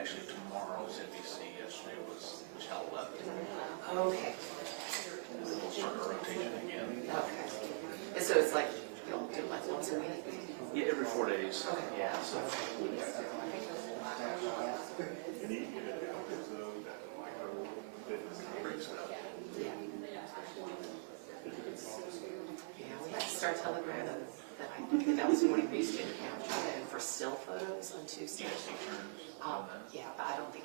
Actually, tomorrow's NBC. Yesterday was Channel 11. Okay. And then we'll start our rotation again. Okay. And so it's like, you'll do like once a week? Yeah, every 4 days. Okay. Yeah. So. Great stuff. Yeah. Yeah, we had Star Telegram that I think that was when we used to and for still photos on Tuesday. Yeah, but I don't think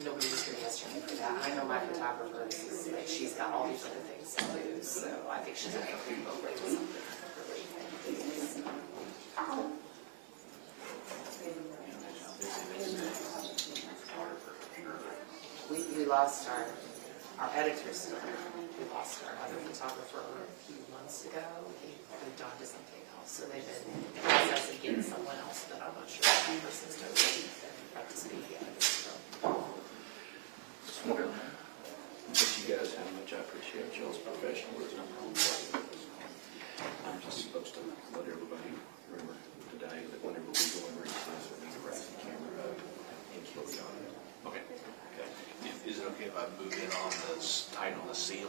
nobody was here yesterday for that. I know my photographer is like, she's got all these other things to do, so I think she's going to go over to something. We lost our editor still. We lost our other photographer a few months ago. He moved on to something else. So they've been processing getting someone else, but I'm not sure if that person's going to be up to speed yet. So. But you guys, how much I appreciate y'all's professionalism. I'm just supposed to let everybody remember today that whenever we go in recess, we need to raise the camera up and kill the audio. Okay. Is it okay if I move in on this tight on the seal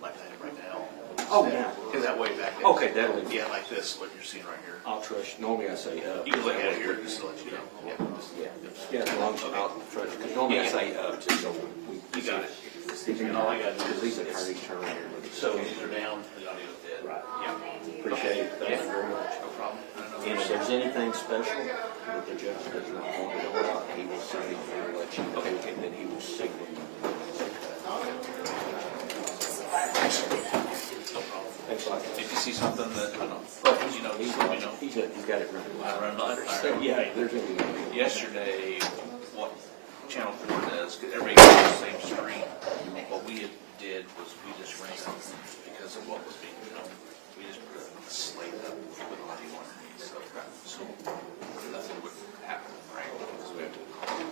like I have right now? Oh, yeah. That way back in. Okay, that'll be. Yeah, like this, what you're seeing right here. I'll trust. Normally I say up. You can look at it here just to let you know. Yeah, as long as I'll trust. Because normally I say up just so we. You got it. And all I got to do is these attorneys turn here. So these are down, the audio's dead. Right. Yeah. Appreciate it. Thank you very much. No problem. And if there's anything special that the judge does not want to know about, he will say, he will let you know, and then he will signal you. No problem. Thanks a lot. If you see something that, I don't know, you know, just let me know. He's got it running. I run under. Yeah, there's going to be. Yesterday, what Channel 4 does, because everybody gets the same screen. What we did was we just ran because of what was being filmed. We just put a slate up with audio underneath, so nothing would happen, right?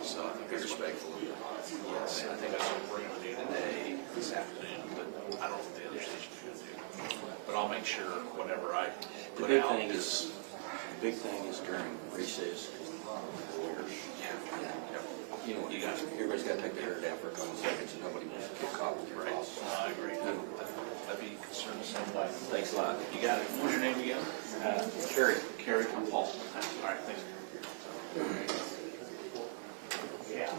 So I think they're respectful. Yes, I think that's what we're going to do today, this afternoon, but I don't know what the other station's going to do. But I'll make sure whatever I The put big out thing is. big thing is during recess, lawyers, you know, everybody's got to take their hair down for a couple of seconds and nobody wants to get caught with your Right. boss. I agree. I'd be concerned the same way. Thanks a lot. You got it. What's your name again? Sherry. Carrie from Paul. All right, thanks. Yeah.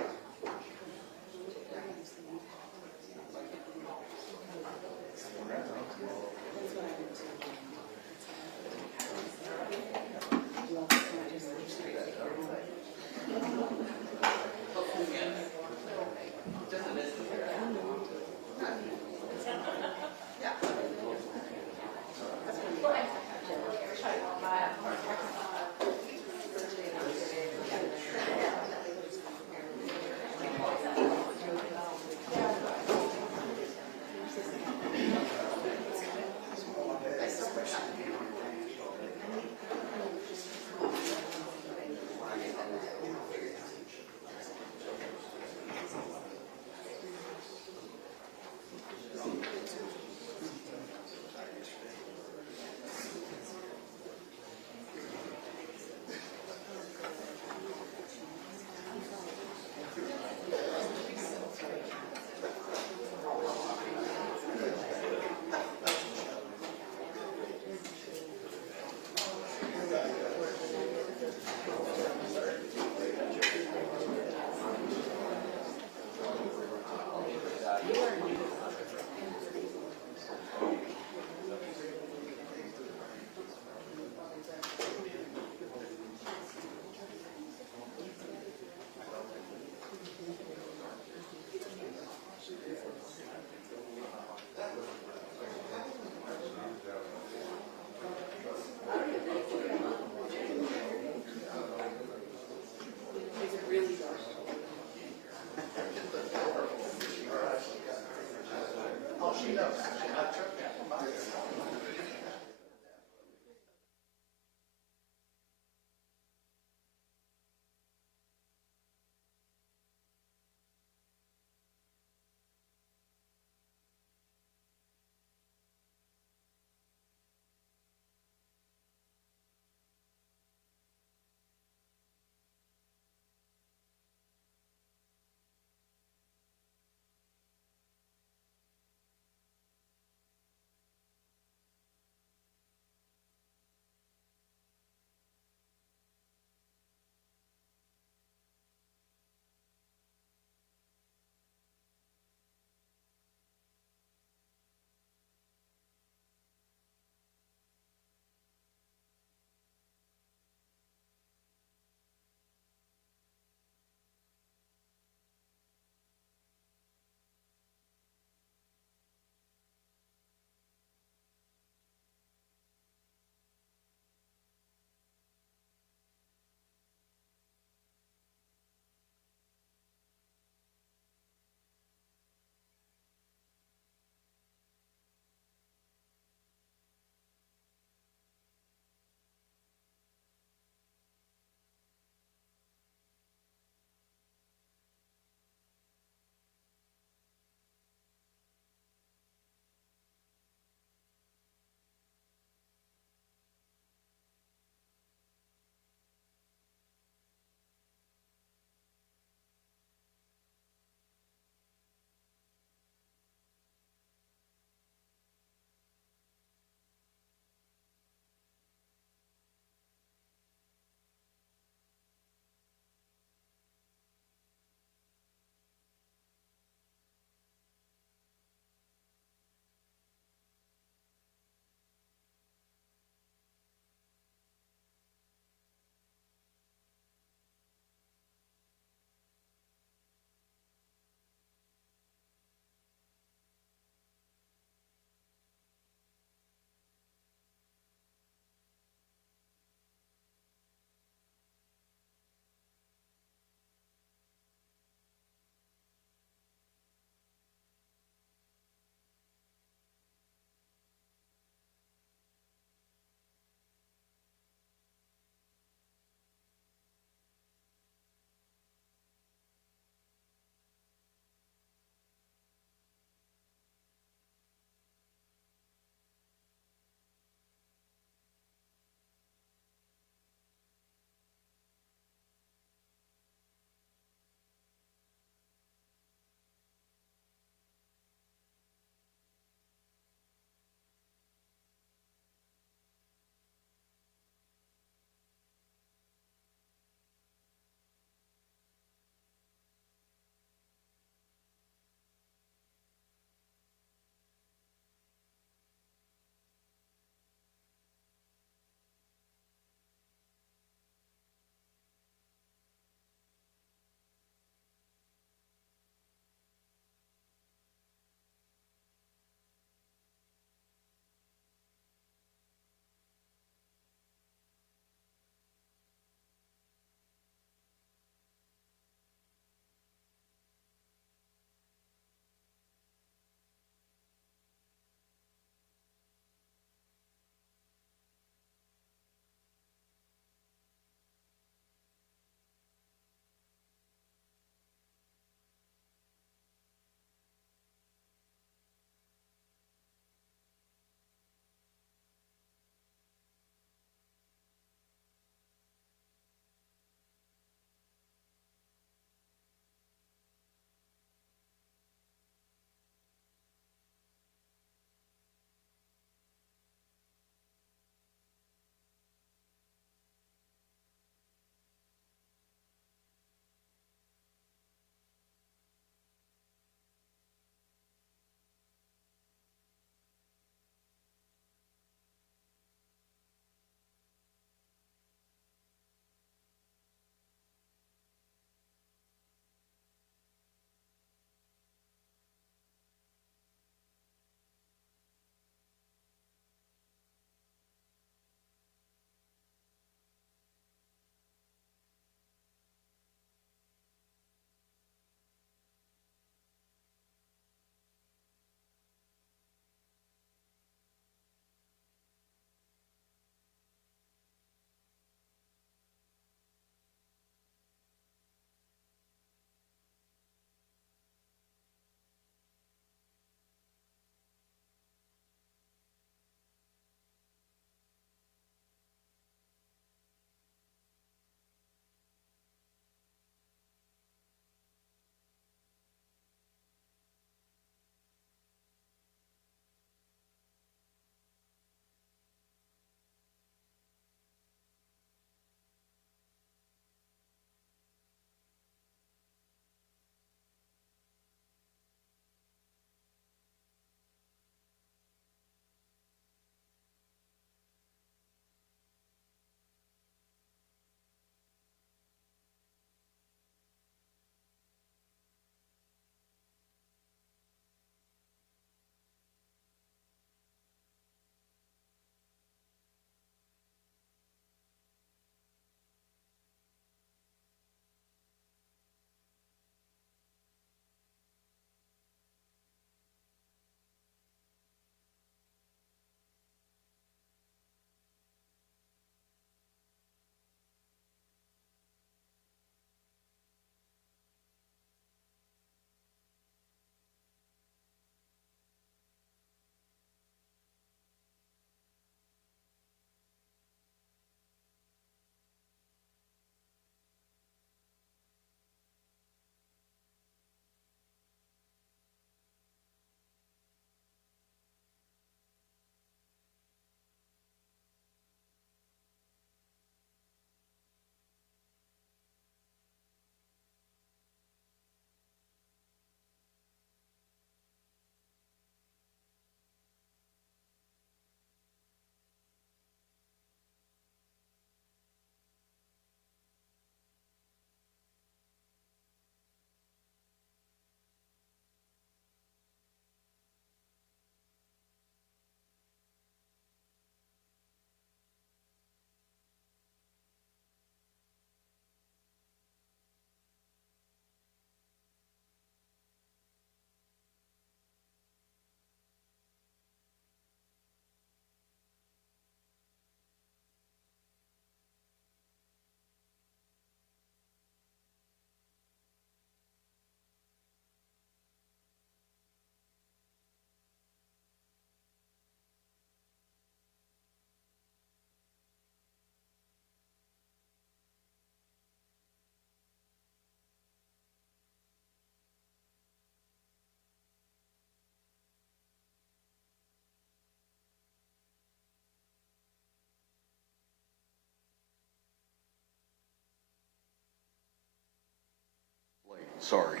Sorry.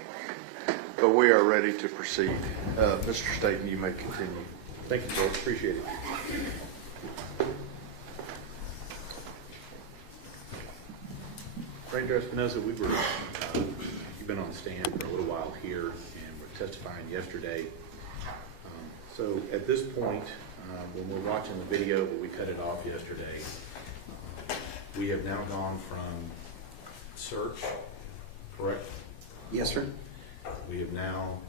But we are ready to proceed. Mr. Staten, you may continue. Thank you, George. Appreciate it. Ranger Espinoza, you've been on the stand for a little while here, and we're testifying yesterday. So at this point, when we're watching the video, but we cut it off yesterday, we have now gone from search, correct? Yes, sir. We have now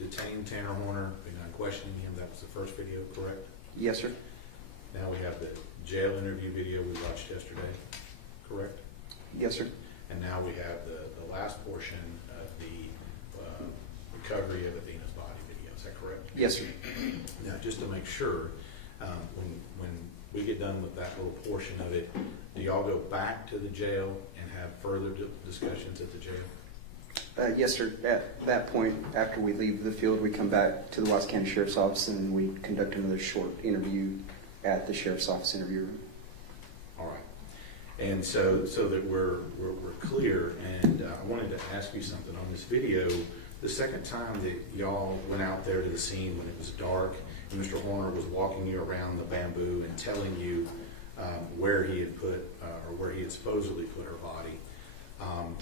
detained Tanner Horner, begun questioning him. That was the first video, correct? Yes, sir. Now we have the jail interview video we watched yesterday, correct? Yes, sir. And now we have the last portion of the recovery of Athena's body video. Is that correct? Yes, sir. Now, just to make sure, when we get done with that little portion of it, do y'all go back to the jail and have further discussions at the jail? Yes, sir. At that point, after we leave the field, we come back to the Watts County Sheriff's Office and we conduct another short interview at the Sheriff's Office interview room. All right. And so that we're clear, and I wanted to ask you something on this video. The second time that y'all went out there to the scene when it was dark, and Mr. Horner was walking you around the bamboo and telling you where he had put, or where he had supposedly put her body,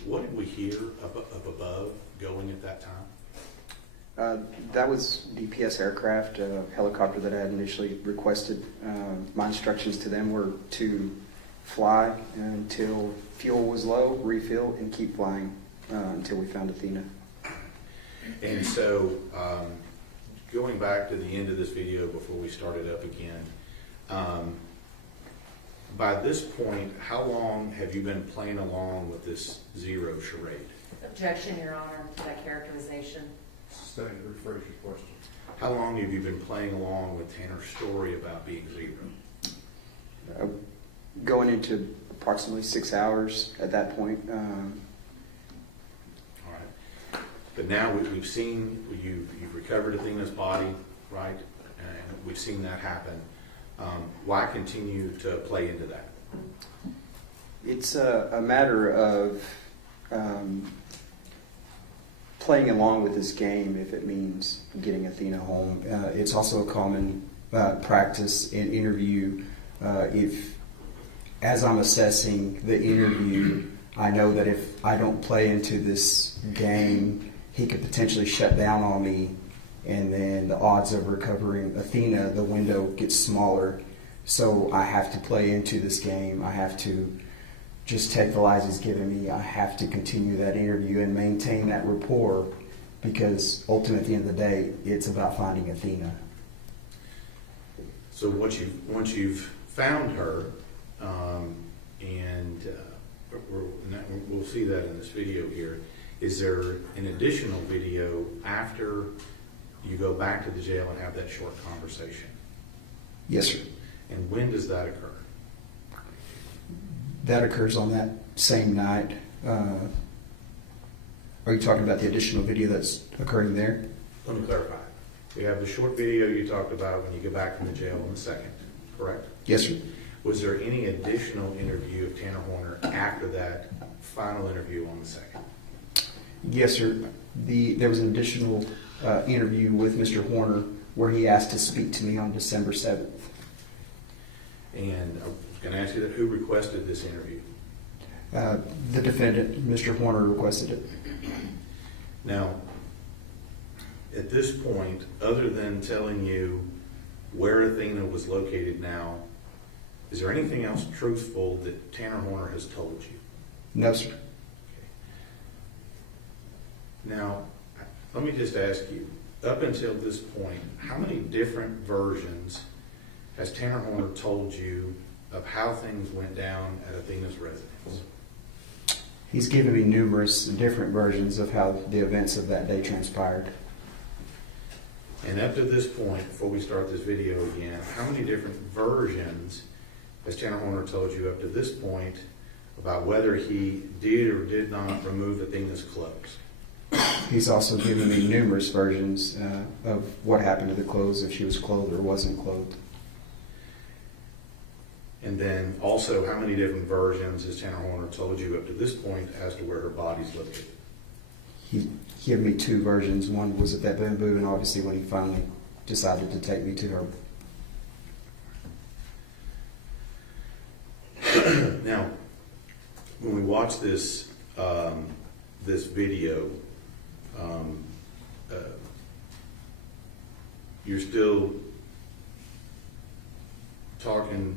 what did we hear up above going at that time? That was DPS aircraft, a helicopter that I had initially requested. My instructions to them were to fly until fuel was low, refill, and keep flying until we found Athena. And so, going back to the end of this video before we started up again, by this point, how long have you been playing along with this zero charade? Objection, Your Honor, to that characterization. Sustained, rephrase your question. How long have you been playing along with Tanner's story about being zero? Going into approximately 6 hours at that point. All right. But now we've seen, you've recovered Athena's body, right? And we've seen that happen. Why continue to play into that? It's a matter of playing along with this game if it means getting Athena home. It's also a common practice in interview. As I'm assessing the interview, I know that if I don't play into this game, he could potentially shut down on me, and then the odds of recovering Athena, the window gets smaller. So I have to play into this game. I have to just take the lies he's given me. I have to continue that interview and maintain that rapport, because ultimately, at the end of the day, it's about finding Athena. So once you've found her, and we'll see that in this video here, is there an additional video after you go back to the jail and have that short conversation? Yes, sir. And when does that occur? That occurs on that same night. Are you talking about the additional video that's occurring there? Let me clarify. We have the short video you talked about when you get back from the jail on the 2nd, correct? Yes, sir. Was there any additional interview of Tanner Horner after that final interview on the 2nd? Yes, sir. There was an additional interview with Mr. Horner where he asked to speak to me on December 7th. And I was going to ask you that, who requested this interview? The defendant, Mr. Horner, requested it. Now, at this point, other than telling you where Athena was located now, is there anything else truthful that Tanner Horner has told you? No, sir. Now, let me just ask you, up until this point, how many different versions has Tanner Horner told you of how things went down at Athena's residence? He's given me numerous different versions of how the events of that day transpired. And up to this point, before we start this video again, how many different versions has Tanner Horner told you up to this point about whether he did or did not remove Athena's clothes? He's also given me numerous versions of what happened to the clothes, if she was clothed or wasn't clothed. And then also, how many different versions has Tanner Horner told you up to this point as to where her body's located? he gave me two versions. One was at that bamboo, and obviously when he finally decided to take me to her. Now, when we watch this this video, you're still talking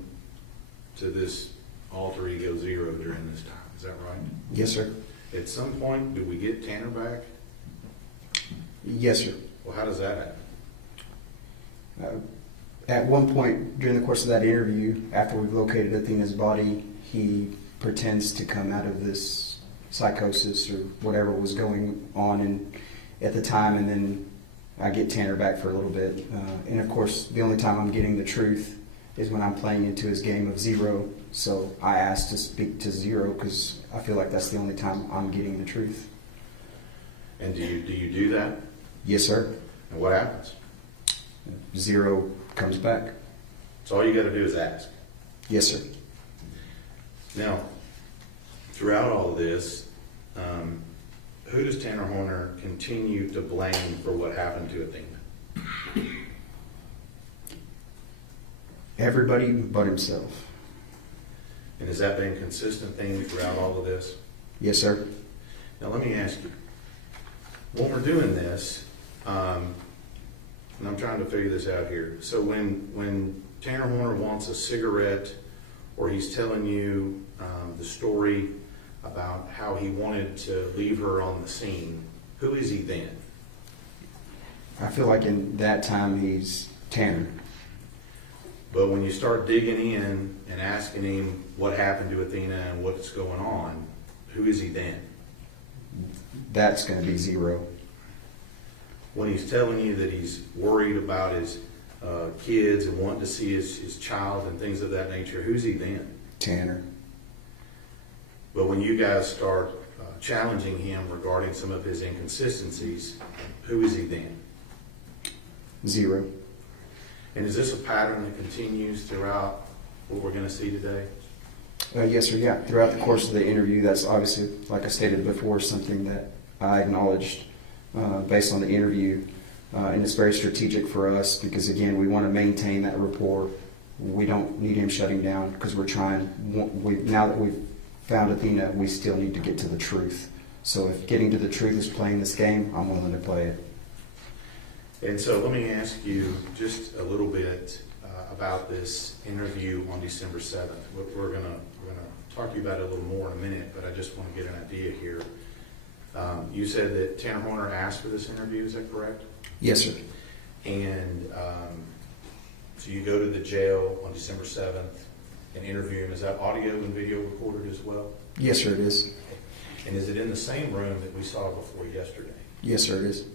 to this alter ego Zero during this time. Is that right? Yes, sir. At some point, do we get Tanner back? Yes, sir. Well, how does that happen? At one point during the course of that interview, after we've located Athena's body, he pretends to come out of this psychosis or whatever was going on at the time, and then I get Tanner back for a little bit. And of course, the only time I'm getting the truth is when I'm playing into his game of Zero. So I asked to speak to Zero because I feel like that's the only time I'm getting the truth. And do you do that? Yes, sir. And what happens? Zero comes back. So all you got to do is ask. Yes, sir. Now, throughout all of this, who does Tanner Horner continue to blame for what happened to Athena? Everybody but himself. And has that been a consistent theme throughout all of this? Yes, sir. Now let me ask you, when we're doing this, and I'm trying to figure this out here. So when Tanner Horner wants a cigarette, or he's telling you the story about how he wanted to leave her on the scene, who is he then? I feel like in that time he's Tanner. But when you start digging in and asking him what happened to Athena and what's going on, who is he then? That's going to be Zero. When he's telling you that he's worried about his kids and wanting to see his child and things of that nature, who's he then? Tanner. But when you guys start challenging him regarding some of his inconsistencies, who is he then? Zero. And is this a pattern that continues throughout what we're going to see today? Yes, sir. Yeah. Throughout the course of the interview, that's obviously, like I stated before, something that I acknowledged based on the interview. And it's very strategic for us because, again, we want to maintain that rapport. We don't need him shutting down because we're trying. Now that we've found Athena, we still need to get to the truth. So if getting to the truth is playing this game, I'm willing to play it. And so let me ask you just a little bit about this interview on December 7th. We're going to talk to you about it a little more in a minute, but I just want to get an idea here. You said that Tanner Horner asked for this interview, is that correct? Yes, sir. And so you go to the jail on December 7th and interview him. Is that audio and video recorded as well? Yes, sir, it is. And is it in the same room that we saw before yesterday? Yes, sir, it is.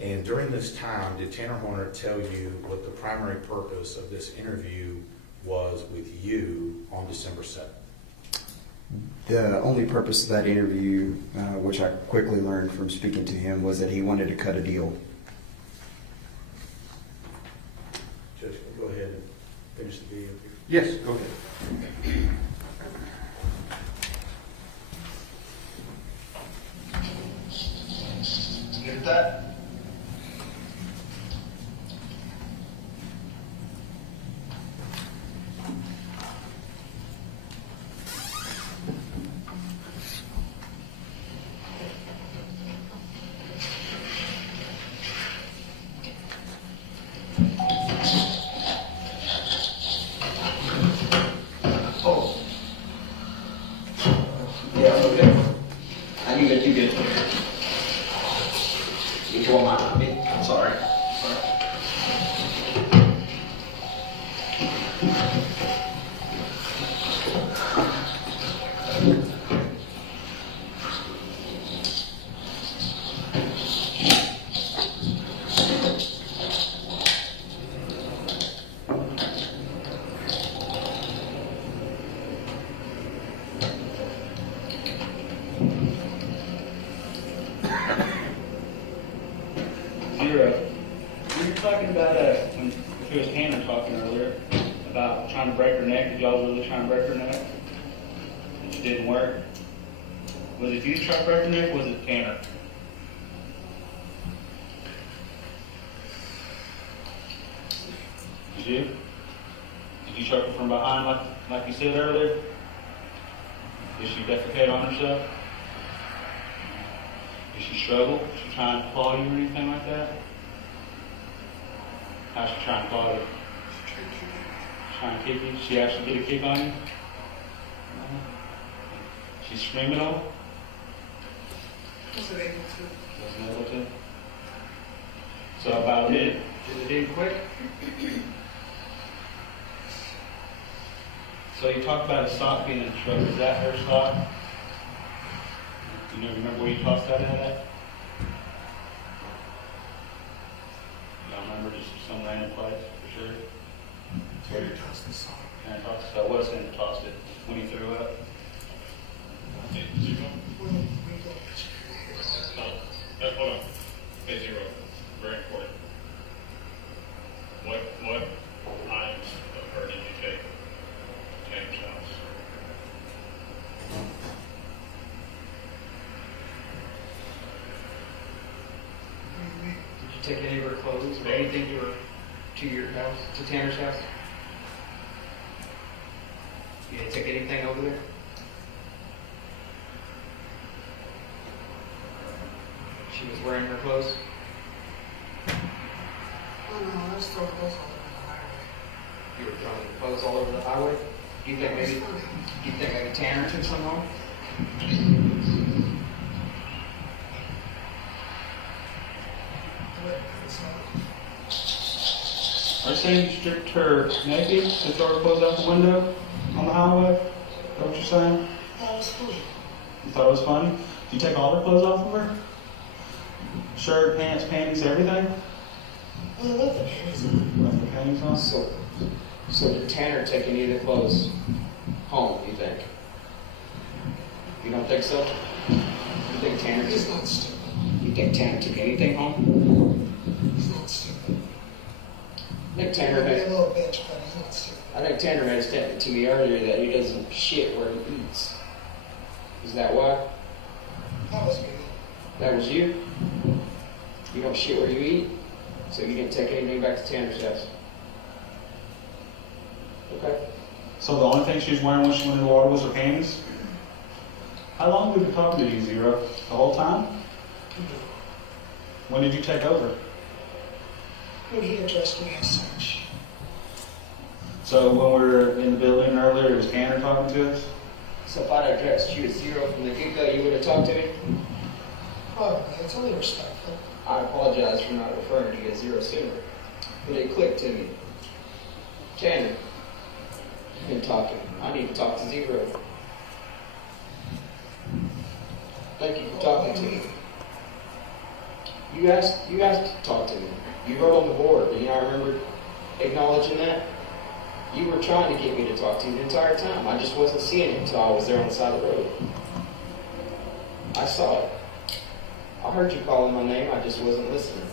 And during this time, did Tanner Horner tell you what the primary purpose of this interview was with you on December 7th? The only purpose of that interview, which I quickly learned from speaking to him, was that he wanted to cut a deal. Judge, go ahead and finish the video here. Yes, go ahead. Get that? Oh. Yeah, I'm okay. I knew that you did. You tore my bit. Sorry. Zero. We were talking about, when it was Hannah talking earlier, about trying to break her neck. Did y'all really try and break her neck? It just didn't work. Was it you trying to break her neck, or was it Tanner? you? Did you choke her from behind like you said earlier? Did she defecate on herself? Did she struggle? Did she try and claw you or anything like that? How's she trying to claw you? Trying to kick you? Did she actually get a kick on you? She's screaming on? Wasn't able to. So about it. Did it end quick? So you talked about a sock being in the truck. Is that her sock? You remember where you tossed that at? You don't remember, just some random place, for sure? Tanner tossed the sock. Tanner tossed it. So what was Tanner tossed it when he threw up? Hold on. Hey, Zero. Very important. What items of her did you take to Tanner's house? Did you take any of her clothes or anything to your house, to Tanner's house? You didn't take anything over there? She was wearing her clothes? Oh, no, I was throwing clothes all over the highway. You were throwing clothes all over the highway? Do you think maybe Tanner took some home? Are you saying you stripped her naked and throw her clothes out the window on the highway? Is that what you're saying? That was funny. You thought it was funny? Did you take all her clothes off of her? Shirt, pants, panties, everything? Well, I left the panties on. Left the panties on? So did Tanner take any of the clothes home, you think? You don't think so? You think Tanner He's took, not stupid. you think Tanner took anything home? He's not stupid. I think He Tanner might be a had, little bitch, but he's not stupid. I think Tanner had stated to me earlier that he doesn't shit where he eats. Is that why? That was me. That was you? You don't shit where you eat? So you didn't take anything back to Tanner's house? Okay. So the only thing she was wearing when she went in the water was her panties? How long have we been talking to you, Zero? The whole time? When did you take over? When he addressed me as such. So when we were in the building earlier, it was Tanner talking to us? So if I'd addressed you as Zero from the get-go, you would have talked to me? Probably. It's only respectful. I apologize for not referring to you as Zero sooner, but it clicked to me. Tanner, you've been talking. I need to talk to Zero. Thank you for talking to me. You asked to talk to me. You wrote on the board, and I remember acknowledging that. You were trying to get me to talk to you the entire time. I just wasn't seeing it until I was there on the side of the road. I saw it. I heard you calling my name, I just wasn't listening.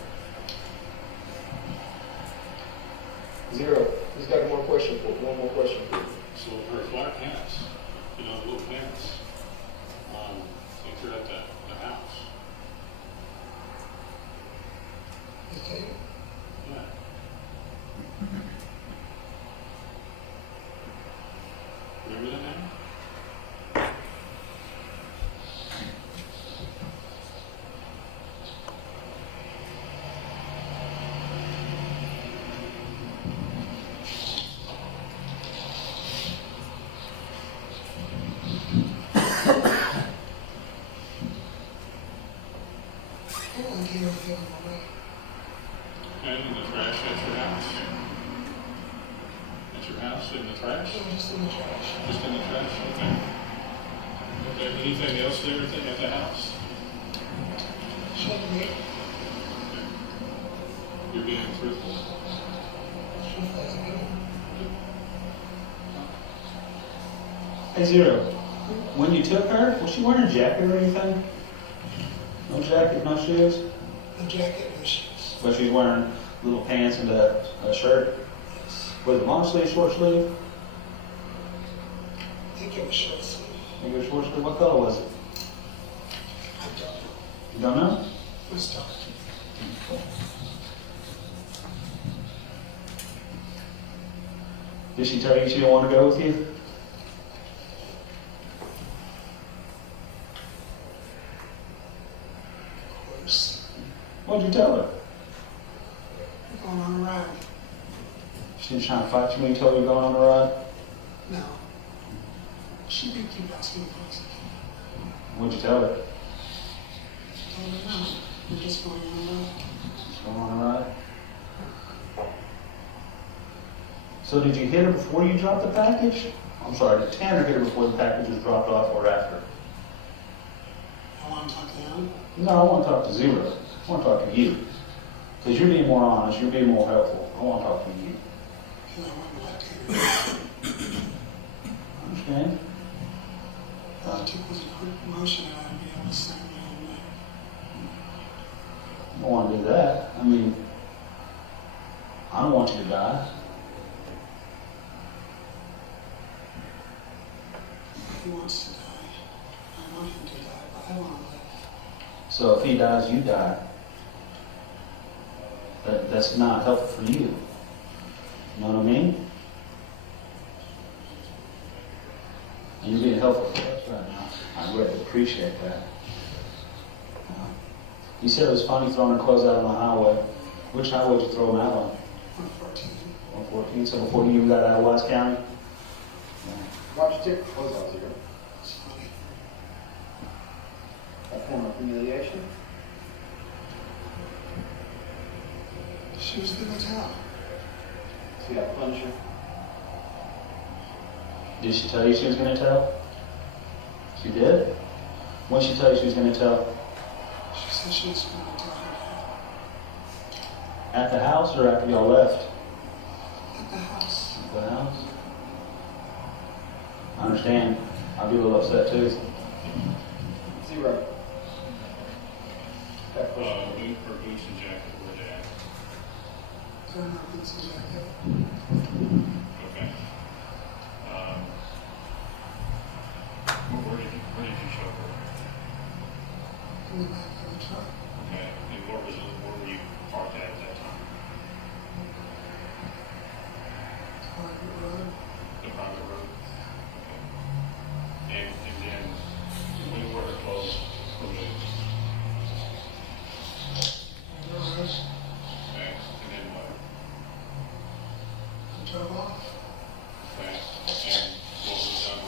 Zero, who's got one more question for you? So her flat pants, the little pants, you threw at the house. You think? Yeah. Remember that now? And in the trash at your house? At your house, in the trash? Just in the trash. Just in the trash, okay. Okay, anything else there at the house? Shut me. You're being truthful? Truthful as I can. Hey, Zero, when you took her, was she wearing a jacket or anything? No jacket, no shoes? No jacket, no shoes. But she's wearing little pants and a shirt? Yes. Was it long sleeve, short sleeve? I think it was short sleeve. Think it was short sleeve? What color was it? I don't know. You don't know? It was dark. Did she tell you she didn't want to go with you? Of course. What'd you tell her? We're going on a ride. She didn't try to fight you when you told her you're going on a ride? No. She did keep asking things. What'd you tell her? Told her no. We're just going on a ride. She's going on a ride? So did you hit her before you dropped the package? I'm sorry, did Tanner hit her before the package was dropped off or after? I want to talk to him. No, I want to talk to Zero. I want to talk to you. Because you're being more honest, you're being more helpful. I want to talk to you. And I wouldn't let Taylor. I understand. All I took was a quick motion and I'd be able to send me on that. I don't want to do that. I mean, I don't want you to die. He wants to die. I want him to die, but I want to live. So if he dies, you die. That's not helpful for you. You know what I mean? And you're being helpful for us right now. I really appreciate that. You said it was funny throwing her clothes out on the highway. Which highway did you throw them out on? 114. 114. So before you even got out of Wise County? Why'd you take the clothes out, Zero? It's funny. A form of humiliation? She was going to tell. So you got to punish her? Did she tell you she was going to tell? She did? When did she tell you she was going to tell? She said she was going to tell her dad. At the house or after y'all left? At the house. At the house? I understand. I'd be a little upset too. Zero. That question. Her boots and jacket were they at? They're not boots and jacket. Okay. Where did you show her? In the back of the truck. Okay. And where were you parked at that time? Private road. The private road? Okay. And then when were her clothes removed? Garage. Okay. And then what? And drove off. Okay. And what was done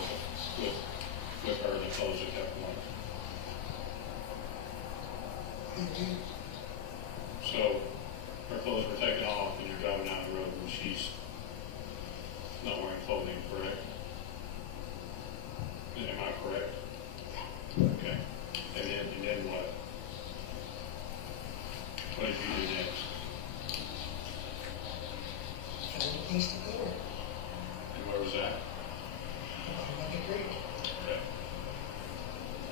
with her, the clothes at that point? They did. So her clothes were taken off and you're driving down the road and she's not wearing clothing, correct? Am I correct? Okay. And then what? What did you do next? Found a place to go. And where was that? Like a creek. Okay.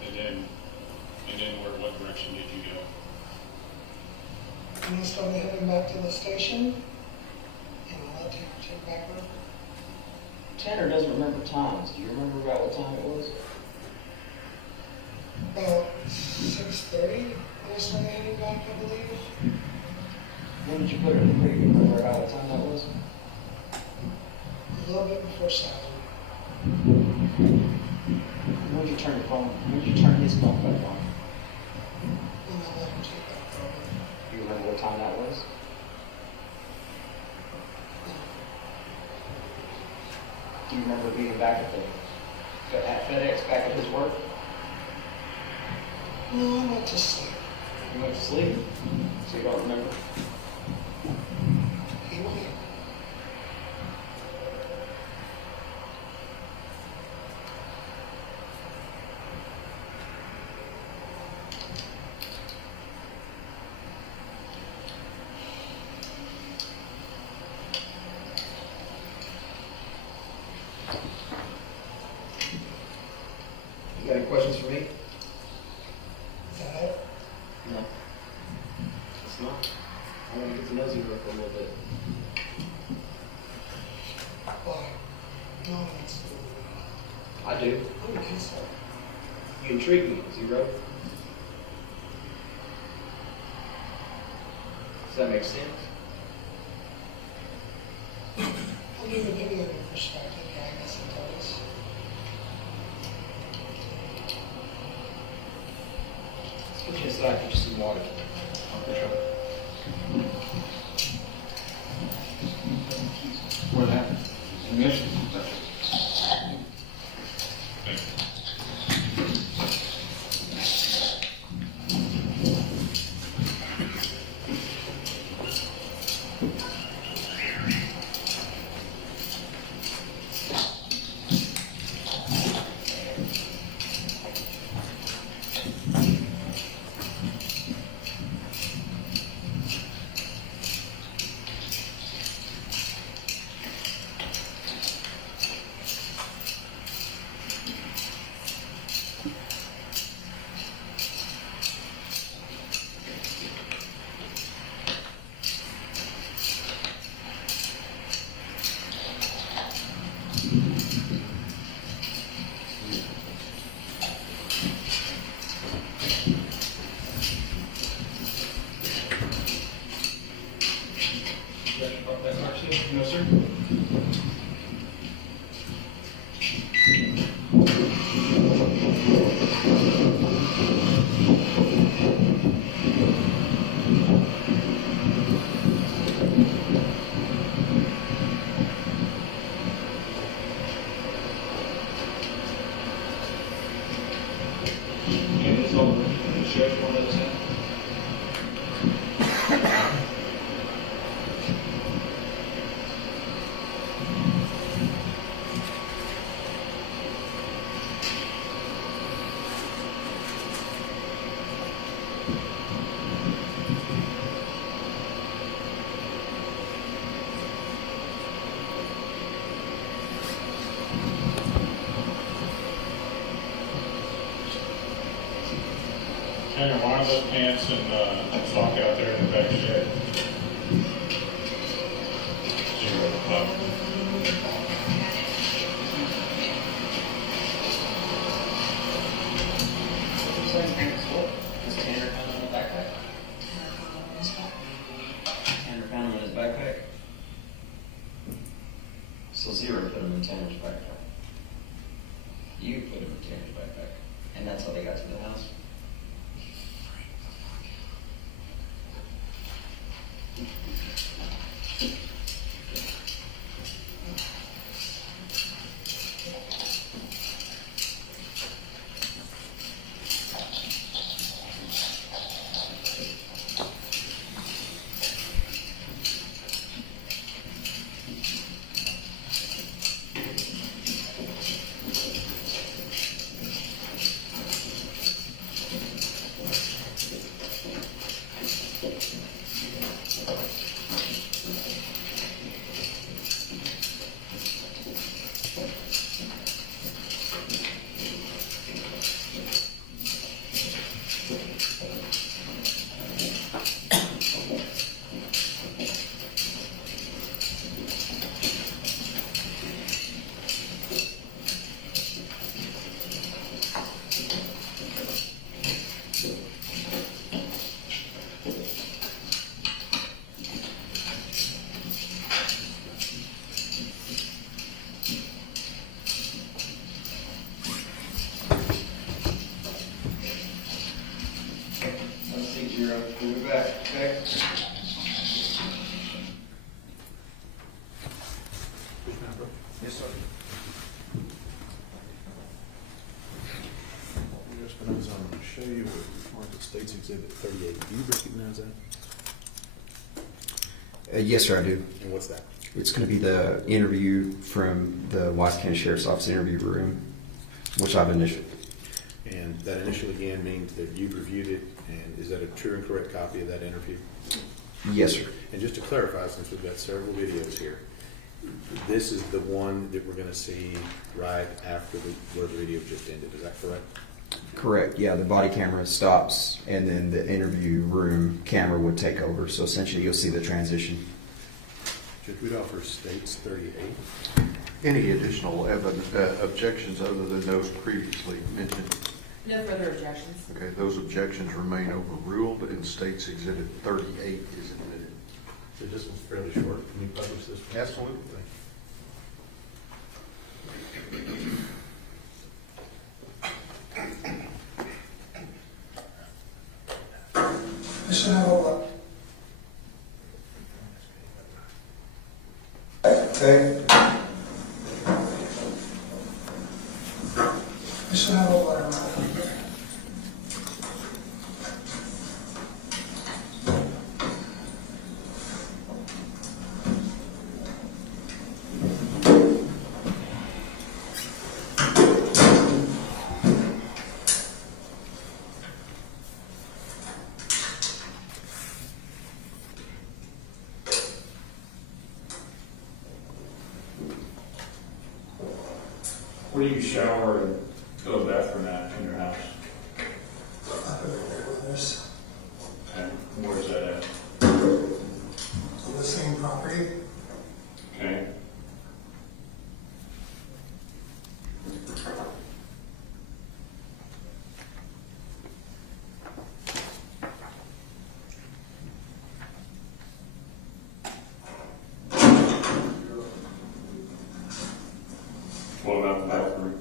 And then what direction did you go? And I started heading back to the station. And I let him take back over. Tanner doesn't remember times. Do you remember about what time it was? About 6:30 when I started heading back, I believe. When did you put her in the creek? You remember about what time that was? A little bit before 7. When did you turn your phone? When did you turn his phone back on? And I let him take back over. Do you remember what time that was? Do you remember being back at FedEx, back at his work? No, I went to sleep. You went to sleep, so you don't remember? He went. You got any questions for me? Is that it? No. It's not. I want to get to know Zero for a little bit. Why? No one wants to. I do. I don't think so. You intrigue me, Zero. Does that make sense? I'll give you a video. so I can get some water. What happened? You missed it. No, sir. And it's all the sheriff one of those in. Hang on, wind up pants and sock out there in the back shed. Zero up. Is Tanner found in the backpack? Tanner found him in his backpack? So Zero put him in Tanner's backpack. You put him in Tanner's backpack. And that's how they got to the house? Zero, move it back, okay? Yes, sir. Yes, but I'm going to show you what Market States Exhibit 38. Do you recognize that? Yes, sir, I do. And what's that? It's going to be the interview from the Wise County Sheriff's Office interview room, which I've initialed. And that initial again means that you've reviewed it, and is that a true and correct copy of that interview? Yes, sir. And just to clarify, since we've got several videos here, this is the one that we're going to see right after where the video just ended. Is that correct? Correct. Yeah, the body camera stops, and then the interview room camera would take over. So essentially, you'll see the transition. Judge Rudolph states 38. Any additional objections other than those previously mentioned? No further objections. Okay, those objections remain overruled and State's Exhibit 38 is admitted. So this one's fairly short. Can you publish this one? Absolutely. Okay. I should have a letter. Where do you shower and go to the bathroom at in your house? Up in my grandmother's, Okay, where's that at? on the same property. Okay. What about the bathroom?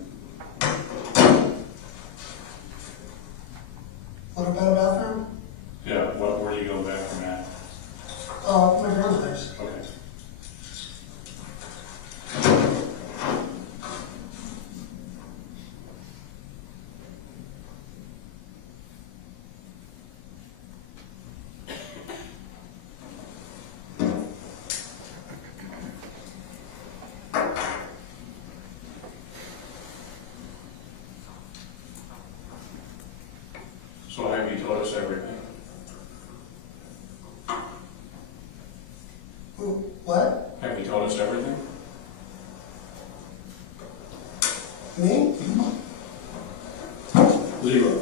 What about a bathroom? Yeah, where do you go to the bathroom at? My grandmother's. Okay. So have you told us everything? What? Have you told us everything? Me? Zero.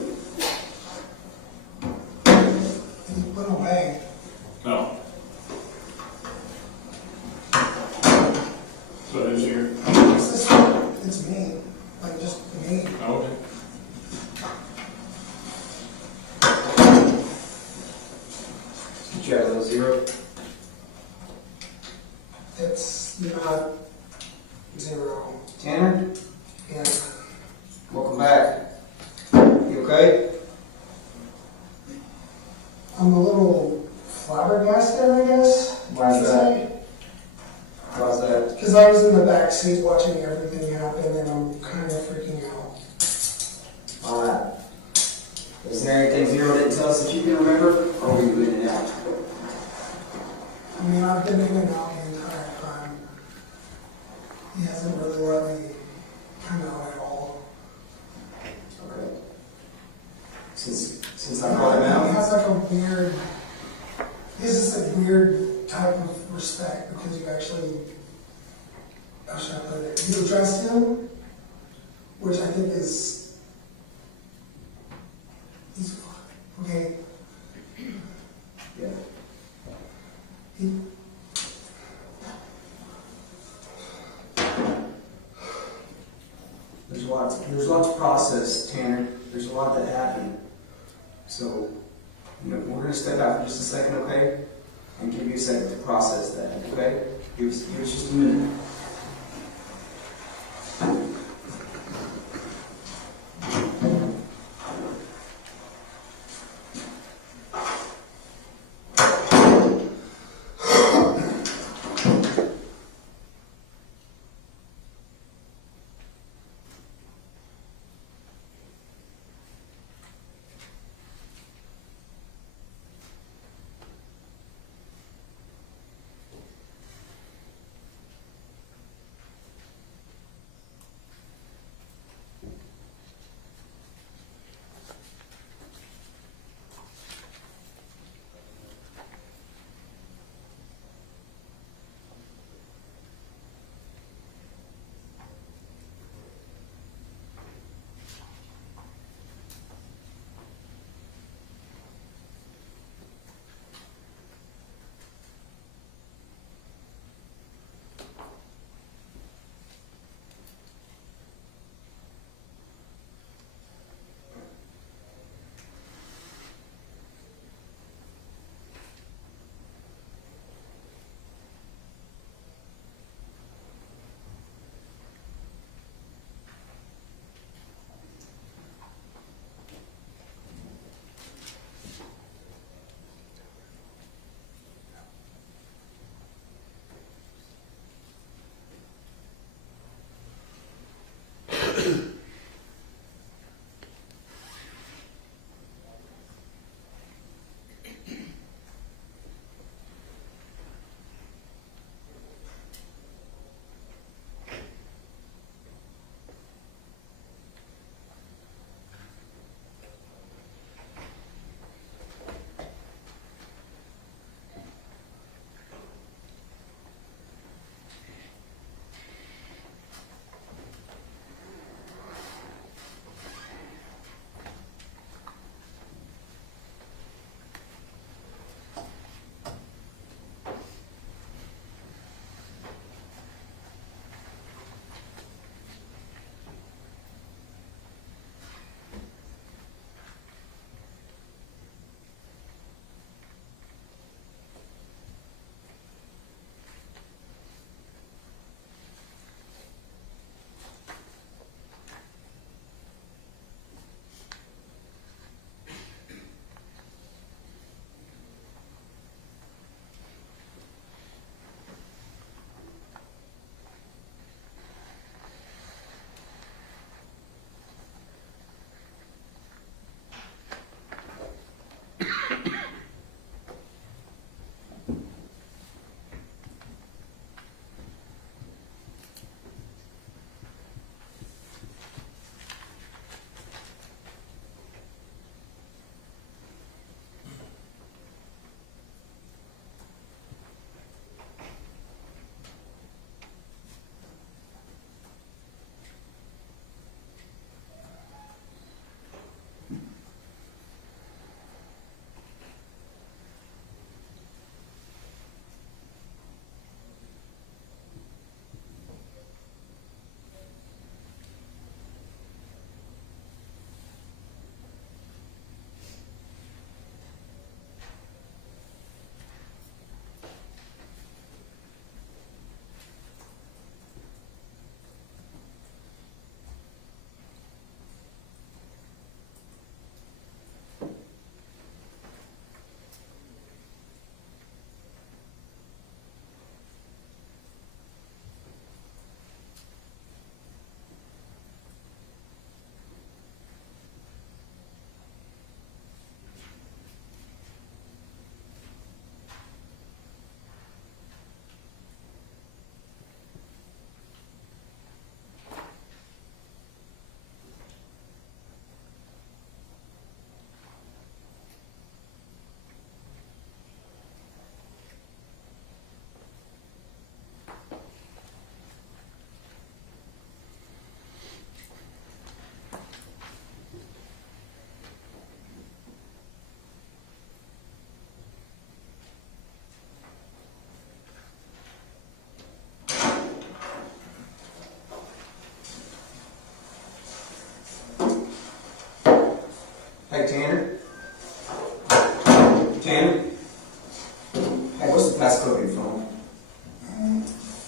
He went away. No. So who's here? It's me. Like, just me. Okay. Did you have a little zero? It's not zero. Tanner, Yeah. welcome back. You okay? I'm a little flabbergasted, I guess. Why is that? Why's that? Because I was in the back seat watching everything happen, and I'm kind of freaking out. Alright. Is there anything Zero didn't tell us that you can remember? Or were you in and out? I mean, I've been in and out the entire time. He hasn't really let me come out at all. Okay. Since I brought him He out? has like a weird, he has this like weird type of respect because you actually, how should I put it? You addressed him, which I think is, he's, okay. Yeah. There's a lot to process, Tanner. There's a lot that happened. So, we're going to step out for just a second, okay? And give you a second to process that, okay? Give us just a minute.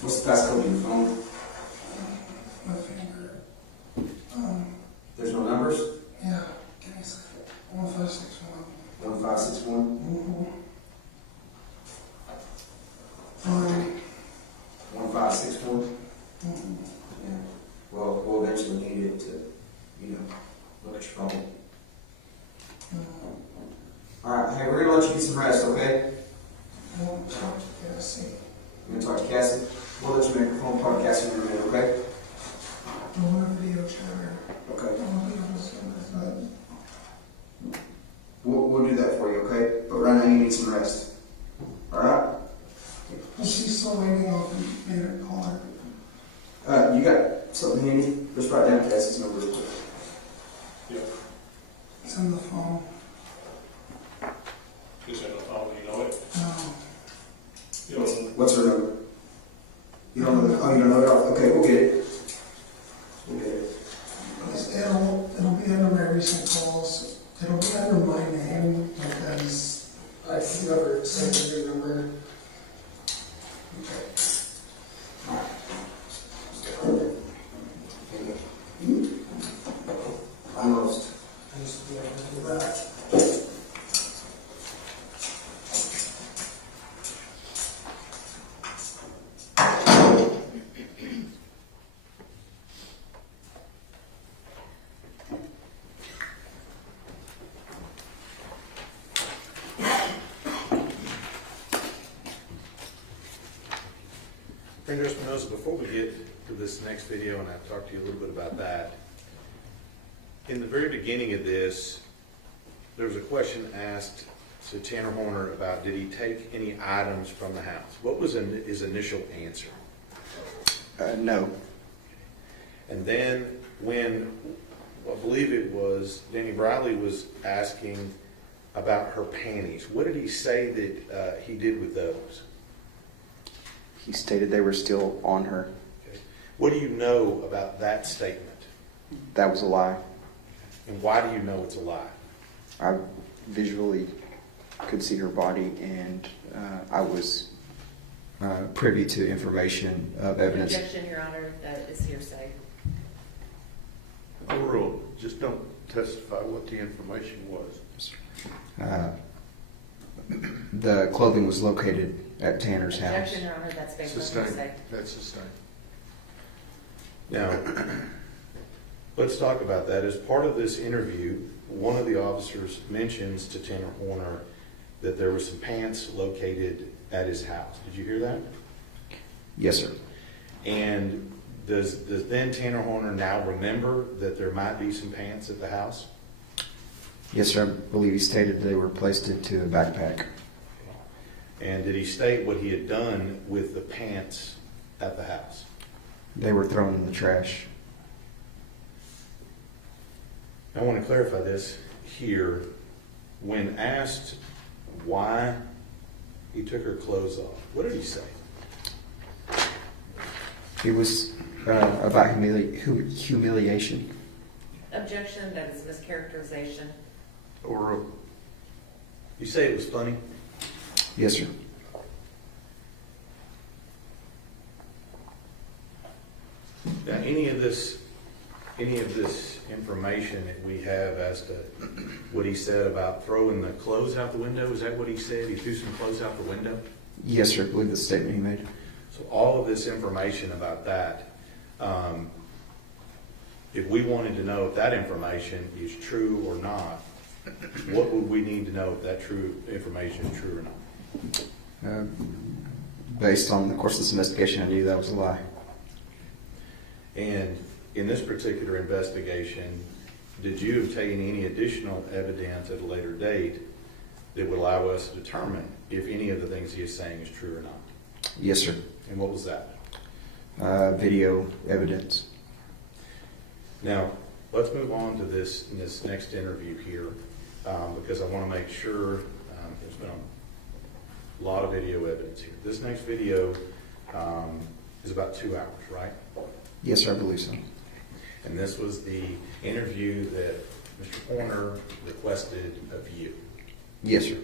What's the passcode on your phone? My finger. There's no numbers? Yeah, give me a second. 1561. 1561? Mm-hmm. 1561? Mm-hmm. Yeah. Well, we'll eventually need it to, look at your phone. Alright, hey, we're gonna let you get some rest, okay? I won't talk to Cassie. You're gonna talk to Cassie? We'll let you make a phone call to Cassie in a minute, okay? I want a video chatter. Okay. I want to be able to see my phone. We'll do that for you, okay? But right now you need some rest. Alright? Is she still waiting on me to call her? You got something handy? Just write down Cassie's number real quick. Yep. It's on the phone. Just have a phone, you know it? No. What's her number? You don't know you don't know it? Okay, we'll get it. We'll get it. It'll be under my recent calls. It'll be under my name because I never saved your number. Almost. I used to be able to do that. Mr. Espinosa, before we get to this next video, and I'll talk to you a little bit about that, in the very beginning of this, there was a question asked to Tanner Horner about did he take any items from the house? What was his initial answer? No. And then when, I believe it was, Danny Briley was asking about her panties, what did he say that he did with those? He stated they were still on her. Okay. What do you know about that statement? That was a lie. And why do you know it's a lie? I visually could see her body, and I was privy to information of evidence. Objection, Your Honor, that is hearsay. Overruled. Just don't testify what the information was. The clothing was located at Tanner's house. Objection, Your Honor, that's based on Sustained. hearsay. That's sustained. Now, let's talk about that. As part of this interview, one of the officers mentions to Tanner Horner that there were some pants located at his house. Did you hear that? Yes, sir. And does then Tanner Horner now remember that there might be some pants at the house? Yes, sir. I believe he stated they were placed into a backpack. And did he state what he had done with the pants at the house? They were thrown in the trash. I want to clarify this here. When asked why he took her clothes off, what did he say? It was about humiliation. Objection, that is mischaracterization. Or You say it was funny? Yes, sir. Now, any of this information that we have as to what he said about throwing the clothes out the window, is that what he said? He threw some clothes out the window? Yes, sir. I believe the statement he made. So all of this information about that, if we wanted to know if that information is true or not, what would we need to know if that information is true or not? Based on the course of this investigation, I knew that was a lie. And in this particular investigation, did you obtain any additional evidence at a later date that would allow us to determine if any of the things he is saying is true or not? Yes, sir. And what was that? Video evidence. Now, let's move on to this next interview here, because I want to make sure there's been a lot of video evidence here. This next video is about 2 hours, right? Yes, sir. I believe so. And this was the interview that Mr. Horner requested of you. Yes, sir.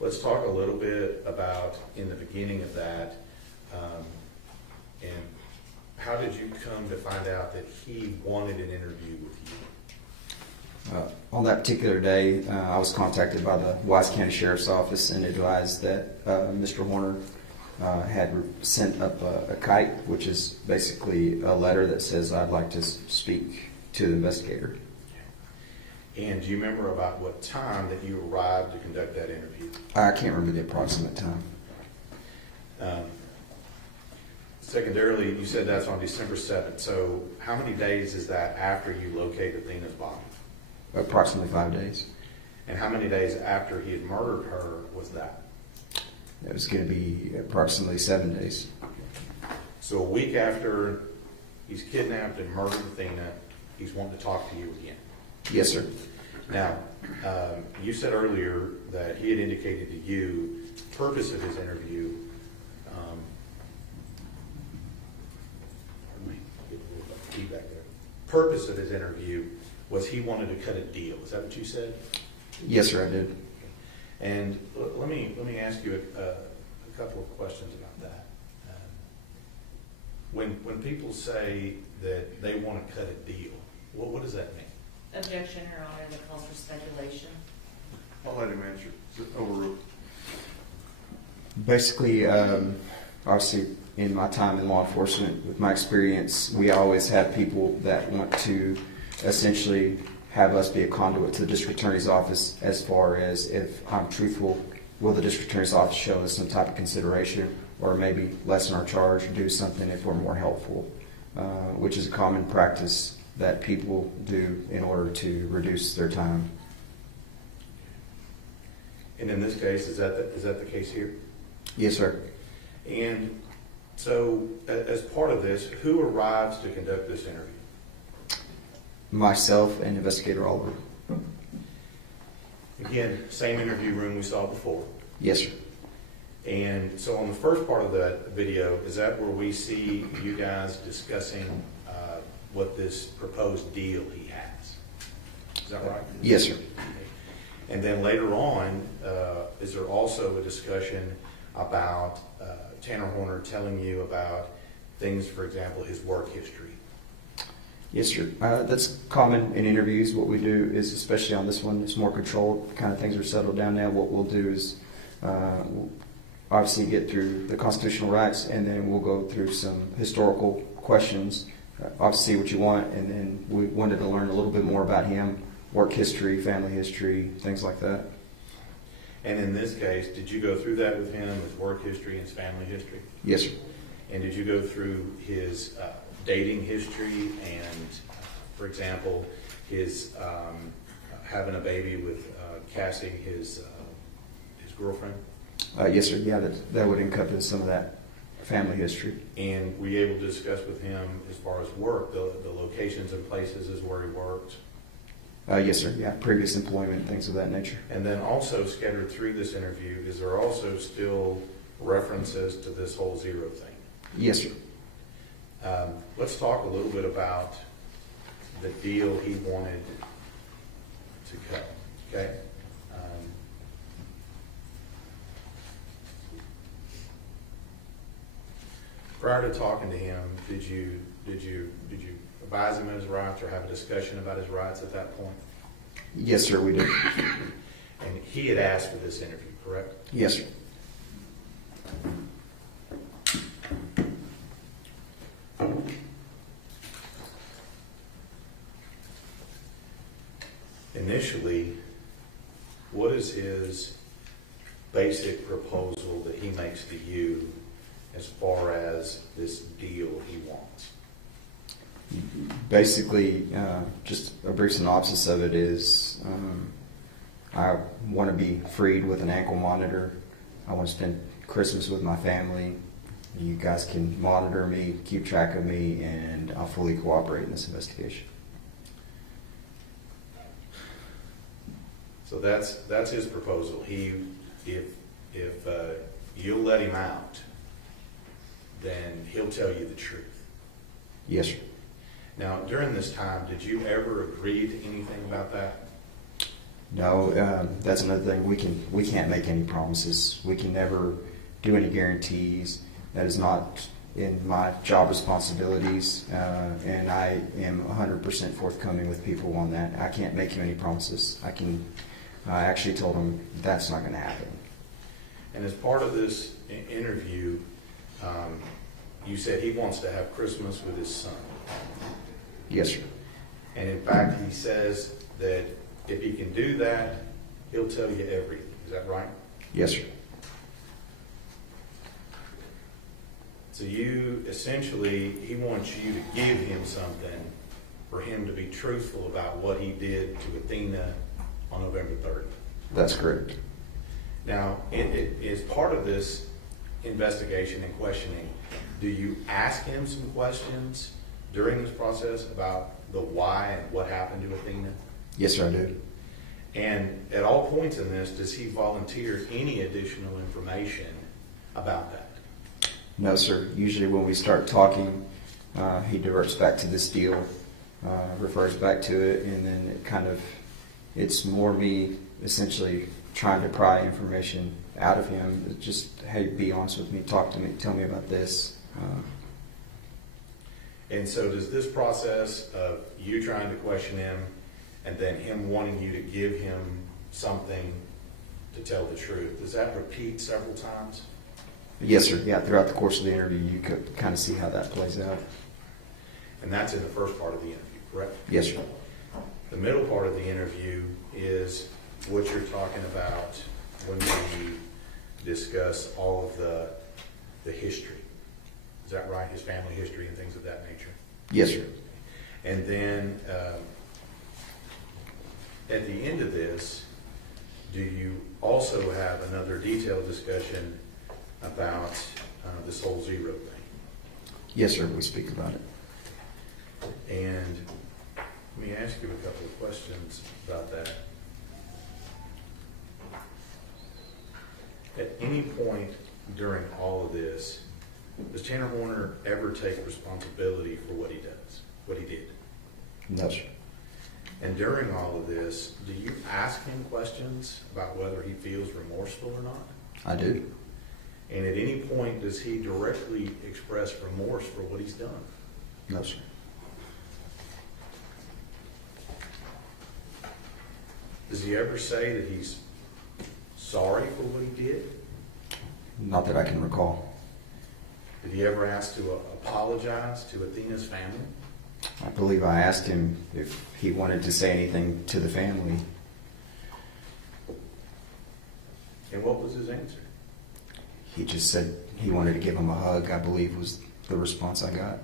Let's talk a little bit about, in the beginning of that, how did you come to find out that he wanted an interview with you? On that particular day, I was contacted by the Wise County Sheriff's Office and advised that Mr. Horner had sent up a kite, which is basically a letter that says, I'd like to speak to the investigator. And do you remember about what time that you arrived to conduct that interview? I can't remember the approximate time. Secondarily, you said that's on December 7th. So how many days is that after you located Athena's body? Approximately 5 days. And how many days after he had murdered her was that? It was going to be approximately 7 days. So a week after he's kidnapped and murdered Athena, he's wanting to talk to you again. Yes, sir. Now, you said earlier that he had indicated to you the purpose of his interview. Pardon me, get a little bit of feedback there. Purpose of his interview was he wanted to cut a deal. Is that what you said? Yes, sir, I did. And let me ask you a couple of questions about that. When people say that they want to cut a deal, what does that mean? Objection, Your Honor, that calls for speculation. I'll let him answer. Overruled. Basically, obviously, in my time in law enforcement, with my experience, we always have people that want to essentially have us be a conduit to the district attorney's office as far as if I'm truthful, will the district attorney's office show us some type of consideration or maybe lessen our charge or do something if we're more helpful, which is a common practice that people do in order to reduce their time. And in this case, is that the case here? Yes, sir. And so, as part of this, who arrives to conduct this interview? Myself and Investigator Oliver. Again, same interview room we saw before. Yes, sir. And so on the first part of that video, is that where we see you guys discussing what this proposed deal he has? Is that right? Yes, sir. And then later on, is there also a discussion about Tanner Horner telling you about things, for example, his work history? Yes, sir. That's common in interviews. What we do is, especially on this one, it's more controlled. Kind of things are settled down now. What we'll do is we'll obviously get through the constitutional rights, and then we'll go through some historical questions. Obviously, what you want, and then we wanted to learn a little bit more about him, work history, family history, things like that. And in this case, did you go through that with him, his work history and his family history? Yes, sir. And did you go through his dating history and, for example, his having a baby with Cassie, his girlfriend? Yes, sir. Yeah, that would encompass some of that family history. And were you able to discuss with him as far as work, the locations and places as where he worked? Yes, sir. Yeah, previous employment, things of that nature. And then also scattered through this interview, is there also still references to this whole zero thing? Yes, sir. Let's talk a little bit about the deal he wanted to cut, okay? Prior to talking to him, did you advise him of his rights or have a discussion about his rights at that point? Yes, sir, we did. And he had asked for this interview, correct? Yes, sir. Initially, what is his basic proposal that he makes to you as far as this deal he wants? Basically, just a brief synopsis of it is I want to be freed with an ankle monitor. I want to spend Christmas with my family. You guys can monitor me, keep track of me, and I'll fully cooperate in this investigation. So that's his proposal. If you'll let him out, then he'll tell you the truth. Yes, sir. Now, during this time, did you ever agree to anything about that? No, that's another thing. We can't make any promises. We can never do any guarantees. That is not in my job responsibilities, and I am 100% forthcoming with people on that. I can't make him any promises. I actually told him that's not going to happen. And as part of this interview, you said he wants to have Christmas with his son. Yes, sir. And in fact, he says that if he can do that, he'll tell you everything. Is that right? Yes, sir. So you, essentially, he wants you to give him something for him to be truthful about what he did to Athena on November 30th. That's correct. Now, it is part of this investigation and questioning. Do you ask him some questions during this process about the why and what happened to Athena? Yes, sir, I do. And at all points in this, does he volunteer any additional information about that? No, sir. Usually when we start talking, he diverts back to this deal, refers back to it, and then it's more me essentially trying to pry information out of him. It's just, hey, be honest with me, talk to me, tell me about this. And so does this process of you trying to question him and then him wanting you to give him something to tell the truth, does that repeat several times? Yes, sir. Yeah, throughout the course of the interview, you could kind of see how that plays out. And that's in the first part of the interview, correct? Yes, sir. The middle part of the interview is what you're talking about when we discuss all of the history. Is that right? His family history and things of that nature? Yes, sir. And then at the end of this, do you also have another detailed discussion about this whole zero thing? Yes, sir. We speak about it. And let me ask you a couple of questions about that. At any point during all of this, does Tanner Horner ever take responsibility for what he does, what he did? No, sir. And during all of this, do you ask him questions about whether he feels remorseful or not? I do. And at any point, does he directly express remorse for what he's done? No, sir. Does he ever say that he's sorry for what he did? Not that I can recall. Did he ever ask to apologize to Athena's family? I believe I asked him if he wanted to say anything to the family. And what was his answer? He just said he wanted to give him a hug, I believe was the response I got.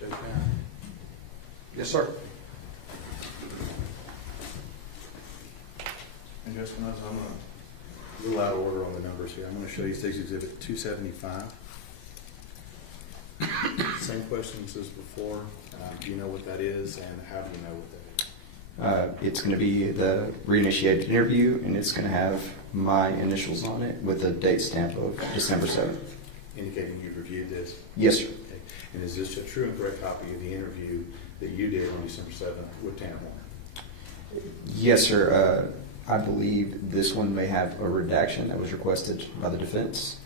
Judge Brown? Yes, sir. And Judge Brown, I'm a little out of order on the numbers here. I'm going to show you State's Exhibit 275. Same questions as before. Do you know what that is, and how do you know what that is? It's going to be the reinitiated interview, and it's going to have my initials on it with a date stamp of December 7th. Indicating you've reviewed this? Yes, sir. Okay. And is this a true and correct copy of the interview that you did on December 7th with Tanner Horner? Yes, sir. I believe this one may have a redaction that was requested by the defense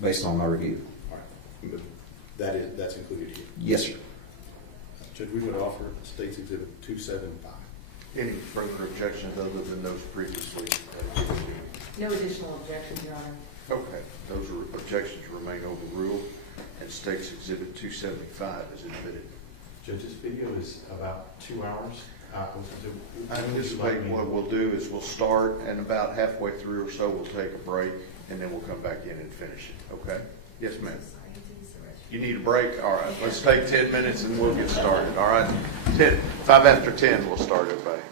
based on my review. All right. But that's included here? Yes, sir. Judge, we would offer State's Exhibit 275. Any further objections other than those previously given? No additional objections, Your Honor. Okay, those objections remain overruled, and State's Exhibit 275 is admitted. Judge, this video is about 2 hours. I anticipate what we'll do is we'll start, and about halfway through or so, we'll take a break, and then we'll come back in and finish it, okay? Yes, ma'am. You need a break? All right, let's take 10 minutes and we'll get started, all right? 5 after 10, we'll start, everybody.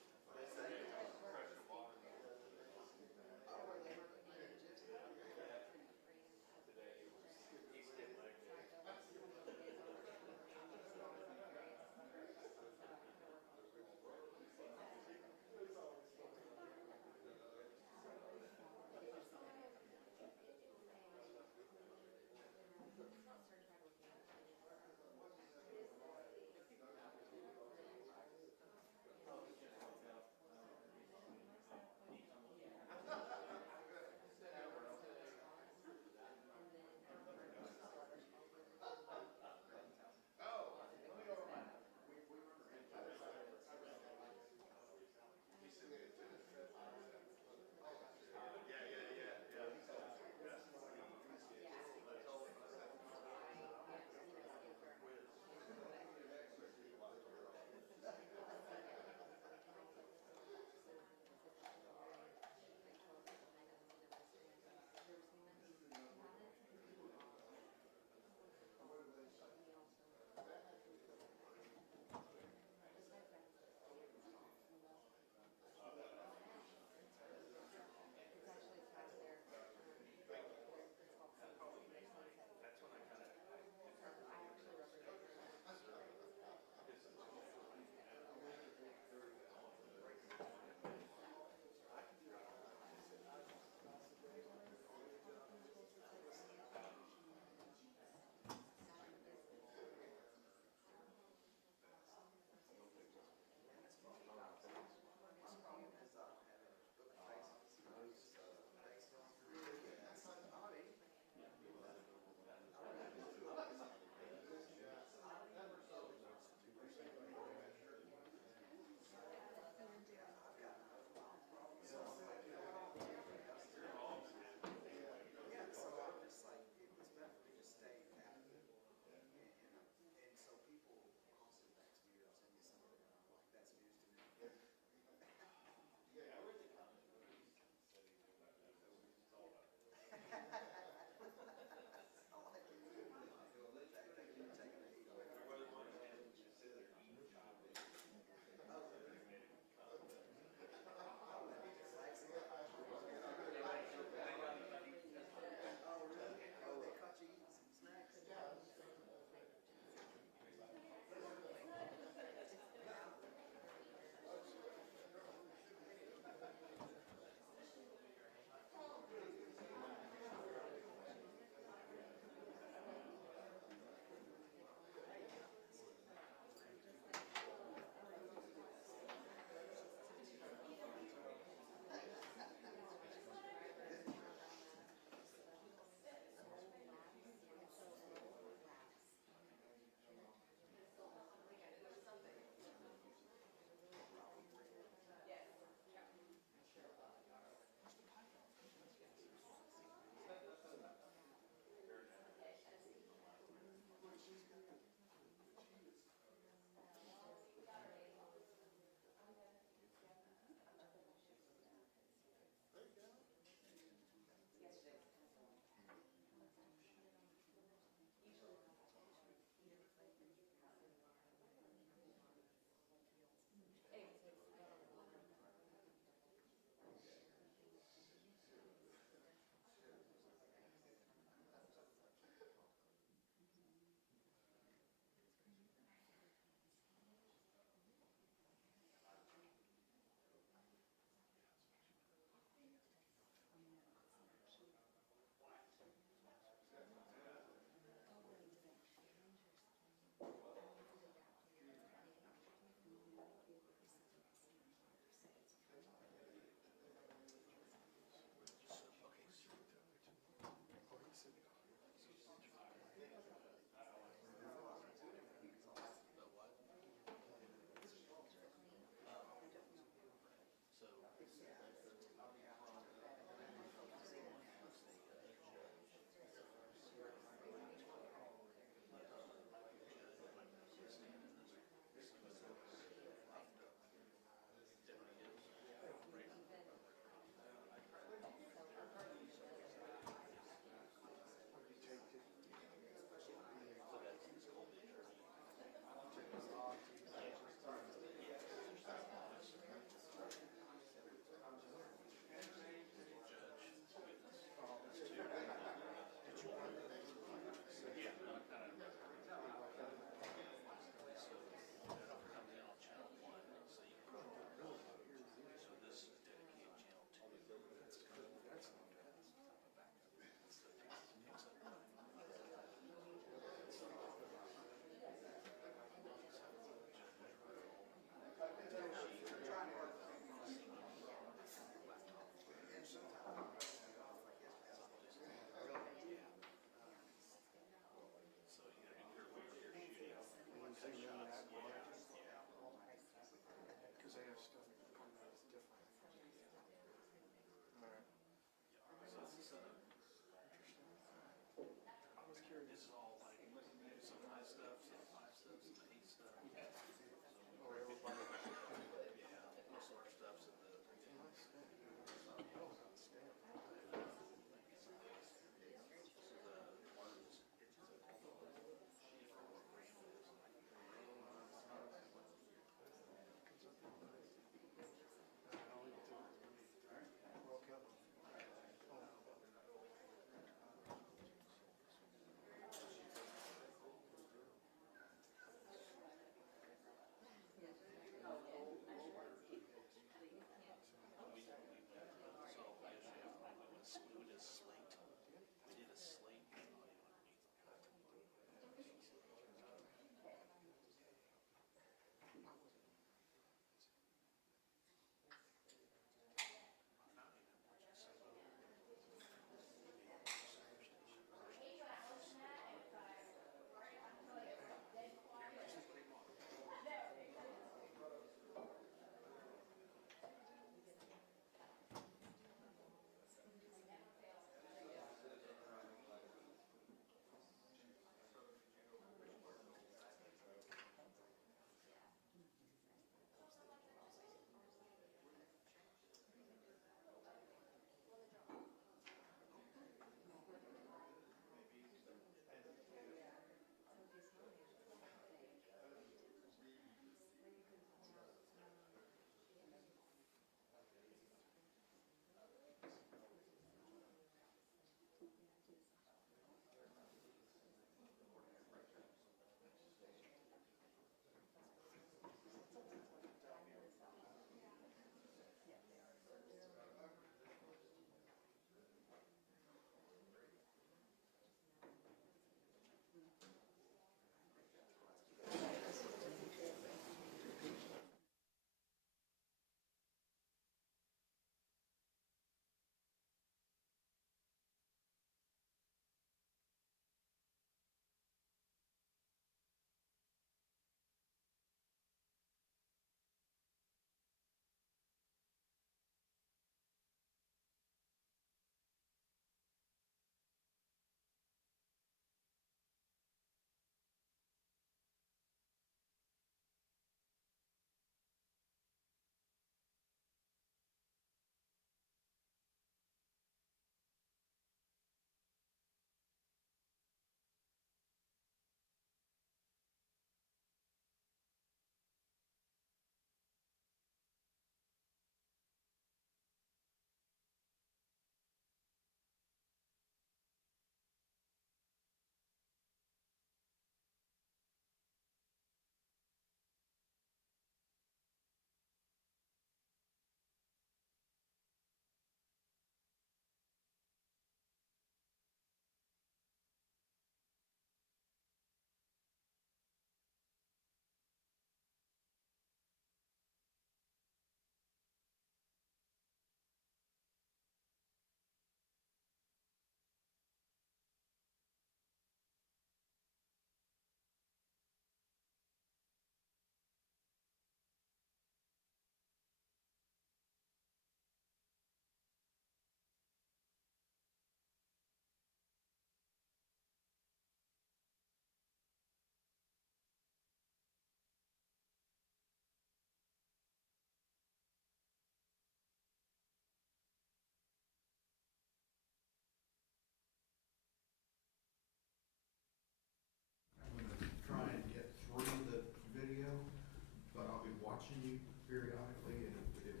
periodically, and if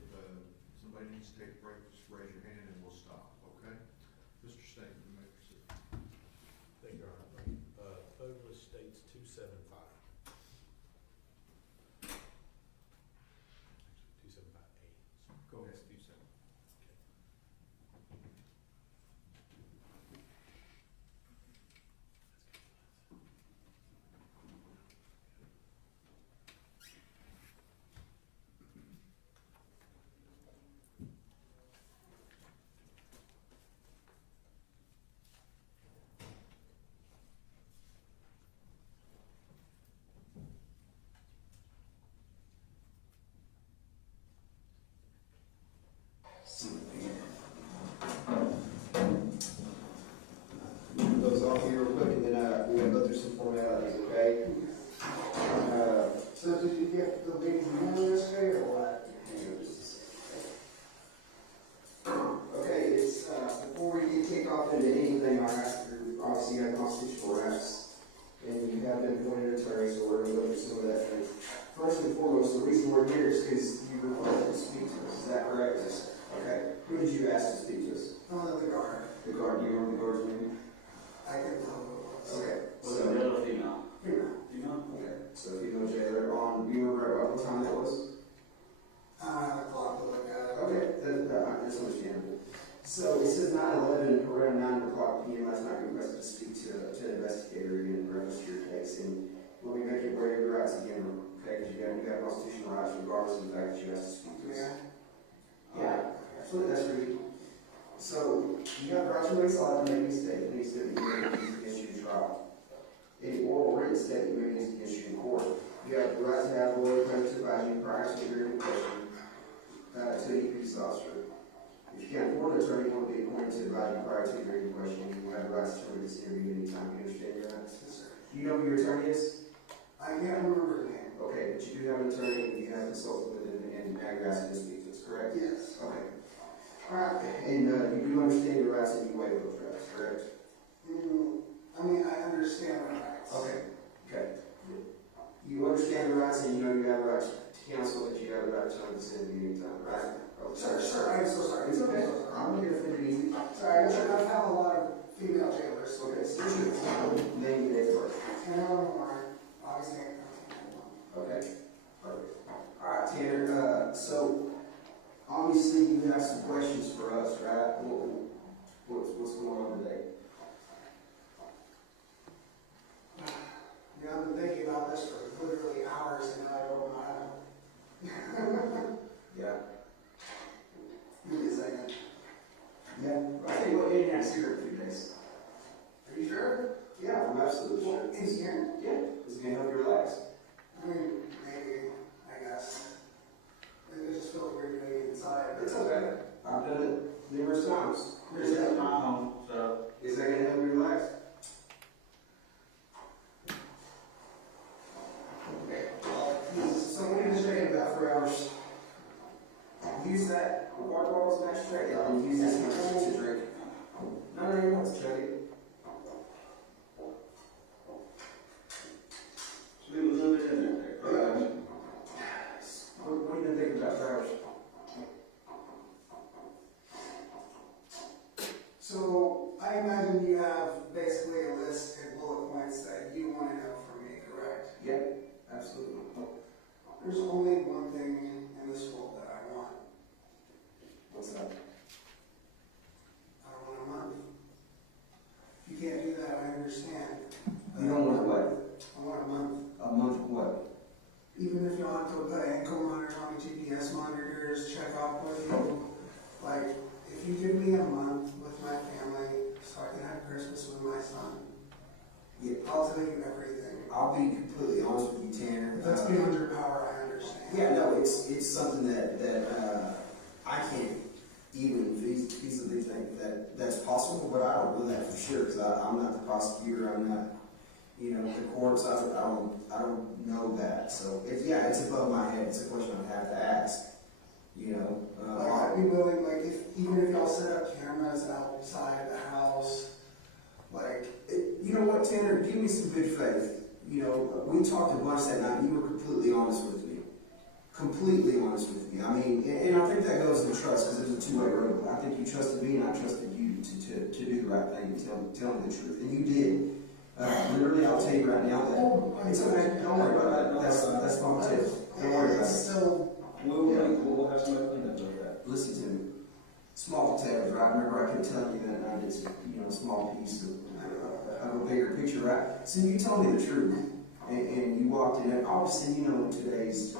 somebody needs to take a break, just raise your hand and we'll stop, okay? Mr. State, you may proceed. Thank you, Your Honor. Code list states 275. 275A. Go ahead, Steve. Those off here real quick, and then we're gonna go through some formalities, okay? So did you get the ladies' mail yesterday or what? Hang on just a second. Okay, it's, before we get kicked off into anything, obviously you have constitutional rights, and you have been appointed attorney, so we're gonna go through some of that thing. First and foremost, the reason we're here is because you requested to speak to us, is that correct? Yes. Okay, who did you ask to speak to us? The guard. The guard, do you remember the guard's name? I couldn't tell who it was. Okay. Was it male or female? Female. Female? Okay, so female jailer on, do you remember what time that was? I don't have a clock to look at. Okay, that's understandable. So it says 9/11, around 9 o'clock p.m. last night, you requested to speak to an investigator in reference to your case. And let me make it aware of your rights again, okay, because you have constitutional rights regardless of the fact that you asked to speak to us. Yeah, absolutely, that's really cool. So you have the right to make allowed to make a statement, any statement you make against you in trial. Any oral written statement you make against you in court. You have the right to have a lawyer present to advise you prior to hearing the question to any police officer. If you can't afford an attorney, you want to be appointed to advise you prior to hearing the question. You have the right to terminate this interview anytime. You understand your rights? Yes, sir. Do you know who your attorney is? I can't remember her name. Okay, but you do have an attorney and you have consulted with him and now you're asking to speak to us, correct? Yes. Okay. Alright, and you do understand your rights and you waive those rights, correct? I understand my rights. Okay, okay. You understand your rights and you know you have a right to counsel, that you have a right to terminate this interview anytime, right? Okay. Sir, I'm so sorry. It's okay. I'm here to fit it easy. Sorry, I've had a lot of female jailers. Okay, so name your date of birth. Obviously, Okay, perfect. All right, Tanner, so obviously you have some questions for us, right? What's going on today? I've been thinking about this for literally hours and I don't know. Yeah. Give me a second. Yeah. I tell you what, you didn't have a cigarette for 2 days. Are you sure? Yeah, I'm absolutely sure. Is here? Yeah, it's gonna help you relax. Maybe, I guess. It just feels weird doing it inside. It's okay. I've done it numerous times. This is my home, so. Is that gonna help you relax? Okay. So what are you thinking about for hours? Use that water bottles next to it, and use this one to drink. No, you don't have to chug it. Just leave a little bit in there. What have you been thinking about for hours? So, I imagine you have basically a list of bullet points that you want to know from me, correct? Yep, absolutely. There's only one thing in this world that I want. What's that? I don't want a month. If you can't do that, I understand. You don't want what? I want a month. A month of what? Even if you want to put ankle monitors on me, GPS monitors, check off with you, like, if you give me a month with my family so I can have Christmas with my son, Yeah. I'll tell you everything. I'll be completely honest with you, Tanner. If that's beyond your power, I understand. Yeah, no, it's something that I can't even feasibly think that's possible, but I don't know that for sure because I'm not the prosecutor. I'm not, the courts. I don't know that. So it's above my head. It's a question I'd have to ask. I'd be willing, even if y'all set up cameras outside the house, you know what, Tanner? Give me some good faith. We talked a bunch that night. You were completely honest with me. completely honest with you. I mean, and I think that goes to trust, because there's a two-way road. I think you trusted me and I trusted you to do the right thing and tell me the truth, and you did. Literally, I'll tell you right now that it's okay. Don't worry about it. That's my tip. Don't worry about it. Still, we'll have somebody clean up with that. Listen to me. Small potatoes, right? Remember, I kept telling you that I just, a small piece of a bigger picture, right? So you told me the truth, and you walked in. And obviously, in today's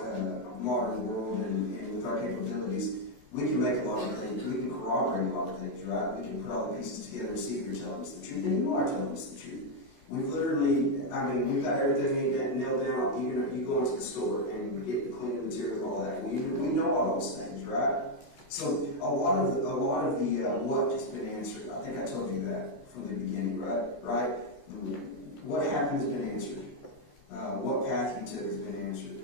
modern world and with our capabilities, we can make a lot of things. We can corroborate a lot of things, right? We can put all the pieces together and see if you're telling us the truth, and you are telling us the truth. We've literally, we've got everything nailed down. You go into the store and you get the cleaning materials, all that. We know all those things, right? So a lot of the what has been answered. I think I told you that from the beginning, right? What happened has been answered. What path you took has been answered.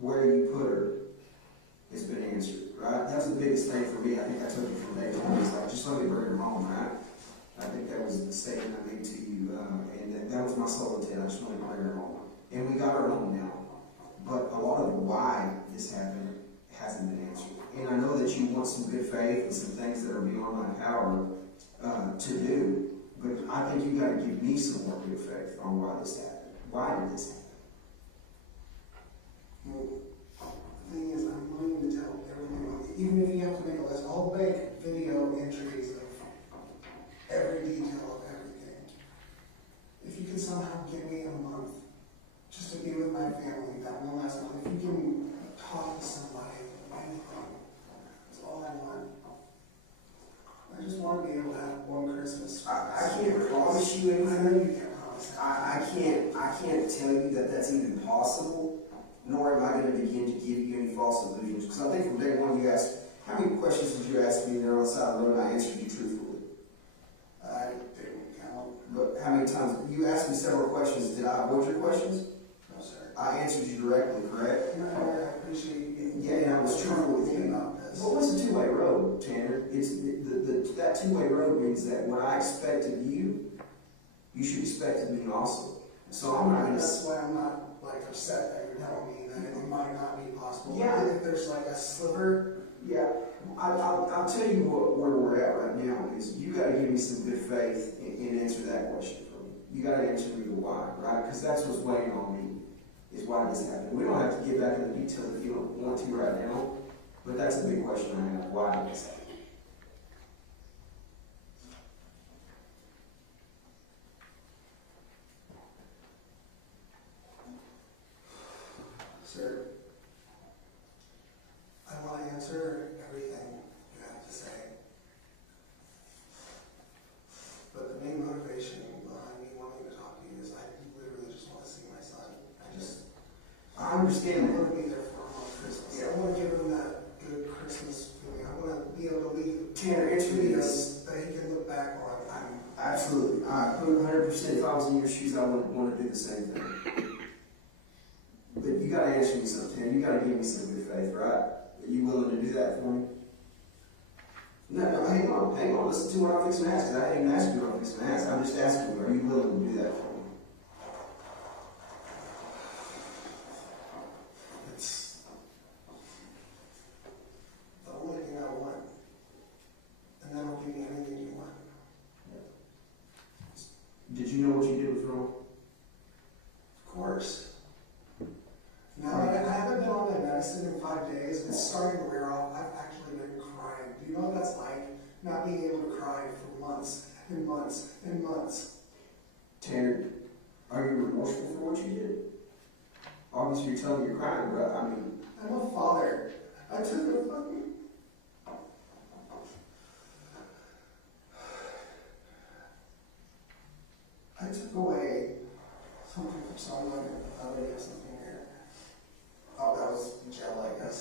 Where you put her has been answered, right? That was the biggest thing for me. I think I told you from day one. It's like, just let me bring her home, right? I think that was the statement I made to you, and that was my sole intent. I just wanted to bring her home, and we got her home now. But a lot of the why this happened hasn't been answered, and I know that you want some good faith and some things that are beyond my power to do. But I think you got to give me some more good faith on why this happened. Why did this happen? Well, the thing is, I'm willing to tell everything. Even if you have to make a list, I'll make video entries of every detail of everything. If you can somehow give me a month just to be with my family, that one last month, if you can talk to somebody, anything, that's all I want. I just want to be able to have one Christmas. I can't promise you anything. I know you can't promise. I can't tell you that that's even possible, nor am I going to begin to give you any false illusions. Because I think from day one you asked, how many questions did you ask me there on the side of the road, and I answered you truthfully. I didn't count. But how many times? You asked me several questions. Did I avoid your questions? No, sir. I answered you directly, correct? No, I appreciate you. Yeah, and I was truthful with you. Well, what's a two-way road, Tanner? It's that two-way road means that what I expect of you, you should expect of me also. So I'm not going to. That's why I'm not upset that you're telling me that it might not be possible. Yeah. If there's a sliver. Yeah, I'll tell you where we're at right now is you got to give me some good faith and answer that question for me. You got to answer me the why, right? Because that's what's weighing on me, is why this happened. We don't have to get back into the details if you don't want to right now, but that's a big question I have. Why did this happen? Sir, I want to answer everything you have to say. But the main motivation behind me wanting to talk to you is I literally just want to see my son. I understand I want that. to be there for him on Christmas. I want to give him that good Christmas feeling. I want to be able to leave Tanner, answer me this. that he can look back on. Absolutely. 100%. If I was in your shoes, I would want to do the same thing. But you got to answer me something, Tanner. You got to give me some good faith, right? Are you willing to do that for me? No, hang on. Listen to what I'm fixing to ask, because I ain't even asked you what I'm fixing to ask. I'm just asking you, are you willing to do that for me? It's the only thing I want. And that'll give me anything you want. Did you know what you did was wrong? Of course. Now, I haven't been on that medicine in 5 days. It's starting to wear off. I've actually been crying. Do you know what that's like? Not being able to cry for months and months and months. Tanner, are you remorseful for what you did? Obviously, you're telling me you're crying, but I'm a father. I took a fucking. I took away something from someone. I thought I had something here. Oh, that was gel, I guess.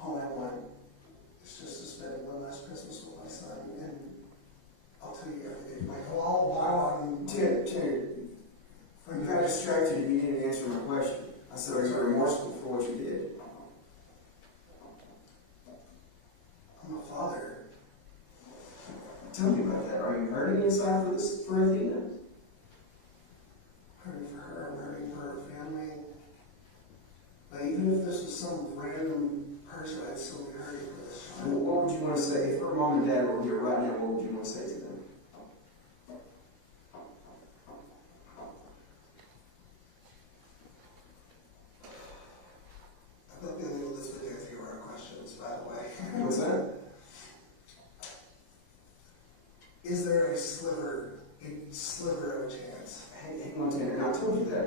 All I want is just to spend one last Christmas with my son, and I'll tell you everything. While I'm Tanner, you got distracted and you didn't answer my question. I said, are you remorseful for what you did? I'm a father. Tell me about that. Are you hurting inside for Athena? Hurting for her, I'm hurting for her family. some random person, I'd still be hurting for this child. Well, what would you want to say, if her mom and dad were here right now, what would you want to say to them? I thought the illegal disability were our questions, by the way. What's that? Is there a sliver of a chance? Hang on, Tanner, and I told you that.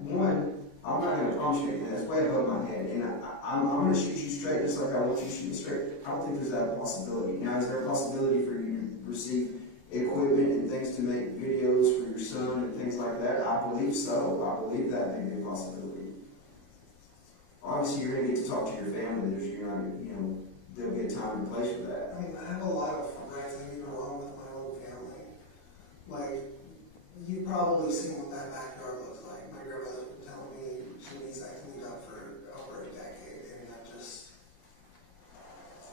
One, I'm not going to promise you anything. That's way above my head. And I'm going to shoot you straight just like I want you to shoot me straight. I don't think there's that possibility. Now, is there a possibility for you to receive equipment and things to make videos for your son and things like that? I believe so. I believe that may be a possibility. Obviously, you're going to get to talk to your family. There'll be a time and place for that. I mean, I have a lot of rights I get along with my own family. Like, you've probably seen what that backyard looks like. My grandmother would tell me she needs that cleaned up for over a decade, and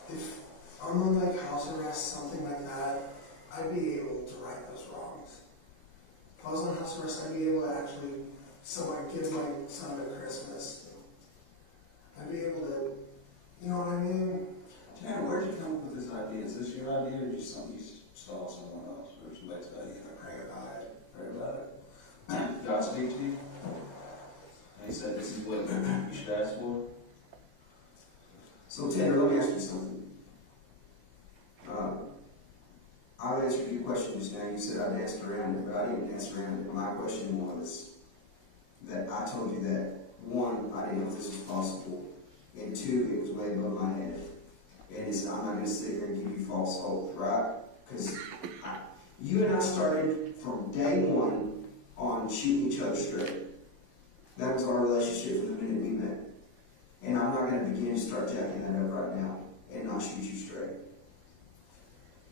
if I'm on like house arrest, something like that, I'd be able to right those wrongs. If I was on house arrest, I'd be able to actually, give my son a Christmas. I'd be able to, you know what I mean? Tanner, where'd you come up with this idea? Is this your idea or just something you saw someone else or somebody's idea? I pray about it. Pray about it. God speak to you? And he said this is what you should ask for? So, Tanner, let me ask you something. I've answered your question just now. You said I'd answer around it, but I didn't answer around it. My question was that I told you that, one, I didn't know if this was possible, and two, it was way above my head. And I'm not going to sit here and give you false hope, right? Because you and I started from day one on shooting each other straight. That was our relationship from the minute we met. And I'm not going to begin to start jacking that up right now and not shoot you straight.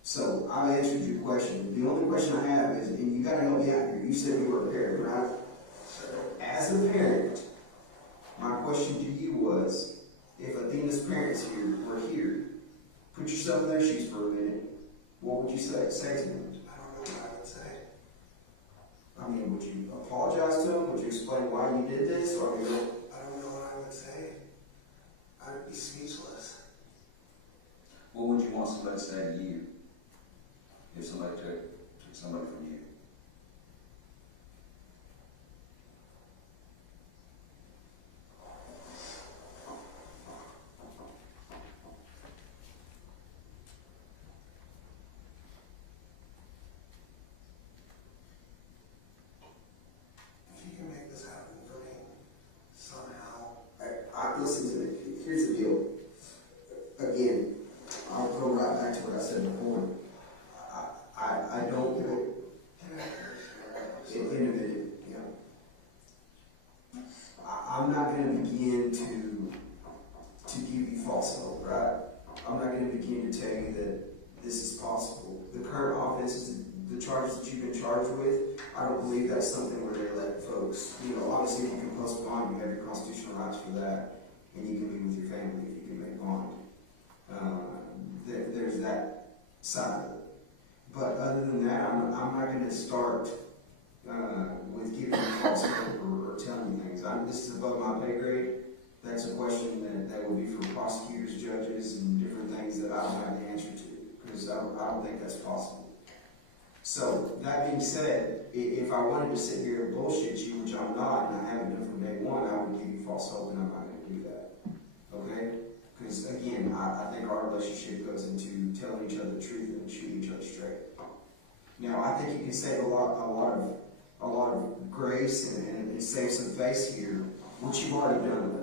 So I've answered your question. The only question I have is, and you got to help me out here. You said you were a parent, right? As a parent, my question to you was, if Athena's parents were here, put yourself in their shoes for a minute, what would you say to them? I don't know what I would say. I mean, would you apologize to them? Would you explain why you did this? Or I don't know what I would say. I would be speechless. What would you want somebody to say to you if somebody took somebody from you? Listen to me. Here's the deal. Again, I'll go right back to what I said before. I don't do it in a minute. Yeah. I'm not going to begin to give you false hope, right? I'm not going to begin to tell you that this is possible. The current offenses, the charges that you've been charged with, I don't believe that's something where they're letting folks, obviously if you can post bond, you have your constitutional rights for that. And you can be with your family if you can make bond. There's that side of it. But other than that, I'm not going to start with giving you false hope or telling you things. This is above my pay grade. That's a question that would be for prosecutors, judges, and different things that I don't have the answer to, because I don't think that's possible. So, that being said, if I wanted to sit here and bullshit you, which I'm not, and I haven't done from day one, I would give you false hope, and I'm not going to do that. Okay? Because again, I think our relationship goes into telling each other the truth and shooting each other straight. Now, I think you can save a lot of grace and save some face here, which you've already done.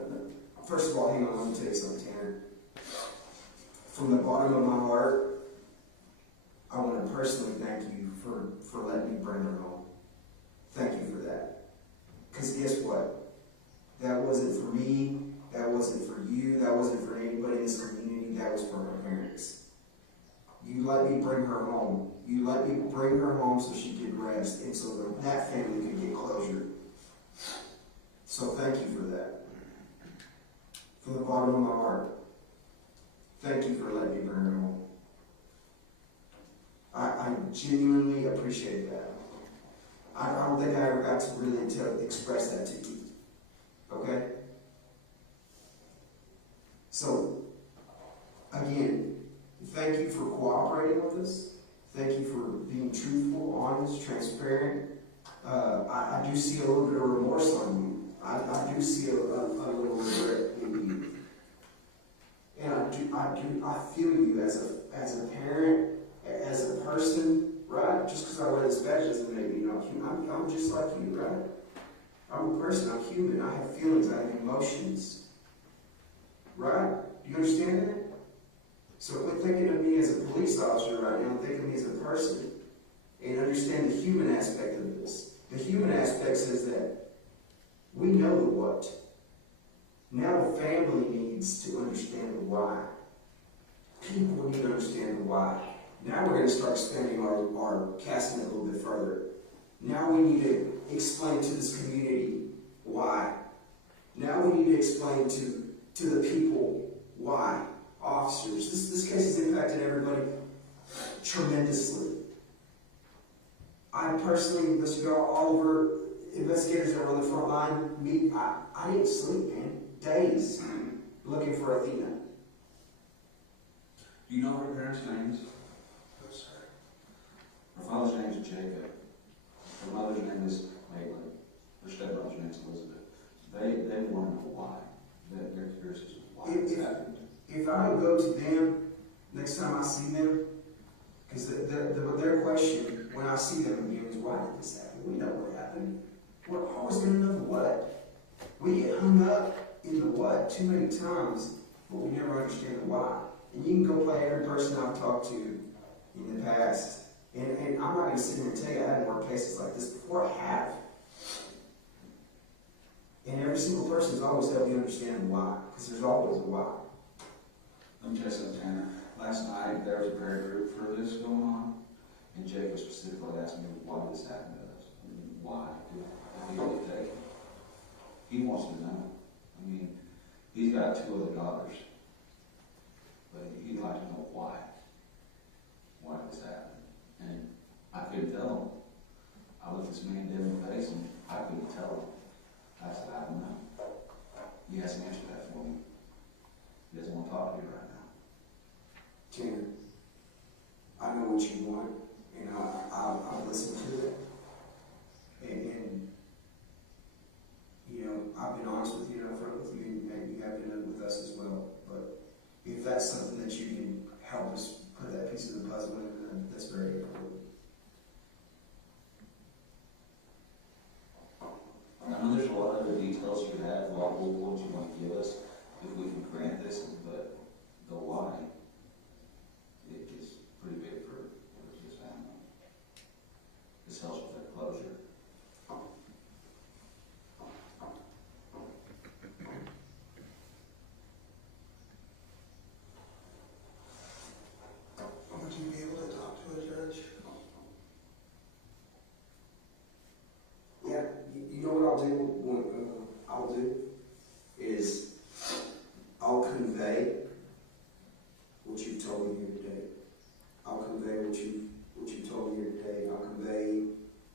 First of all, hang on, let me tell you something, Tanner. From the bottom of my heart, I want to personally thank you for letting me bring her home. Thank you for that. Because guess what? That wasn't for me. That wasn't for you. That wasn't for anybody in this community. That was for her parents. You let me bring her home. You let me bring her home so she could rest and so that family could get closure. So thank you for that. From the bottom of my heart, thank you for letting me bring her home. I genuinely appreciate that. I don't think I ever got to really express that to you. Okay? thank you for cooperating with us. Thank you for being truthful, honest, transparent. I do see a little bit of remorse on you. I do see a little regret in you. And I feel you as a parent, as a person, right? Just because I wear this badge doesn't make me not human. I'm just like you, right? I'm a person, I'm human, I have feelings, I have emotions. Right? Do you understand that? So quit thinking of me as a police officer right now, think of me as a person. And understand the human aspect of this. The human aspect says that we know the what. Now the family needs to understand the why. People need to understand the why. Now we're going to start expanding our casting it a little bit further. Now we need to explain to this community why. Now we need to explain to the people why. Officers. This case has impacted everybody tremendously. I personally, Mr. Go all over, investigators that were on the front line, I didn't sleep, man. Days looking for Athena. Do you know her parents' names? No, sir. Her father's name is Jacob. Her mother's name is Maitland. Her stepmother's name is Elizabeth. They want to know why. They're curious as to why this happened. If I go to them next time I see them, because their question when I see them again is, why did this happen? We know what happened. We're always going to know the what. We get hung up in the what too many times, but we never understand the why. And you can go play every person I've talked to in the past. And I'm not going to sit here and tell you I haven't worked cases like this before. I have. And every single person has always helped you understand why, because there's always a why. Let me tell you something, Tanner. Last night, there was a prayer group for this going on, and Jacob specifically asked me, why did this happen to us? I mean, why did he get taken? He wants to know. I mean, he's got 2 other daughters, but he'd like to know why. Why did this happen? And I couldn't tell him. I looked this man dead in the face, and I couldn't tell him. I said, I don't know. He hasn't answered that for me. He doesn't want to talk to you right now. Tanner, I know what you want, and I'll listen to it. And you know, I've been honest with you, upfront with you, and you have been with us as well. But if that's something that you can help us put that piece of the puzzle in, then that's very important. I know there's a lot of other details you could have, a lot of what you want to give us, if we can grant this, but the why, it is pretty big for his family. This helps with their closure. Would you be able to talk to a judge? Yeah, you know what I'll do? I'll do is I'll convey what you've told me here today. I'll convey what you told me here today. I'll convey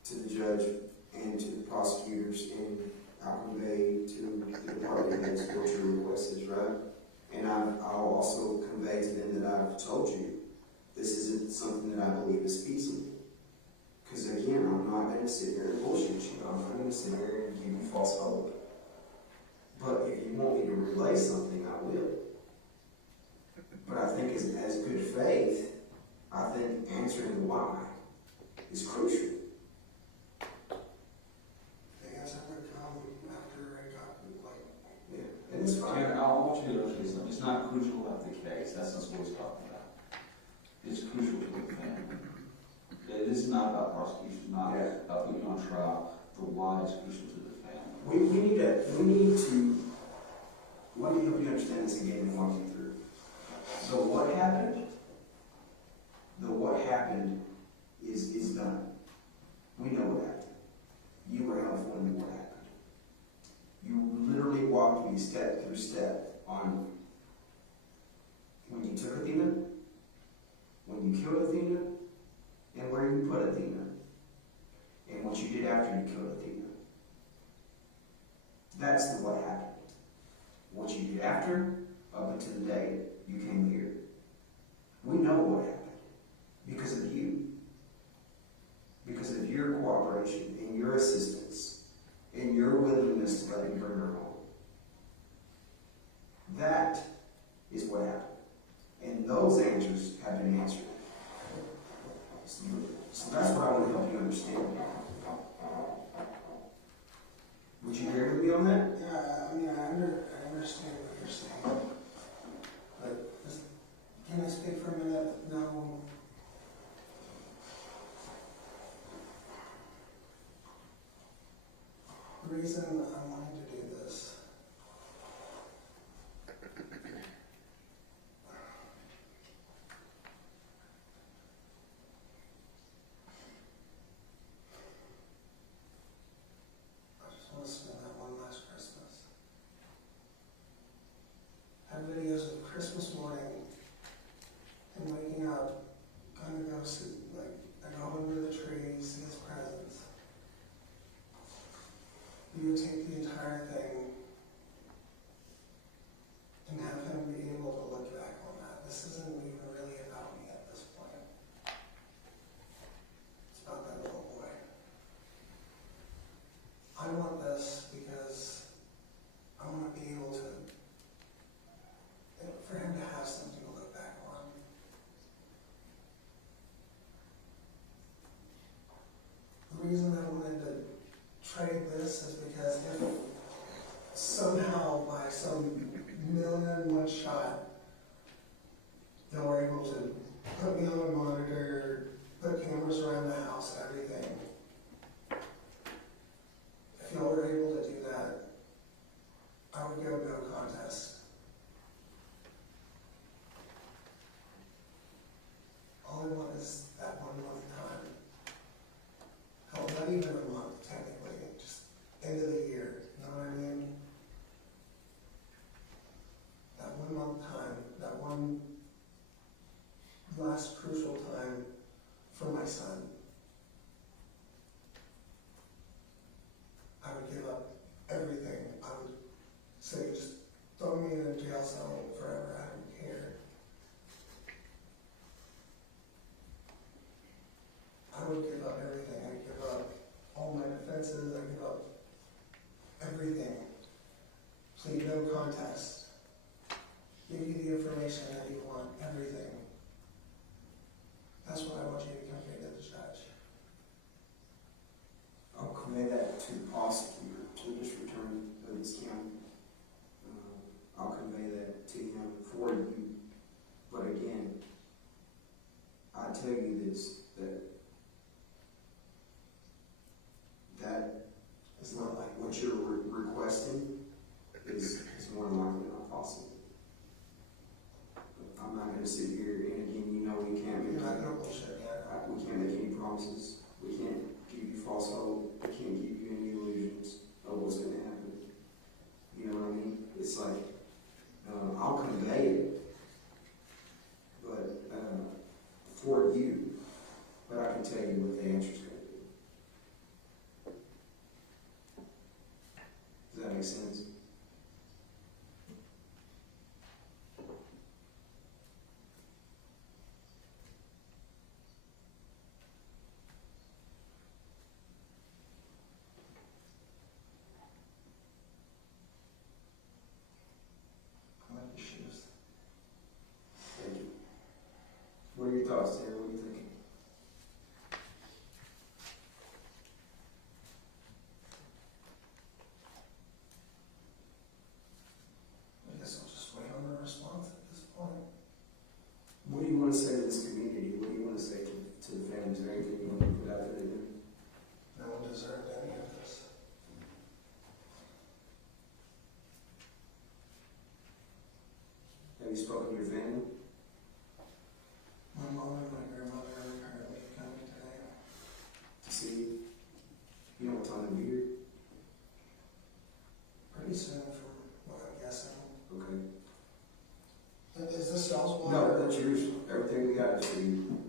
to the judge and to the prosecutors, and I'll convey to the department heads what your request is, right? And I'll also convey to them that I've told you this isn't something that I believe is feasible. Because again, I'm not going to sit here and bullshit you. I'm not going to sit here and give you false hope. But if you want me to relay something, I will. But I think as good faith, I think answering the why is crucial. They guys have to come after I got Yeah, and it's fine. Tanner, I want you to understand something. It's not crucial about the case. That's not what he's talking about. It's crucial to the family. This is not about prosecution, it's not about putting you on trial. The why is crucial to the family. We need to, let me help you understand this again and walk you through. So what happened is done. We know what happened. You were held for what happened. You literally walked me step through step on when you took Athena, when you killed Athena, and where you put Athena, and what you did after you killed Athena. That's what happened. What you did after, up until the day you came here. We know what happened because of you. Because of your cooperation and your assistance and your willingness to let me bring her home. That is what happened. And those answers have been answered. So that's what I want to help you understand. Would you agree with me on that? Yeah, I mean, I understand what you're saying. But can I speak for a minute? No. The reason I'm wanting to do this I just want to spend that one last Christmas. I have videos of Christmas morning and waking up, gonna go see, like, I go under the tree, see his presents. You would take the entire thing and have him be able to look back on that. This isn't even really about me at this point. It's about that little boy. I want this because I want to be able to, for him to have something to look back on. The reason I wanted to trade this is because if somehow by some million-one shot they were able to put me on a monitor, put cameras around the house, everything. If y'all were able to do that, I would go no contest. All I want is that 1 month time. Hell, not even a month, technically, just end of the year, you know what I mean? That 1 month time, that one last crucial time for my son. I would give up everything. I would say, just throw me in a jail cell forever, I don't care. I would give up everything. I'd give up all my defenses, I'd give up everything. Plead no contest. Give you the information that you want, everything. That's what I want you to convey to the judge. I'll convey that to the prosecutor, to the district attorney of this county. I'll convey that to him for you. But again, I tell you this, that is not like what you're requesting is more than likely not possible. But I'm not going to sit here, and again, you know we can't make we can't make any promises. We can't give you false hope. We can't give you any illusions of what's going to happen. You know what I mean? It's like I'll convey it, but for you. But I can tell you what the answer's going to be. Does that make sense? I like your shoes. Thank you. What are your thoughts, Taylor? What are you thinking? I guess I'll just wait on the response at this point. What do you want to say to this community? What do you want to say to the families? Is there anything you want to put out there to them? No one deserved any of this. Have you spoken to your family? My mom and my grandmother are currently coming today. To see, you know what time they'll be here? Pretty soon, from what I'm guessing. Okay. Is this y'all's water? No, that's yours. Everything we got is for you.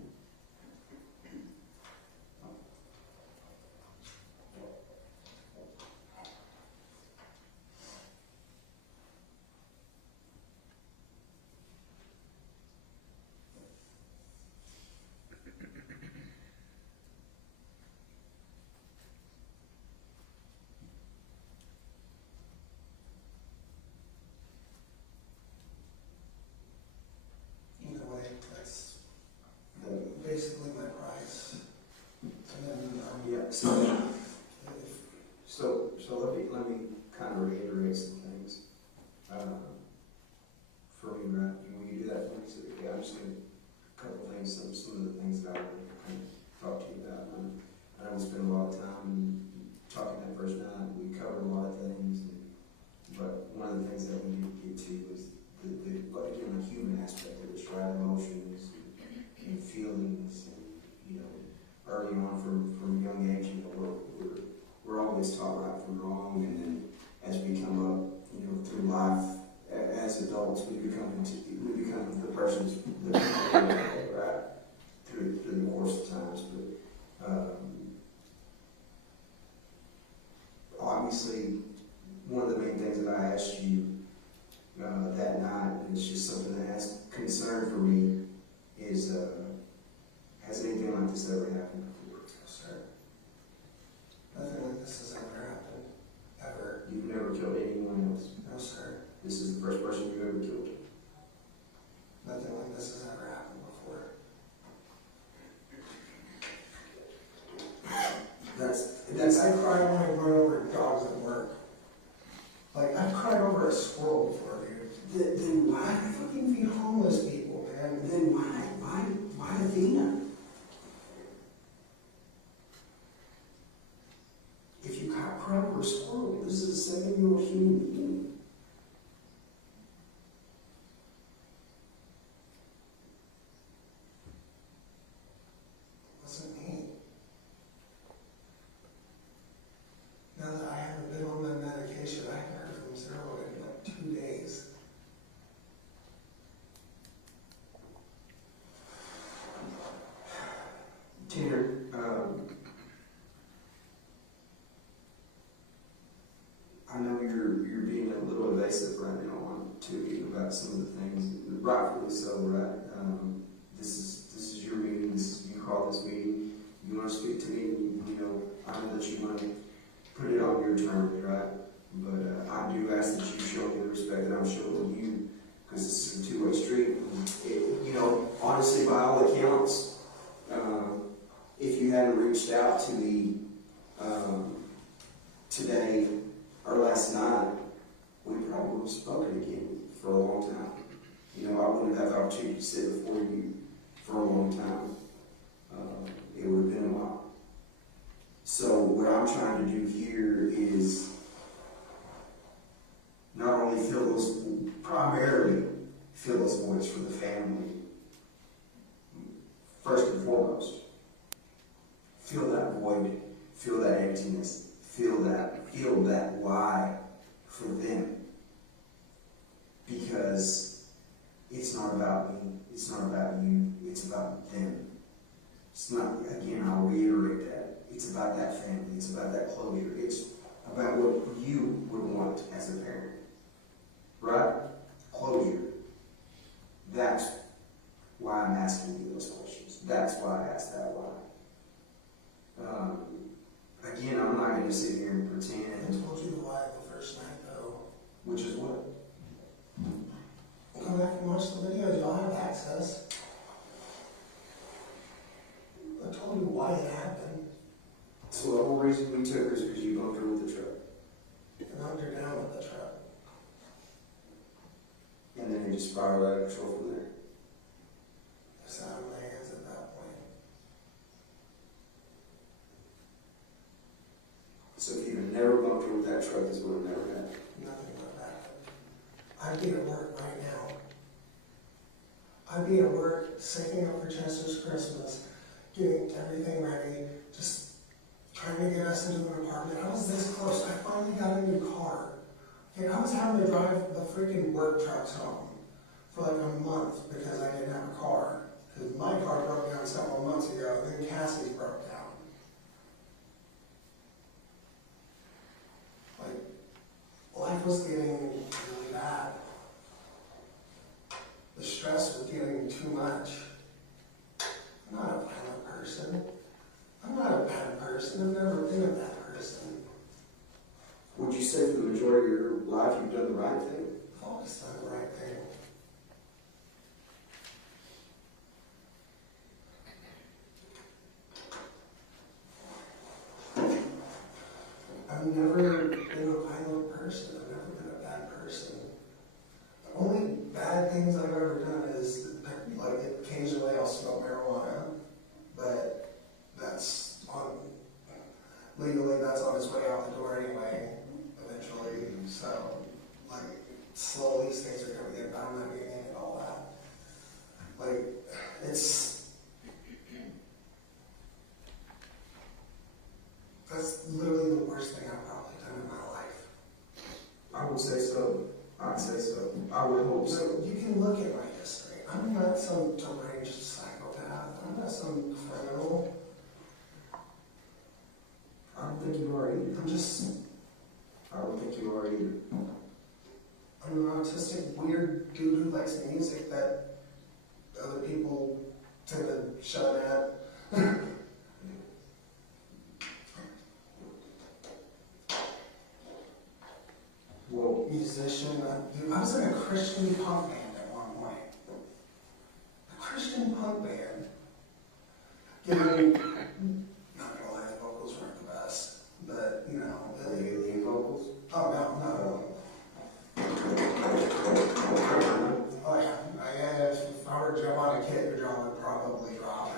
to was but again, the human aspect of it, right? Emotions and feelings, and you know, early on from a young age, you know, we're always taught right from wrong, and then as we come up, you know, through life as adults, we become the persons that we are, right? Through the course of times, but obviously, one of the main things that I asked you that night, and it's just something that has concern for me, is has anything like this ever happened before? No, sir. Nothing like this has ever happened. Ever. You've never killed anyone else? No, sir. This is the first person you've ever killed? Nothing like this has ever happened before. I cry when I run over dogs at work. Like, I've cried over a squirrel before, dude. Then why? I fucking feed homeless people, man. Then why? Why Athena? If you cry over a squirrel, this is a 7-year-old human being. It wasn't me. Now that I haven't been on my medication, I haven't heard from Zero in like 2 days. Tanner, I know you're being a little evasive right now to me about some of the things, rightfully so, right? This is your meeting. You call this meeting. You want to speak to me, you know, I know that you want to put it on your terms, right? But I do ask that you show me the respect that I'm showing you, because this is a two-way street. You know, honestly, by all accounts, if you hadn't reached out to me today or last night, we probably would have spoken again for a long time. You know, I wouldn't have had the opportunity to sit before you for a long time. It would have been a while. So what I'm trying to do here is not only primarily fill those voids for the family, first and foremost. Feel that void, feel that emptiness, feel that why for them. Because it's not about me, it's not about you, it's about them. It's not, again, I'll reiterate that. It's about that family, it's about that closure, it's about what you would want as a parent. Right? Closure. That's why I'm asking you those questions. That's why I asked that why. Again, I'm not going to sit here and pretend. I told you the why the first night, though. Which is what? Come back and watch the videos. Y'all have access. I told you why it happened. So the whole reason we took her is because you bumped her with the truck. And knocked her down with the truck. And then it just spiraled out of control from there. I sat on my hands at that point. So if you had never bumped her with that truck, this would have never happened. Nothing would have happened. I'd be at work right now. I'd be at work, saving up for Chester's Christmas, getting everything ready, just trying to get us into an apartment. I was this close. I finally got a new car. Okay, I was having to drive the freaking work trucks home for like a month because I didn't have a car. Because my car broke down several months ago, and then Cassie's broke down. Like, life was getting really bad. The stress was getting too much. I'm not a violent person. I'm not a bad person. I've never been a bad person. Would you say for the majority of your life you've done the right thing? I've always done the right thing. I've never been a violent person. I've never been a bad person. The only bad things I've ever done is, like, occasionally all these things are coming in, but I'm not getting into all that. Like, that's literally the worst thing I've probably done in my life. I would say so. I'd say so. I would hope so. So you can look at my history. I'm not some deranged psychopath. I'm not some criminal. I don't think you are either. I don't think you are either. I'm an autistic, weird dude who likes music that other people tend to shut at. Well, musician. I was in a Christian punk band at one point. A Christian punk band. Giving, not gonna lie, the vocals weren't the best, but you know. the lead vocals? Oh no. Oh yeah. If I were to jump on a kid, your jaw would probably drop.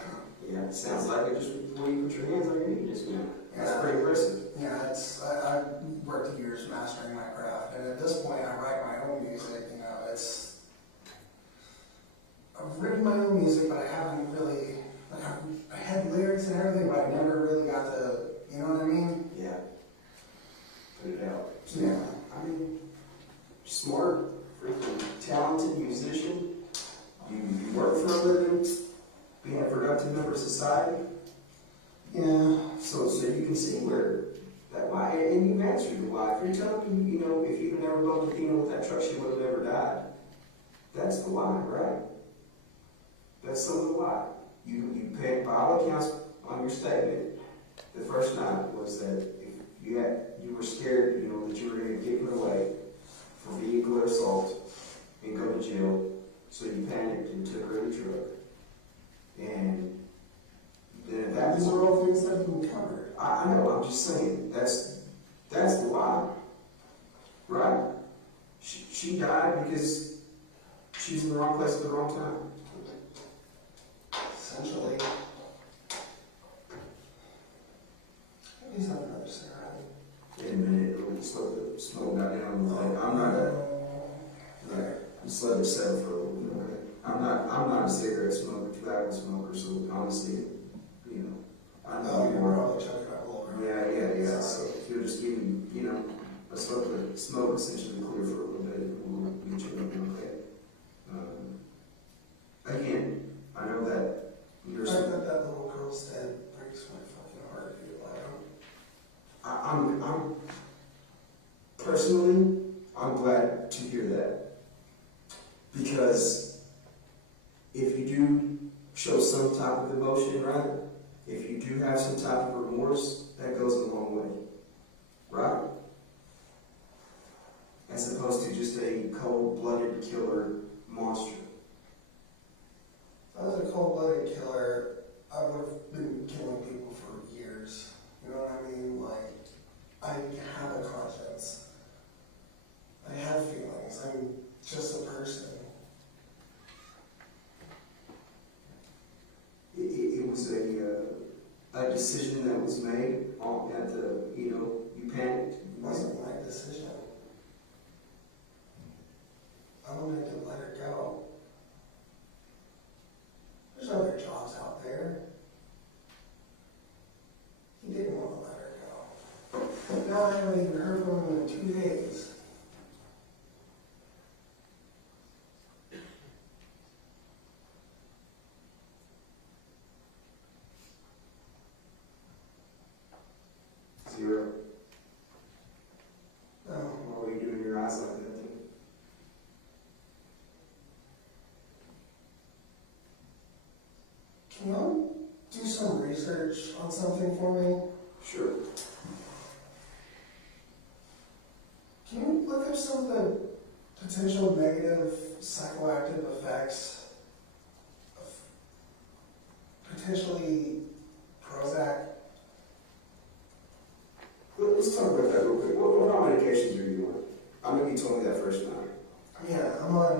Yeah, it sounds like it. Just the way you put your hands on your knee just now. That's pretty impressive. Yeah, I worked years mastering my craft, and at this point, I write my own music. You know, I've written my own music, but I haven't really. Like, I had lyrics and everything, but I never really got to. You know what I mean? Yeah. Put it out. Yeah. I mean, smart, freaking talented musician. You work for a living, being a productive member of society. Yeah. So you can see where that why, and you've answered the why. If you're telling me, you know, if you'd never bumped Athena with that truck, she would have never died. That's the why, right? That's some of the why. You paid, by all accounts, on your statement, the first night was that if you were scared, you know, that you were going to get put away for vehicular assault and go to jail, so you panicked and took her in the truck. And then that These are all things that have been covered. I know, I'm just saying, that's the why, right? She died because she was in the wrong place at the wrong time. Essentially. Please have another cigarette. In a minute, we'll slow the smoke down. I'm not I'm just letting it settle for a little bit. Okay? I'm not a cigarette smoker, tobacco smoker, so honestly, you know, I know you're more. probably chucking up a little bit. Yeah. So if you'll just give me, you know, let's let the smoke essentially clear for a little bit, and we'll get you looking okay. Again, I know that The fact that that little girl's dead breaks my fucking heart, dude. I'm personally, I'm glad to hear that, because if you do show some type of emotion, right? If you do have some type of remorse, that goes a long way, right? As opposed to just a cold-blooded killer monster. If I was a cold-blooded killer, I would have been killing people for years. You know what I mean? Like, I have a conscience. I have feelings. I'm just a person. It was a decision that was made at the, you know, you panicked. It wasn't my decision. I wanted to let her go. There's other jobs out there. He didn't want to let her go. Now I haven't even heard from him in 2 days. Zero. No. What were you doing your eyes like that? Can you do some research on something for me? Sure. Can you look up some of the potential negative psychoactive effects of potentially Prozac? Let's talk about that real quick. What medications are you on? I know you told me that first night. Yeah, I'm on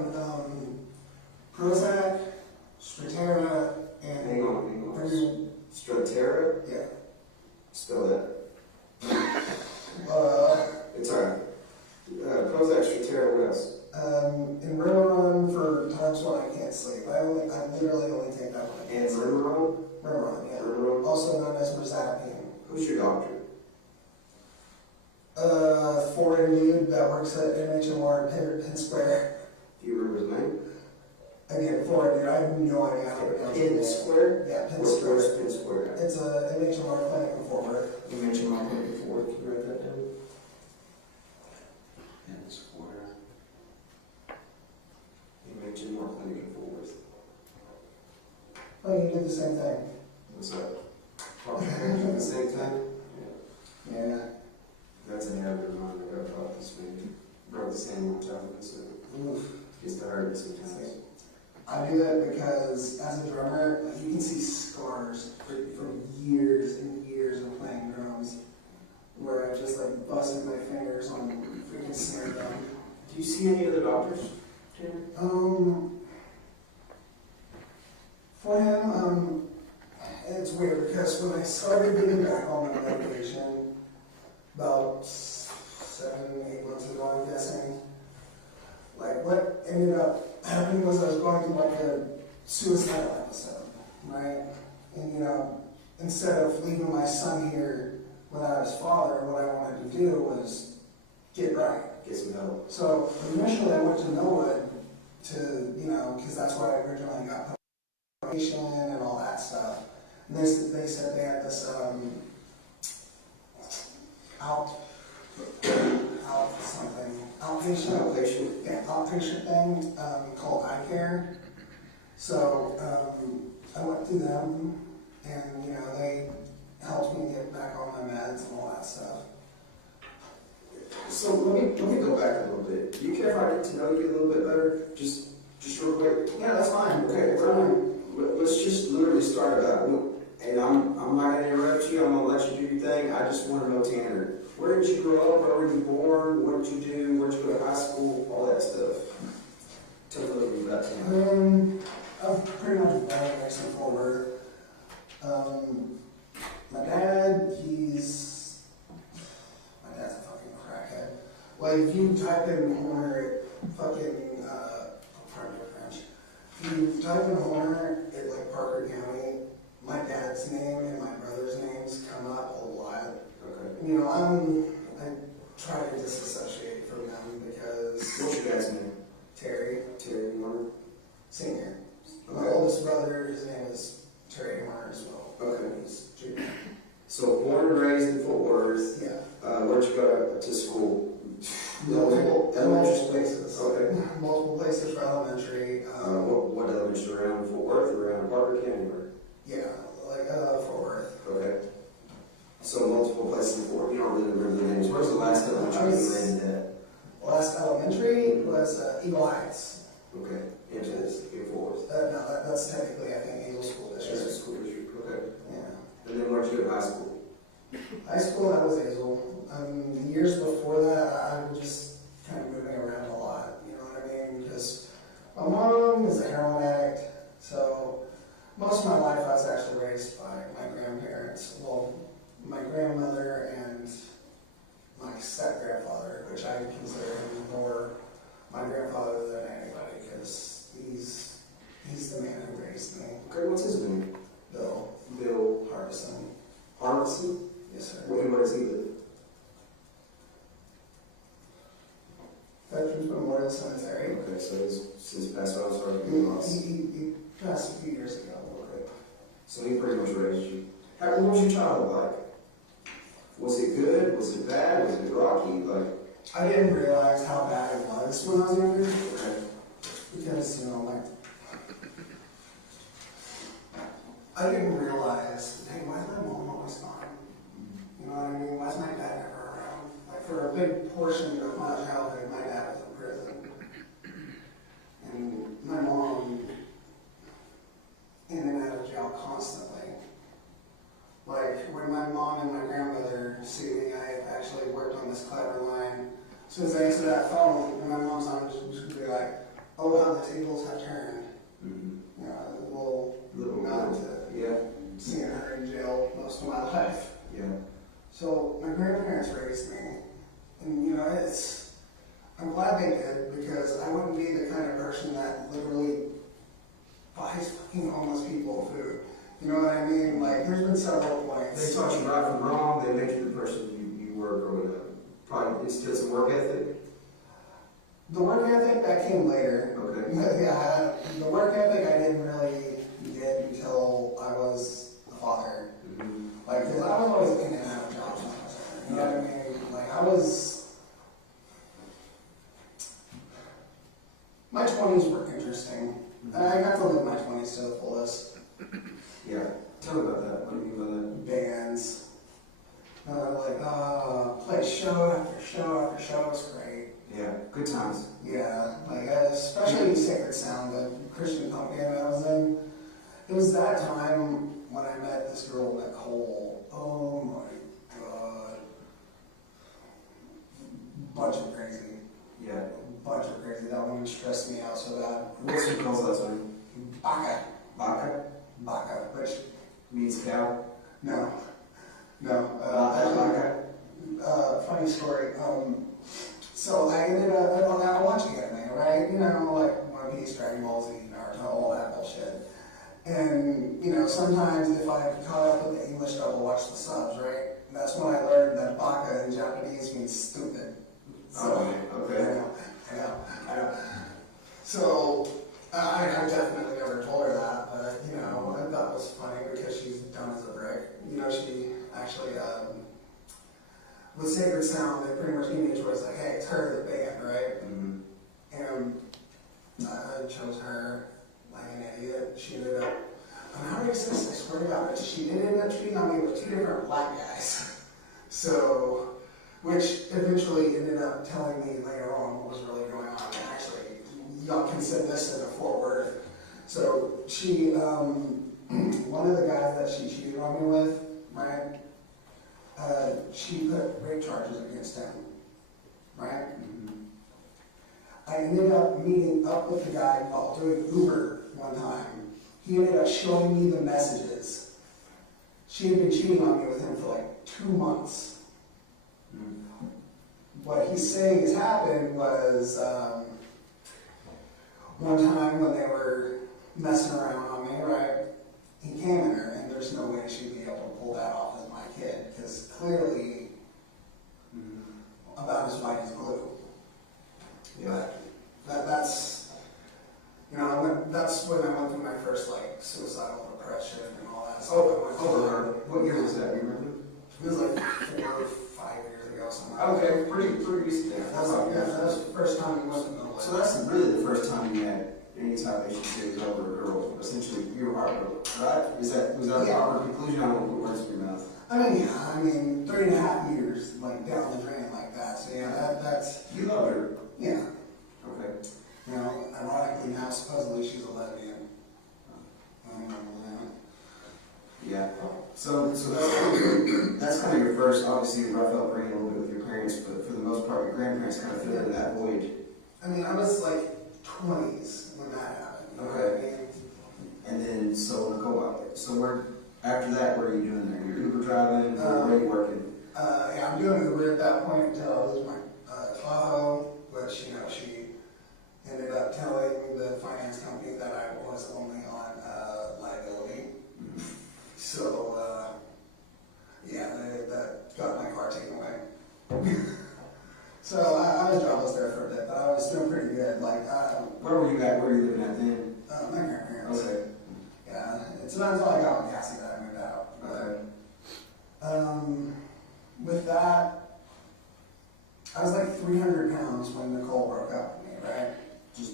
Prozac, Strattera, and... Hang on. Strattera? Yeah. Spell that. It's alright. Prozac, Strattera, what else? In River Run for times when I can't sleep. I literally only take that one. And River Run? River Run, yeah. River Run? Also known as Brazapine. Who's your doctor? Foreign dude that works at NHMR in Penn Square. Do you remember his name? Again, foreign dude, I have no idea how to pronounce Penn Square? Yeah, Penn Where's Square. Penn Square at? It's a NHMR clinic in Fort Worth. You mentioned my clinic before. Can you write that down? Penn Square. You mentioned my clinic in Fort Worth. Oh, you did the same thing. What's that? At the same time? Yeah. That's an habit of mine. I got about this week. Broke the same one time. So gets to hurt sometimes. I do that because as a drummer, like, you can see scars for years and years of playing drums where I just like busted my fingers on freaking snare drum. Do you see any other doctors, Tanner? For him, it's weird because when I started getting back on my medication about 7-8 months ago, I'm guessing, like what ended up happening was I was going through like a suicidal episode, right? And you know, instead of leaving my son here without his father, what I wanted to do was get right. Get some help. So initially I went to Norwood to, you know, because that's where I originally got put and all that stuff. And they said they had this outpatient thing called eye care. So I went through them, and you know they helped me get back on my meds and all that stuff. So let me go back a little bit. Do you care if I get to know you a little bit better? Just real quick. Yeah, that's fine. Okay, let's just literally start about it. And I'm not going to interrupt you. I'm going to let you do your thing. I just want to know, Tanner, where did you grow up? Where were you born? What did you do? Where did you go to high school? All that stuff. Tell me a little bit about Tanner. I'm pretty much born and raised in Fort Worth. My dad's a fucking crackhead. Like, if you type in Horner, fucking, pardon my French. If you type in Horner at like Parker County, my dad's name and my brother's names come up a lot. Okay. You know, I try to disassociate from them because. What's your dad's name? Terry Warner. Senior. My oldest brother, his name is Terry Warner as well. Okay. He's junior. So born and raised in Fort Worth. Yeah. Where'd you go to school? Multiple Elementary places. Okay. Multiple places for elementary. What elementary around Fort Worth or around Parker County? Or? Yeah, like Fort Worth. Okay. So multiple places in Fort Worth. You don't really remember the names. Where's the last elementary you landed at? Last elementary was Eagle Heights. Okay. Into this in Fort Worth. No, that's technically I think Eagle School District. That's the school district. Okay. Yeah. And then where'd you go to high school? High school, that was Hazel. The years before that, I was just kind of moving around a lot, you know what I mean? Because my mom is a heroin addict, so most of my life I was actually raised by my grandparents. Well, my grandmother and my step-grandfather, which I consider him more my grandfather than anybody, because he's the man who raised me. Okay, what's his name? Bill. Bill Harbison. Harbison? Yes, sir. Where does he live? Veterans Memorial Cemetery. Okay, so he's since passed on, sorry. He passed a few years ago. Okay. So he pretty much raised you. What was your childhood like? Was it good? Was it bad? Was it rocky? Like, I didn't realize how bad it was when I was younger. okay. Because, you know, like, I didn't realize, hey, why is my mom always gone? You know what I mean? Why is my dad never around? Like, for a big portion of my childhood, my dad was in prison. And my mom in and out of jail constantly. Like, when my mom and my grandmother see me, I actually worked on this clever line. As soon as I answer that phone, and my mom's on, just be like, oh, how the tables have turned. Mm-hmm. You know, a little nod to seeing her in jail most of my life. Yeah. So my grandparents raised me, and you know, I'm glad they did, because I wouldn't be the kind of person that literally buys fucking homeless people food. You know what I mean? Like, there's been several points. They taught you right from wrong, they made you the person you were growing up. Probably instilled some work ethic. The work ethic, that came later. Okay. Yeah, the work ethic I didn't really get until I was a father. Mm-hmm. Like, because I was always in and out of jobs. You know what I mean? Like, I was... My 20s were interesting. And I got to live my 20s to the fullest. Yeah. Tell me about that. What do you mean by that? Bands. Play show after show after show. It was great. Yeah. Good times. Yeah. Like, especially Sacred Sound, the Christian punk band I was in. It was that time when I met this girl, Nicole. Oh my God. Bunch of crazy. Yeah. Bunch of crazy. That woman stressed me out so bad. What's your girl's last name? Baka. Baka? Baka. Which means cow? No. No. Funny story. So I ended up watching anime, right? You know, like One Piece, Dragon Ball Z, Naruto, all that bullshit. And, you know, sometimes if I caught up with the English dub, I'll watch the subs, right? And that's when I learned that baka in Japanese means stupid. So, okay. I know. So, I definitely never told her that, but, you know, I thought it was funny because she's dumb as a brick. You know, she actually, with Sacred Sound, they pretty much gave me a choice, like, hey, it's her, the band, right? Mm-hmm. And I chose her like an idiot. She ended up, I'm not racist, I swear to God, but she did end up cheating on me with 2 different black guys. So, which eventually ended up telling me later on what was really going on. And actually, y'all can send this in a Fort Worth. So she, one of the guys that she cheated on me with, right? She put rape charges against him, right? I ended up meeting up with the guy while doing Uber one time. He ended up showing me the messages. She had been cheating on me with him for like 2 months. What he's saying has happened was one time when they were messing around on me, right? He came in her, and there's no way she'd be able to pull that off as my kid, because clearly about as white as glue. Yeah. That's, you know, that's when I went through my first, like, suicidal depression and all that stuff. Over her. What year was that? You remember? It was like 4 or 5 years ago, something. Okay, pretty recent. Yeah, that was the first time we went to middle. So that's really the first time you had any type of issue over a girl. Essentially, you were heartbroken, right? Was that a proper conclusion? I don't know what words in your mouth. I mean, 3.5 years, like, down the drain like that. So yeah, that's. You love her. Yeah. Okay. You know, ironically now, supposedly she's a lesbian. Yeah. So that's kind of your first, obviously, rough upbringing a little bit with your parents, but for the most part, your grandparents kind of filled in that void. I mean, I was like 20s when that happened. You know what I mean? And then, so go out. So after that, what are you doing there? You're Uber driving, where are you working? Yeah, I'm doing Uber at that point until I lose my Tahoe, which, you know, she ended up telling the finance company that I was only on liability. So, yeah, that got my car taken away. So I was jobless there for a bit, but I was doing pretty good. Like, where were you at? Where were you living at then? My grandparents. Okay. Yeah, it's not until I got on Cassie that I moved out. But, with that, I was like 300 pounds when Nicole broke up with me, right? Just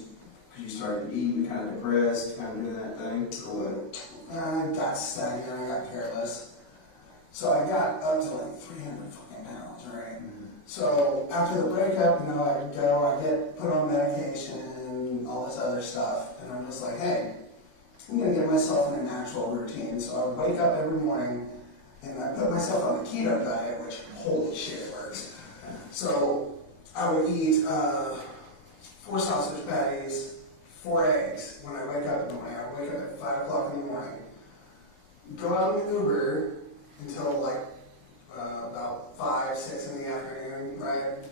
because you started eating, kind of depressed, kind of doing that thing, or what? I got stagnant, I got careless. So I got up to like 300 fucking pounds, right? So after the breakup, you know, I get put on medication, all this other stuff, and I'm just like, hey, I'm gonna get myself in a natural routine. So I would wake up every morning, and I put myself on the keto diet, which, holy shit, it works. So I would eat 4 sausage patties, 4 eggs when I wake up in the morning. I would wake up at 5 o'clock in the morning, go out in Uber until like about 5, 6 in the afternoon, right?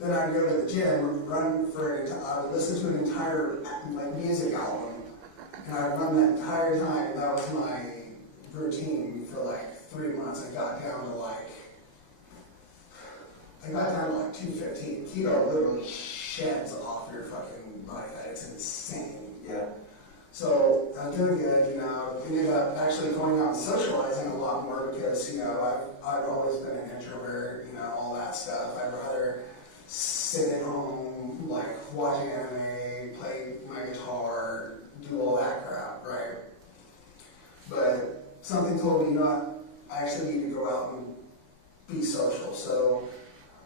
Then I'd go to the gym, run for I would listen to an entire like music album, and I'd run that entire time. That was my routine for like 3 months. I got down to like 215. Keto literally sheds off your fucking body fat. It's insane. Yeah. So I was doing good, you know. Ended up actually going out and socializing a lot more because, you know, I've always been an introvert, you know, all that stuff. I'd rather sit at home, like watching anime, play my guitar, do all that crap, right? But something told me, you know what, I actually need to go out and be social. So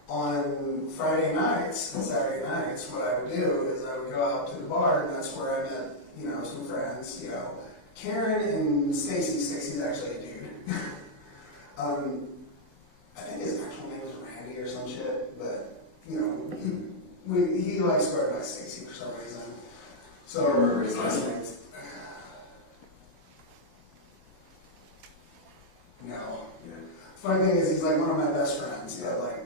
on Friday nights and Saturday nights, what I would do is I would go out to the bar, and that's where I met, you know, some friends, you know. Karen and Stacy. Stacy's actually a dude. I think his actual name was Randy or some shit, but, you know, he likes to go by Stacy for some reason. So, I remember his last name. No. Yeah. Funny thing is, he's like one of my best friends, but like,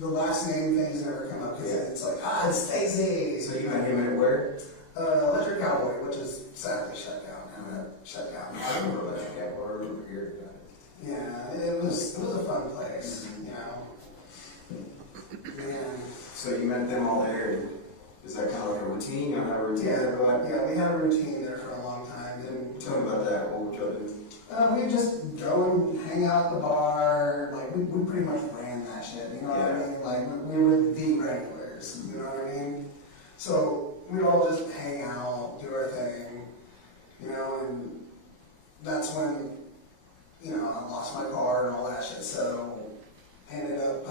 the last name things never come up because it's like, it's Stacy. So you met him at where? Electric Cowboy, which is sadly shut down. Shut down. I remember Electric Cowboy. I remember hearing about it. Yeah, it was a fun place, you know. And So you met them all there. Is that kind of like a routine? You don't have a routine there, but yeah, we had a routine there for a long time. And tell me about that. What would y'all do? we'd just go and hang out at the bar. Like we pretty much ran that shit. You know what I mean? Like we were the regulars. You know what I mean? So we'd all just hang out, do our thing, you know, and that's when, you know, I lost my car and all that shit, so I ended up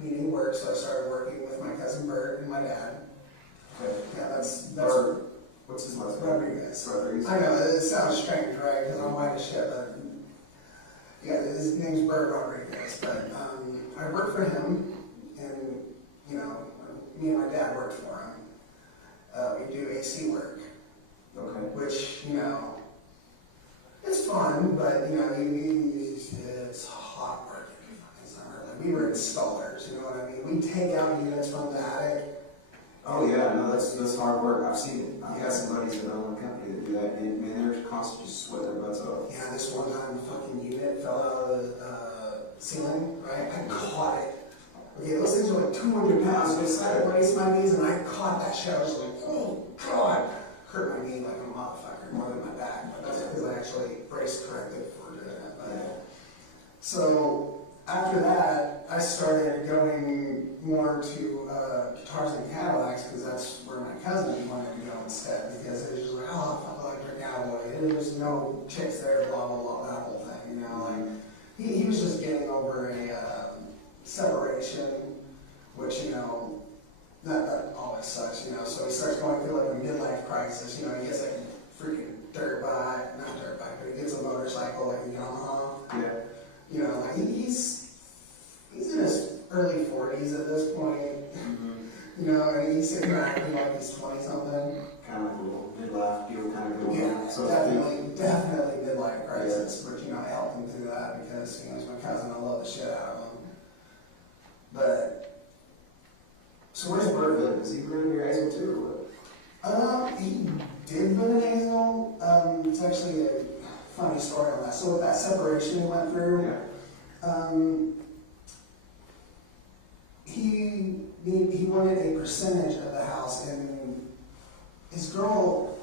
needing work, so I started working with my cousin Bert and my dad. Okay. Yeah, that's Bert. What's his last name? Rodriguez. Rodriguez. I know, it sounds strange, right, because I'm white as shit, but yeah, his name's Bert Rodriguez, but I worked for him, and, you know, me and my dad worked for him. We do AC work, Okay. which, you know, it's fun, but, you know, it's hot work in the summer. Like, we were installers, you know what I mean? We take out units from the attic. Oh yeah, no, that's hard work. I've seen it. I've got some buddies that own a company that do that, and man, they're constantly just sweating their butts off. Yeah, this one time the fucking unit fell out of the ceiling, right? I caught it. Okay, those things are like 200 pounds, so I decided to brace my knees, and I caught that shit. I was like, oh god! Hurt my knee like a motherfucker, more than my back, but that's because I actually braced correctly before doing it. But, so after that, I started going more to guitars and Cadillacs, because that's where my cousin wanted to go instead, because it was just like, oh, fuck Electric Cowboy, there's no chicks there, blah, blah, blah, that whole thing, you know, like, he was just getting over a separation, which, you know, that always sucks, you know, so he starts going through like a midlife crisis, you know, he gets like a freaking not dirt bike, but he gets a motorcycle, like a Yamaha. Yeah. You know, like he's in his early 40s at this point, you know, and he's sitting there acting like he's 20-something. Kind of like a little midlife deal kind of going Yeah, on. So definitely midlife crisis, but, you know, I helped him through that because, you know, he's my cousin, I love the shit out of him. But, So where's Bert live? Is he living near Hazel too, or what? he did live in Hazel. It's actually a funny story on that. So with that separation he went through, he wanted a percentage of the house, and his girl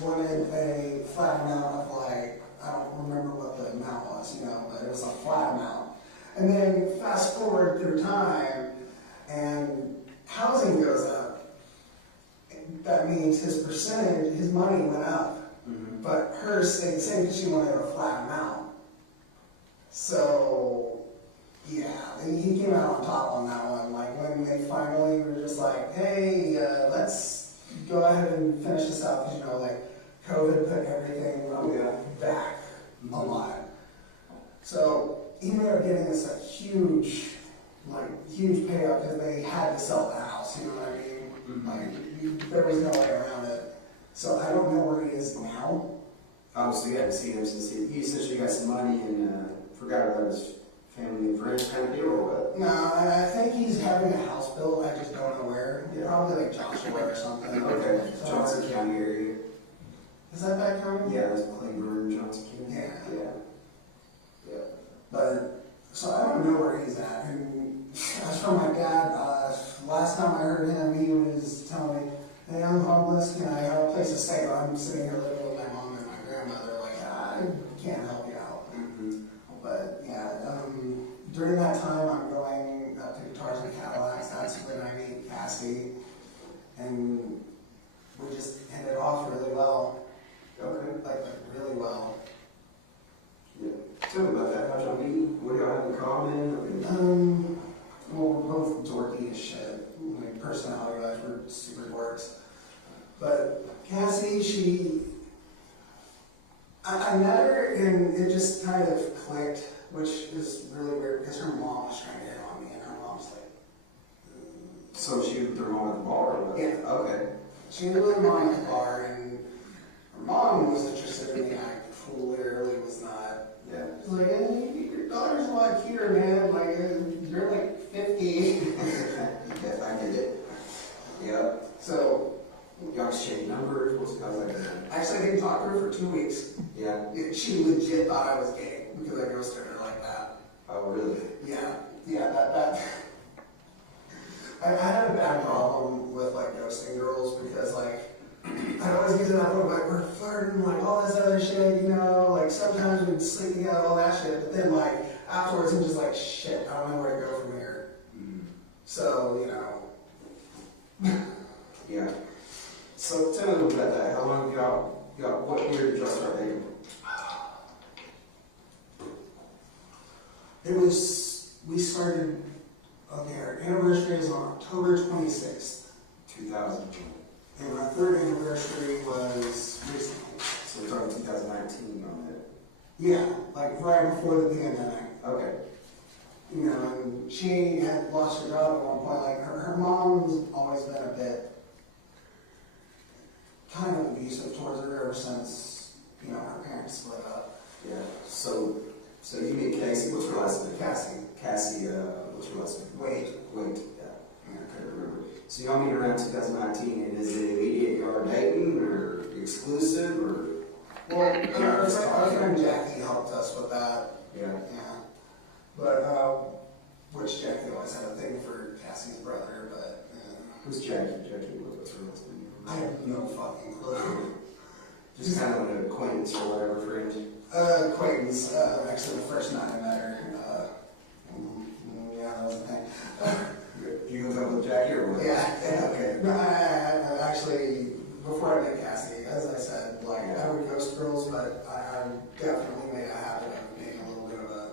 wanted a flat amount of, like, I don't remember what the amount was, you know, but it was a flat amount. And then fast forward through time, and housing goes up. That means his percentage, his money went up, but hers stayed the same because she wanted a flat amount. So, yeah, he came out on top on that one. Like when they finally were just like, hey, let's go ahead and finish this up, because, you know, like COVID put everything back a lot. So he ended up getting this like huge payout because they had to sell the house, you know what I mean? Like, there was no way around it. So I don't know where he is now. Obviously, you haven't seen him since he essentially got some money and forgot about his family and friends kind of deal or what? No, I think he's having a house built, I just don't know where. Yeah. Probably like Joshua or something. Okay, So- Johnson County area. Is that back home? Yeah, that's Claiborne, Johnson County. Yeah. Yeah. Yeah. But, so I don't know where he's at. And as for my dad, last time I heard him, he was telling me, hey, I'm homeless, can I have a place to stay? I'm sitting here living with my mom and my grandmother, like, I can't help you out. Mm-hmm. But, yeah, during that time, I'm going up to Guitars and Cadillacs. That's when I meet Cassie. And we just hit it off really well. Okay. Like really well. Yeah. Tell me about that. How'd y'all meet? What do y'all have in common? Well, we're both dorky as shit. Like, personality-wise, we're super dorks. But Cassie, I met her and it just kind of clicked, which is really weird because her mom was trying to hit on me and her mom's like... So she was with her mom at the bar? Or what? Yeah. Okay. She was with her mom at the bar and her mom was interested in me. I clearly was not. Yeah. She's like, hey, your daughter's a lot cuter, man. Like, you're like 50. Yes, I get it. Yeah. So, y'all exchange numbers? How's that going? actually, I didn't talk to her for 2 weeks. Yeah. She legit thought I was gay because I ghosted her like that. Oh, really? Yeah. Yeah, that. I had a bad problem with like ghosting girls because like I'd always get to that point like we're flirting, like all this other shit, you know, like sometimes we'd sleep together, all that shit, but then like afterwards I'm just like shit, I don't know where to go from here. Mm-hmm. So, you know. Yeah. So tell me a little about that. How long y'all what year did y'all start dating? We started, okay, our anniversary is on October 26th. 2000. And our third anniversary was recently. So we're talking 2019 on that. Yeah, like right before the pandemic. Okay. You know, and she had lost her job at one point. Like her mom's always been a bit kind of abusive towards her ever since, you know, her parents split up. Yeah. So you meet Casey. What's her last name? Cassie. Cassie. What's her last name? Wade. Yeah. I couldn't remember. So y'all meet around 2019, and is it immediate? Y'all are dating or exclusive or? Well, our friend Jackie helped us with that. Yeah. Yeah. But which Jackie always had a thing for Cassie's brother, but. Who's Jackie? Jackie, what's her last name? I have no fucking clue. Just kind of an acquaintance or whatever, friend. Acquaintance. Actually, the first night I met her. Yeah, that was the thing. You hooked up with Jackie or what? Yeah, okay. No, I actually, before I met Cassie, as I said, like, I would ghost girls, but I definitely made a habit of being a little bit of a,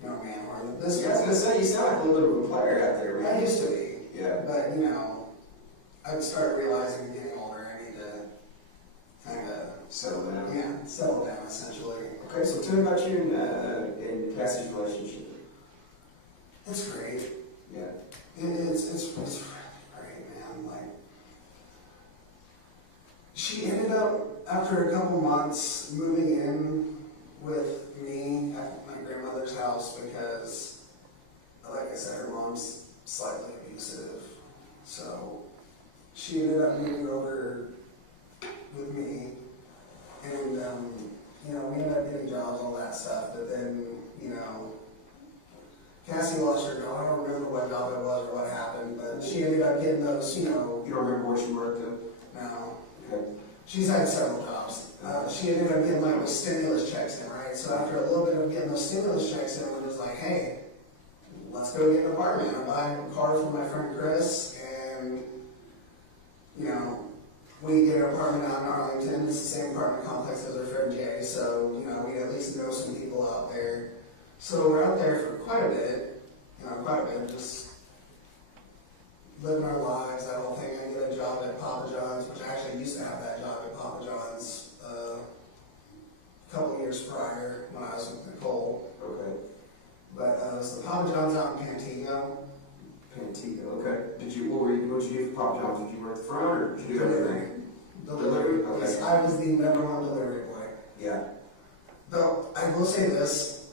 you know, man or this. Yeah, I was gonna say, you sound like a little bit of a player out there, man. I used to be. Yeah. But, you know, I've started realizing getting older, I need to kind of settle down. Yeah, settle down, essentially. Okay, so tell me about you and Cassie's relationship. It's great. Yeah. It's really great, man. Like, she ended up, after a couple months, moving in with me at my grandmother's house because, like I said, her mom's slightly abusive. So she ended up moving over with me, and you know, we ended up getting jobs, all that stuff. But then, you know, Cassie lost her job. I don't remember what job it was or what happened, but she ended up getting those, you know. You don't remember where she worked at? No. Okay. She's had several jobs. She ended up getting like those stimulus checks in, right? So after a little bit of getting those stimulus checks in, we're just like, hey, let's go get an apartment. I'm buying a car for my friend Chris, and, you know, we get an apartment out in Arlington. It's the same apartment complex as our friend Jay, so, you know, we at least know some people out there. So we're out there for quite a bit, just living our lives, that whole thing. I get a job at Papa John's, which I actually used to have that job at Papa John's a couple years prior when I was with Nicole. Okay. But it was the Papa John's out in Pantego. Pantego, okay. What did you do for Papa John's? Did you work the front or did you do everything? Delivery. Okay. Yes, I was the #1 delivery boy. Yeah. Though, I will say this,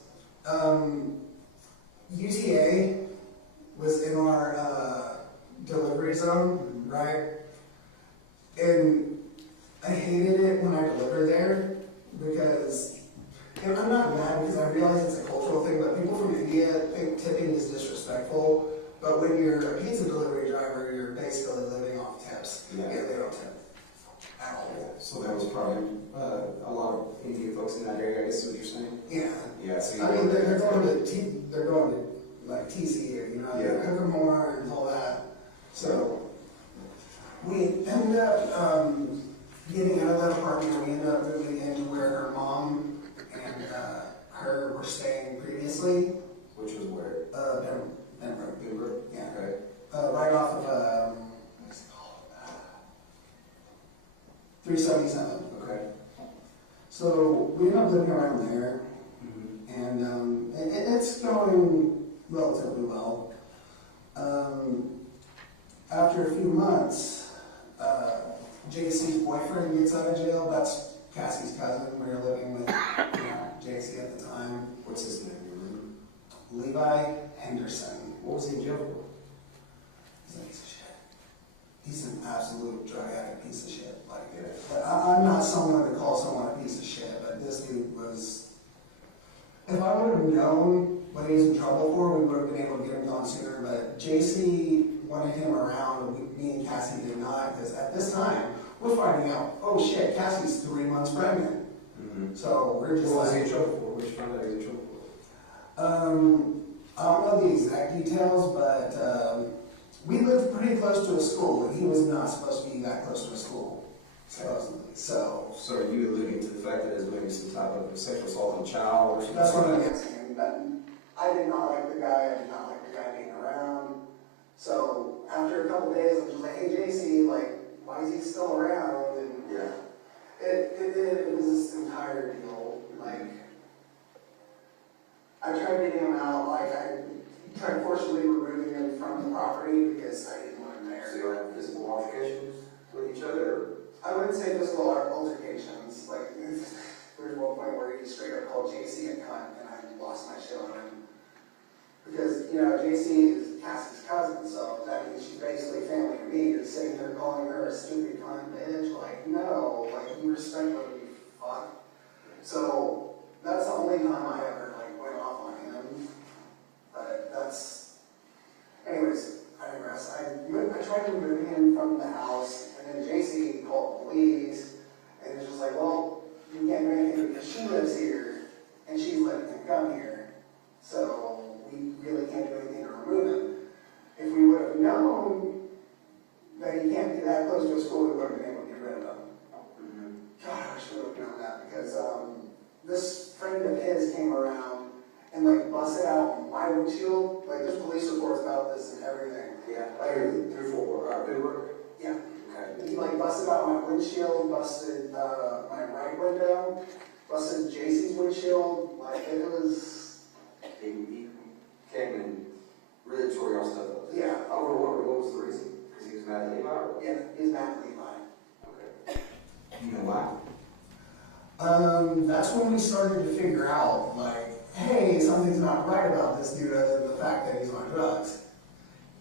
UTA was in our delivery zone, right? And I hated it when I delivered there because, and I'm not mad because I realize it's a cultural thing, but people from India think tipping is disrespectful. But when you're a pizza delivery driver, you're basically living off tips. Yeah. They don't tip at all. So there was probably a lot of Indian folks in that area, I guess is what you're saying? Yeah. Yeah, so I mean, they're going to like TCU, you know, Yeah. Hookermore and all that. So we ended up getting out of that apartment. We ended up moving into where her mom and her were staying previously. Which was where? Pembroke. Yeah. Okay. Right off of what's it called? 377. Okay. So we ended up living around there, and it's going relatively well. After a few months, JC's boyfriend gets out of jail. That's Cassie's cousin. We were living with JC at the time. What's his name? Levi Henderson. What was he in jail for? He's a piece of shit. He's an absolute drug addict piece of shit. Like, but I'm not someone to call someone a piece of shit, but this dude was. If I would have known what he was in trouble for, we would have been able to get him gone sooner. But JC wanted him around, and me and Cassie did not, because at this time we're finding out, oh shit, Cassie's 3 months pregnant. So we're just What was like, he in trouble for? Which found out he was in trouble for? I don't know the exact details, but we lived pretty close to a school, and he was not supposed to be that close to a school, supposedly. So are you alluding to the fact that there's maybe some type of sexual assault on a child or something? that's what I'm guessing. But I did not like the guy. I did not like the guy being around. So after a couple days, I was just like, "Hey, JC, like, why is he still around?" And Yeah. it was this entire deal. Like, I tried getting him out. Like, I tried forcibly removing him from the property because I didn't want him there. So you had physical altercations with each other? Or? I wouldn't say physical altercations. Like, there's one point where he straight up called JC a cunt, and I lost my shit on him. Because, you know, JC is Cassie's cousin, so that means she's basically family to me. You're sitting there calling her a stupid cunt bitch. Like, no, like, you respect her, you fuck. So, that's the only time I ever, like, went off on him. But that's, anyways, I digress. I tried to remove him from the house, and then JC called police, and it's just like, well, you can't do anything because she lives here, and she's letting him come here. So we really can't do anything to remove him. If we would have known that he can't be that close to a school, we would have been able to get rid of him. God, I wish we would have known that, because this friend of his came around and like busted out my windshield. Like, there's police reports about this and everything. Yeah. Like, Pembroke? yeah. Okay. He like busted out my windshield, busted my right window, busted JC's windshield. Like, it was. He came and really tore y'all stuff up. Yeah. I wonder what was the reason? Because he was mad at Levi or what? Yeah, he's mad at Levi. Okay. You know why? That's when we started to figure out, like, hey, something's not right about this dude other than the fact that he's on drugs.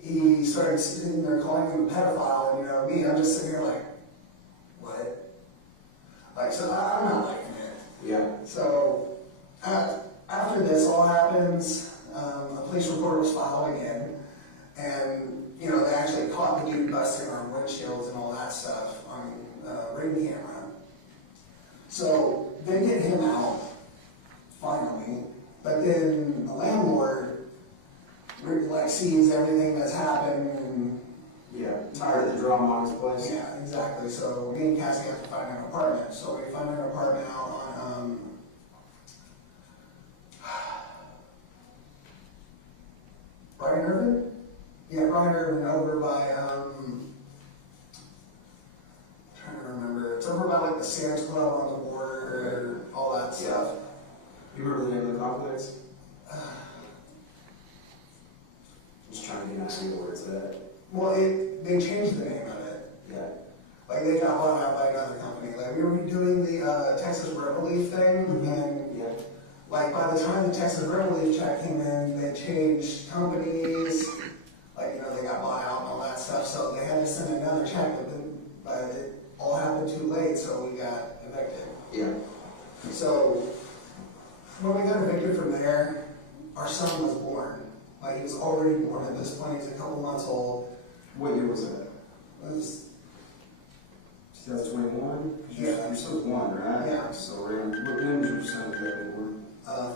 He started sitting there calling him a pedophile, and, you know, me, I'm just sitting here like, what? Like, so I'm not liking it. Yeah. So, after this all happens, a police report was filed again, and, you know, they actually caught the dude busting our windshields and all that stuff on ring camera. So they get him out, finally, but then the landlord, like, sees everything that's happened and... Yeah, tired of the drama on his place. Yeah, exactly. So me and Cassie have to find an apartment. So we found an apartment out on, Brian Irvin? Yeah, Brian Irvin over by, I'm trying to remember. It's over by, like, the Sam's Club on the border, all that stuff. You remember the name of the complex? Just trying to get an idea where it's at. Well, they changed the name of it. Yeah. Like, they got bought out by another company. Like, we were doing the Texas Rent Relief thing, and Like, by the time the Texas Rent Relief check came in, they changed companies, like, you know, they got bought out and all that stuff, so they had to send another check, but it all happened too late, so we got evicted. Yeah. So, when we got evicted from there, our son was born. Like, he was already born at this point, he was a couple months old. What year was that? It was 2021? Yeah. You're still one, right? Yeah. So around, when was your son exactly born?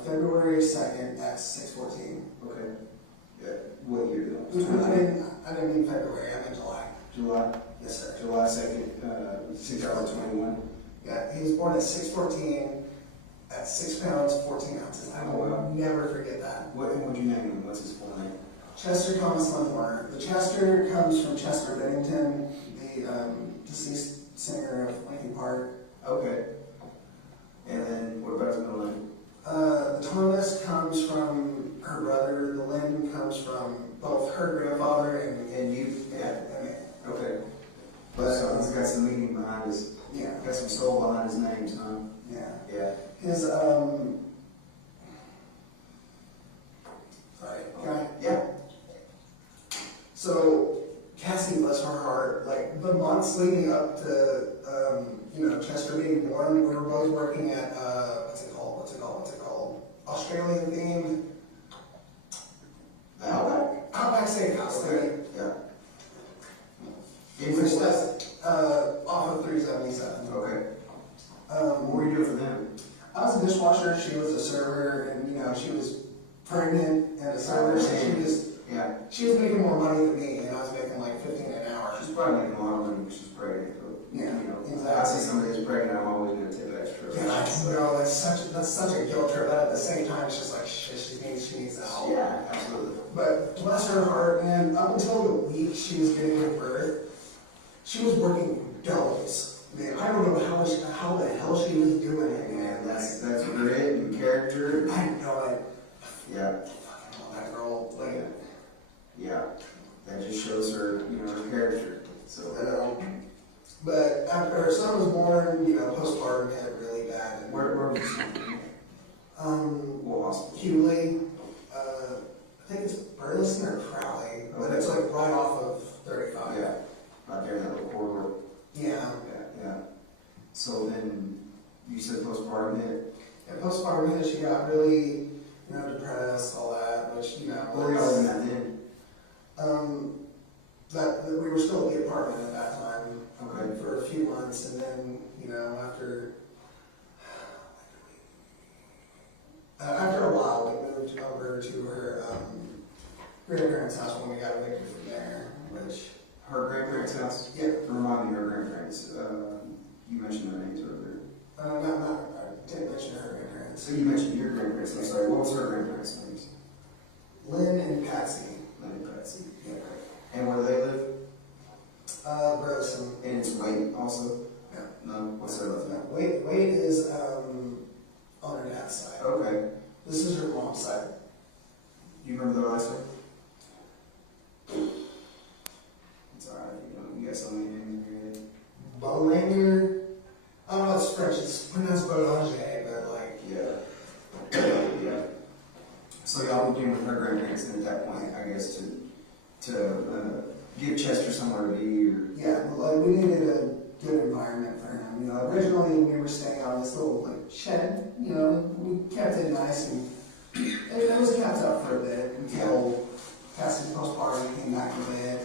February 2nd at 6:14. Okay. Yeah. What year though? I didn't mean February, I meant July. July? Yes, sir. July 2nd, 2021? Yeah, he was born at 6:14 at 6 pounds, 14 ounces. I will never forget that. What, and what'd you name him? What's his full name? Chester Thomas Lindmore. The Chester comes from Chester Bennington, the deceased singer of Linkin Park. Okay. And then what about his middle name? The Thomas comes from her brother. The Lynn comes from both her grandfather and you. Yeah, and me. Okay. But so he's got some meaning behind his. Yeah. Got some soul behind his names, huh? Yeah. Yeah. His sorry. Yeah. So Cassie, bless her heart, like the months leading up to Chester being born, we were both working at what's it called? Australian themed Outback Steakhouse. Okay. Yeah. In which that's off of 377. Okay. What were you doing for them? I was a dishwasher. She was a server, and she was pregnant and a server, so she was making more money than me, and I was making like $15 an hour. She's probably making a lot of money when she's pregnant. Exactly. I see somebody that's pregnant, I'm always going to tip extra. Yeah, no, that's such a guilt trip. But at the same time, it's just like shit. She needs the help. Yeah, absolutely. But bless her heart, man. Up until the week she was giving birth, she was working doubles. Man, I don't know how the hell she was doing it, man. That's grit and character. I know it. Yeah. I fucking love that girl. Like, yeah. That just shows her, her character. So. But after her son was born, postpartum hit really bad. And where was he? What hospital? Hewley. I think it's Burleson or Crowley, but it's like right off of 35. Yeah. Right there in that little corridor. Yeah. Yeah. So then you said postpartum hit? Yeah, postpartum hit. She got really, depressed, all that, which, Where were you living at then? That we were still at the apartment at that time. Okay. For a few months, and then, after a while, we moved over to her grandparents' house when we got evicted from there, which... Her grandparents' house? Yeah. Remind me of her grandparents. You mentioned their names earlier. I didn't mention her grandparents. So you mentioned your grandparents. I'm sorry, what was her grandparents' names? Lynn and Patsy. Lynn and Patsy. Yeah. And where do they live? Burleson. And it's Wade also? Yeah. No? What's their last name? Wade is on her dad's side. Okay. This is her mom's side. You remember their last name? It's alright, you got so many names in your head. Bolanger? I don't know, it's French, it's pronounced Bolanger, but like, yeah. So y'all moved in with her grandparents, and at that point, I guess, to give Chester somewhere to be, or... Yeah, like, we needed a good environment for him. Originally we were staying on this little, like, shed, we kept it nice, and it was kept up for a bit until Cassie's postpartum came back a bit,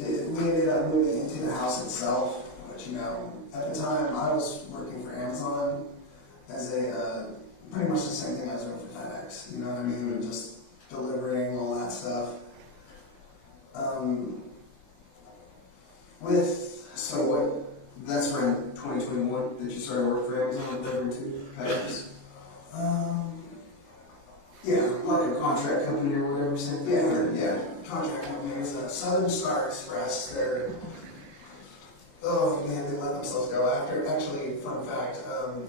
and we ended up moving into the house itself, which, at the time I was working for Amazon as pretty much the same thing I was doing for FedEx, you know what I mean, just delivering, all that stuff. That's around 2021 that you started working for Amazon delivering to FedEx? Yeah. Like a contract company or whatever, same thing? Yeah, contract company. It was Southern Star Express. Oh man, they let themselves go. Actually, fun fact,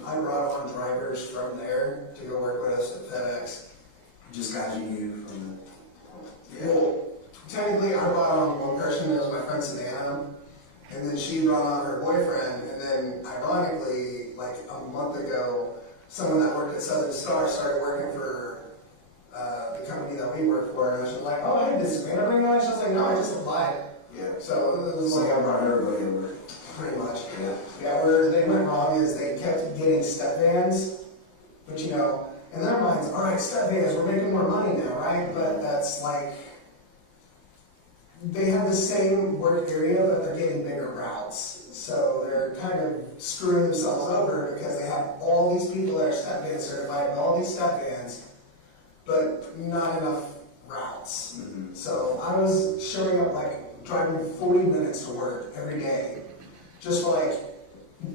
I brought on drivers from there to go work with us at FedEx. Just guys you knew from the... Well, technically I brought on one person, that was my friend Savannah, and then she brought on her boyfriend, and then ironically, like a month ago, someone that worked at Southern Star started working for the company that we work for, and I was just like, oh, I did some interviewing, and I was just like, no, I just applied. Yeah. So it was So like, I brought everybody over. pretty much. Yeah. Yeah, where they went wrong is they kept getting step vans, but you know, in their minds, all right, step vans, we're making more money now, right? But that's like, they have the same work area, but they're getting bigger routes. So they're kind of screwing themselves over because they have all these people that are step van certified, and all these step vans, but not enough routes. Mm-hmm. So I was showing up like driving 40 minutes to work every day, just for like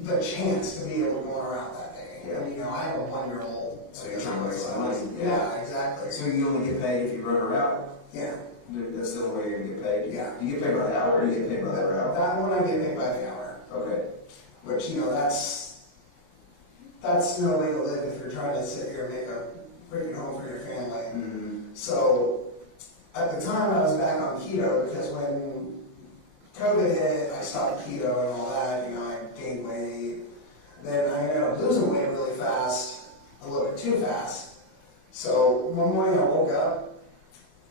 the chance to be able to go on a route that day. Yeah. And you know, I have a 1-year-old. So you're trying to make some money. Yeah, exactly. So you only get paid if you run a route? Yeah. That's the only way you're gonna get paid? Yeah. You get paid by the hour or you get paid by that route? That one I get paid by the hour. Okay. Which, you know, that's no way to live if you're trying to sit here and make a freaking home for your family. Mm-hmm. So, at the time I was back on keto because when COVID hit, I stopped keto and all that, you know, I gained weight. Then I ended up losing weight really fast, a little bit too fast. So, one morning I woke up,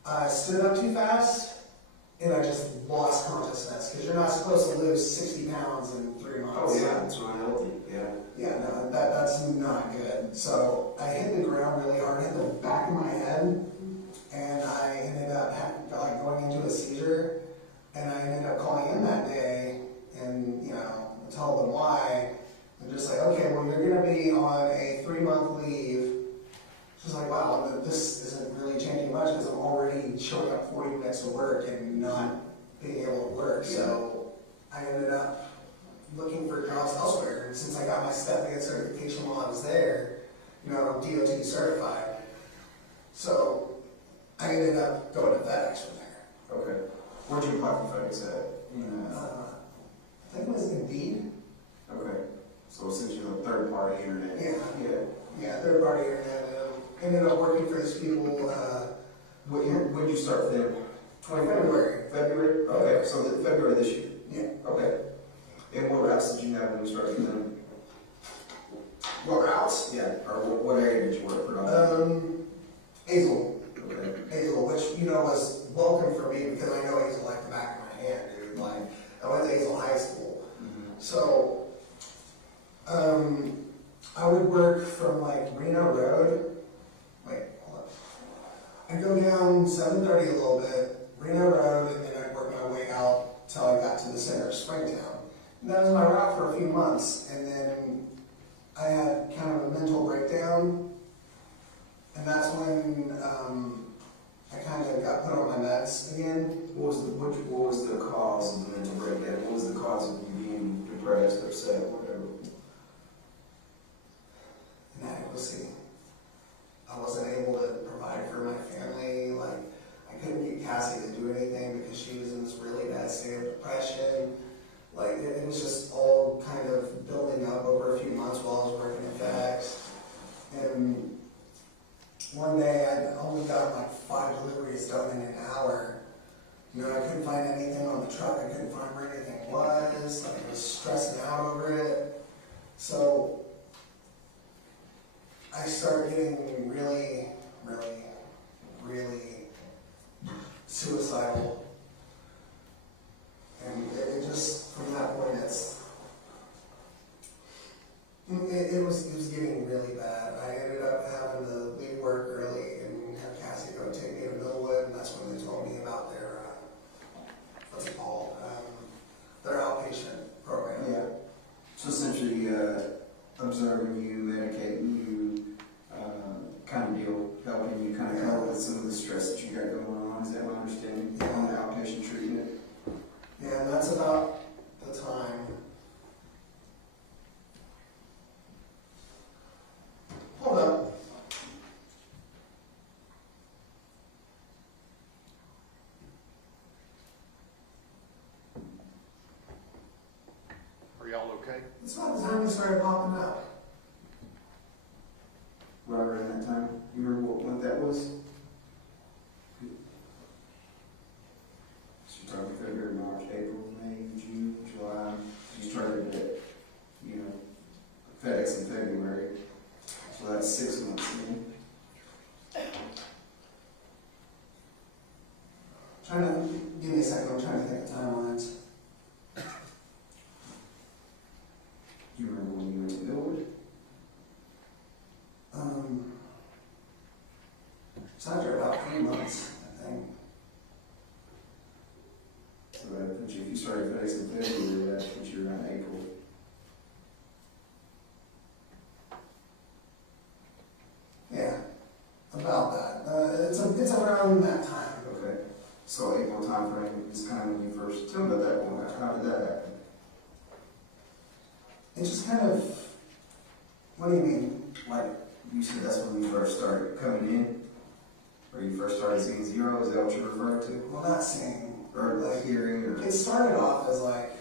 I stood up too fast, and I just lost consciousness, because you're not supposed to lose 60 pounds in 3 months. Oh yeah, it's not healthy, yeah. Yeah, no, that's not good. So I hit the ground really hard, hit the back of my head, and I ended up like going into a seizure, and I ended up calling in that day, and you know, told them why. I'm just like, okay, well you're gonna be on a 3-month leave. She's like, wow, this isn't really changing much because I'm already showing up 40 minutes to work and not being able to work. Yeah. So I ended up looking for jobs elsewhere. And since I got my step van certification while I was there, you know, I'm DOT certified. So I ended up going to FedEx from there. Okay. Where'd you apply for FedEx at? I think it was Indeed. Okay. So essentially a third party internet. Yeah. Yeah. Yeah, third party internet. Ended up working for these people. When did you start for them? February. February? Okay, so February this year? Yeah. Okay. And what routes did you have when you started with them? What routes? Yeah, or what area did you work predominantly? Hazel. Okay. Hazel, which, you know, was welcome for me because I know Hazel like the back of my hand, dude. Like, I went to Hazel High School. Mm-hmm. So, I would work from like Reno Road. Wait, hold up. I'd go down 730 a little bit, Reno Road, and then I'd work my way out till I got to the center of Springtown. And that was my route for a few months, and then I had kind of a mental breakdown, and that's when I kind of got put on my meds again. What was the cause of the mental breakdown? What was the cause of you being depressed, upset, whatever? Inadequacy. I wasn't able to provide for my family. Like, I couldn't get Cassie to do anything because she was in this really bad state of depression. Like, it was just all kind of building up over a few months while I was working at FedEx. And one day I only got like 5 deliveries done in an hour. You know, I couldn't find anything on the truck. I couldn't find where anything was. Like, I was stressing out over it. So I started getting really, really, really suicidal. And it just, from that point, it was getting really bad. I ended up having to leave work early and have Cassie go take me to Millwood, and that's when they told me about their, what's it called, their outpatient program. Yeah. So essentially, observing you, medicating you, kind of deal, helping you kind of cope with some of the stress that you got going on. Is that my understanding? Yeah. On the outpatient treatment? Yeah, and that's about the time. Hold up. Are y'all okay? It's about the time they started popping up. Right around that time? You remember what that was? So you're talking February, March, April, May, June, July. You started at, FedEx in February. So that's 6 months in. Trying to, give me a second, I'm trying to think of timelines. Do you remember when you went to Millwood? It's after about 3 months, I think. So that puts you, if you started FedEx in February, that puts you around April. Yeah, about that. It's around that time. Okay. So April timeframe is kind of when you first, tell me about that one. How did that happen? It's just kind of, what do you mean? Like, you said that's when you first started coming in? Or you first started seeing zero? Is that what you're referring to? Well, not seeing. Or like hearing? Or It started off as like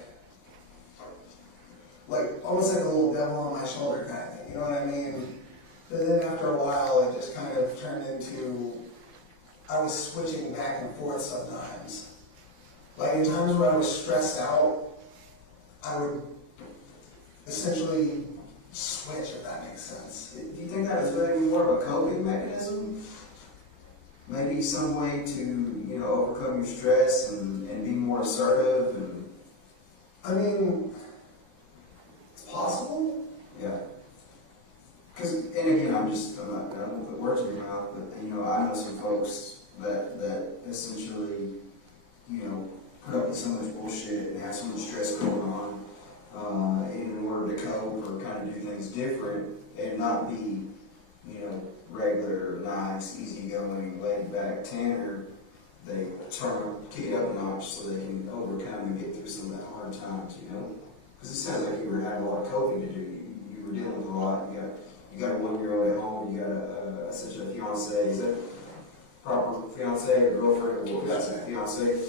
almost like a little devil on my shoulder kind of thing, you know what I mean? But then after a while, it just kind of turned into, I was switching back and forth sometimes. Like in times where I was stressed out, I would essentially switch, if that makes sense. do you think that was maybe more of a coping mechanism? Maybe some way to, you know, overcome your stress and be more assertive and... I mean, it's possible. Yeah. Because, and again, I don't want to put words in your mouth, but, you know, I know some folks that essentially, you know, put up with so much bullshit and have so much stress going on in order to cope or kind of do things different and not be, you know, regular, nice, easygoing, laid back Tanner. They kick it up a notch so they can overcome and get through some of the hard times, you know? Because it sounds like you were having a lot of coping to do. You were dealing with a lot. You got a 1-year-old at home. You got such a fiance. Is that proper fiance or girlfriend or what? Fiance.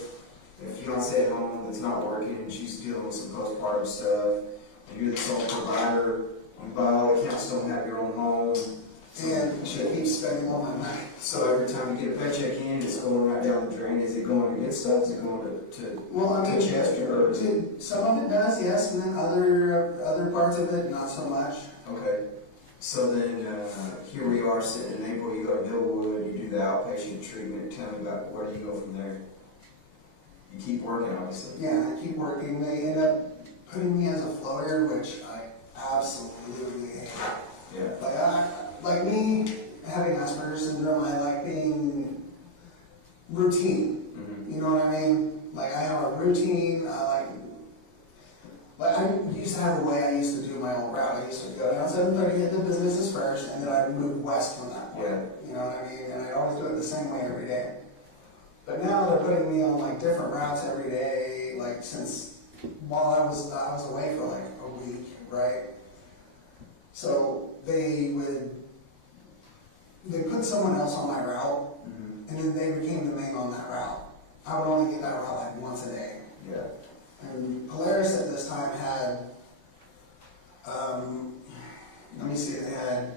A fiance at home that's not working and she's dealing with some postpartum stuff. And you're the sole provider. You by all accounts don't have your own home. And she keeps spending all my money. So every time you get a paycheck in, it's going right down the drain. Is it going to good stuff? Is it going to Well, I mean, Chester? Or some of it does, yes, and then other parts of it, not so much. okay. So then here we are sitting in April. You go to Millwood. You do the outpatient treatment. Tell me about where do you go from there? You keep working, obviously. Yeah, I keep working. They end up putting me as a floater, which I absolutely hate. Yeah. Like me having Asperger's syndrome, I like being routine. Mm-hmm. You know what I mean? Like I have a routine. Like I used to have a way I used to do my own route. I used to go down 7:30, hit the businesses first, and then I'd move west from that point. Yeah. You know what I mean? And I'd always do it the same way every day. But now they're putting me on like different routes every day. Like since while I was away for like a week, right? So they put someone else on my route, Mm-hmm. and then they became the main on that route. I would only get that route like once a day. Yeah. And Polaris at this time had, let me see, they had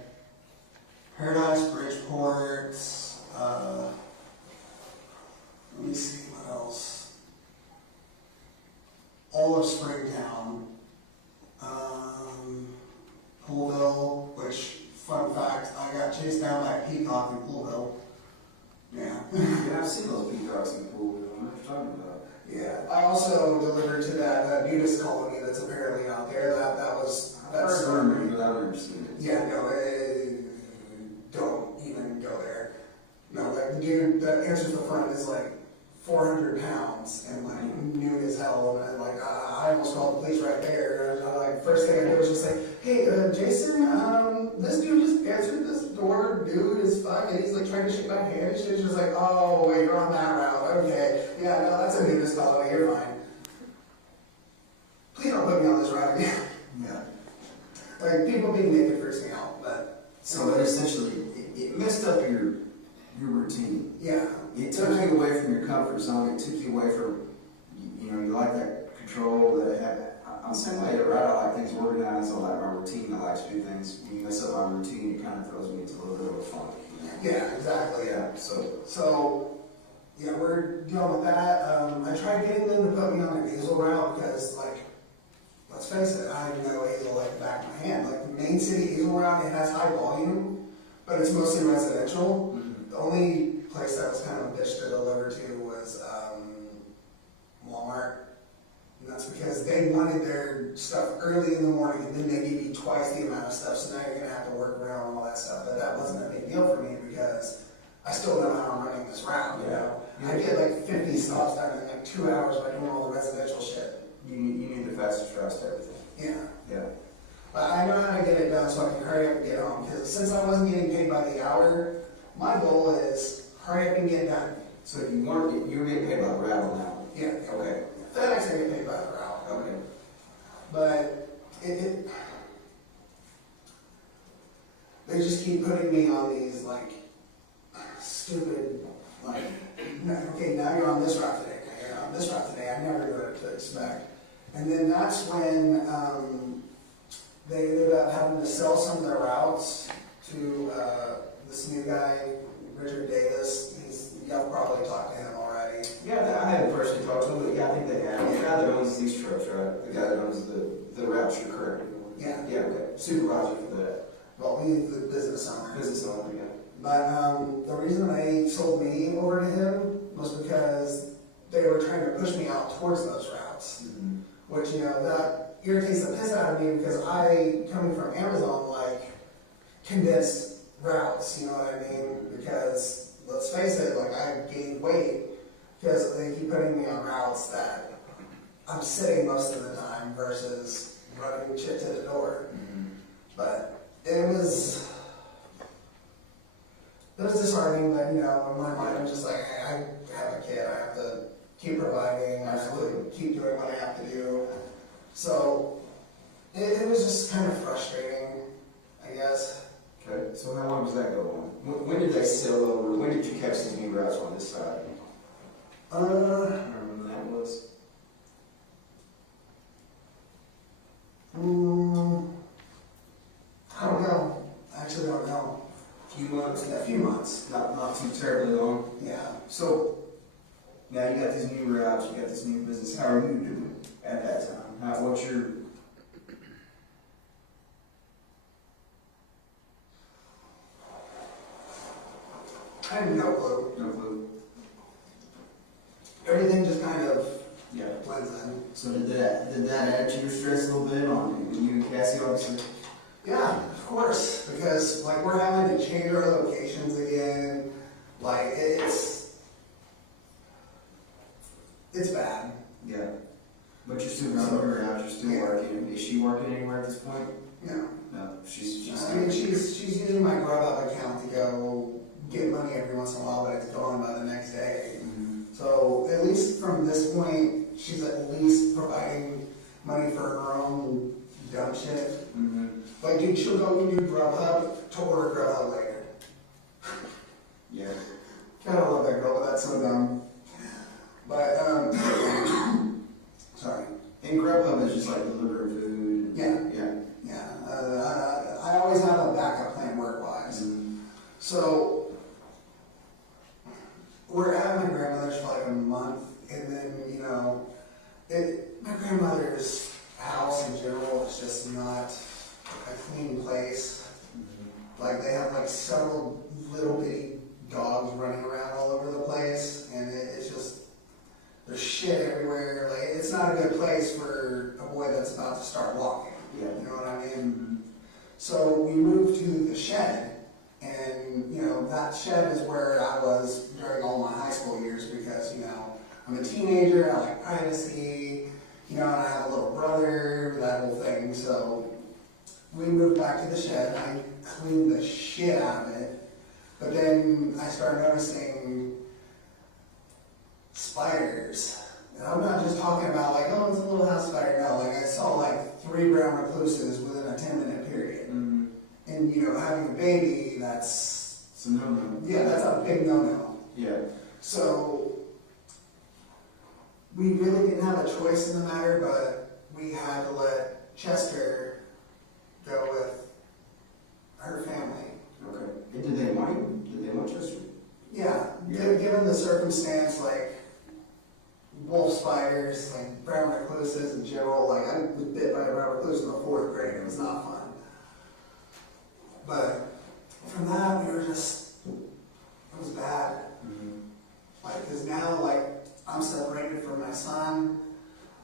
Paradise, Bridgeport, let me see what else. All of Springtown, Poolville, which, fun fact, I got chased down by a peacock in Poolville. Yeah. Yeah, I've seen those peacocks in Poolville. I know what you're talking about. Yeah. I also delivered to that nudist colony that's apparently out there. That's rumors, but I've never seen it. Yeah, no, don't even go there. No, like the dude that answers the front is like 400 pounds and like nude as hell, and I almost called the police right there. And first thing I did was just say, hey, Jason, this dude just answered this door, dude as fuck, and he's like trying to shake my hand. And she's just like, oh wait, you're on that route, okay, yeah, no, that's a nudist colony, you're fine. Please don't put me on this route again. Yeah. Like people being naked freaks me out, but So that essentially, it messed up your routine. yeah. It took you away from your comfort zone. It took you away from, you know, you like that control that I'm the same way, right? I like things organized. I like my routine. I like to do things. When you mess up my routine, it kind of throws me into a little bit of a funk. Yeah, exactly. Yeah. So, yeah, we're dealing with that. I tried getting them to put me on a nasal route because, like, let's face it, I know nasal like the back of my hand. Like, main city Eagle Route, it has high volume, but it's mostly residential. The only place that was kind of a bitch to deliver to was Walmart. And that's because they wanted their stuff early in the morning, and then they give you twice the amount of stuff, so now you're gonna have to work around all that stuff. But that wasn't a big deal for me because I still know how I'm running this route, you know? I get like 50 stops done in like 2 hours by doing all the residential shit. You need the fastest routes to everything. Yeah. Yeah. But I know how to get it done so I can hurry up and get home, because since I wasn't getting paid by the hour, my goal is hurry up and get done. So if you weren't, you were getting paid by the route on that one? Yeah. Okay. FedEx I get paid by the route. Okay. But they just keep putting me on these like stupid, like, okay, now you're on this route today, now you're on this route today, I never knew what to expect. And then that's when they ended up having to sell some of their routes to this new guy, Richard Davis. Y'all probably talked to him already. Yeah, I haven't personally talked to him, but yeah, I think they have. The guy that owns these trucks, right? The guy that owns the routes you're currently on. Yeah. Yeah, okay. Supervisor for that. Well, he's the business owner. Business owner, yeah. But the reason they sold me over to him was because they were trying to push me out towards those routes. Which, you know, that irritates the piss out of me because I, coming from Amazon, like condensed routes, you know what I mean? Because, let's face it, like I gained weight because they keep putting me on routes that I'm sitting most of the time versus running shit to the door. But it was disheartening, but you know, in my mind I'm just like, hey, I have a kid, I have to keep providing, I have to keep doing what I have to do. So it was just kind of frustrating, I guess. Okay, so how long does that go on? When did they sell over? When did you catch these new routes on this side? I don't remember when that was. I don't know. I actually don't know. A few months? Yeah, a few months. Not too terribly long. Yeah. So now you got these new routes, you got this new business. How are you doing at that time? What's your... I have no clue. No clue. Everything just kind of blends in. So did that add to your stress a little bit on you and Cassie, obviously? Yeah, of course, because like we're having to change our locations again. Like it's bad. Yeah. But you're still running around, you're still working. Is she working anywhere at this point? No. No. She's she's using my Grubhub account to go get money every once in a while, but it's gone by the next day. So at least from this point, she's at least providing money for her own dumb shit. Like, dude, she'll go do Grubhub to order Grubhub later. Yeah. Gotta love that girl, but that's so dumb. But, sorry. And Grubhub is just like delivering food. Yeah. I always have a backup plan work-wise. So, we're at my grandmother's for like a month, and then, you know, my grandmother's house in general is just not a clean place. Like, they have like several little bitty dogs running around all over the place, and it's just, there's shit everywhere. Like, it's not a good place for a boy that's about to start walking. Yeah. You know what I mean? So we moved to the shed, and, you know, that shed is where I was during all my high school years because, you know, I'm a teenager, I like privacy, you know, and I have a little brother, that whole thing. So we moved back to the shed, and I cleaned the shit out of it. But then I started noticing spiders. And I'm not just talking about like, oh, it's a little house spider. No, like I saw like 3 brown recluses within a 10-minute period. And, you know, having a baby, that's... It's a no-no. Yeah, that's a big no-no. Yeah. So, we really didn't have a choice in the matter, but we had to let Chester go with her family. Okay. And did they want him? Did they want Chester? Yeah. Given the circumstance, like wolf spiders, like brown recluses in general, like I was bit by a brown recluse in the 4th grade. It was not fun. But from that, we were just, it was bad. Like, cause now, like, I'm separated from my son,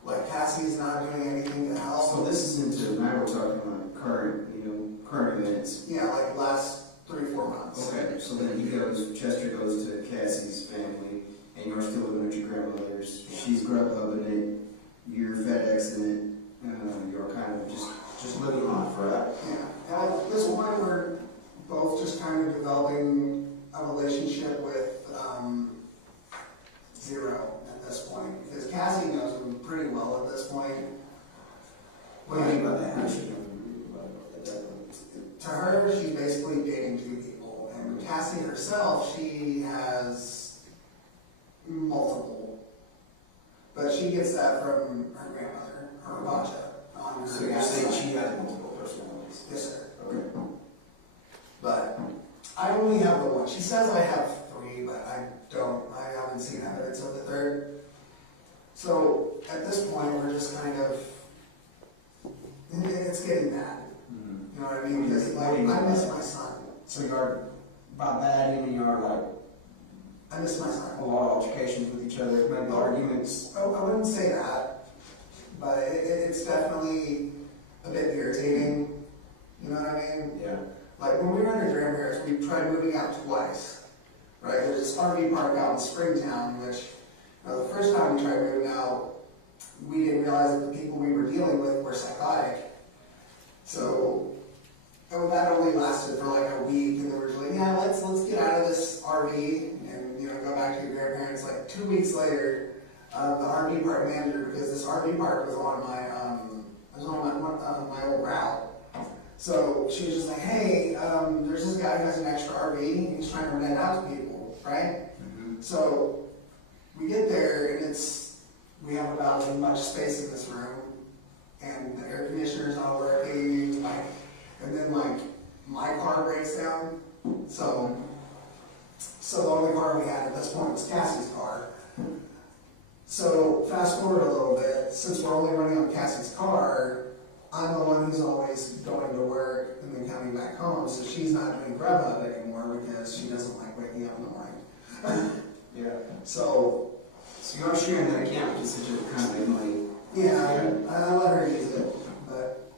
like Cassie's not doing anything to help. So this is into, now we're talking like current, current events. Yeah, like last 3-4 months. Okay, so then Chester goes to Cassie's family, and you're still living with your grandmother's. She's Grubhubbing it, you're FedExing it, you're kind of just living life, right? Yeah, and at this point, we're both just kind of developing a relationship with Zero at this point, because Cassie knows him pretty well at this point. What do you mean by that? To her, she's basically dating 2 people, and Cassie herself, she has multiple, but she gets that from her grandmother, her Baja. So you're saying she has multiple personalities? Yes, sir. Okay. But I only have the one. She says I have 3, but I don't. I haven't seen evidence of the 3rd. So at this point, we're just kind of, it's getting bad. You know what I mean? Because like, I miss my son. So you're, by bad, you are like, I miss my son. a lot of altercations with each other, maybe arguments. Oh, I wouldn't say that, but it's definitely a bit irritating. You know what I mean? Yeah. Like when we were under grandparents, we tried moving out twice. Right? There's this RV park out in Springtown, which the first time we tried moving out, we didn't realize that the people we were dealing with were psychotic. So that only lasted for like a week, and they were just like, yeah, let's get out of this RV and go back to your grandparents. Like 2 weeks later, the RV park manager, because this RV park was on my old route. So she was just like, hey, there's this guy who has an extra RV, he's trying to rent it out to people, right? So we get there, and we have about as much space in this room, and the air conditioner's not working, and then my car breaks down. So the only car we had at this point was Cassie's car. So fast forward a little bit, since we're only running on Cassie's car, I'm the one who's always going to work and then coming back home, so she's not doing Grubhub anymore because she doesn't like waking up in the morning. Yeah. So you're sharing that account because it's such a kind of big money. yeah, I let her use it, but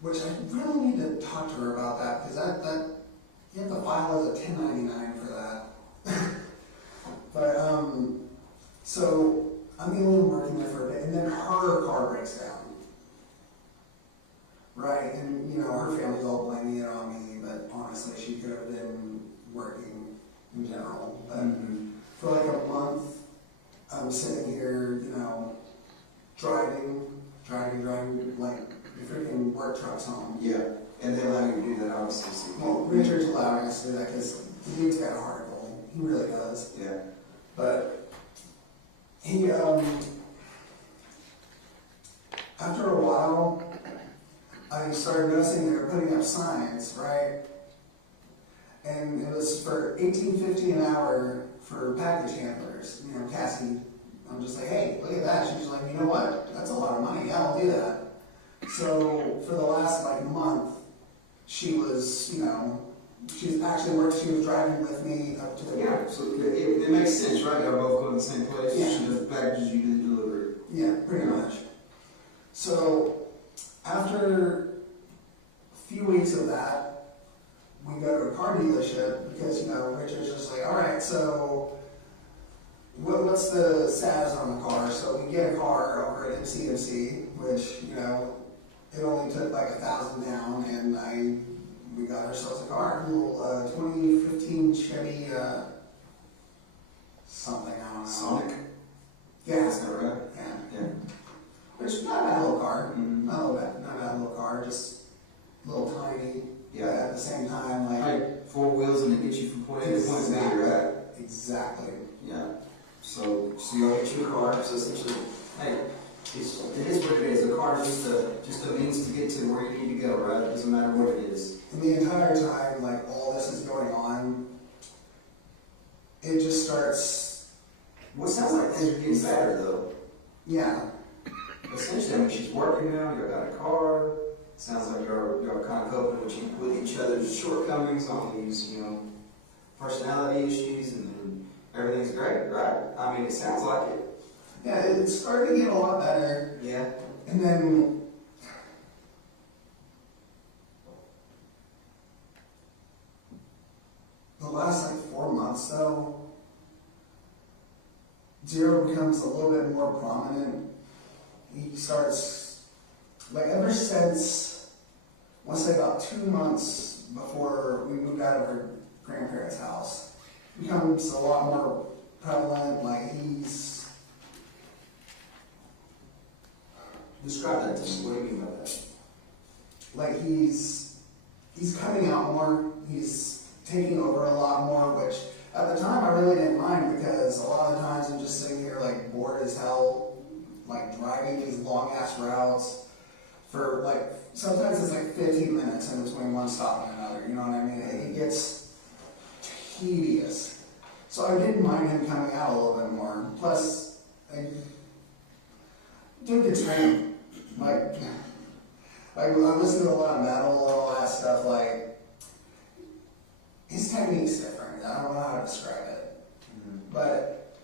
which I really need to talk to her about that, because that you have to file as a 1099 for that. But so I'm the only one working there for a bit, and then her car breaks down. Right, and her family's all blaming it on me, but honestly, she could have been working in general. But for like a month, I'm sitting here, driving, like the freaking work trucks home. Yeah, and they allow you to do that, obviously. Well, Richard's allowing us to do that because the dude's got a heart goal. He really does. Yeah. But he, after a while, I started noticing they were putting up signs, right? And it was for $18.50 an hour for package handlers. Cassie, I'm just like, hey, look at that. She's like, you know what? That's a lot of money. Yeah, I'll do that. So for the last month, she was, she's actually worked. She was driving with me up to the Yeah, so it makes sense, right? Y'all both go to the same place. Yeah. She does the packages, you do the delivery. Yeah, pretty much. So after a few weeks of that, we go to a car dealership because, Richard's just like, all right, so what's the status on the car? So we get a car over at MCMC, which, it only took like $1,000 down, and we got ourselves a car, a little 2015 Chevy, something, I don't know. Sonic? Yeah. Is that right? Yeah. Which is not a bad little car. Not a bad little car, just a little tiny. Yeah. But at the same time, like 4 wheels and it gets you from point A to point B, right? Exactly. Yeah. So y'all get your car. So essentially, hey, it is what it is. A car is just a means to get to where you need to go, right? It doesn't matter what it is. And the entire time, all this is going on, it just starts. Well, it sounds like things are getting better, though. Yeah. Essentially, she's working now. You got a car. Sounds like you're kind of coping with each other's shortcomings on these, personality issues, and everything's great, right? I mean, it sounds like it. Yeah, it's starting to get a lot better. Yeah. And then the last 4 months though, Zero becomes a little bit more prominent. He starts, ever since, once about 2 months before we moved out of her grandparents' house, becomes a lot more prevalent. He's Describe that to me. What do you mean by that? He's coming out more. He's taking over a lot more, which at the time I really didn't mind, because a lot of the times I'm just sitting here bored as hell, driving these long ass routes for sometimes it's 15 minutes in between one stop and another. You know what I mean? It gets tedious. So I didn't mind him coming out a little bit more. Plus, dude gets random. I listen to a lot of metal, all that stuff. His technique's different. I don't know how to describe it. But,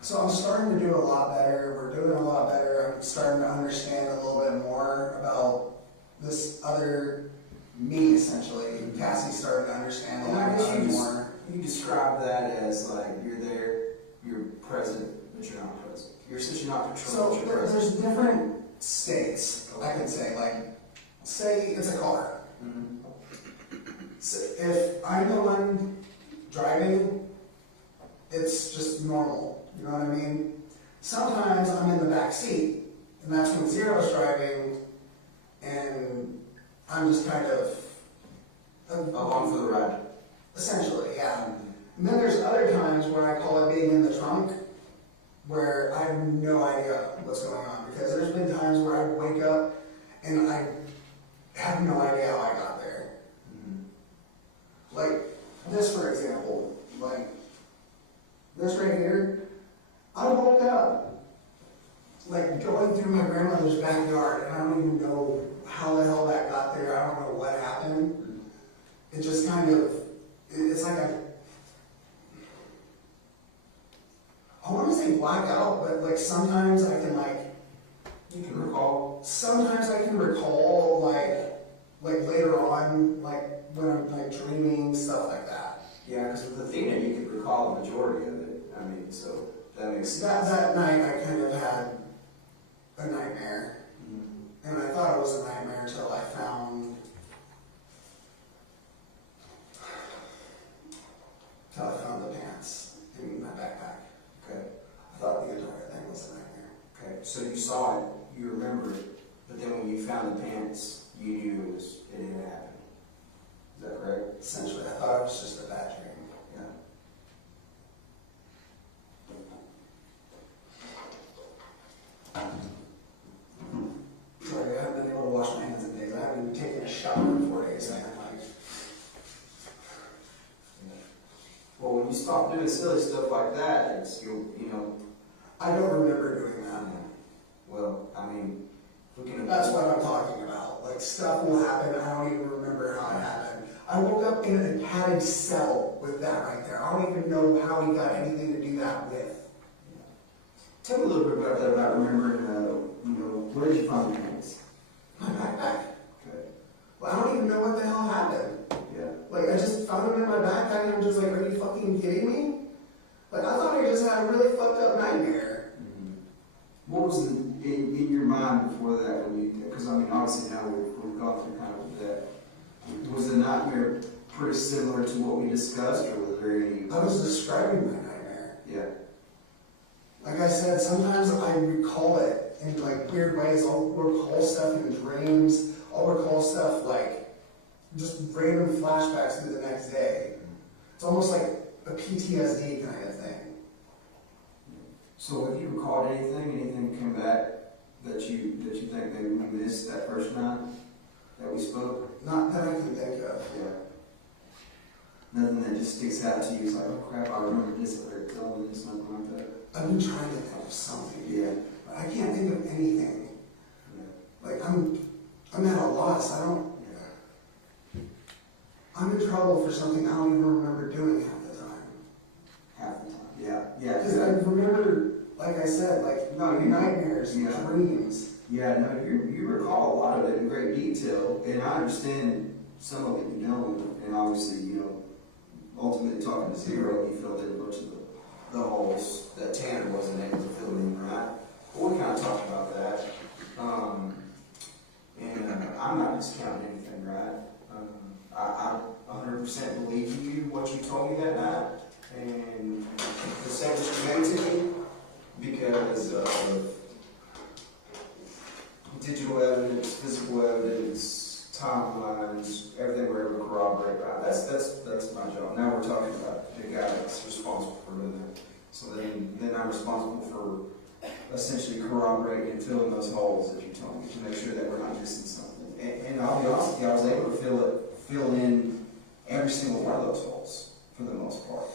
so I'm starting to do a lot better. We're doing a lot better. I'm starting to understand a little bit more about this other me, essentially. Cassie's starting to understand a lot more. You describe that as you're there, you're present, but you're not present. You're not controlling. So there's different states, I could say. Say it's a car. So if I'm the one driving, it's just normal. You know what I mean? Sometimes I'm in the back seat, and that's when Zero's driving, and I'm just kind of along for the ride. Essentially, yeah. And then there's other times where I call it being in the trunk, where I have no idea what's going on, because there's been times where I wake up and I have no idea how I got there. This, for example, this right here, I woke up going through my grandmother's backyard, and I don't even know how the hell that got there. I don't know what happened. It just kind of, it's I want to say blackout, but sometimes I can you can recall. Sometimes I can recall later on, when I'm dreaming, stuff like that. Yeah, because with Athena you could recall the majority of it. I mean, so that makes sense. That night I kind of had a nightmare, and I thought it was a nightmare until I found the pants in my backpack. Okay. I thought the entire thing was a nightmare. Okay, so you saw it, you remember it, but then when you found the pants, you knew it didn't happen. Is that correct? Essentially, I thought it was just a bad dream. Yeah. Sorry, I haven't been able to wash my hands in days. I haven't even taken a shower in 4 days. Well, when you stop doing silly stuff like that, I don't remember doing that. Well, I mean, that's what I'm talking about. Stuff will happen, I don't even remember how it happened. I woke up in a padded cell with that right there. I don't even know how he got anything to do that with. Tell me a little bit about that, about remembering, where did you find the pants? My backpack. Okay. Well, I don't even know what the hell happened. Yeah. I just found them in my backpack, and I'm just are you fucking kidding me? I thought I just had a really fucked up nightmare. What was in your mind before that, because obviously now we've gone through kind of that. Was the nightmare pretty similar to what we discussed, or was there any? I was describing my nightmare. Yeah. Like I said, sometimes I recall it in weird ways. I'll recall stuff in dreams. I'll recall stuff just random flashbacks to the next day. It's almost like a PTSD kind of thing. So have you recalled anything came back that you think maybe we missed that first night that we spoke? Not that I can think of. Yeah. Nothing that just sticks out to you. It's oh crap, I remember this, or telling this, nothing like that. I've been trying to think of something. Yeah. But I can't think of anything. Yeah. honest, I'm in trouble for something I don't even remember doing half the time. Half the time, yeah, yeah. Because I remember, like I said, nightmares, Yeah. dreams. Yeah, no, you recall a lot of it in great detail, and I understand some of it you don't, and obviously, ultimately talking to Zero, he filled in a bunch of the holes that Tanner wasn't able to fill in, right? Well, we kind of talked about that, and I'm not discounting anything, right? I 100% believe you, what you told me that night, and the statements you made to me, because of digital evidence, physical evidence, timelines, everything we're able to corroborate. Right? That's my job. Now we're talking about the guy that's responsible for doing that. So then I'm responsible for essentially corroborating and filling those holes that you told me to make sure that we're not missing something. And I'll be honest with you, I was able to fill in every single one of those holes for the most part.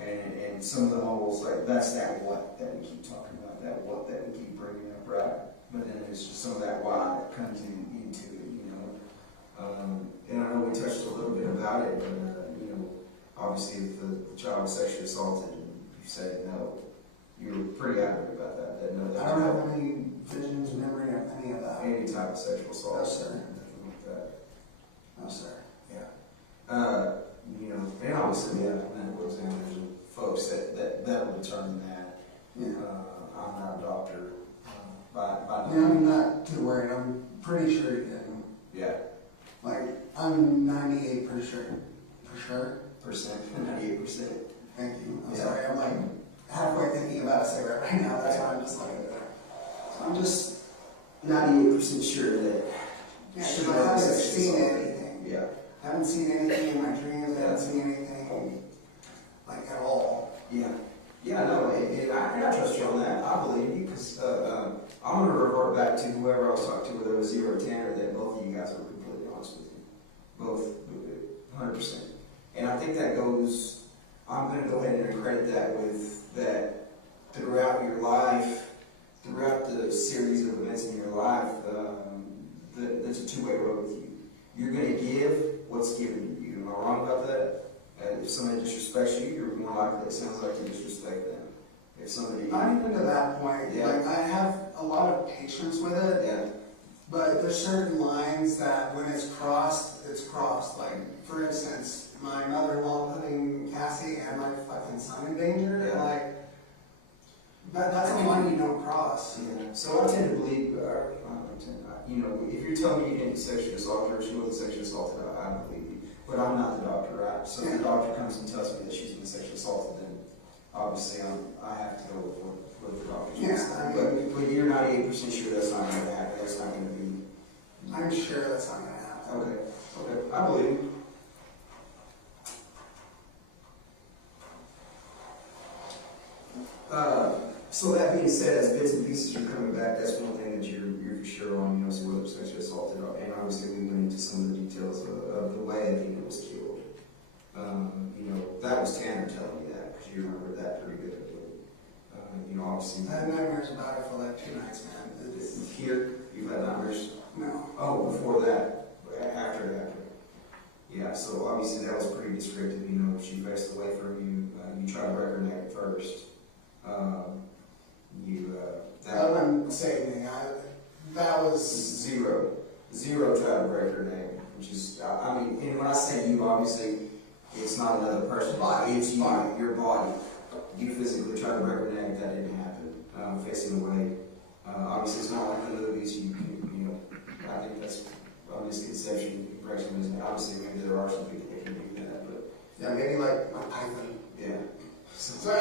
And some of the holes, like that's that what that we keep talking about, that what that we keep bringing up, right? But then there's just some of that why that comes into it, and I know we touched a little bit about it, but obviously if the child was sexually assaulted and you said no, you were pretty adamant about that. That no, I don't have any visions, memory of any of that. Any type of sexual assault, No, sir. nothing like that. No, sir. Yeah. And obviously, yeah, medical examiners and folks that'll determine that. Yeah. I'm not a doctor. By I'm not too worried. I'm pretty sure you didn't. Yeah. I'm 98% sure. 98%. Thank you. I'm Yeah. sorry. I'm halfway thinking about a cigarette right now. That's why I'm just I'm just 98% sure that. Yeah, because I haven't seen anything. Yeah. I haven't seen anything in my dreams. I haven't seen anything at all. Yeah. Yeah, no, and I trust you on that. I believe you because I'm going to revert back to whoever I was talking to, whether it was Zero or Tanner, that both of you guys are completely honest with you. Both, 100%. And I think that goes, I'm going to go ahead and accredit that with that throughout your life, throughout the series of events in your life, there's a two-way road with you. You're going to give what's given to you. Am I wrong about that? If somebody disrespects you, you're more likely, it sounds like, to disrespect them. If somebody... Not even to that point. Yeah. I have a lot of patience with it. Yeah. But there's certain lines that when it's crossed, it's crossed. For instance, my mother-in-law putting Cassie and my fucking son in danger. Yeah. And that's a line you don't cross. Yeah. So I tend to believe, if you're telling me you didn't get sexually assaulted or she wasn't sexually assaulted, I believe you. But I'm not the doctor, right? So if the doctor comes and tells me that she's been sexually assaulted, then obviously I have to go with what the doctor's saying. But you're 98% sure that's not going to happen. That's not going to be. I'm sure that's not going to happen. Okay. I believe you. So that being said, as bits and pieces are coming back, that's one thing that you're for sure on, so whether it's sexually assaulted, and obviously we went into some of the details of the way Athena was killed. That was Tanner telling me that, because you remember that pretty good. Obviously. I had nightmares about it for 2 nights, man. Here, you've had nightmares? No. Oh, before that, after. Yeah, so obviously that was pretty descriptive. She faced away from you. You tried to break her neck at first. I wouldn't say anything. That was Zero tried to break her neck, which is, and when I say you, obviously, it's not another person's body, it's you, your body. You physically tried to break her neck, that didn't happen. Facing away. Obviously, it's not like the movies, I think that's a misconception. Obviously, maybe there are some people that can do that, but. Yeah, maybe like a python. Yeah. Sorry,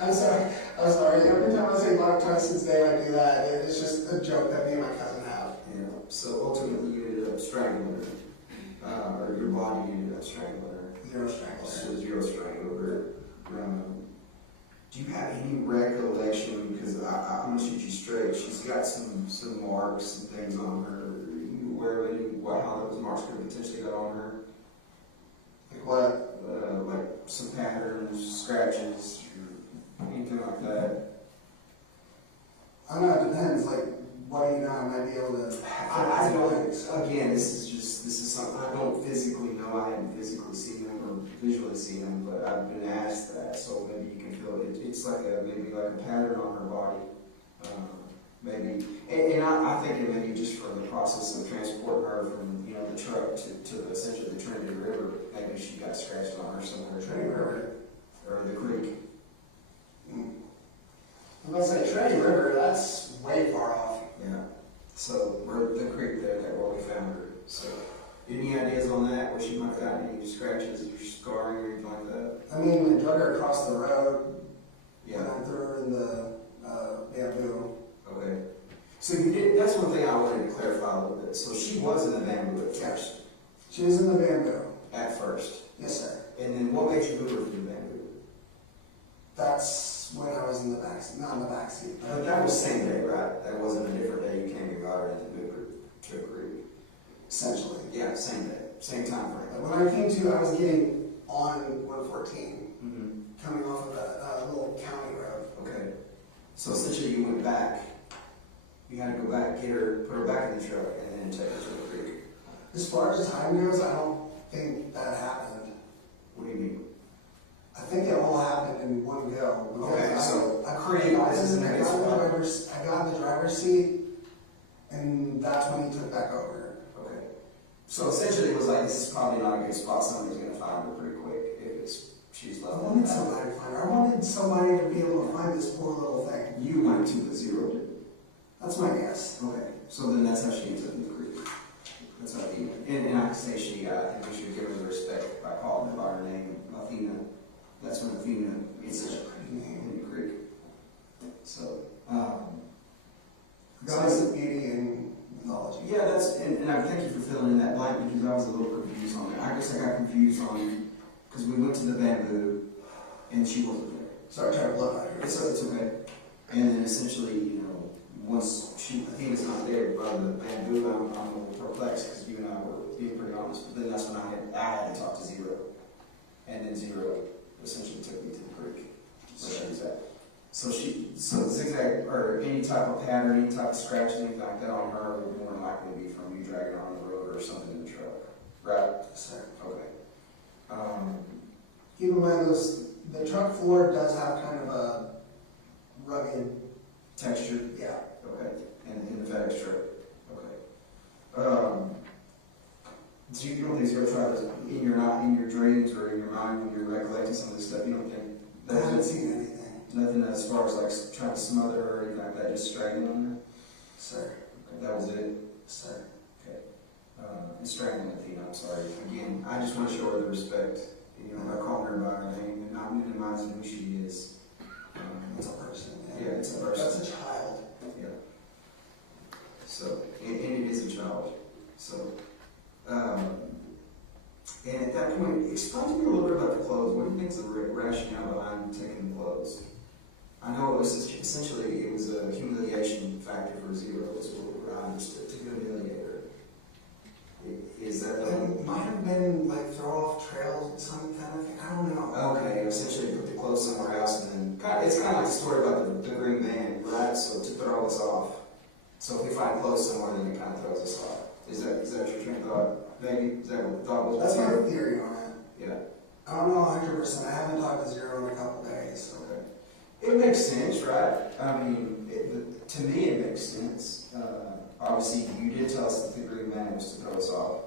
I'm sorry. Every time I say Black Tyson's Day, I do that. It's just a joke that me and my cousin have. Yeah. So ultimately, you ended up strangling her, or your body ended up strangling her. Zero strangled her. Do you have any recollection? Because I'm gonna shoot you straight. She's got some marks and things on her. Are you aware of how those marks could have potentially got on her? Like what? Like some patterns, scratches, or anything like that. I don't know, it depends. What do you know? I might be able to. again, this is something I don't physically know. I haven't physically seen them or visually seen them, but I've been asked that, so maybe you can feel it. It's like maybe like a pattern on her body. Maybe, and I think it may be just from the process of transporting her from, you know, the truck to essentially the Trinity River. Maybe she got scratched on her somewhere. Trinity River. Or the creek. I'm gonna say Trinity River, that's way far off. Yeah. So we're the creek there that where we found her. So any ideas on that? Where she might have gotten any scratches or scarring or anything like that? I mean, we drug her across the road. Yeah. And threw her in the bamboo. Okay. So you did. That's one thing I wanted to clarify a little bit. So she was in the bamboo at first. She was in the bamboo. At first. Yes, sir. And then what made you move her from the bamboo? That's when I was in the backseat, not in the backseat. But that was same day, right? That wasn't a different day. You came and got her and then moved her to a creek. Essentially. Yeah, same day, same time frame. When I came to, I was getting on 114, coming off of that little county road. Okay. So essentially you went back. You had to go back, get her, put her back in the truck, and then take her to the creek. As far as the time goes, I don't think that happened. What do you mean? I think it all happened in one go. Okay, so I creek is in the next spot. I got in the driver's seat, and that's when he took back over. Okay. So essentially it was like, this is probably not a good spot. Somebody's going to find her pretty quick if she's left. I wanted somebody to find her. I wanted somebody to be able to find this poor little thing. You went to the zero, didn't you? That's my guess. Okay. So then that's how she ends up in the creek. That's how he, and I can say she, I think we should give her the respect by calling her by her name, Athena. That's when Athena is such a pretty name in the creek. So, Goddess of beauty and mythology. Yeah, that's, and I thank you for filling in that blank because I was a little confused on that. I guess I got confused on, because we went to the bamboo and she wasn't there. Sorry, trying to blow out here. It's okay. And then essentially, you know, once Athena's not there, by the bamboo, I'm a little perplexed because you and I were being pretty honest. But then that's when I had to talk to Zero. And then Zero essentially took me to the creek where she was at. So zigzag, or any type of pattern, any type of scratch, anything like that on her would more than likely be from you dragging her on the road or something in the truck. Right? Yes, sir. Okay. Keep in mind, the truck floor does have kind of a rugged texture? Yeah. Okay. And in the FedEx truck? Okay. So you don't think Zero tried this in your dreams or in your mind when you're recollecting some of this stuff? You don't think I haven't seen anything. Nothing as far as like trying to smother her or anything like that, just strangling her? Sir. Okay, that was it? Sir. Okay. And strangling Athena, I'm sorry. Again, I just want to show her the respect, you know, by calling her by her name and not minimizing who she is. It's a person. Yeah, it's a person. That's a child. Yeah. So, and it is a child. So, and at that point, explain to me a little bit about the clothes. What do you think is the rationale behind taking the clothes? I know it was essentially it was a humiliation factor for Zero, is what I understood, to humiliate her. Is that It might have been like throw off trails, some kind of thing. I don't know. Okay, essentially put the clothes somewhere else, and then it's kind of like the story about the green man, right? So to throw us off. So if we find clothes somewhere, then it kind of throws us off. Is that your train of thought? Maybe is that what the thought was? That's my theory on it. Yeah. I don't know 100%. I haven't talked to Zero in a couple days. Okay. It makes sense, right? I mean, to me it makes sense. Obviously, you did tell us that the green man was to throw us off,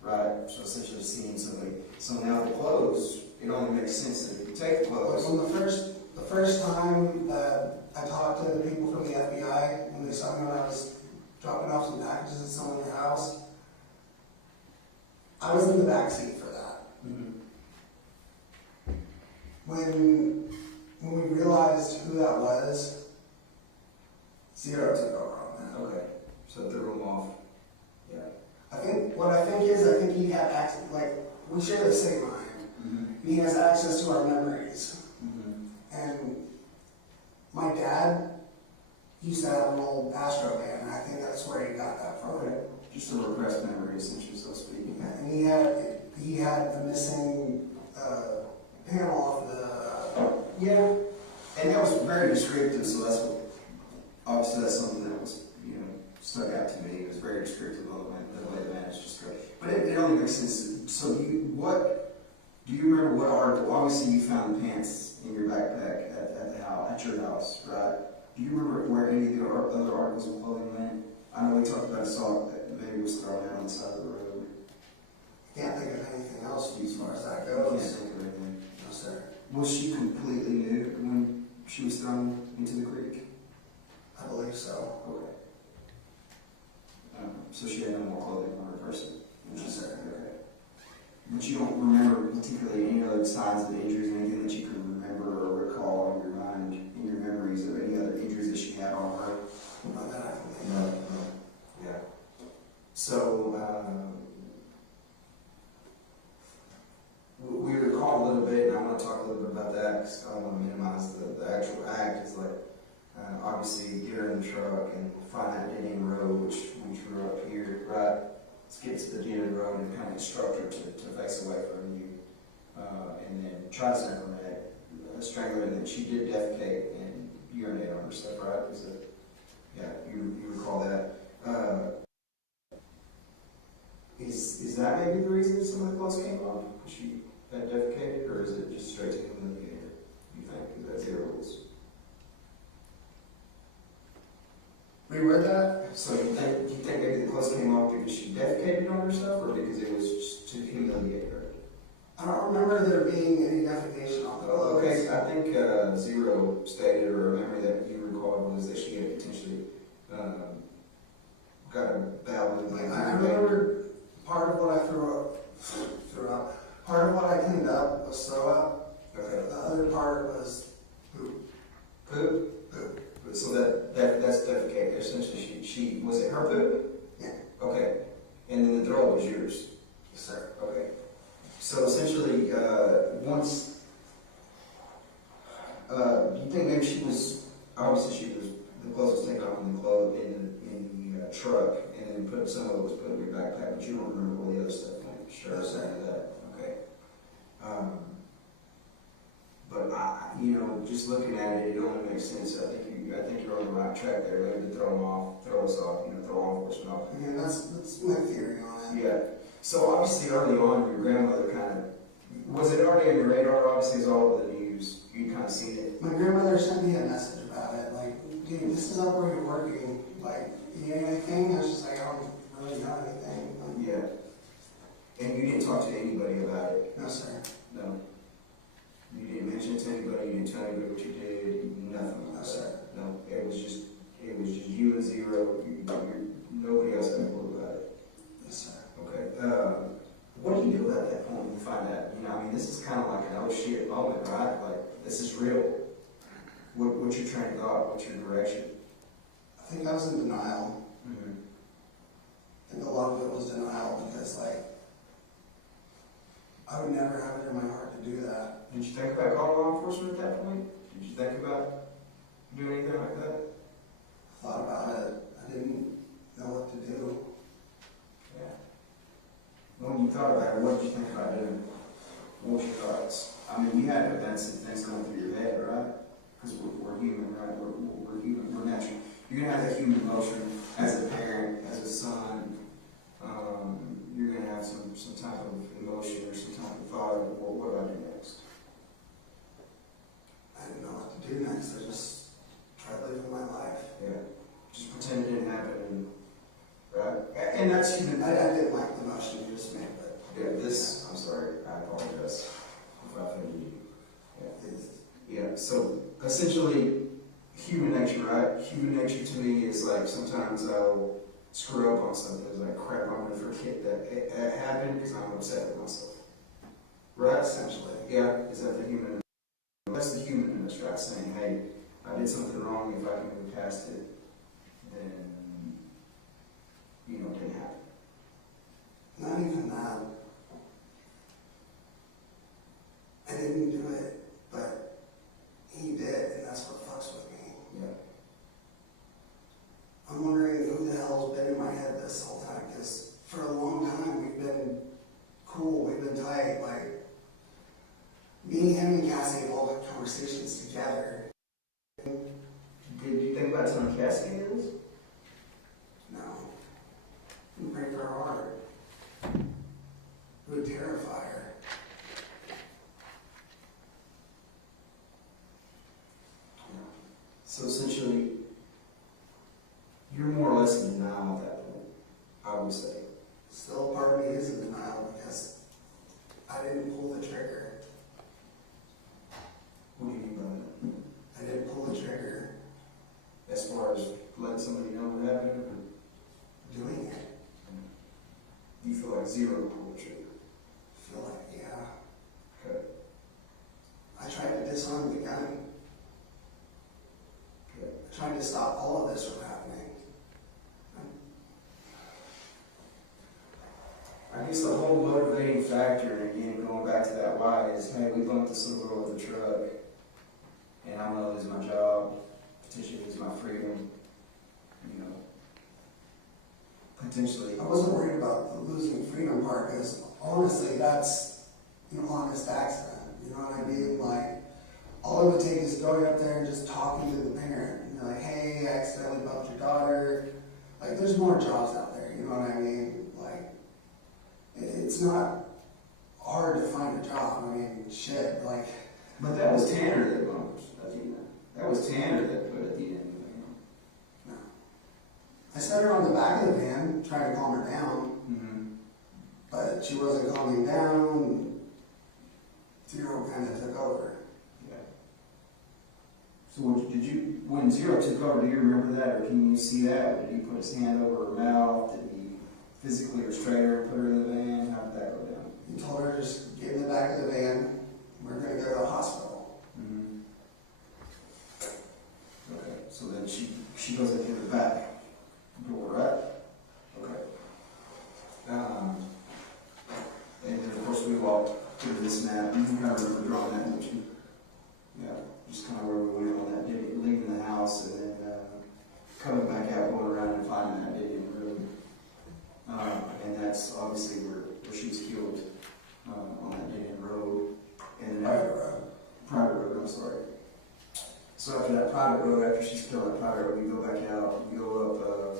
right? So essentially seeing somebody. So now the clothes, it only makes sense that if you take the clothes. When the first time that I talked to the people from the FBI, when they saw me when I was dropping off some packages at someone's house, I was in the back seat for that. When we realized who that was, Zero took over on that. Okay. So threw him off. Yeah. I think he had access, like, we share the same mind. And he has access to our memories. And my dad used to have an old Astro band, and I think that's where he got that from. Okay. Just a repressed memory, essentially, so to speak. Yeah, and he had the missing panel off the. Yeah. And that was very descriptive, so that's what, obviously that's something that was, you know, stuck out to me. It was very descriptive of the way the man is just going. But it only makes sense. So do you remember what article? Obviously, you found the pants in your backpack at the house, at your house, right? Do you remember where any of the other articles of clothing went? I know we talked about a sock that maybe was thrown out on the side of the road. Can't think of anything else as far as that I goes. can't think of anything. No, sir. Was she completely nude when she was thrown into the creek? I believe so. Okay. So she had no more clothing on her person? No, sir. Okay. But you don't remember particularly any other signs of injuries, anything that you can remember or recall in your mind, in your memories of any other injuries that she had on her? Not that I can think No. of. Yeah. So, we recall a little bit, and I want to talk a little bit about that because I don't want to minimize the actual act. It's like, obviously, you're in the truck and find that dead end road, which we drew up here, right? Let's get to the dead end road and kind of instruct her to face away from you, and then try to strangle her, strangle her, and then she did defecate and urinate on herself, right? Is it? Yeah, you recall that. Is that maybe the reason some of the clothes came off? Because she had defecated, or is it just straight to humiliator? You think? Is that zero rules? Reword that? So do you think maybe the clothes came off because she defecated on herself, or because it was just to humiliate her? I don't remember there being any defecation on the clothes. Okay, I think Zero stated, or a memory that you recalled, was that she had potentially got a bowel movement. I remember part of what I threw out. Part of what I cleaned up was throw up. Okay. The other part was poop. Poop? Poop. So that's defecated. Essentially, she was it her poop? Yeah. Okay. And then the throw was yours? Yes, sir. Okay. So essentially, once, you think maybe she was, obviously the clothes was taken off in the truck, and then some of it was put in your backpack, but you don't remember where the other stuff went. Sure, Yes, sir. that. Okay. But just looking at it, it only makes sense. I think you're on the right track there. Maybe to throw us off, throw law enforcement off. I mean, that's my theory on it. Yeah. So obviously early on, your grandmother was it already on your radar? Obviously, it's all over the news. You kind of seen it. My grandmother sent me a message about it, like, dude, this is up where you're working. Like, you need anything? I was just like, I don't really know anything. Like, yeah. And you didn't talk to anybody about it? No, sir. No. You didn't mention it to anybody? You didn't tell anybody what you did? Nothing? No, sir. No. It was just you and Zero. Nobody else had a clue about it? Yes, sir. Okay. What do you do at that point when you find out? This is kind of like an oh shit moment, right? Like, this is real. What's your train of thought? What's your direction? I think I was in denial. Mm-hmm. I think a lot of it was denial because, like, I would never have it in my heart to do that. Did you think about calling law enforcement at that point? Did you think about doing anything like that? I thought about it. I didn't know what to do. Yeah. When you thought about it, what did you think about doing? What was your thoughts? You had events and things going through your head, right? Because we're human, right? We're human. We're natural. You're going to have that human emotion as a parent, as a son. You're going to have some type of emotion or some type of thought of what do I do next? I didn't know what to do next. I just tried living my life. Yeah. Just pretend it didn't happen, right? And that's human. I didn't like the motion you just made, but I'm sorry. I apologize if I offended you. Yeah. So essentially, human nature, right? Human nature to me is like sometimes I'll screw up on something. It's like, crap, I'm going to forget that it happened because I'm upset with myself. Right? essentially. Yeah. Is that the human? That's the human in us, right? Saying, hey, I did something wrong. If I can move past it, then, it didn't happen. Not even that. I didn't do it, but he did, and that's what fucks with me. Yeah. I'm wondering who the hell's been in my head this whole time, because for a long time we've been cool, we've been tight, like, me, him, and Cassie have all had conversations together. Did you think about telling Cassie this? No. would you say? Still, a part of me is in denial because I didn't pull the trigger. What do you mean by that? I didn't pull the trigger. As far as letting somebody know what happened, or Doing it. you feel like zero pulled the trigger? I feel like, yeah. Okay. I tried to disarm the gun. Okay. I tried to stop all of this from happening. I guess the whole motivating factor, again, going back to that why, is, hey, we bumped this little girl with a truck, and I want to lose my job, potentially lose my freedom, you know, potentially. I wasn't worried about the losing freedom part because honestly, that's an honest accident. You know what I mean? Like, all it would take is going up there and just talking to the parent. You know, like, hey, I accidentally bumped your daughter. Like, there's more jobs out there. You know what I mean? Like, it's not hard to find a job. I mean, shit. Like, But that was Tanner that bumped Athena. That was Tanner that put Athena in the van. no. I set her on the back of the van, trying to calm her down, but she wasn't calming down. Zero kind of took over. Yeah. So when Zero took over, do you remember that, or can you see that? Did he put his hand over her mouth? Did he physically restrain her and put her in the van? How did that go down? He told her, just get in the back of the van. We're going to go to the hospital. Okay, so then she goes into the back door, right? Okay. And then of course we walked through this map. You kind of remember drawing that, don't you? Yeah, just kind of where we went on that day, leaving the house and then coming back out, going around and finding that dead end road. And that's obviously where she was killed on that dead end road. And then private road, I'm sorry. So after that private road, after she's killed on that private road, we go back out, we go up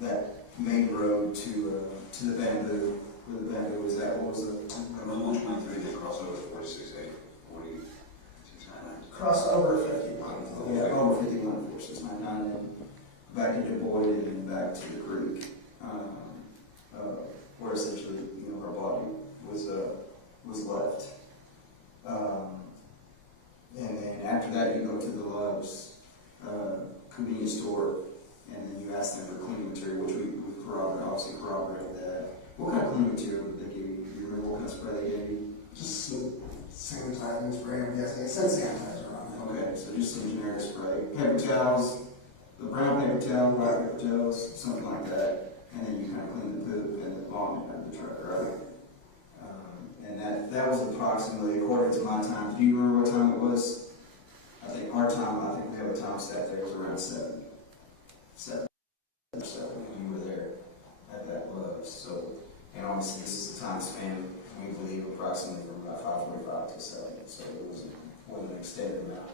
that main road to the bamboo. Where the bamboo was at, what was it? On 123, they cross over 46A, 4699. Cross over 51. Yeah, over 51, 4699, and back into Boyd and then back to the creek, where essentially, you know, her body was left. And then after that, you go to the Love's convenience store, and then you ask them for cleaning material, which we obviously corroborated that. What kind of cleaning material did they give you? Do you remember what kind of spray they gave you? Just some sanitizing spray, I'm guessing. It said sanitizer on it. Okay, so just some generic spray. Paper towels, the brown paper towel, white paper towels, something like that. And then you kind of clean the poop and the vomit out of the truck, right? And that was approximately, according to my time. Do you remember what time it was? I think our time, I think we have a time stat there, was around 7 or 7 when you were there at that Love's. So, and obviously this is the time span, we believe, approximately from about 5:45 to 7. So it wasn't an extended amount,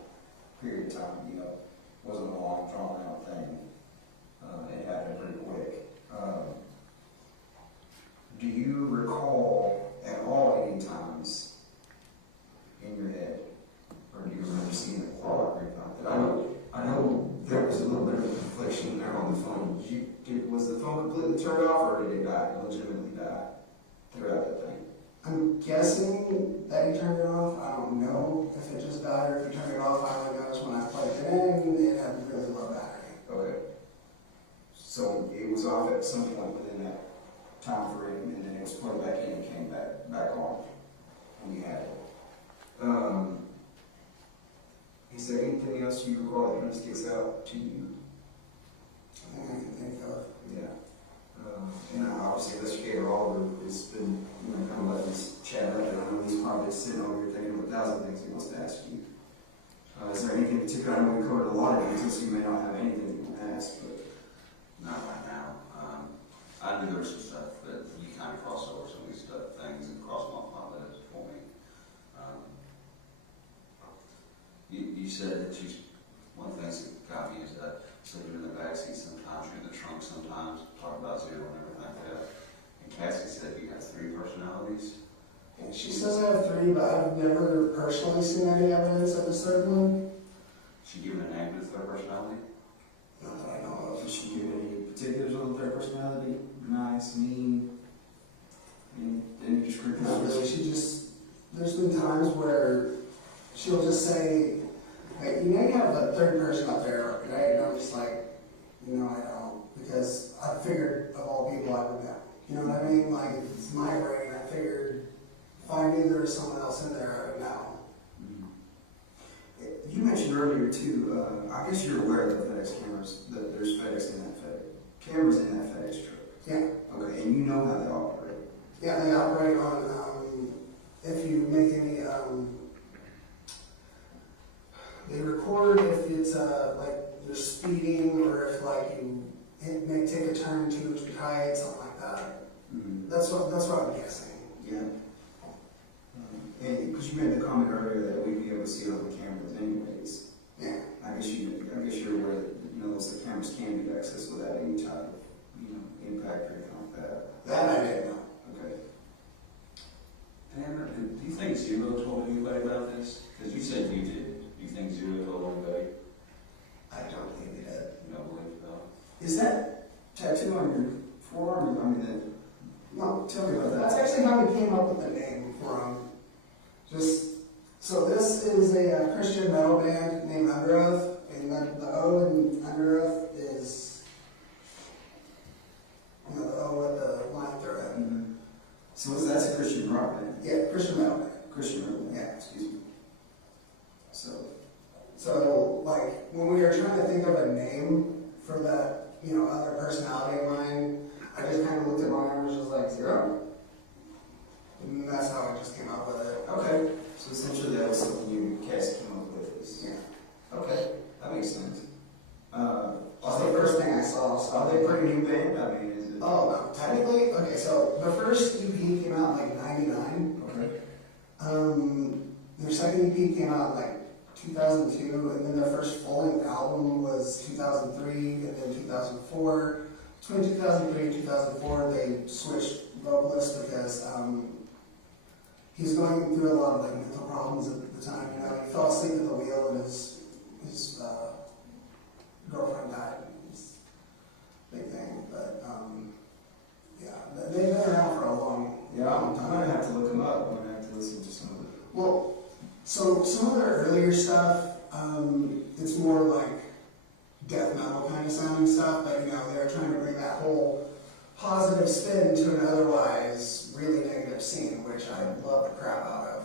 period of time, you know. It wasn't a long, drawn out thing. It happened pretty quick. Do you recall at all any times in your head, or do you remember seeing it fall or anything? I know there was a little bit of a confliction there on the phone. Was the phone completely turned off, or did it legitimately die throughout that thing? I'm guessing that he turned it off. I don't know if it just died or if he turned it off. I only noticed when I plugged it in, it had a really low battery. Okay. So it was off at some point within that time frame, and then it was plugged back in and came back on when you had it. Is there anything else you recall that kind of sticks out to you? I think I can think of. Yeah. And obviously, Investigator Oliver has been, you know, kind of letting us chat up, and I know he's probably sitting over here thinking of 1,000 things he wants to ask you. Is there anything in particular? I know we covered a lot of details, so you may not have anything you want to ask, but. Not right now. I knew there was some stuff that you kind of crossed over some of these things and crossed them off my list for me. You said that one of the things that got me is that sleeping in the backseat sometimes, you're in the trunk sometimes, talk about Zero and everything like that. And Cassie said you have 3 personalities. And she says I have 3, but I've never personally seen any evidence of this third one. She given a name to the third personality? Not that I know of. Did she give any particulars on the third personality? Nice she'll just say, like, you have a third person up there, right? And I'm just like, no, I don't, because I figured of all people I would know. You know what I mean? Like, it's my brain. I figured if I knew there was someone else in there, I would know. You mentioned earlier too, I guess you're aware of the FedEx cameras, that there's FedEx in that FedEx, cameras in that FedEx truck. Yeah. Okay, and you know how they operate. Yeah, they operate on, if you make any, they record if it's, like, you're speeding, or if, like, you may take a turn too tight, something like that. Mm-hmm. That's what I'm guessing. Yeah. And because you made the comment earlier that we'd be able to see it on the cameras anyways. Yeah. I guess you're aware that, the cameras can be accessed without any type of, impact or anything like that. That I didn't know. Okay. Tanner, do you think Zero told anybody about this? Because you said you did. Do you think Zero told anybody? I don't think they did. You don't believe so? Is that tattoo on your forearm? No, Tell me about that. that's actually how we came up with the name for them. So this is a Christian metal band named Under Oath, and the O in Under Oath is, the O with the line through it. Mm-hmm. So that's a Christian rock band? Yeah, Christian metal band. Christian metal band, Yeah. excuse me. So, like, when we were trying to think of a name for that, other personality of mine, I just kind of looked at mine and was just like, Zero. And that's how I just came up with it. Okay. So essentially that was something you and Cassie came up with. Yeah. Okay, that makes sense. That's the first thing I saw. So Are they pretty new band? Is it? Oh, no. Technically, okay, so the first EP came out in like 99. Okay. Their second EP came out in like 2002, and then their first full-length album was 2003, and then 2004. Between 2003 and 2004, they switched vocalists because he's going through a lot of like mental problems at the time. He fell asleep at the wheel, and his girlfriend died. It's a big thing, but yeah, they've been around for a long time. I'm gonna have to look them up. I'm gonna have to listen to some of it. Well, so some of their earlier stuff, it's more like death metal kind of sounding stuff, but they're trying to bring that whole positive spin to an otherwise really negative scene, which I love the crap out of.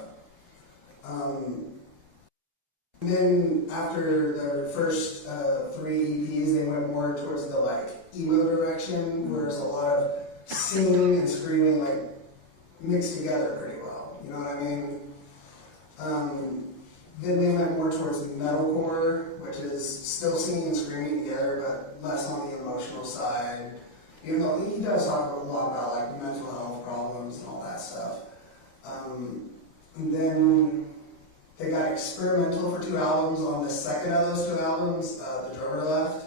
And then after their first 3 EPs, they went more towards the like emo direction, where there's a lot of singing and screaming like mixed together pretty well. You know what I mean? Then they went more towards metalcore, which is still singing and screaming together, but less on the emotional side. Even though he does talk a lot about like mental health problems and all that stuff. And then they got experimental for 2 albums. On the second of those 2 albums, the drummer left,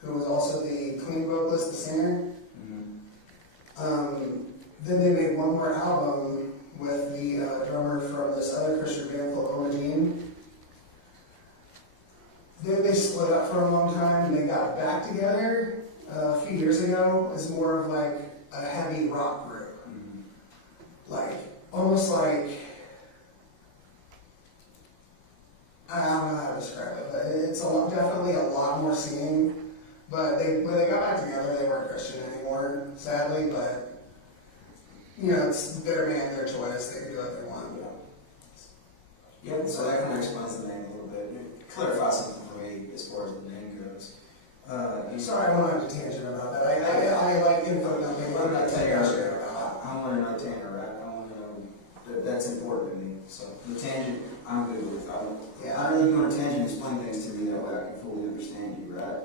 who was also the clean vocalist, the singer. Then they made one more album with the drummer from this other Christian band called Omadine. Then they split up for a long time, and they got back together a few years ago as more of like a heavy rock group. Like, almost like, I don't know how to describe it, but it's definitely a lot more singing. But when they got back together, they weren't Christian anymore, sadly, but it's their band, their choice. They can do what they want. Yeah, so that kind of explains the name a little bit. It clarifies something for me as far as the name goes. Sorry, I went on a tangent about that. I like info dumping. I'm not Tanner. I want to know Tanner, right? I want to know that's important to me. So the tangent, I'm good with. I don't need to go on a tangent and explain things to me that way I can fully understand you, right?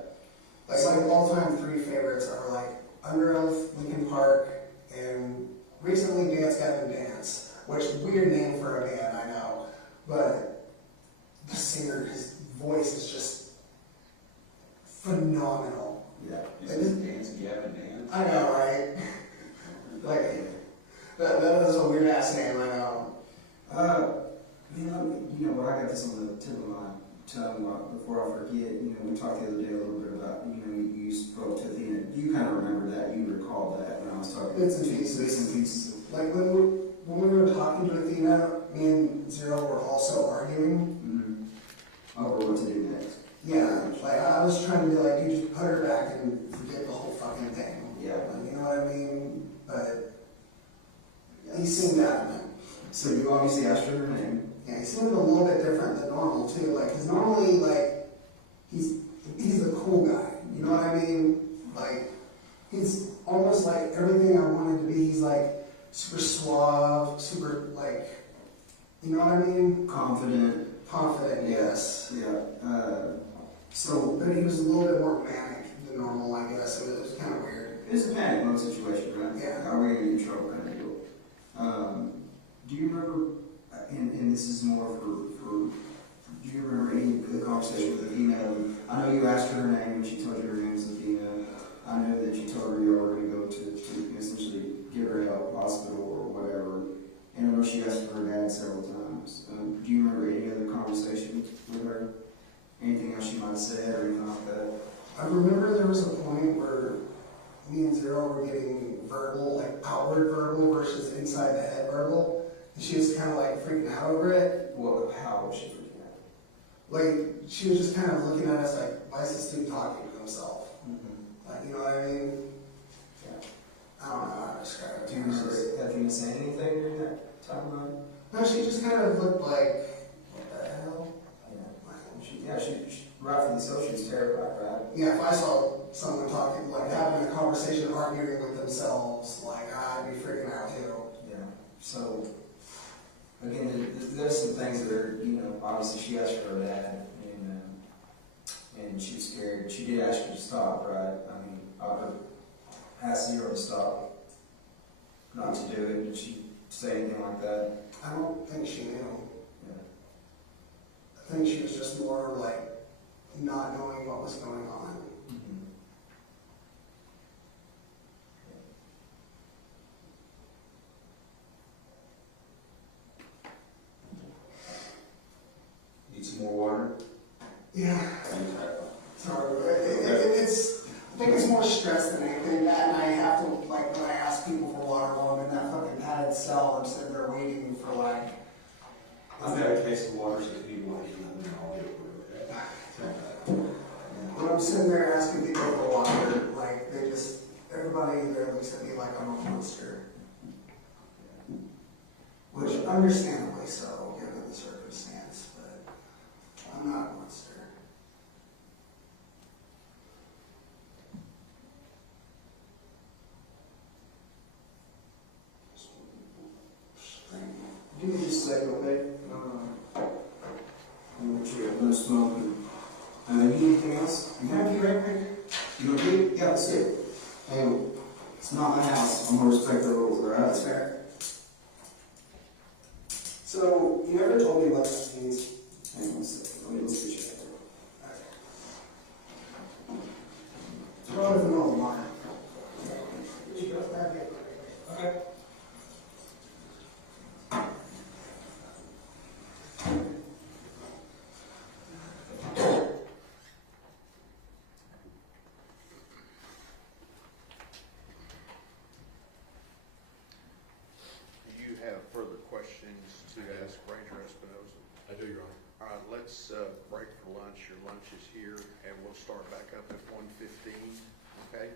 Like all-time 3 favorites are like Under Oath, Linkin Park, and recently Dance Gavin Dance, which weird name for a band, I know, but the singer, his voice is just phenomenal. Yeah. Is it Dance Gavin Dance? I know, right? Like, that is a weird ass name, I know. What I got this on the tip of my tongue before I forget. We talked the other day a little bit about, you spoke to Athena. You kind of remember that. You recalled that when I was talking. Bits and pieces. Like when we were talking to Athena, me and Zero were also arguing. So you obviously asked her name. Yeah, he seemed a little bit different than normal too. Like, cause normally, like, he's a cool guy. You know what I mean? Like, he's almost like everything I wanted to be. He's like super suave, super like, you know what I mean? Confident. Confident, yes. Yeah. But he was a little bit more manic than normal, I guess. It was kind of weird. It's a panic mode situation, right? Yeah. Are we gonna get in trouble kind of deal? Do you remember, and this is more for do you remember any of the conversation with Athena? I know you asked her her name and she told you her name was Athena. I know that you told her you were going to go to essentially give her help, hospital or whatever. And I know she asked for her dad several times. Do you remember any other conversation with her? Anything else she might have said or anything like that? I remember there was a point where me and Zero were getting verbal, like outward verbal versus inside the head verbal. And she was kind of like freaking out over it. How was she freaking out? Like, she was just kind of looking at us like, why is this dude talking to himself? Like, you know what I mean? Yeah. I don't know how to describe it. Do you remember Athena saying anything during that time line? No, she just kind of looked like, what the hell? She rightfully so, she was terrified, right? Yeah, if I saw someone talking, like having a conversation, arguing with themselves, like, I'd be freaking out too. Yeah. So, again, there's some things that are, obviously she asked for her dad, and she was scared. She did ask you to stop, right? I mean, asked Zero to stop, not to do it. Did she say anything like that? I don't think she knew. Yeah. I think she was just more like not knowing what was going on. Need some more water? Yeah. Sorry. I think it's more stress than anything. That and I have to, like, when I ask people for water while I'm in that fucking padded cell, I'm sitting there waiting for, like, I've got a case of water, so if you want to, I'll get it for you. when I'm sitting there asking people for water, like, everybody there looks at me like I'm a monster. Which, understandably so, given the circumstance, but I'm not a monster. Give me just a second, okay? Make sure you have no smoke. You need anything else? You happy right there? You okay? Yeah, let's do it. Hey, it's not my house. I'm gonna respect the rules, alright? That's fair. So, you never told me what that means. Hang on a second. Let's get you out there. Throw it in the middle of the line. Okay. Do you have further questions to ask Ranger Espinosa? I do, Your Honor. All right, let's break for lunch. Your lunch is here, and we'll start back up at 1:15, okay?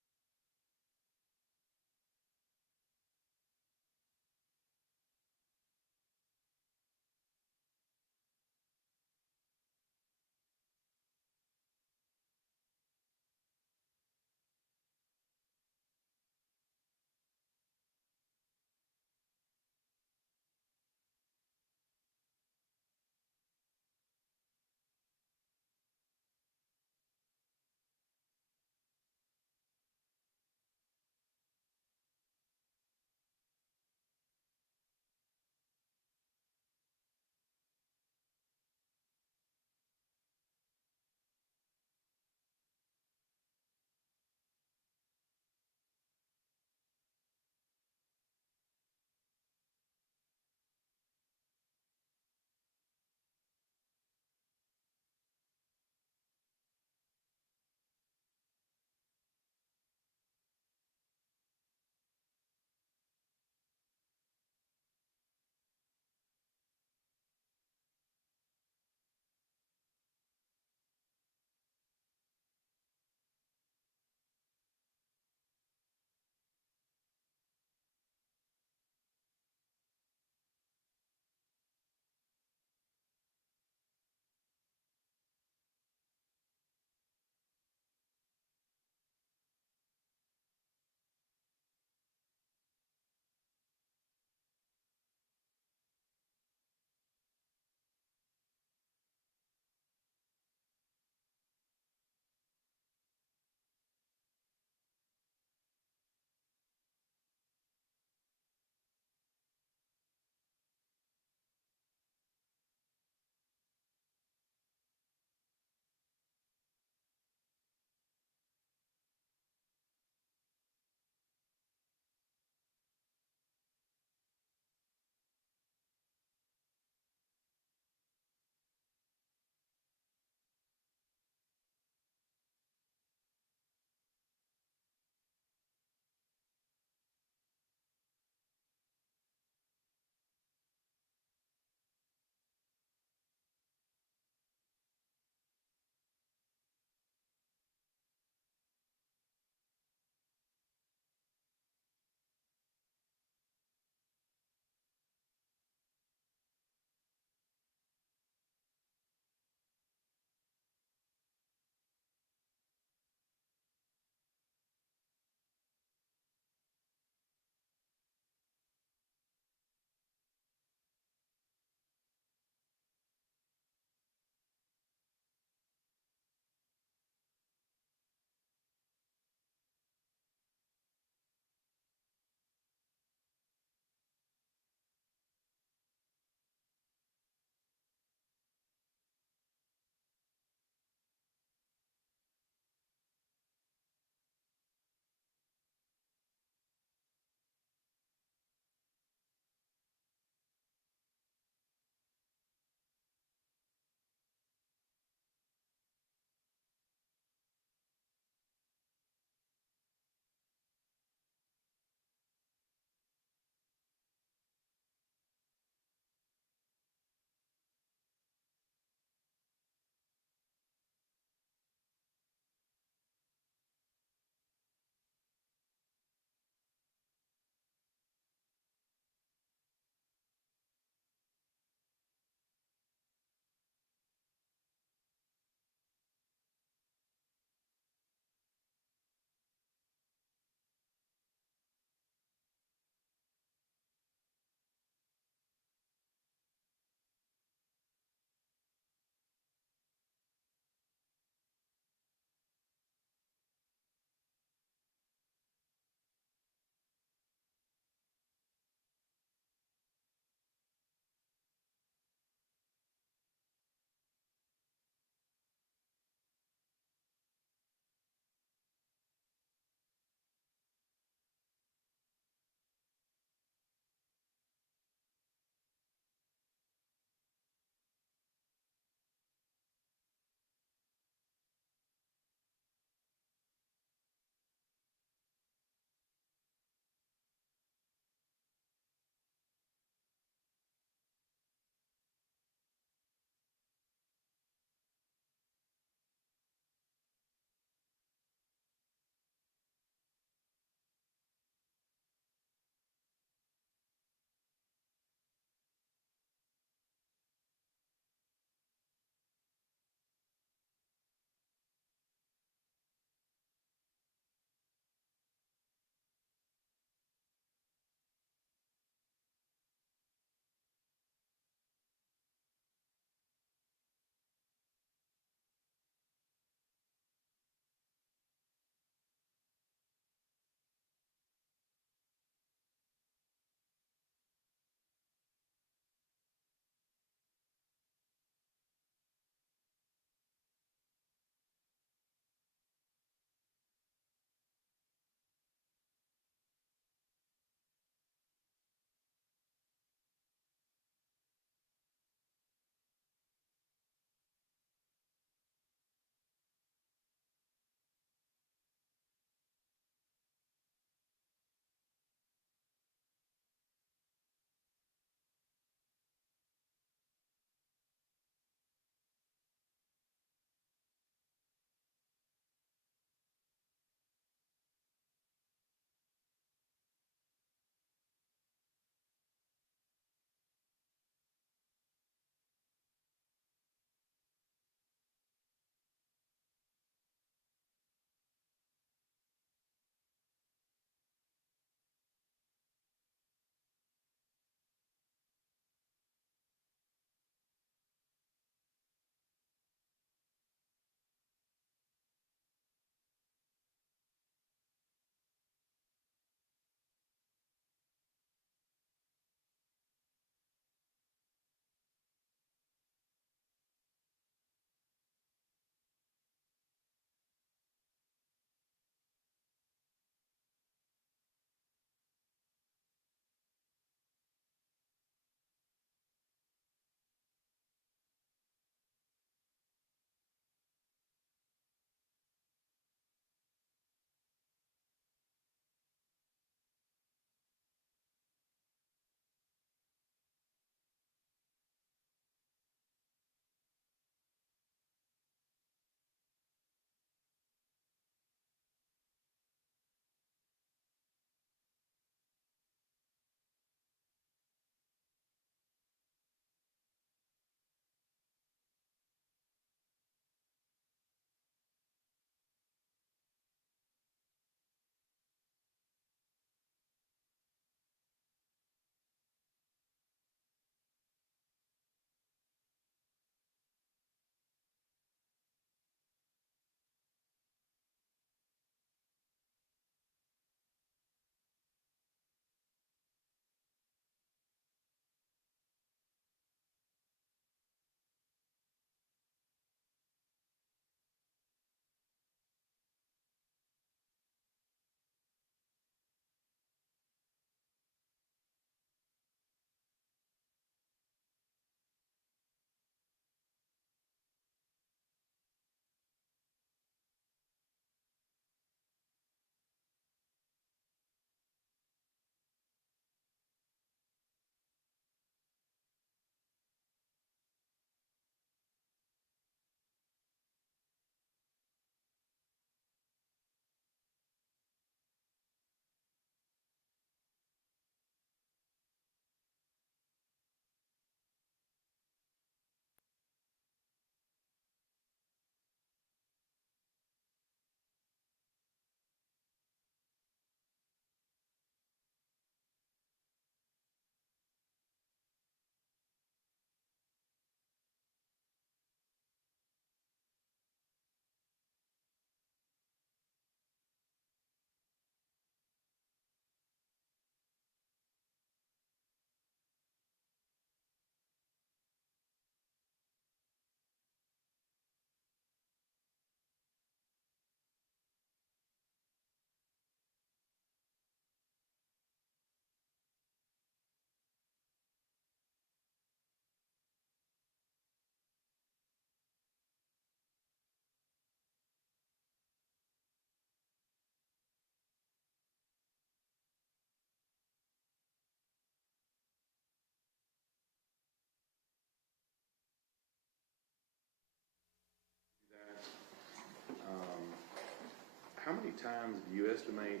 times do you estimate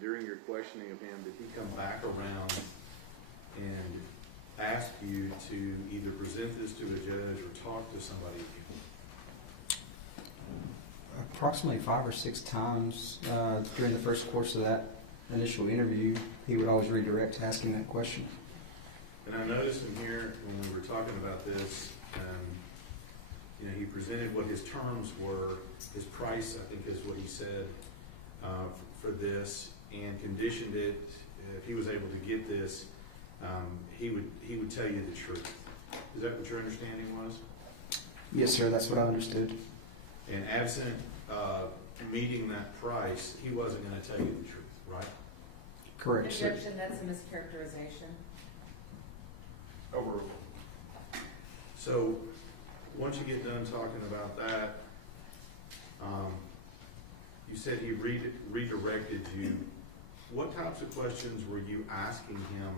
during your questioning of him did he come back around and ask you to either present this to a judge or talk to somebody again? Approximately 5 or 6 times during the first course of that initial interview, he would always redirect to asking that question. And I noticed in here when we were talking about this, he presented what his terms were, his price, I think is what he said, for this, and conditioned it, if he was able to get this, he would tell you the truth. Is that what your understanding was? Yes, sir, that's what I understood. And absent meeting that price, he wasn't going to tell you the truth, right? Correct, sir. Objection, that's a mischaracterization. Overruled. So, once you get done talking about that, you said he redirected you. What types of questions were you asking him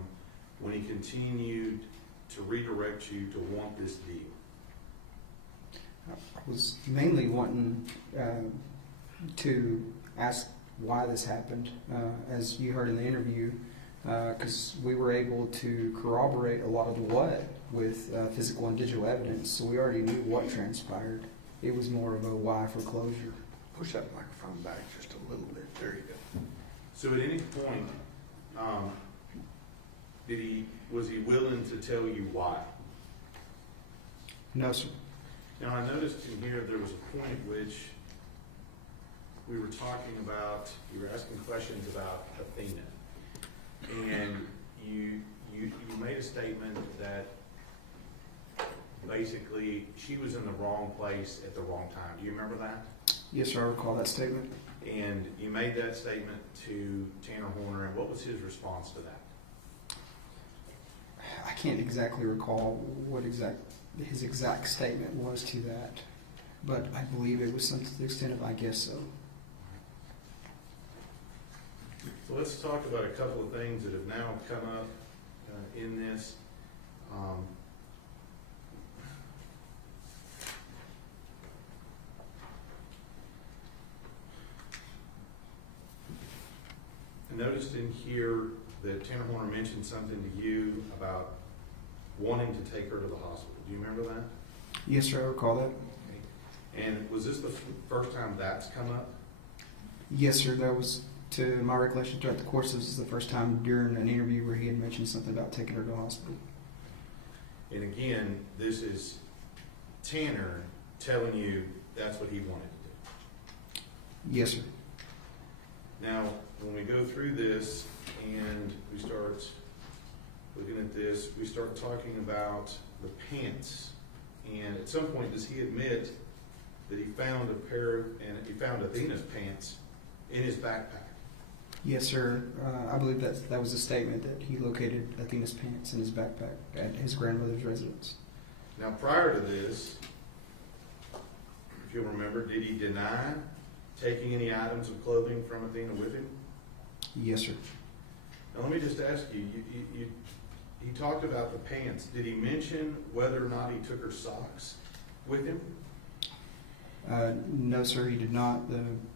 when he continued to redirect you to want this deal? I was mainly wanting to ask why this happened, as you heard in the interview, because we were able to corroborate a lot of the what with physical and digital evidence, so we already knew what transpired. It was more of a why for closure. Push that microphone back just a little bit. There you go. So at any point, was he willing to tell you why? No, sir. Now I noticed in here there was a point which we were talking about, you were asking questions about Athena. And you made a statement that basically she was in the wrong place at the wrong time. Do you remember that? Yes, sir, I recall that statement. And you made that statement to Tanner Horner, and what was his response to that? I can't exactly recall what his exact statement was to that, but I believe it was something to the extent of, I guess so. So let's talk about a couple of things that have now come up in this. I noticed in here that Tanner Horner mentioned something to you about wanting to take her to the hospital. Do you remember that? Yes, sir, I recall that. Okay. And was this the first time that's come up? Yes, sir, that was, to my recollection throughout the course, this is the first time during an interview where he had mentioned something about taking her to the hospital. And again, this is Tanner telling you that's what he wanted to do. Yes, sir. Now, when we go through this and we start looking at this, we start talking about the pants. And at some point, does he admit that he found he found Athena's pants in his backpack? Yes, sir. I believe that was a statement that he located Athena's pants in his backpack at his grandmother's residence. Now, prior to this, if you'll remember, did he deny taking any items of clothing from Athena with him? Yes, sir. Now, let me just ask you, he talked about the pants. Did he mention whether or not he took her socks with him? No, sir, he did not.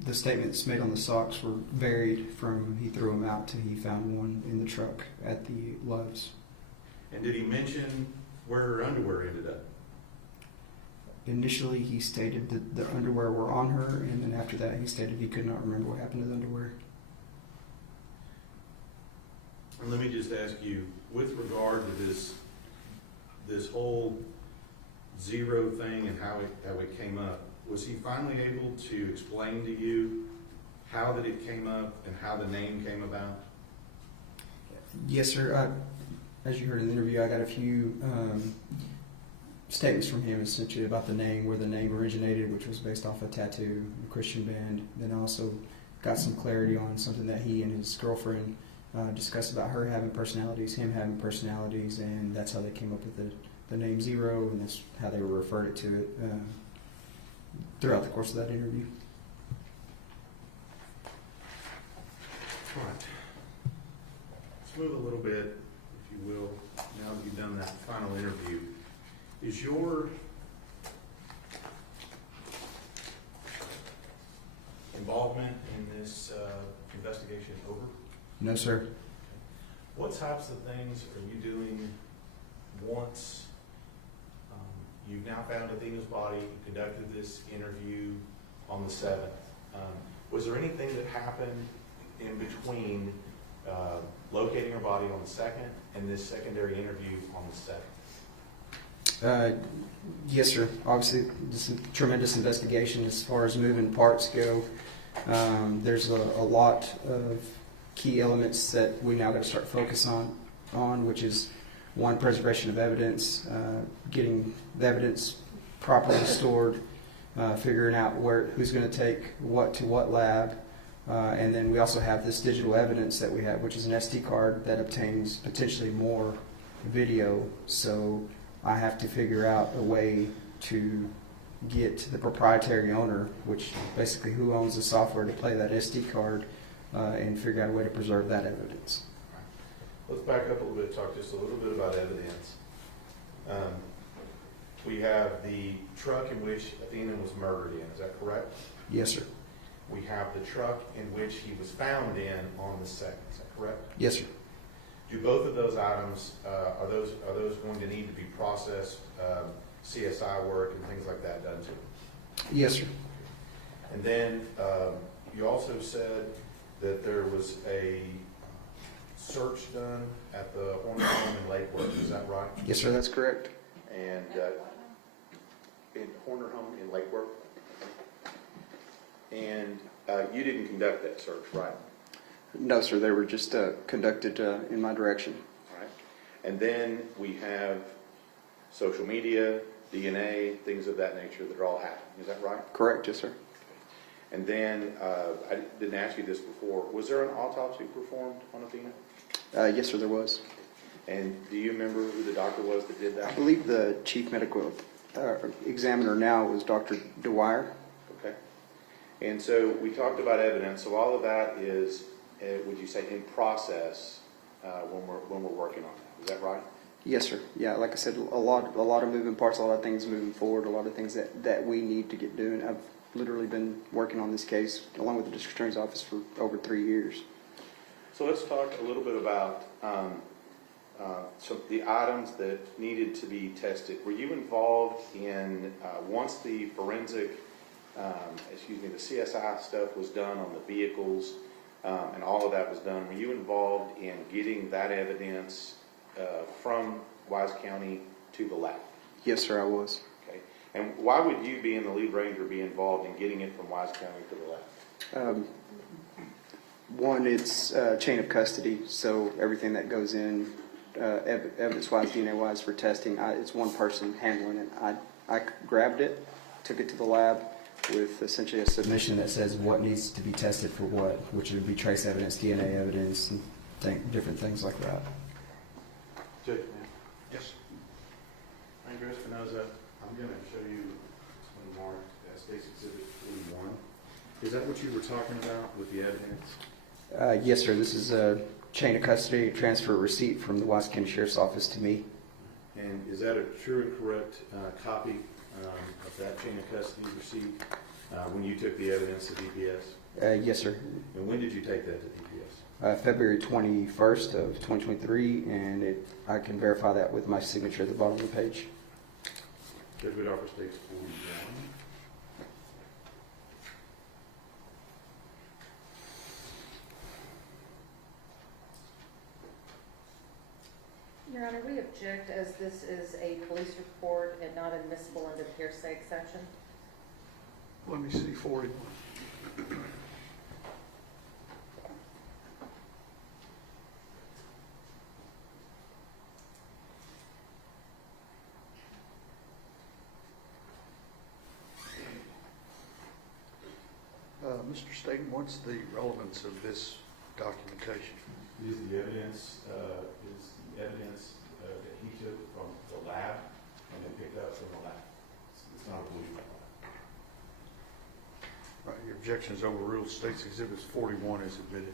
The statements made on the socks were varied from he threw them out to he found one in the truck at the Love's. And did he mention where her underwear ended up? Initially, he stated that the underwear were on her, and then after that, he stated he could not remember what happened to the underwear. And let me just ask you, with regard to this whole zero thing and how it came up, was he finally able to explain to you how that it came up and how the name came about? Yes, sir. As you heard in the interview, I got a few statements from him essentially about the name, where the name originated, which was based off a tattoo, a Christian band. Then I also got some clarity on something that he and his girlfriend discussed about her having personalities, him having personalities, and that's how they came up with the name Zero, and that's how they referred to it throughout the course of that interview. All right. Let's move a little bit, if you will, now that you've done that final interview. Is your involvement in this investigation over? No, sir. What types of things are you doing once you've now found Athena's body, you conducted this interview on the 7th? Was there anything that happened in between locating her body on the 2nd and this secondary interview on the 7th? Yes, sir. Obviously, this is a tremendous investigation as far as moving parts go. There's a lot of key elements that we now got to start focus on, which is one, preservation of evidence, getting the evidence properly stored, figuring out who's going to take what to what lab, and then we also have this digital evidence that we have, which is an SD card that obtains potentially more video. So I have to figure out a way to get the proprietary owner, which basically who owns the software to play that SD card, and figure out a way to preserve that evidence. Let's back up a little bit, talk just a little bit about evidence. We have the truck in which Athena was murdered in, is that correct? Yes, sir. We have the truck in which he was found in on the 2nd, is that correct? Yes, sir. Do both of those items, are those going to need to be processed, CSI work and things like that done to them? Yes, sir. And then you also said that there was a search done at the Horner home in Lakewood, is that right? Yes, sir, that's correct. And in Horner home in Lakewood? And you didn't conduct that search, right? No, sir, they were just conducted in my direction. All right. And then we have social media, DNA, things of that nature that are all happening, is that right? Correct, yes, sir. And then, I didn't ask you this before, was there an autopsy performed on Athena? Yes, sir, there was. And do you remember who the doctor was that did that? I believe the chief medical examiner now was Dr. Dwyer. Okay. And so we talked about evidence, so all of that is, would you say, in process when we're working on that, is that right? Yes, sir. Yeah, like I said, a lot of moving parts, a lot of things moving forward, a lot of things that we need to get doing. I've literally been working on this case along with the district attorney's office for over 3 years. So let's talk a little bit about some of the items that needed to be tested. Were you involved in, once the forensic, the CSI stuff was done on the vehicles and all of that was done, were you involved in getting that evidence from Wise County to the lab? Yes, sir, I was. Okay. And why would you, being the lead ranger, be involved in getting it from Wise County to the lab? One, it's chain of custody, so everything that goes in, evidence-wise, DNA-wise for testing, it's one person handling it. I grabbed it, took it to the lab with essentially a submission that says what needs to be tested for what, which would be trace evidence, DNA evidence, and different things like that. Judge, ma'am. Yes. Ranger Espinoza, I'm going to show you this one marked as Case Exhibit 41. Is that what you were talking about with the evidence? Yes, sir. This is a chain of custody transfer receipt from the Wise County Sheriff's Office to me. And is that a true and correct copy of that chain of custody receipt when you took the evidence to DPS? Yes, sir. And when did you take that to DPS? February 21st of 2023, and I can verify that with my signature at the bottom of the page. Judge Whitoffer states 41. Your Honor, we object as this is a police report and not admissible under the hearsay exception. Let me see, 41. Mr. Staten, what's the relevance of this documentation? Is the evidence that he took from the lab and then picked up from the lab. It's not a police report. Right, your objection is overruled. State's Exhibit 41 is admitted.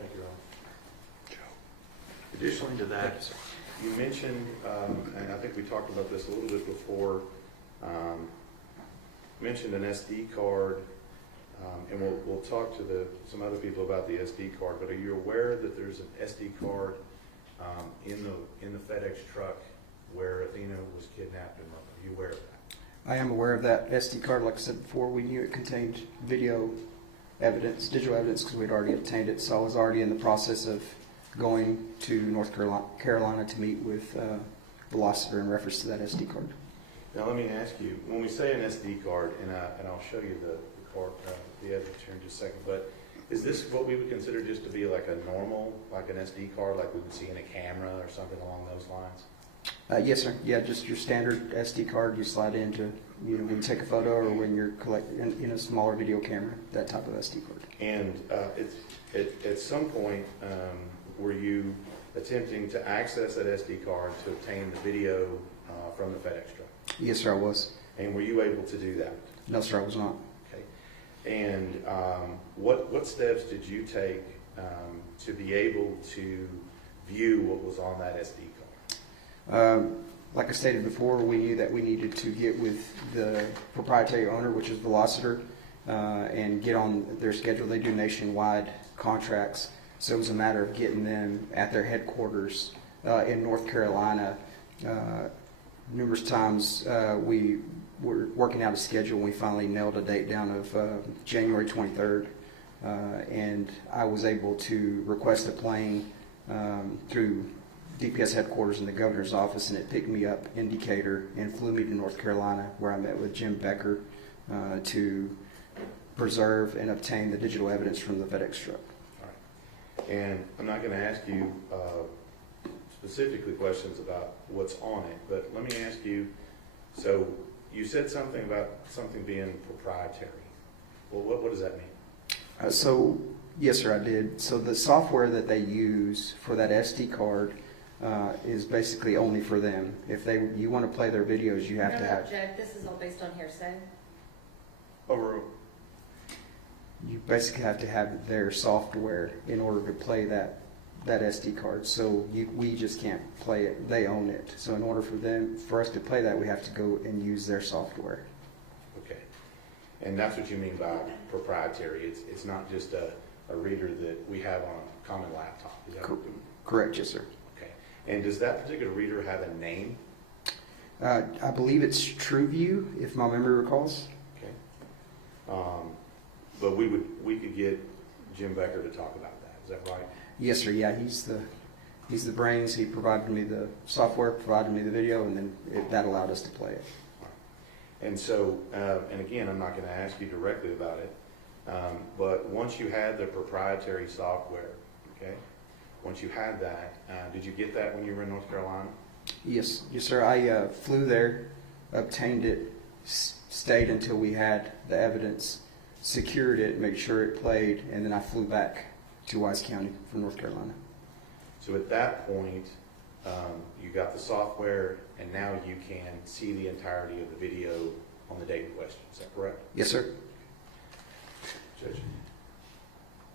Thank you, Your Honor. Additionally to that, you mentioned, and I think we talked about this a little bit before, mentioned an SD card and we'll talk to some other people about the SD card, but are you aware that there's an SD card in the FedEx truck where Athena was kidnapped and murdered? Are you aware of that? I am aware of that SD card. Like I said before, we knew it contained video evidence, digital evidence, because we'd already obtained it. So I was already in the process of going to North Carolina to meet with Velociter in reference to that SD card. Now let me ask you, when we say an SD card, and I'll show you the card, the evidence here in just a second, but is this what we would consider just to be like a normal, like an SD card, like we would see in a camera or something along those lines? Yes, sir. Yeah, just your standard SD card you slide into, when you take a photo or when you're collecting in a smaller video camera, that type of SD card. And at some point, were you attempting to access that SD card to obtain the video from the FedEx truck? Yes, sir, I was. And were you able to do that? No, sir, I was not. Okay. And what steps did you take to be able to view what was on that SD card? Like I stated before, we knew that we needed to get with the proprietary owner, which is Velociter, and get on their schedule. They do nationwide contracts, so it was a matter of getting them at their headquarters in North Carolina. Numerous times we were working out a schedule, and we finally nailed a date down of January 23rd, and I was able to request a plane through DPS headquarters in the governor's office, and it picked me up in Decatur and flew me to North Carolina, where I met with Jim Becker to preserve and obtain the digital evidence from the FedEx truck. All right. And I'm not going to ask you specifically questions about what's on it, but let me ask you, so you said something about something being proprietary. Well, what does that mean? So, yes, sir, I did. So the software that they use for that SD card is basically only for them. If you want to play their videos, you have to have. Jack, this is all based on hearsay. You basically have to have their software in order to play that SD card. So we just can't play it. They own it. So in order for us to play that, we have to go and use their software. Okay. And that's what you mean by proprietary. It's not just a reader that we have on a common laptop. Is that Correct, yes, sir. Okay. And does that particular reader have a name? I believe it's TrueView, if my memory recalls. Okay. But we could get Jim Becker to talk about that. Is that right? Yes, sir. Yeah, he's the brains. He provided me the software, provided me the video, and then that allowed us to play it. And so, and again, I'm not going to ask you directly about it, but once you had the proprietary software, okay, once you had that, did you get that when you were in North Carolina? Yes, sir. I flew there, obtained it, stayed until we had the evidence, secured it, made sure it played, and then I flew back to Wise County from North Carolina. So at that point, you got the software, and now you can see the entirety of the video on the date in question. Is that correct? Yes, sir. Judge?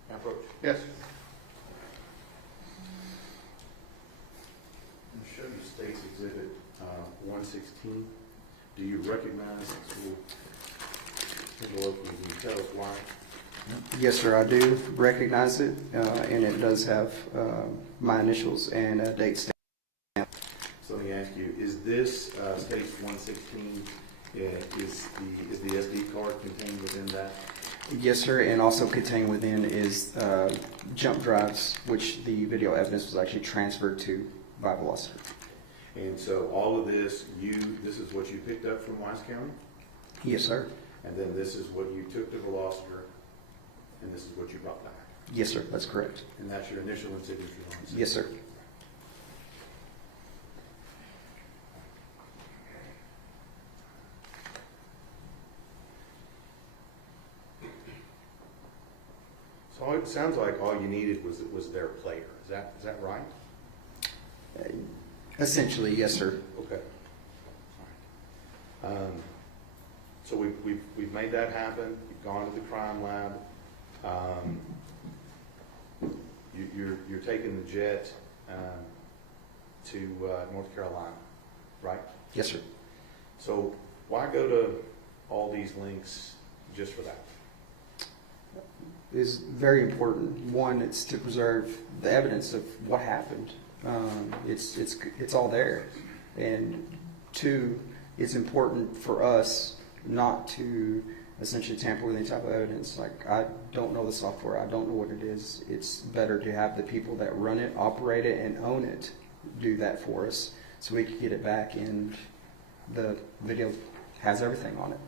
Approach. Yes. I'm going to show you State's Exhibit 116. Do you recognize this? We'll take a look and you tell us why. Yes, sir, I do recognize it, and it does have my initials and a date stamp. So let me ask you, is this State's 116, is the SD card contained within that? Yes, sir, and also contained within is jump drives, which the video evidence was actually transferred to by Velociter. And so all of this, this is what you picked up from Wise County? Yes, sir. And then this is what you took to Velociter, and this is what you brought back? Yes, sir, that's correct. And that's your initial and signature on this? Yes, sir. So it sounds like all you needed was their player. Is that right? Essentially, yes, sir. Okay. All right. So we've made that happen. You've gone to the crime lab. You're taking the jet to North Carolina, right? Yes, sir. So why go to all these links just for that? is very important. One, it's to preserve the evidence of what happened. It's all there. And two, it's important for us not to essentially tamper with any type of evidence. Like, I don't know the software. I don't know what it is. It's better to have the people that run it, operate it, and own it do that for us so we can get it back, and the video has everything on it.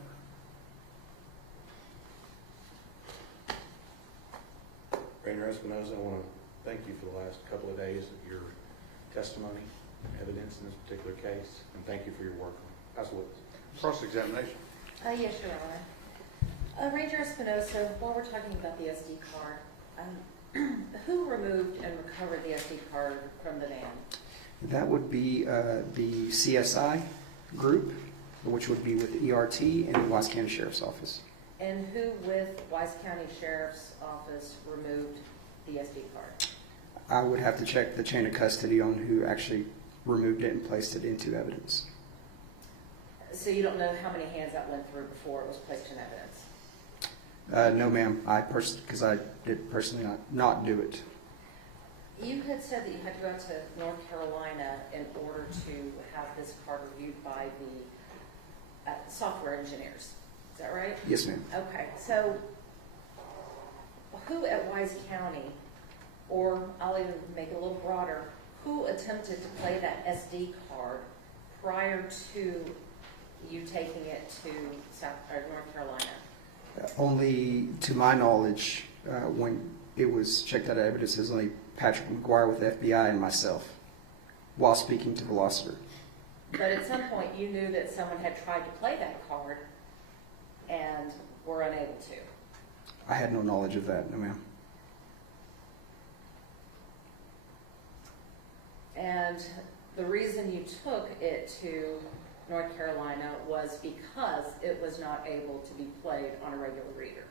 Ranger Espinosa, I want to thank you for the last couple of days of your testimony, evidence in this particular case, and thank you for your work on it. As well. Cross-examination. Yes, Your Honor. Ranger Espinosa, while we're talking about the SD card, who removed and recovered the SD card from the van? That would be the CSI group, which would be with the ERT and the Wise County Sheriff's Office. And who with Wise County Sheriff's Office removed the SD card? I would have to check the chain of custody on who actually removed it and placed it into evidence. So you don't know how many hands that went through before it was placed in evidence? No, ma'am. Because I did personally not do it. You had said that you had to go to North Carolina in order to have this card reviewed by the software engineers. Is that right? Yes, ma'am. Okay, so who at Wise County, or I'll even make it a little broader, who attempted to play that SD card prior to you taking it to North Carolina? Only to my knowledge, when it was checked out of evidence, it was only Patrick McGuire with the FBI and myself while speaking to Velociter. But at some point you knew that someone had tried to play that card and were unable to. I had no knowledge of that, no, ma'am. And the reason you took it to North Carolina was because it was not able to be played on a regular reader.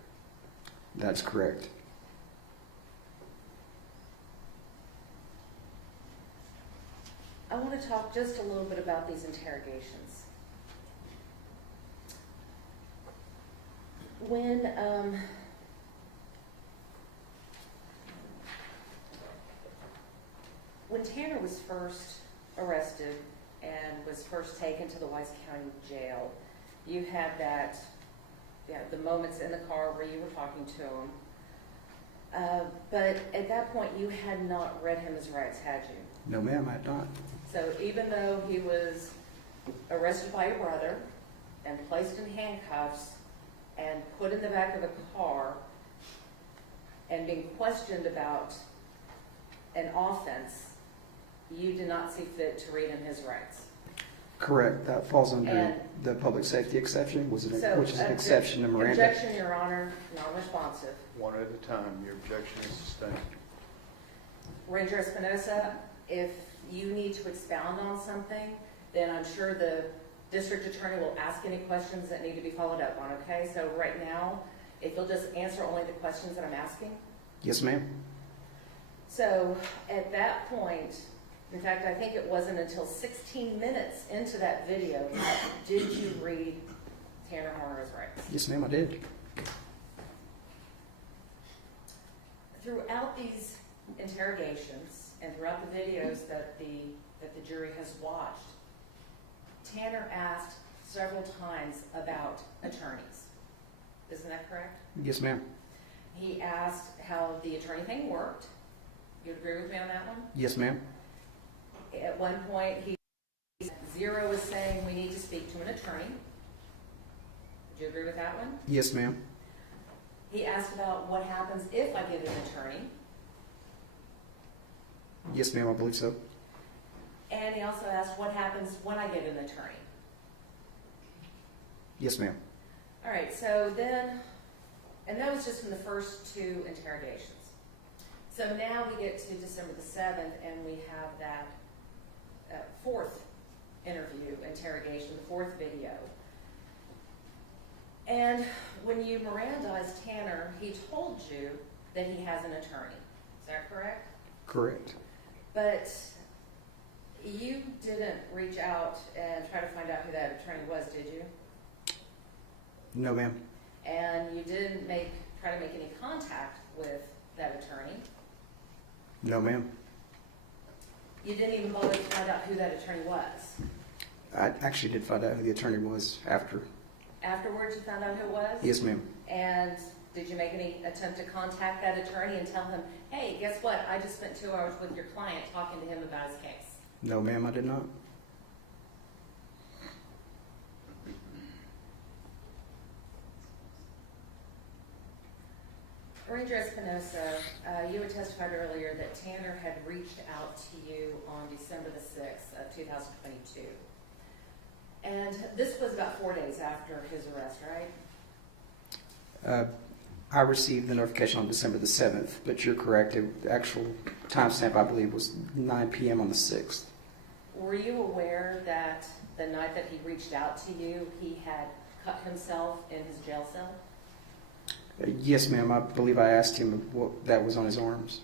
That's correct. I want to talk just a little bit about these interrogations. When Tanner was first arrested and was first taken to the Wise County Jail, you had the moments in the car where you were talking to him. But at that point, you had not read him his rights, had you? No, ma'am, I had not. So even though he was arrested by your brother and placed in handcuffs and put in the back of a car and being questioned about an offense, you did not see fit to read him his rights. Correct. That falls under the public safety exception, which is an exception to Miranda. Objection, Your Honor, non-responsive. One at a time. Your objection is sustained. Ranger Espinosa, if you need to expound on something, then I'm sure the district attorney will ask any questions that need to be followed up on, okay? So right now, if you'll just answer only the questions that I'm asking. Yes, ma'am. So at that point, in fact, I think it wasn't until 16 minutes into that video did you read Tanner Horner's rights. Yes, ma'am, I did. Throughout these interrogations and throughout the videos that the jury has watched, Tanner asked several times about attorneys. Isn't that correct? Yes, ma'am. He asked how the attorney thing worked. You agree with me on that one? Yes, ma'am. At one point, Zero is saying we need to speak to an attorney. Would you agree with that one? Yes, ma'am. He asked about what happens if I get an attorney. Yes, ma'am, I believe so. And he also asked what happens when I get an attorney. Yes, ma'am. All right, so then, and that was just in the first two interrogations. So now we get to December the 7th, and we have that fourth interrogation, the fourth video. And when you Mirandized Tanner, he told you that he has an attorney. Is that correct? Correct. But you didn't reach out and try to find out who that attorney was, did you? No, ma'am. And you didn't try to make any contact with that attorney. No, ma'am. You didn't even bother to find out who that attorney was. I actually did find out who the attorney was after. Afterwards, you found out who it was? Yes, ma'am. And did you make any attempt to contact that attorney and tell him, hey, guess what? I just spent 2 hours with your client talking to him about his case. No, ma'am, I did not. Ranger Espinosa, you had testified earlier that Tanner had reached out to you on December the 6th of 2022. And this was about 4 days after his arrest, right? I received the notification on December the 7th, but you're correct. The actual timestamp, I believe, was 9 p.m. on the 6th. Were you aware that the night that he reached out to you, he had cut himself in his jail cell? Yes, ma'am. I believe I asked him what that was on his arms.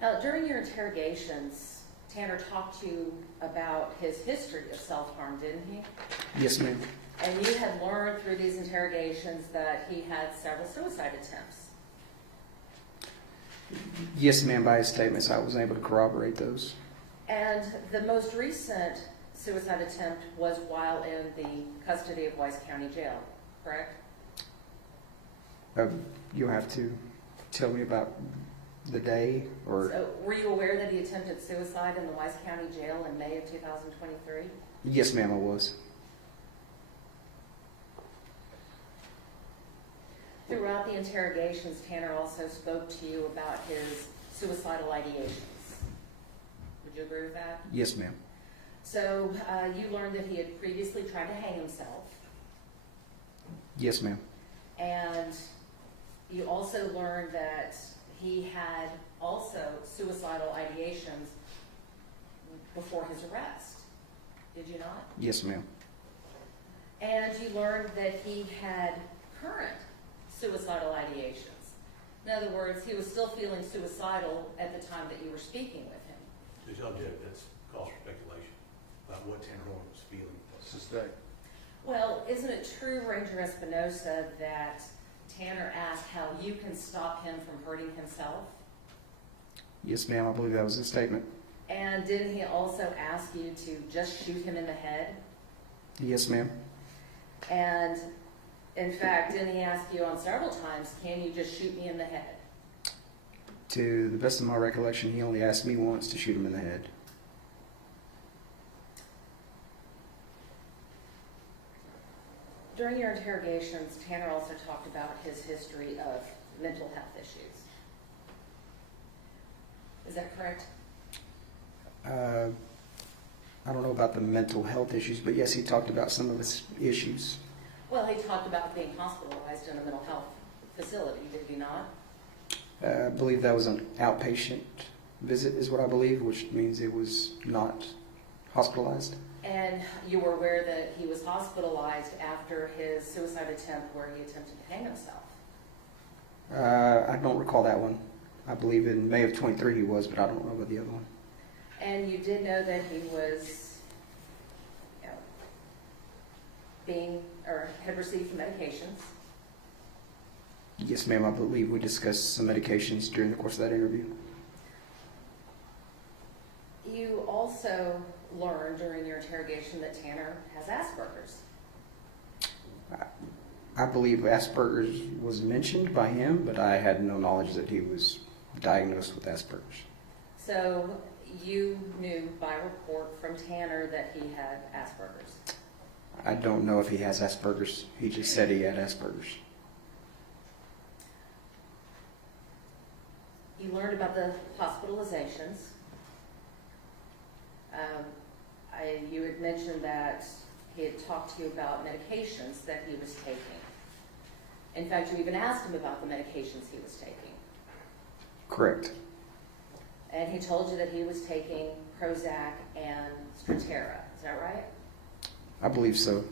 Now, during your interrogations, Tanner talked to you about his history of self-harm, didn't he? Yes, ma'am. And you had learned through these interrogations that he had several suicide attempts. Yes, ma'am. By his statements, I was able to corroborate those. And the most recent suicide attempt was while in the custody of Weiss County Jail, correct? You'll have to tell me about the day, or... So, were you aware that he attempted suicide in the Weiss County Jail in May of 2023? Yes, ma'am, I was. Throughout the interrogations, Tanner also spoke to you about his suicidal ideations. Would you agree with that? Yes, ma'am. So, you learned that he had previously tried to hang himself. Yes, ma'am. And you also learned that he had also suicidal ideations before his arrest. Did you not? Yes, ma'am. And you learned that he had current suicidal ideations. In other words, he was still feeling suicidal at the time that you were speaking with him. To tell Jeff, that's cause for speculation about what Tanner Horn was feeling. Suspect. Well, isn't it true, Ranger Espinosa, that Tanner asked how you can stop him from hurting himself? Yes, ma'am, I believe that was his statement. And didn't he also ask you to just shoot him in the head? Yes, ma'am. And in fact, didn't he ask you on several times, can you just shoot me in the head? To the best of my recollection, he only asked me once to shoot him in the head. During your interrogations, Tanner also talked about his history of mental health issues. Is that correct? I don't know about the mental health issues, but yes, he talked about some of his issues. Well, he talked about being hospitalized in a mental health facility, did he not? I believe that was an outpatient visit, is what I believe, which means it was not hospitalized. And you were aware that he was hospitalized after his suicide attempt where he attempted to hang himself? I don't recall that one. I believe in May of 23 he was, but I don't know about the other one. And you did know that he was had received medications? Yes, ma'am, I believe we discussed some medications during the course of that interview. You also learned during your interrogation that Tanner has Asperger's. I believe Asperger's was mentioned by him, but I had no knowledge that he was diagnosed with Asperger's. So you knew by report from Tanner that he had Asperger's? I don't know if he has Asperger's. He just said he had Asperger's. You learned about the hospitalizations. You had mentioned that he had talked to you about medications that he was taking. In fact, you even asked him about the medications he was taking. Correct. And he told you that he was taking Prozac and Strattera. Is that right? I believe so.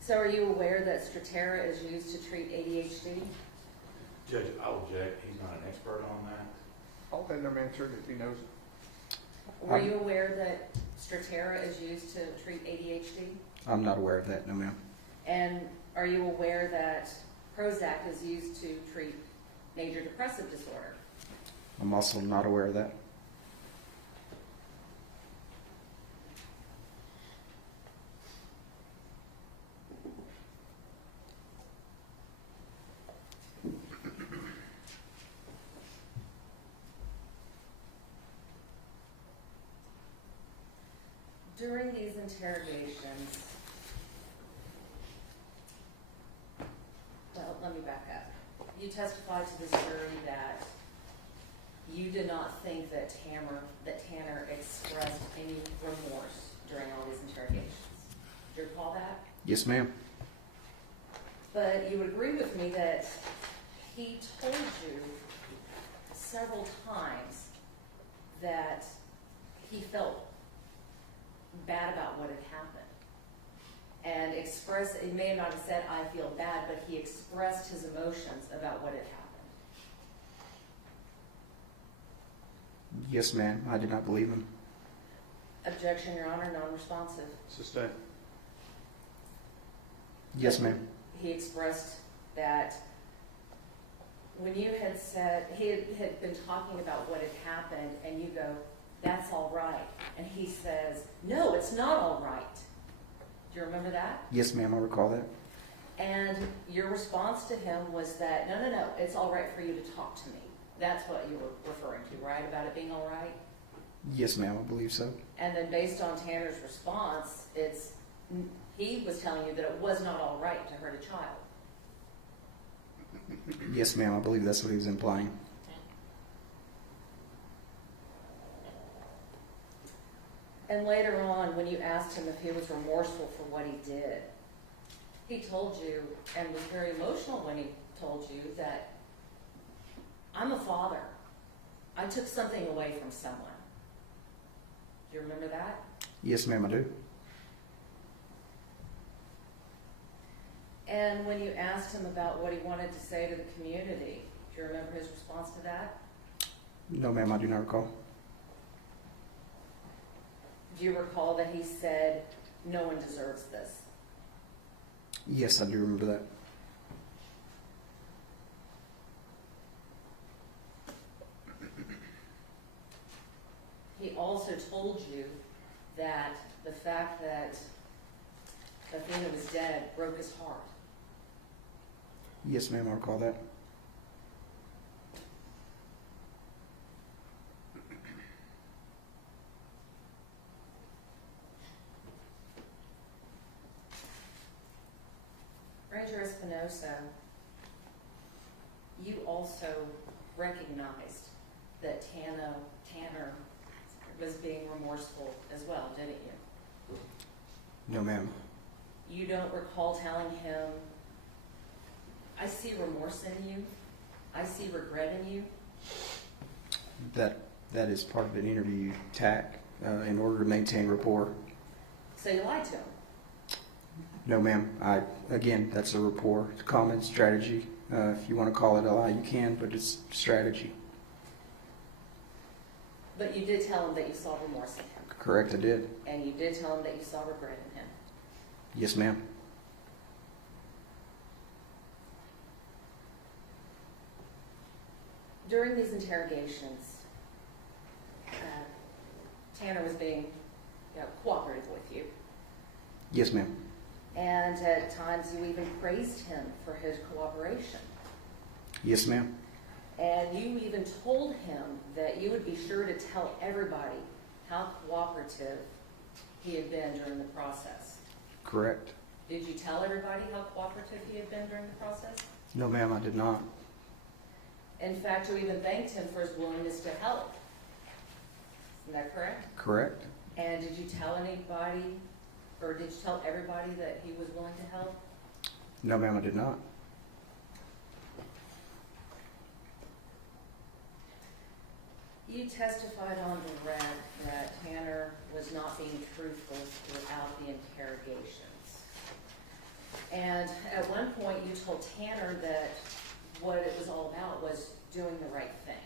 So are you aware that Strattera is used to treat ADHD? Judge, I'll object. He's not an expert on that. I'll let him answer it if he knows it. Were you aware that Strattera is used to treat ADHD? I'm not aware of that, no ma'am. And are you aware that Prozac is used to treat major depressive disorder. I'm also not aware of that. During these interrogations, well, let me back up. You testified to this jury that you did not think that Tanner expressed any remorse during all these interrogations. Do you recall that? Yes, ma'am. But you would agree with me that he told you several times that he felt bad about what had happened. And he may not have said, I feel bad, but he expressed his emotions about what had happened. Yes, ma'am. I did not believe him. Objection, Your Honor, non-responsive. Sustain. Yes, ma'am. He expressed that when you had said, he had been talking about what had happened, and you go, that's all right. And he says, no, it's not all right. Do you remember that? Yes, ma'am. I recall that. And your response to him was that, no, it's all right for you to talk to me. That's what you were referring to, right? About it being all right? Yes, ma'am. I believe so. And then based on Tanner's response, he was telling you that it was not all right to hurt a child. Yes, ma'am. I believe that's what he was implying. And later on, when you asked him if he was remorseful for what he did, he told you, and was very emotional when he told you, that I'm a father. I took something away from someone. Do you remember that? Yes, ma'am. I do. And when you asked him about what he wanted to say to the community, do you remember his response to that? No, ma'am. I do not recall. Do you recall that he said, no one deserves this? Yes, I do remember that. He also told you that the fact that Athena was dead broke his heart. Yes, ma'am. I recall that. Ranger Espinosa, you also recognized that Tanner was being remorseful as well, didn't you? No, ma'am. You don't recall telling him, I see remorse in you, I see regret in you? That is part of an interview tack in order to maintain rapport. So you lied to him? No, ma'am. Again, that's a rapport. It's a common strategy. If you want to call it a lie, you can, but it's strategy. But you did tell him that you saw remorse in him? Correct, I did. And you did tell him that you saw regret in him? Yes, ma'am. During these interrogations, Tanner was being cooperative with you. Yes, ma'am. And at times you even praised him for his cooperation. Yes, ma'am. And you even told him that you would be sure to tell everybody how cooperative he had been during the process. Correct. Did you tell everybody how cooperative he had been during the process? No, ma'am, I did not. In fact, you even thanked him for his willingness to help. Isn't that correct? Correct. And did you tell anybody, or did you tell everybody that he was willing to help? No, ma'am, I did not. You testified on direct that Tanner was not being truthful throughout the interrogations. And at one point you told Tanner that what it was all about was doing the right thing.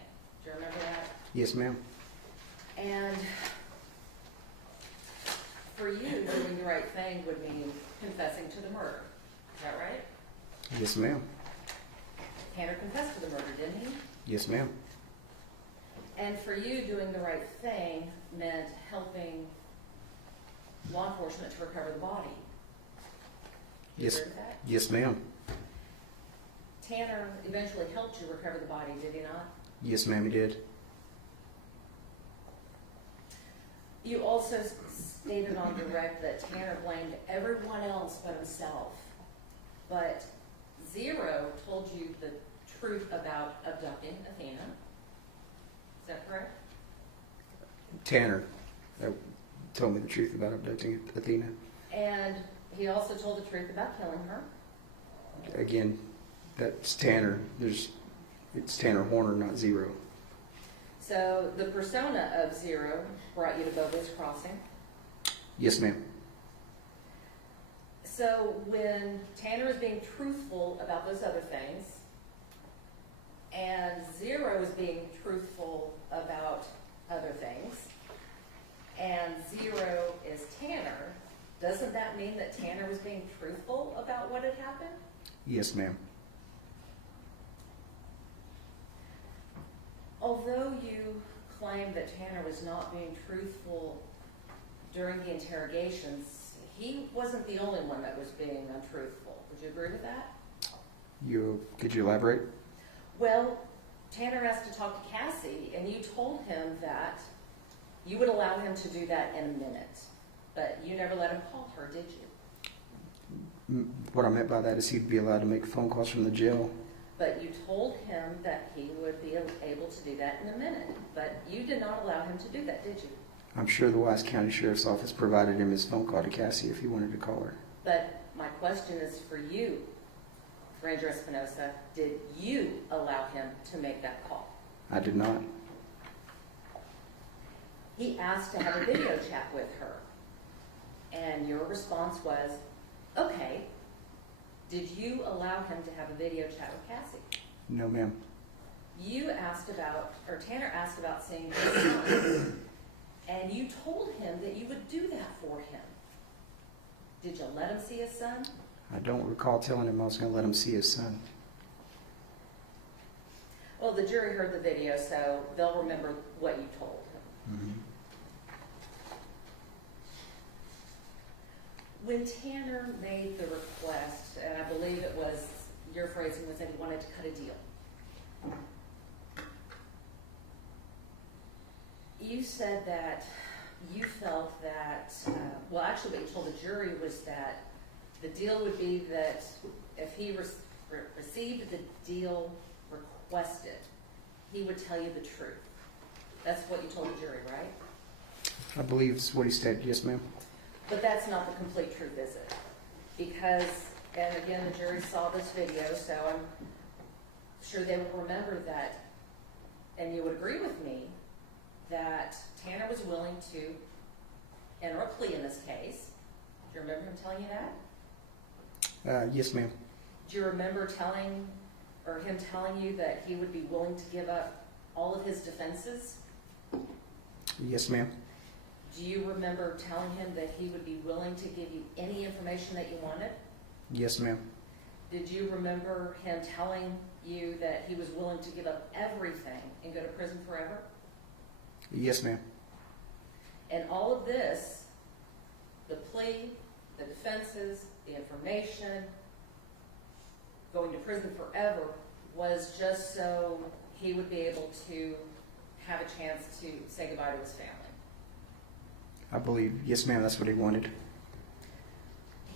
Do you remember that? Yes, ma'am. And for you, doing the right thing would mean confessing to the murder. Is that right? Yes, ma'am. Tanner confessed to the murder, didn't he? Yes, ma'am. And for you, doing the right thing meant helping law enforcement to recover the body. Do you Yes. agree with that? Yes, ma'am. Tanner eventually helped you recover the body, did he not? Yes, ma'am, he did. You also stated on direct that Tanner blamed everyone else but himself. But Zero told you the truth about abducting Athena. Is that correct? Tanner told me the truth about abducting Athena. And he also told the truth about killing her. Again, that's Tanner. It's Tanner Horner, not Zero. So the persona of Zero brought you to Bobo's Crossing. Yes, ma'am. So when Tanner is being truthful about those other things, and Zero is being truthful about other things, and Zero is Tanner, doesn't that mean that Tanner was being truthful about what had happened? Yes, ma'am. Although you claim that Tanner was not being truthful during the interrogations, he wasn't the only one that was being untruthful. Would you agree with that? Could you elaborate? Well, Tanner asked to talk to Cassie, and you told him that you would allow him to do that in a minute. But you never let him call her, did you? What I meant by that is he'd be allowed to make phone calls from the jail. But you told him that he would be able to do that in a minute. But you did not allow him to do that, did you? I'm sure the Wise County Sheriff's Office provided him his phone call to Cassie if he wanted to call her. But my question is for you, Ranger Espinosa. Did you allow him to make that call? I did not. He asked to have a video chat with her. And your response was, okay. Did you allow him to have a video chat with Cassie? No, ma'am. Tanner asked about seeing his son, and you told him that you would do that for him. Did you let him see his son? I don't recall telling him I was going to let him see his son. Well, the jury heard the video, so they'll remember what you told him. Mm-hmm. When Tanner made the request, and I believe it was, your phrasing was that he wanted to cut a deal. You said that you felt that, well, actually what you told the jury was that the deal would be that if he received the deal requested, he would tell you the truth. That's what you told the jury, right? I believe it's what he said. Yes, ma'am. But that's not the complete truth, is it? Because, and again, the jury saw this video, so I'm sure they will remember that, and you would agree with me, that Tanner was willing to enter a plea in this case. Do you remember him telling you that? Yes, ma'am. Do you remember him telling you that he would be willing to give up all of his defenses? Yes, ma'am. Do you remember telling him that he would be willing to give you any information that you wanted? Yes, ma'am. Did you remember him telling you that he was willing to give up everything and go to prison forever? Yes, ma'am. And all of this, the plea, the defenses, the information, going to prison forever, was just so he would be able to have a chance to say goodbye to his family. I believe, yes, ma'am, that's what he wanted.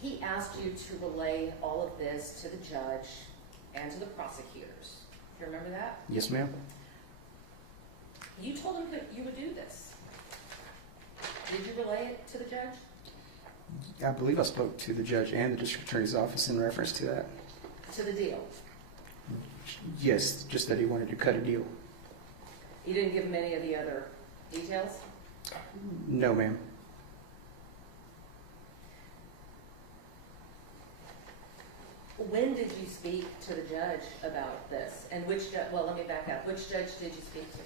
He asked you to relay all of this to the judge and to the prosecutors. Do you remember that? Yes, ma'am. You told him that you would do this. Did you relay it to the judge? I believe I spoke to the judge and the district attorney's office in reference to that. To the deal? Yes, just that he wanted to cut a deal. You didn't give him any of the other details? No, ma'am. When did you speak to the judge about this? And which judge, well, let me back up. Which judge did you speak to?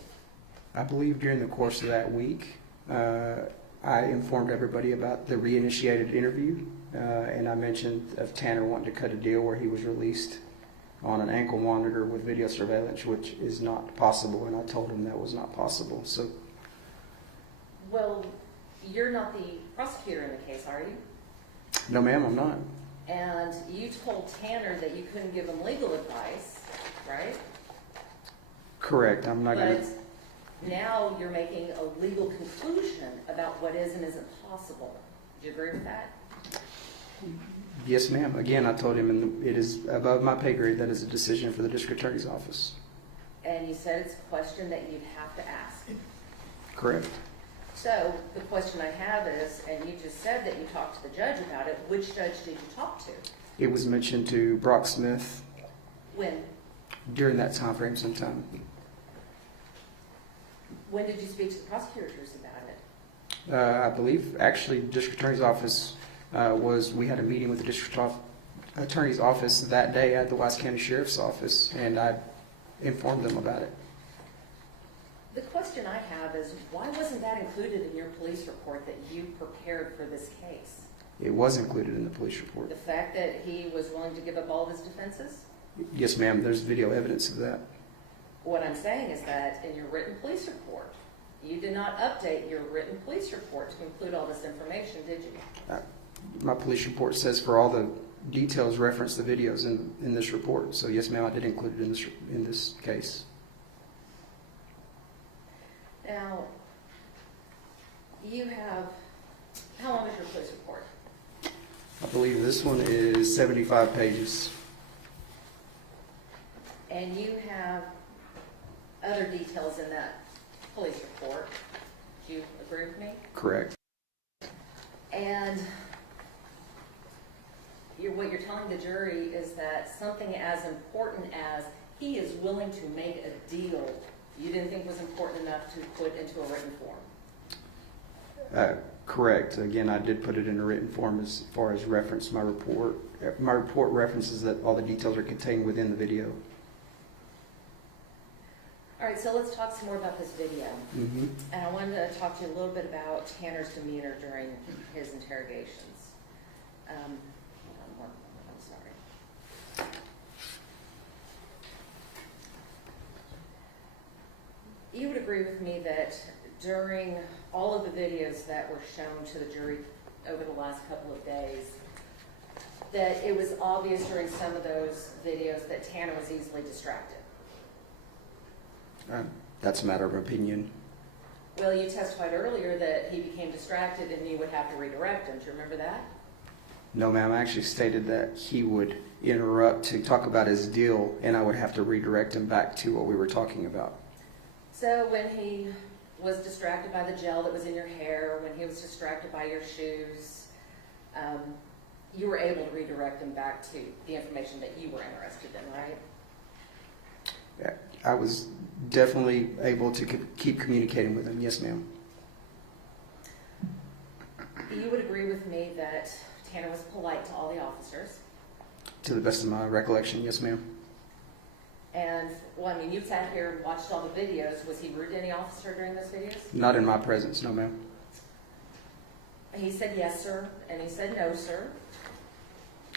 I believe during the course of that week, I informed everybody about the reinitiated interview, and I mentioned of Tanner wanting to cut a deal where he was released on an ankle monitor with video surveillance, which is not possible, and I told him that was not possible. So, Well, you're not the prosecutor in the case, are you? no ma'am, I'm not. And you told Tanner that you couldn't give him legal advice, right? Correct, I'm not going But to. now you're making a legal conclusion about what is and isn't possible. Do you agree with that? Yes ma'am, again, I told him it is above my pay grade. That is a decision for the district attorney's office. And you said it's a question that you'd have to ask. Correct. So the question I have is, and you just said that you talked to the judge about it, which judge did you talk to? It was mentioned to Brock Smith When? during that time frame sometime. When did you speak to the prosecutors about it? I believe actually district attorney's office we had a meeting with the district attorney's office that day at the Wise County Sheriff's Office, and I informed them about it. The question I have is, why wasn't that included in your police report that you prepared for this case? It was included in the police report. The fact that he was willing to give up all of his defenses? Yes ma'am, there's video evidence of that. What I'm saying is that in your written police report, you did not update your written police report to include all this information, did you? My police report says for all the details reference the videos in this report. So yes ma'am, I did include it in this case. Now, you have, how long is your police report? I believe this one is 75 pages. And you have other details in that police report. Do you agree with me? Correct. And what you're telling the jury is that something as important as he is willing to make a deal, you didn't think was important enough to put into a written form? Correct. Again, I did put it in a written form as far as reference my report. My report references that all the details are contained within the video. All right, so let's talk some more about this video. Mm-hmm. And I wanted to talk to you a little bit about Tanner's demeanor during his interrogations. Hold on one moment, I'm sorry. You would agree with me that during all of the videos that were shown to the jury over the last couple of days, that it was obvious during some of those videos that Tanner was easily distracted? That's a matter of opinion. Well, you testified earlier that he became distracted and you would have to redirect him. Do you remember that? No, ma'am. I actually stated that he would interrupt to talk about his deal, and I would have to redirect him back to what we were talking about. So when he was distracted by the gel that was in your hair, when he was distracted by your shoes, you were able to redirect him back to the information that you were interested in, right? Yeah, I was definitely able to keep communicating with him. Yes, ma'am. You would agree with me that Tanner was polite to all the officers? To the best of my recollection, yes, ma'am. And, well, I mean, you sat here and watched all the videos. Was he rude to any officer during those videos? Not in my presence, no, ma'am. He said yes, sir, and he said no, sir.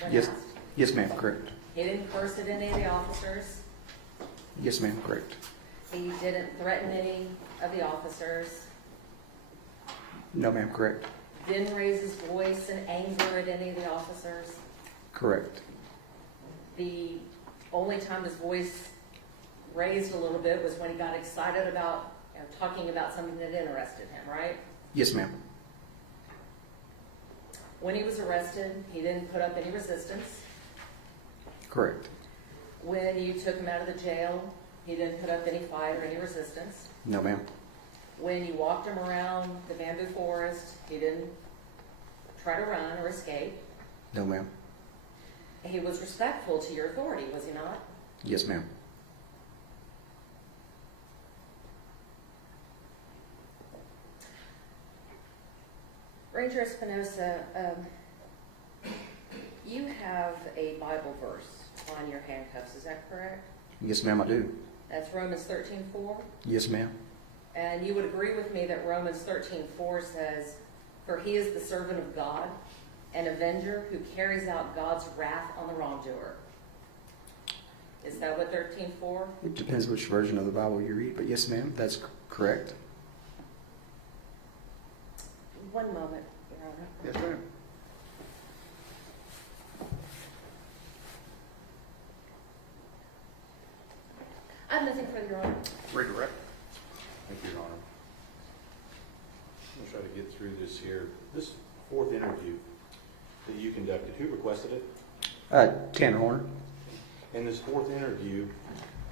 when Yes, asked. yes, ma'am, correct. He didn't curse at any of the officers. Yes, ma'am, correct. He didn't threaten any of the officers. No, ma'am, correct. Didn't raise his voice in anger at any of the officers. Correct. The only time his voice raised a little bit was when he got excited about talking about something that interested him, right? Yes, ma'am. When he was arrested, he didn't put up any resistance. Correct. When you took him out of the jail, he didn't put up any fight or any resistance. No, ma'am. When you walked him around the bamboo forest, he didn't try to run or escape. No, ma'am. He was respectful to your authority, was he not? Yes, ma'am. Ranger Espinosa, you have a Bible verse on your handcuffs, is that correct? Yes, ma'am, I do. That's Romans 13:4. Yes, ma'am. And you would agree with me that Romans 13:4 says, "For he is the servant of God, an avenger who carries out God's wrath on the wrongdoer." Is that what 13:4? It depends which version of the Bible you read, but yes, ma'am, that's correct. One moment, Your Honor. Yes, ma'am. I have nothing further, Your Honor. Redirect. Thank you, Your Honor. I'm going to try to get through this here. This fourth interview that you conducted, who requested it? Tanner Horner. In this fourth interview,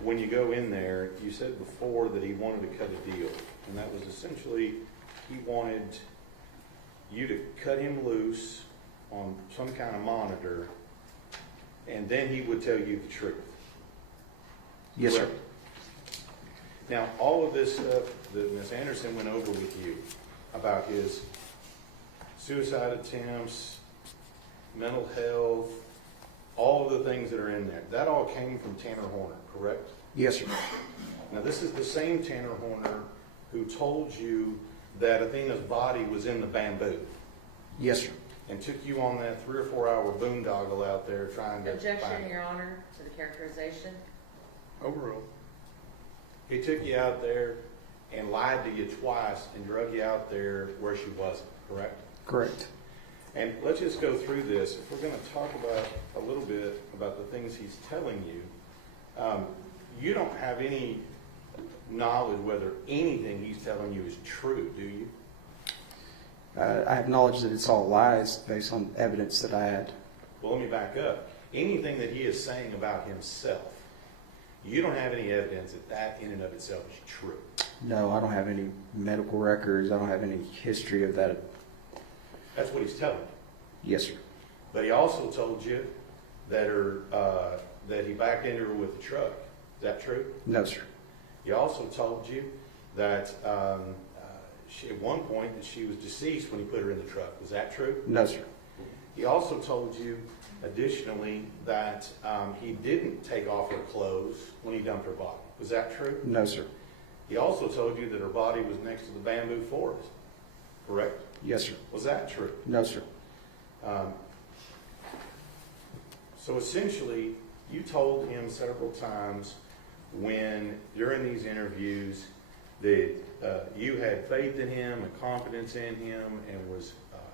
when you go in there, you said before that he wanted to cut a deal. And that was essentially, he wanted you to cut him loose on some kind of monitor, and then he would tell you the truth. Yes, sir. Correct? Now, all of this stuff that Ms. Anderson went over with you about his suicide attempts, mental health, all of the things that are in there, that all came from Tanner Horner, correct? Yes, sir. Now, this is the same Tanner Horner who told you that Athena's body was in the bamboo Yes, sir. and took you on that 3 or 4 hour boondoggle out there trying to Objection, find her. Your Honor, to the characterization. Overruled. He took you out there and lied to you twice and drug you out there where she wasn't, correct? Correct. And let's just go through this. If we're going to talk about a little bit about the things he's telling you, you don't have any knowledge whether anything he's telling you is true, do you? I have knowledge that it's all lies based on evidence that I had. Well, let me back up. Anything that he is saying about himself, you don't have any evidence that that in and of itself is true. No, I don't have any medical records. I don't have any history of that. That's what he's telling you. Yes, sir. But he also told you that that he backed into her with the truck. Is that true? No, sir. He also told you that she, at one point that she was deceased when he put her in the truck. Was that true? No, sir. He also told you, additionally, that he didn't take off her clothes when he dumped her body. Was that true? No, sir. He also told you that her body was next to the bamboo forest. Correct? Yes, sir. Was that true? No, sir. So essentially, you told him several times when, during these interviews, that you had faith in him and confidence in him and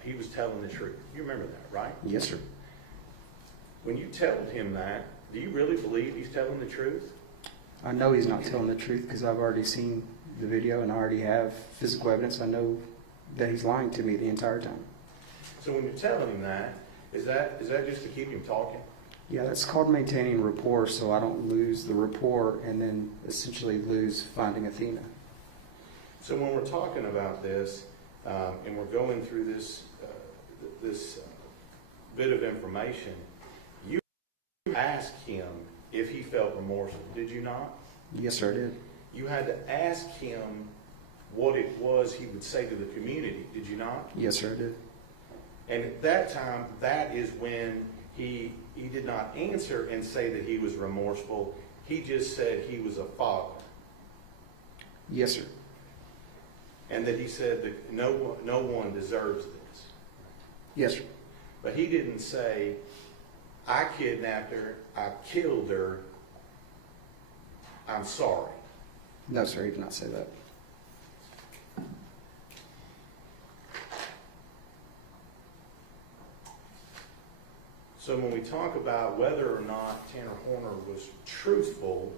he was telling the truth. You remember that, right? Yes, sir. When you told him that, do you really believe he's telling the truth? I know he's not telling the truth because I've already seen the video and I already have physical evidence. I know that he's lying to me the entire time. So when you're telling him that, is that just to keep him talking? Yeah, that's called maintaining rapport, so I don't lose the rapport and then essentially lose finding Athena. So when we're talking about this, and we're going through this bit of information, you asked him if he felt remorseful, did you not? Yes, sir, I did. You had to ask him what it was he would say to the community, did you not? Yes, sir, I did. And at that time, that is when he did not answer and say that he was remorseful. He just said he was a father. Yes, sir. And that he said that no one deserves this. Yes, sir. But he didn't say, I kidnapped her, I killed her, I'm sorry. No, sir, he did not say that. So when we talk about whether or not Tanner Horner was truthful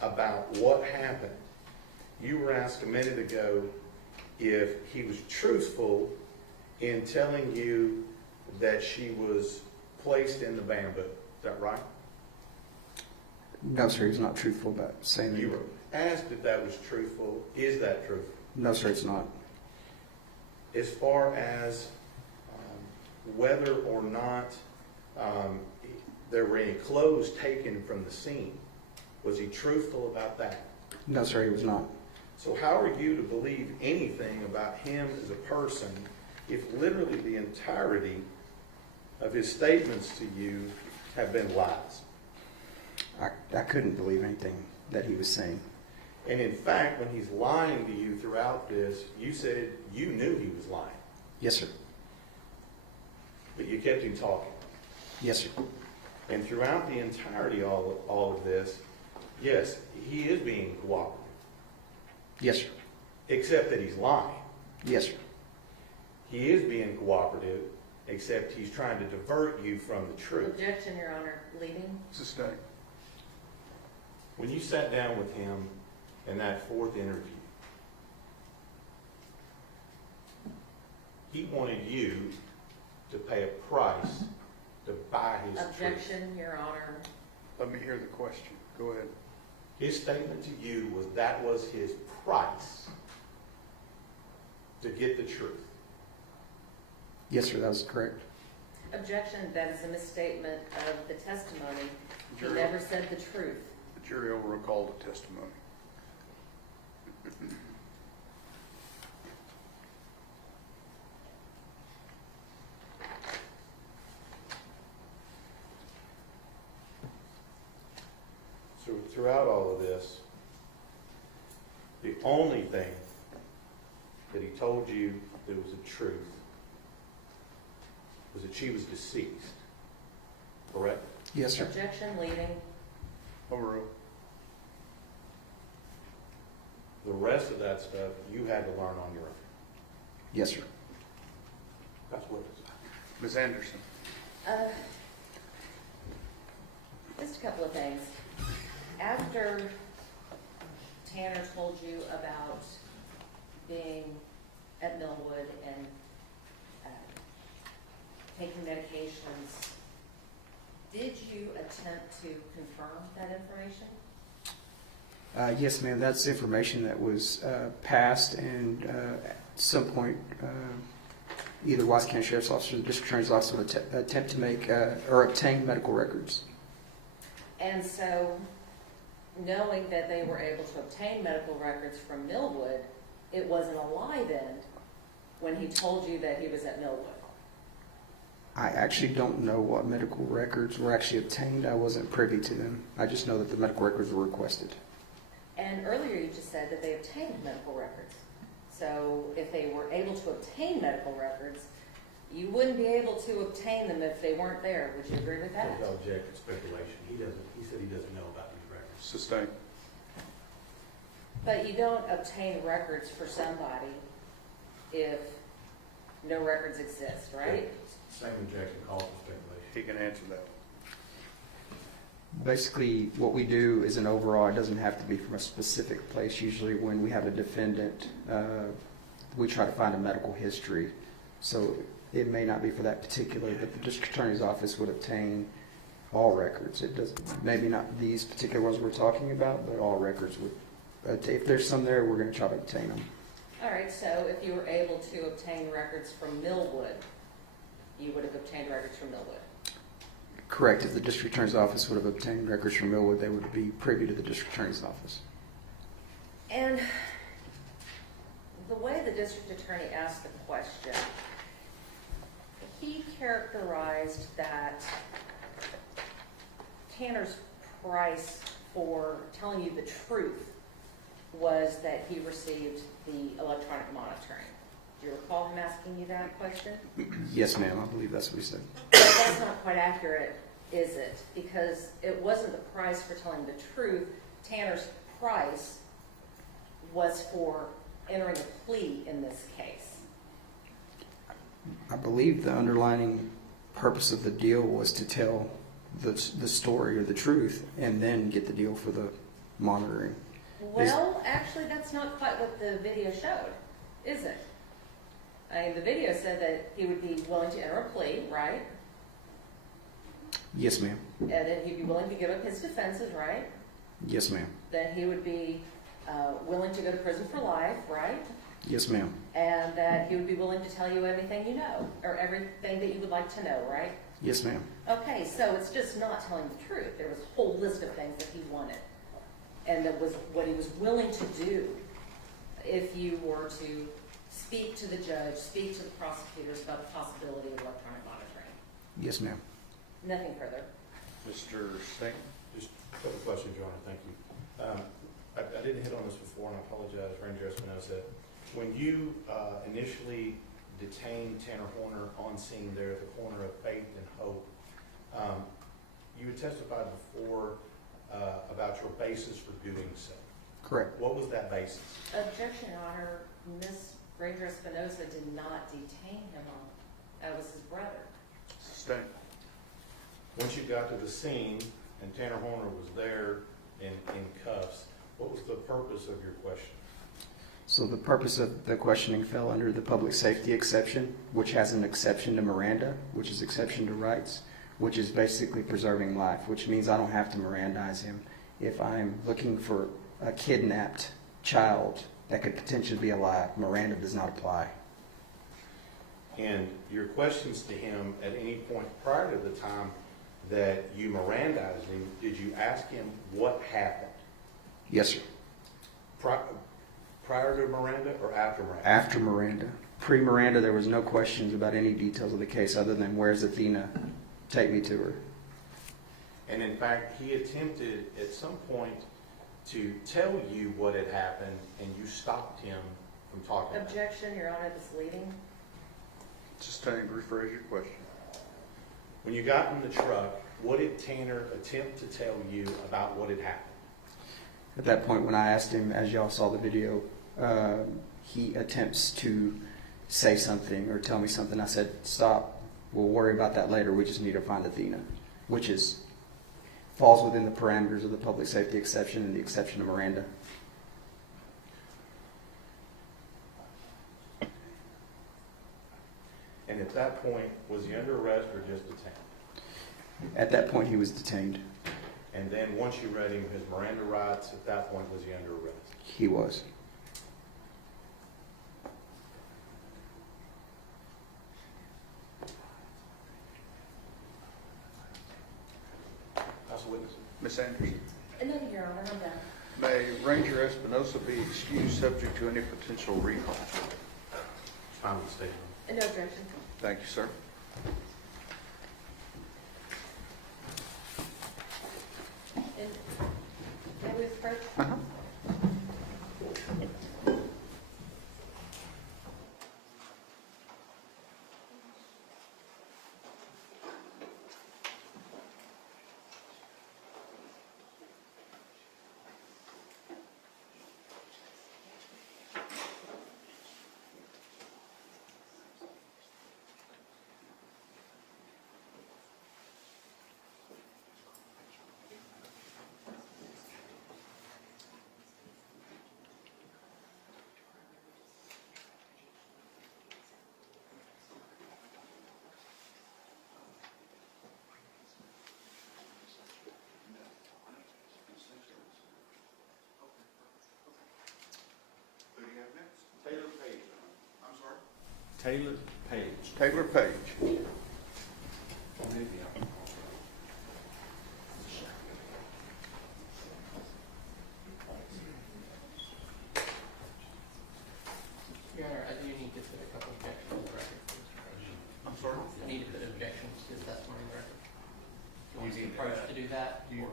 about what happened, you were asked a minute ago if he was truthful in telling you that she was placed in the bamboo. Is that right? No, sir, he's not truthful about saying that. You were asked if that was truthful. Is that truthful? No, sir, it's not. As far as whether or not there were any clothes taken from the scene, was he truthful about that? No, sir, he was not. So how are you to believe anything about him as a person if literally the entirety of his statements to you have been lies? I couldn't believe anything that he was saying. And in fact, when he's lying to you throughout this, you said you knew he was lying. Yes, sir. But you kept him talking. Yes, sir. And throughout the entirety of all of this, yes, he is being cooperative, Yes, sir. except that he's lying. Yes, sir. He is being cooperative, except he's trying to divert you from the truth. Objection, Your Honor. Leading. Sustained. When you sat down with him in that fourth interview, he wanted you to pay a price to buy his truth. Objection, Your Honor. Let me hear the question. Go ahead. His statement to you was that was his price to get the truth. Yes, sir, that was correct. Objection, that is a misstatement of the testimony. He Jury. never said the truth. The jury will recall the testimony. So throughout all of this, the only thing that he told you that was the truth was that she was deceased. Correct? Yes, sir. Objection, leading. Overruled. The rest of that stuff you had to learn on your own. Yes, sir. That's what it's. Ms. Anderson. Just a couple of things. After Tanner told you about being at Millwood and taking medications, did you attempt to confirm that information? Yes, ma'am. That's information that was passed, and at some point, either Wise County Sheriff's Office or the District Attorney's Office would attempt to make or obtain medical records. And so, knowing that they were able to obtain medical records from Millwood, it wasn't a lie then when he told you that he was at Millwood. I actually don't know what medical records were actually obtained. I wasn't privy to them. I just know that the medical records were requested. And earlier you just said that they obtained medical records. So if they were able to obtain medical records, you wouldn't be able to obtain them if they weren't there. Would you agree with that? Don't object to speculation. He said he doesn't know about these records. Sustained. But you don't obtain records for somebody if no records exist, right? Same objection, call for speculation. He can answer that. Basically, what we do is an overall. It doesn't have to be from a specific place. Usually when we have a defendant, we try to find a medical history. So it may not be for that particular, but the District Attorney's Office would obtain all records. It does, maybe not these particular ones we're talking about, but all records would. If there's some there, we're going to try to obtain them. All right, so if you were able to obtain records from Millwood, you would have obtained records from Millwood. Correct. If the District Attorney's Office would have obtained records from Millwood, they would be privy to the District Attorney's Office. And the way the District Attorney asked the question, he characterized that Tanner's price for telling you the truth was that he received the electronic monitoring. Do you recall him asking you that question? Yes, ma'am. I believe that's what he said. That's not quite accurate, is it? Because it wasn't the price for telling the truth. Tanner's price was for entering a plea in this case. I believe the underlining purpose of the deal was to tell the story or the truth and then get the deal for the monitoring. Well, actually, that's not quite what the video showed, is it? I mean, the video said that he would be willing to enter a plea, right? Yes, ma'am. And then he'd be willing to give up his defenses, right? Yes, ma'am. Then he would be willing to go to prison for life, right? Yes, ma'am. And that he would be willing to tell you everything you know, or everything that you would like to know, right? Yes, ma'am. Okay, so it's just not telling the truth. There was a whole list of things that he wanted. And that was what he was willing to do if you were to speak to the judge, speak to the prosecutors about the possibility of electronic monitoring. Yes, ma'am. Nothing further. Mr. Singh? Just a couple of questions, Your Honor. Thank you. I didn't hit on this before, and I apologize, Ranger Espinosa. When you initially detained Tanner Horner on scene there at the corner of Faith and Hope, you had testified before about your basis for doing so. Correct. What was that basis? Objection, Your Honor. Ms. Ranger Espinosa did not detain him on, that was his brother. Sustained. Once you got to the scene and Tanner Horner was there in cuffs, what was the purpose of your question? So the purpose of the questioning fell under the public safety exception, which has an exception to Miranda, which is exception to rights, which is basically preserving life, which means I don't have to Mirandize him. If I'm looking for a kidnapped child that could potentially be alive, Miranda does not apply. And your questions to him at any point prior to the time that you Mirandized him, did you ask him what happened? Yes, sir. Prior to Miranda or after Miranda? After Miranda. Pre-Miranda, there was no questions about any details of the case other than where's Athena? Take me to her. And in fact, he attempted at some point to tell you what had happened, and you stopped him from talking. Objection, Your Honor, that's leading. Sustained. Rephrase your question. When you got in the truck, what did Tanner attempt to tell you about what had happened? At that point, when I asked him, as y'all saw the video, he attempts to say something or tell me something. I said, stop. We'll worry about that later. We just need to find Athena, which falls within the parameters of the public safety exception and the exception of Miranda. And at that point, was he under arrest or just detained? At that point, he was detained. And then once you read him his Miranda rights, at that point, was he under arrest? He was. House of Witness. Ms. Anderson. No, Your Honor, I'm done. May Ranger Espinosa be excused subject to any potential recall? Fine with the statement. No objection. Thank you, sir. And can we approach? Taylor Page. I'm sorry? Taylor Page. Taylor Page. Maybe I'll Your Honor, I do need to put a couple objections on the record. I'm sorry? I need to put objections to the testimony on the record. Do you want the approach to do that? Do you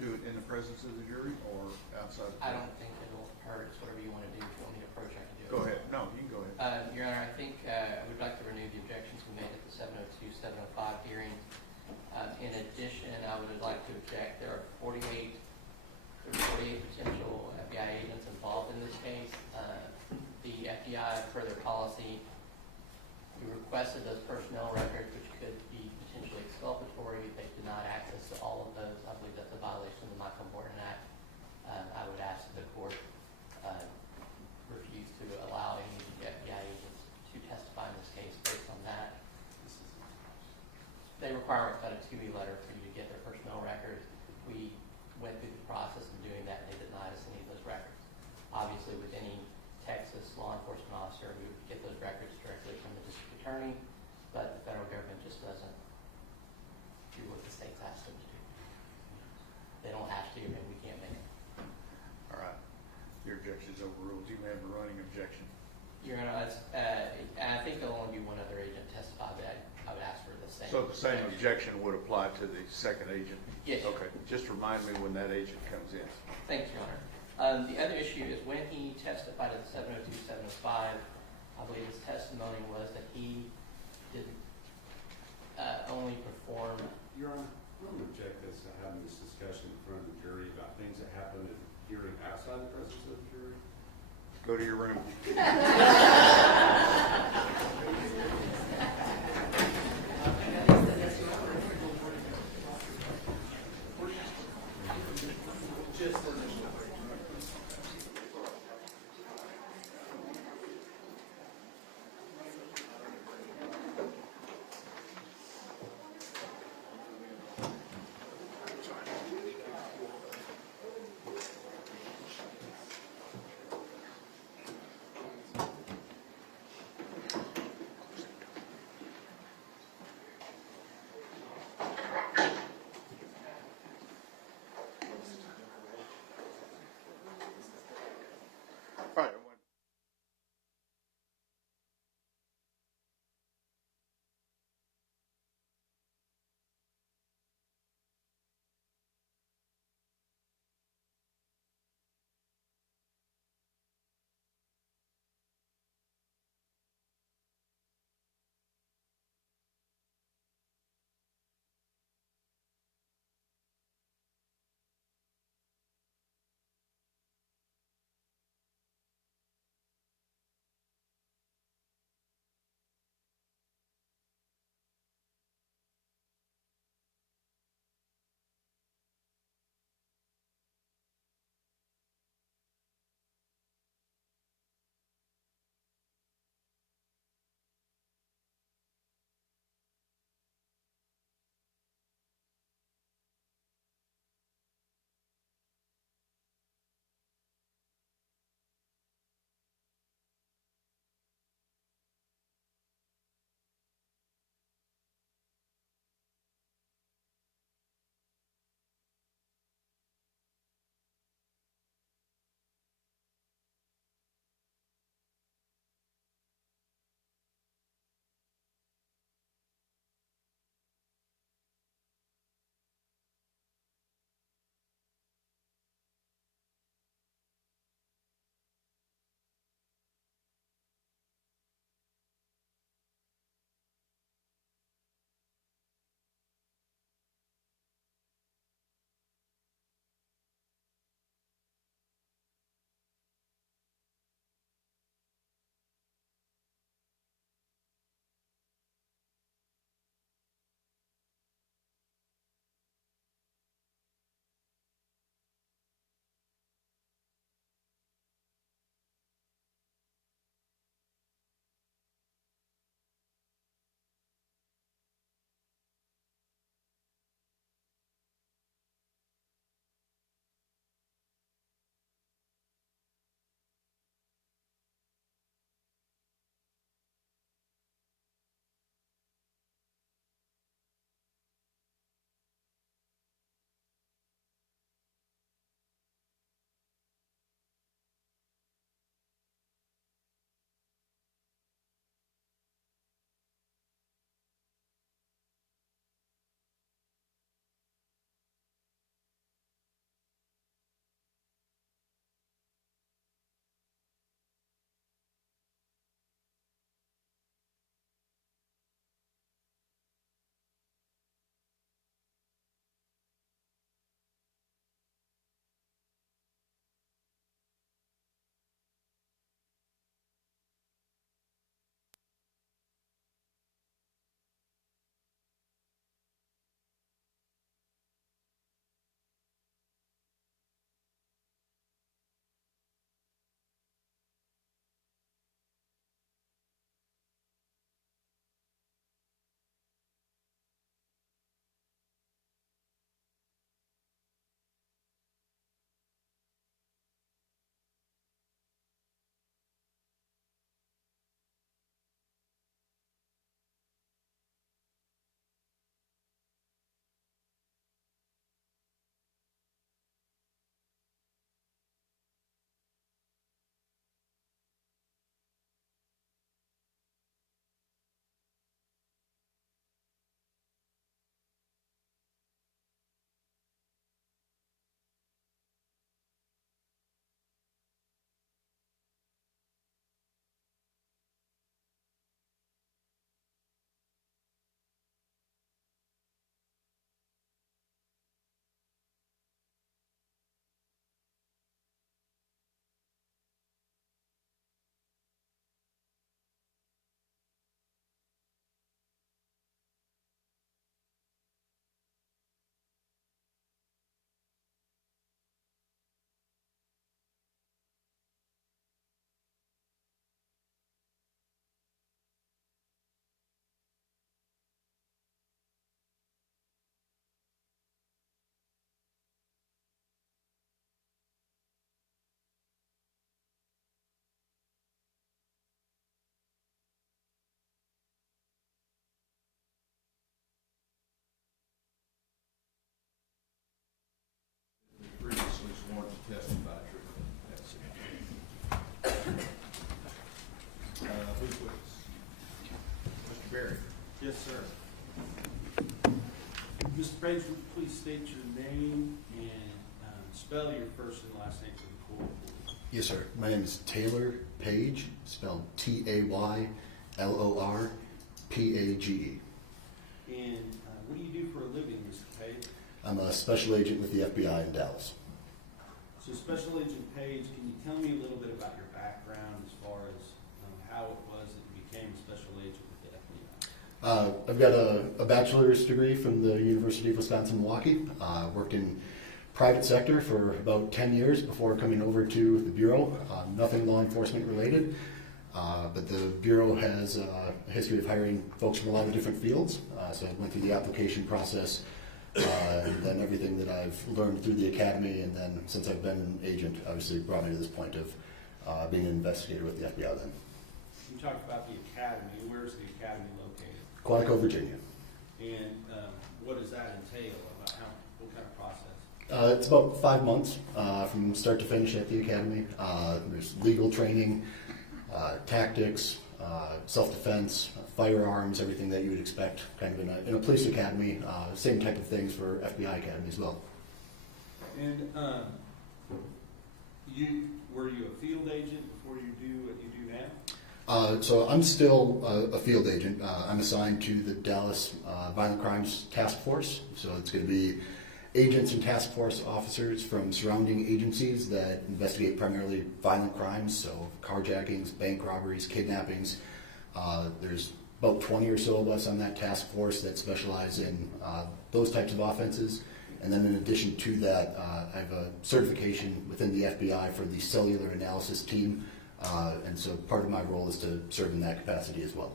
do it in the presence of the jury or outside? I don't think it'll hurt. It's whatever you want to do. If you want me to approach, I can do it. Go ahead. No, you can go ahead. Your Honor, I think I would like to renew the objections we made at the 702, 705 hearing. In addition, I would like to object. There are 48 potential FBI agents involved in this case. The FBI, per their policy, we requested those personnel records, which could be potentially exculpatory. They denied access to all of those. I believe that's a violation of the Michael Morton Act. I would ask that the court refuse to allow any of the FBI agents to testify in this case based on that. They require a 2E letter for you to get their personnel records. We went through the process of doing that, and they denied us any of those records. Obviously, with any Texas law enforcement officer, we would get those records directly from the district attorney, but the federal government just doesn't do what the states ask them to do. They don't have to, and we can't make it. All right. Your objection is overruled. You may have a running objection. Your Honor, I think there'll only be one other agent testify, but I would ask for the same. So the same objection would apply to the second agent? Yes. Okay. Just remind me when that agent comes in. Thanks, Your Honor. The other issue is when he testified at the 702, 705, I believe his testimony was that he did only perform room. Yes, sir. Mr. Page, would you please state your name and spell your first and last name for the court? Yes, sir. My name is Taylor Page, spelled Taylorpage. And what do you do for a living, Mr. Page? I'm a special agent with the FBI in Dallas. So Special Agent Page, can you tell me a little bit about your background as far as how it was that you became a special agent with the FBI? I've got a bachelor's degree from the University of Wisconsin-Milwaukee. Worked in private sector for about 10 years before coming over to the Bureau. Nothing law enforcement related, but the Bureau has a history of hiring folks from a lot of different fields. So I went through the application process, and then everything that I've learned through the academy, and then since I've been an agent, obviously brought me to this point of being an investigator with the FBI then. You talked about the academy. Where's the academy located? Quantico, Virginia. And what does that entail? About what kind of process? It's about 5 months from start to finish at the academy. There's legal training, tactics, self-defense, firearms, everything that you would expect kind of in a police academy. Same type of things for FBI academy as well. And were you a field agent before you do what you do now? So I'm still a field agent. I'm assigned to the Dallas Violent Crimes Task Force. So it's going to be agents and task force officers from surrounding agencies that investigate primarily violent crimes, so carjackings, bank robberies, kidnappings. There's about 20 or so of us on that task force that specialize in those types of offenses. And then in addition to that, I have a certification within the FBI for the cellular analysis team. And so part of my role is to serve in that capacity as well.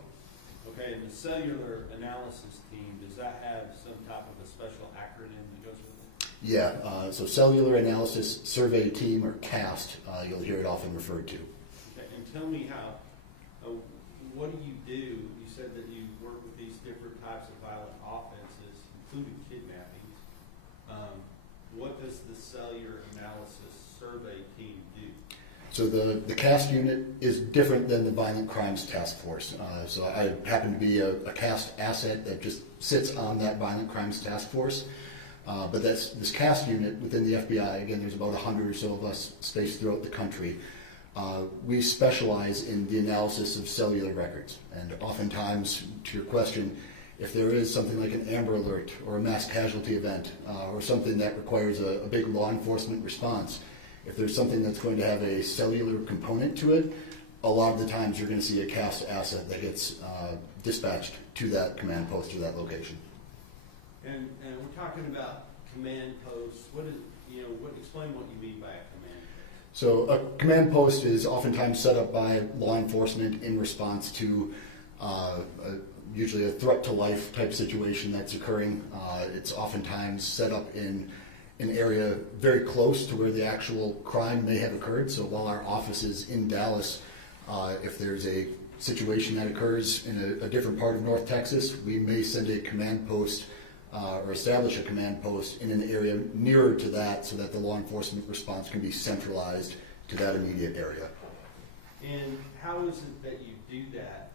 Okay, and the cellular analysis team, does that have some type of a special acronym that goes with it? Yeah, so Cellular Analysis Survey Team, or CAST, you'll hear it often referred to. Okay, and tell me what do you do? You said that you work with these different types of violent offenses, including kidnappings. What does the Cellular Analysis Survey Team do? So the CAST unit is different than the Violent Crimes Task Force. So I happen to be a CAST asset that just sits on that Violent Crimes Task Force. But this CAST unit within the FBI, again, there's about 100 or so of us spaced throughout the country. We specialize in the analysis of cellular records. And oftentimes, to your question, if there is something like an Amber Alert or a mass casualty event or something that requires a big law enforcement response, if there's something that's going to have a cellular component to it, a lot of the times you're going to see a CAST asset that gets dispatched to that command post or that location. And we're talking about command posts. Explain what you mean by a command post. So a command post is oftentimes set up by law enforcement in response to usually a threat to life type situation that's occurring. It's oftentimes set up in an area very close to where the actual crime may have occurred. So while our office is in Dallas, if there's a situation that occurs in a different part of North Texas, we may send a command post or establish a command post in an area nearer to that so that the law enforcement response can be centralized to that immediate area. And how is it that you do that?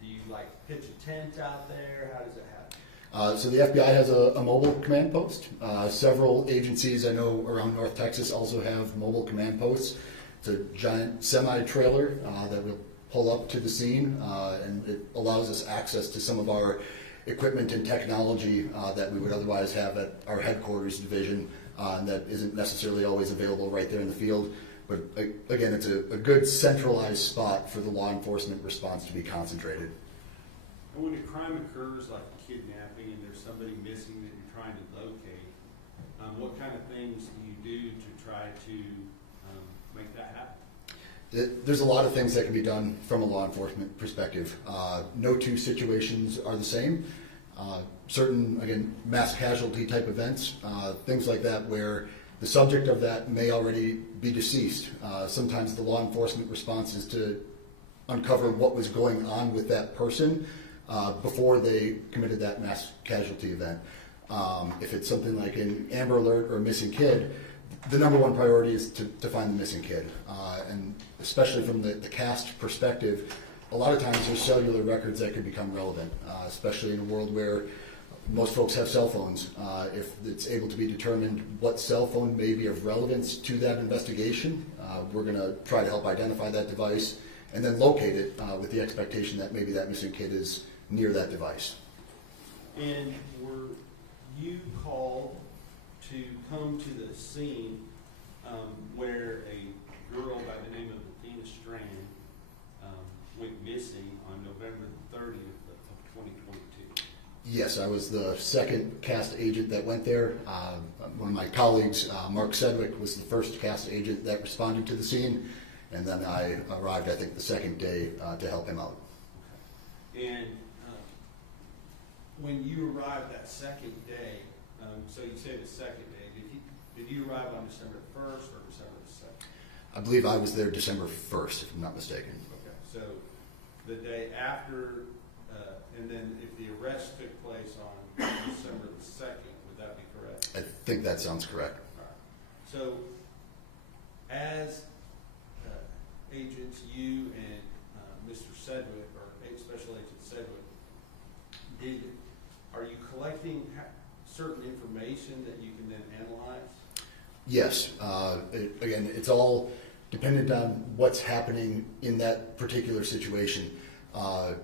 Do you pitch a tent out there? How does it happen? So the FBI has a mobile command post. Several agencies I know around North Texas also have mobile command posts. It's a giant semi-trailer that will pull up to the scene, and it allows us access to some of our equipment and technology that we would otherwise have at our headquarters division, and that isn't necessarily always available right there in the field. But again, it's a good centralized spot for the law enforcement response to be concentrated. And when a crime occurs, like a kidnapping, and there's somebody missing that you're trying to locate, what kind of things do you do to try to make that happen? There's a lot of things that can be done from a law enforcement perspective. No two situations are the same. Certain, again, mass casualty type events, things like that where the subject of that may already be deceased. Sometimes the law enforcement response is to uncover what was going on with that person before they committed that mass casualty event. If it's something like an Amber Alert or a missing kid, the number one priority is to find the missing kid. And especially from the CAST perspective, a lot of times there's cellular records that could become relevant, especially in a world where most folks have cell phones. If it's able to be determined what cell phone may be of relevance to that investigation, we're going to try to help identify that device and then locate it with the expectation that maybe that missing kid is near that device. And were you called to come to the scene where a girl by the name of Athena Strand went missing on November 30th of 2022? Yes, I was the second cast agent that went there. One of my colleagues, Mark Sedgwick, was the first cast agent that responded to the scene, and then I arrived, I think, the second day to help him out. And when you arrived that second day, so you say the second day, did you arrive on December 1st or December 2nd? I believe I was there December 1st, if I'm not mistaken. Okay, so the day after, and then if the arrest took place on December the 2nd, would that be correct? I think that sounds correct. All right. So as agents, you and Mr. Sedgwick, or Special Agent Sedgwick, are you collecting certain information that you can then analyze? Yes. Again, it's all dependent on what's happening in that particular situation.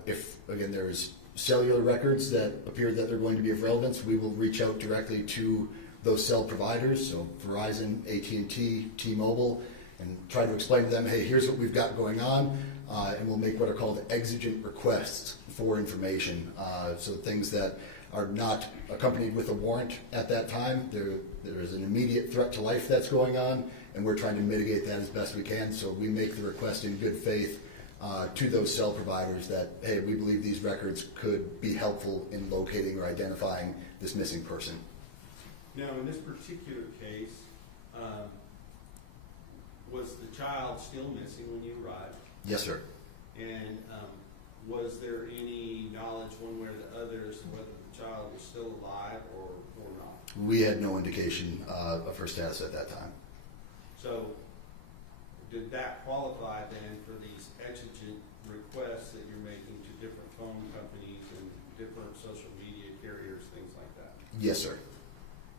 If, again, there's cellular records that appear that they're going to be of relevance, we will reach out directly to those cell providers, so Verizon, AT&T, T-Mobile, and try to explain to them, hey, here's what we've got going on, and we'll make what are called exigent requests for information. So things that are not accompanied with a warrant at that time. There is an immediate threat to life that's going on, and we're trying to mitigate that as best we can. So we make the request in good faith to those cell providers that, hey, we believe these records could be helpful in locating or identifying this missing person. Now, in this particular case, was the child still missing when you arrived? Yes, sir. And was there any knowledge one way or the other as to whether the child was still alive or not? We had no indication of her status at that time. So did that qualify then for these exigent requests that you're making to different phone companies and different social media carriers, things like that? Yes, sir.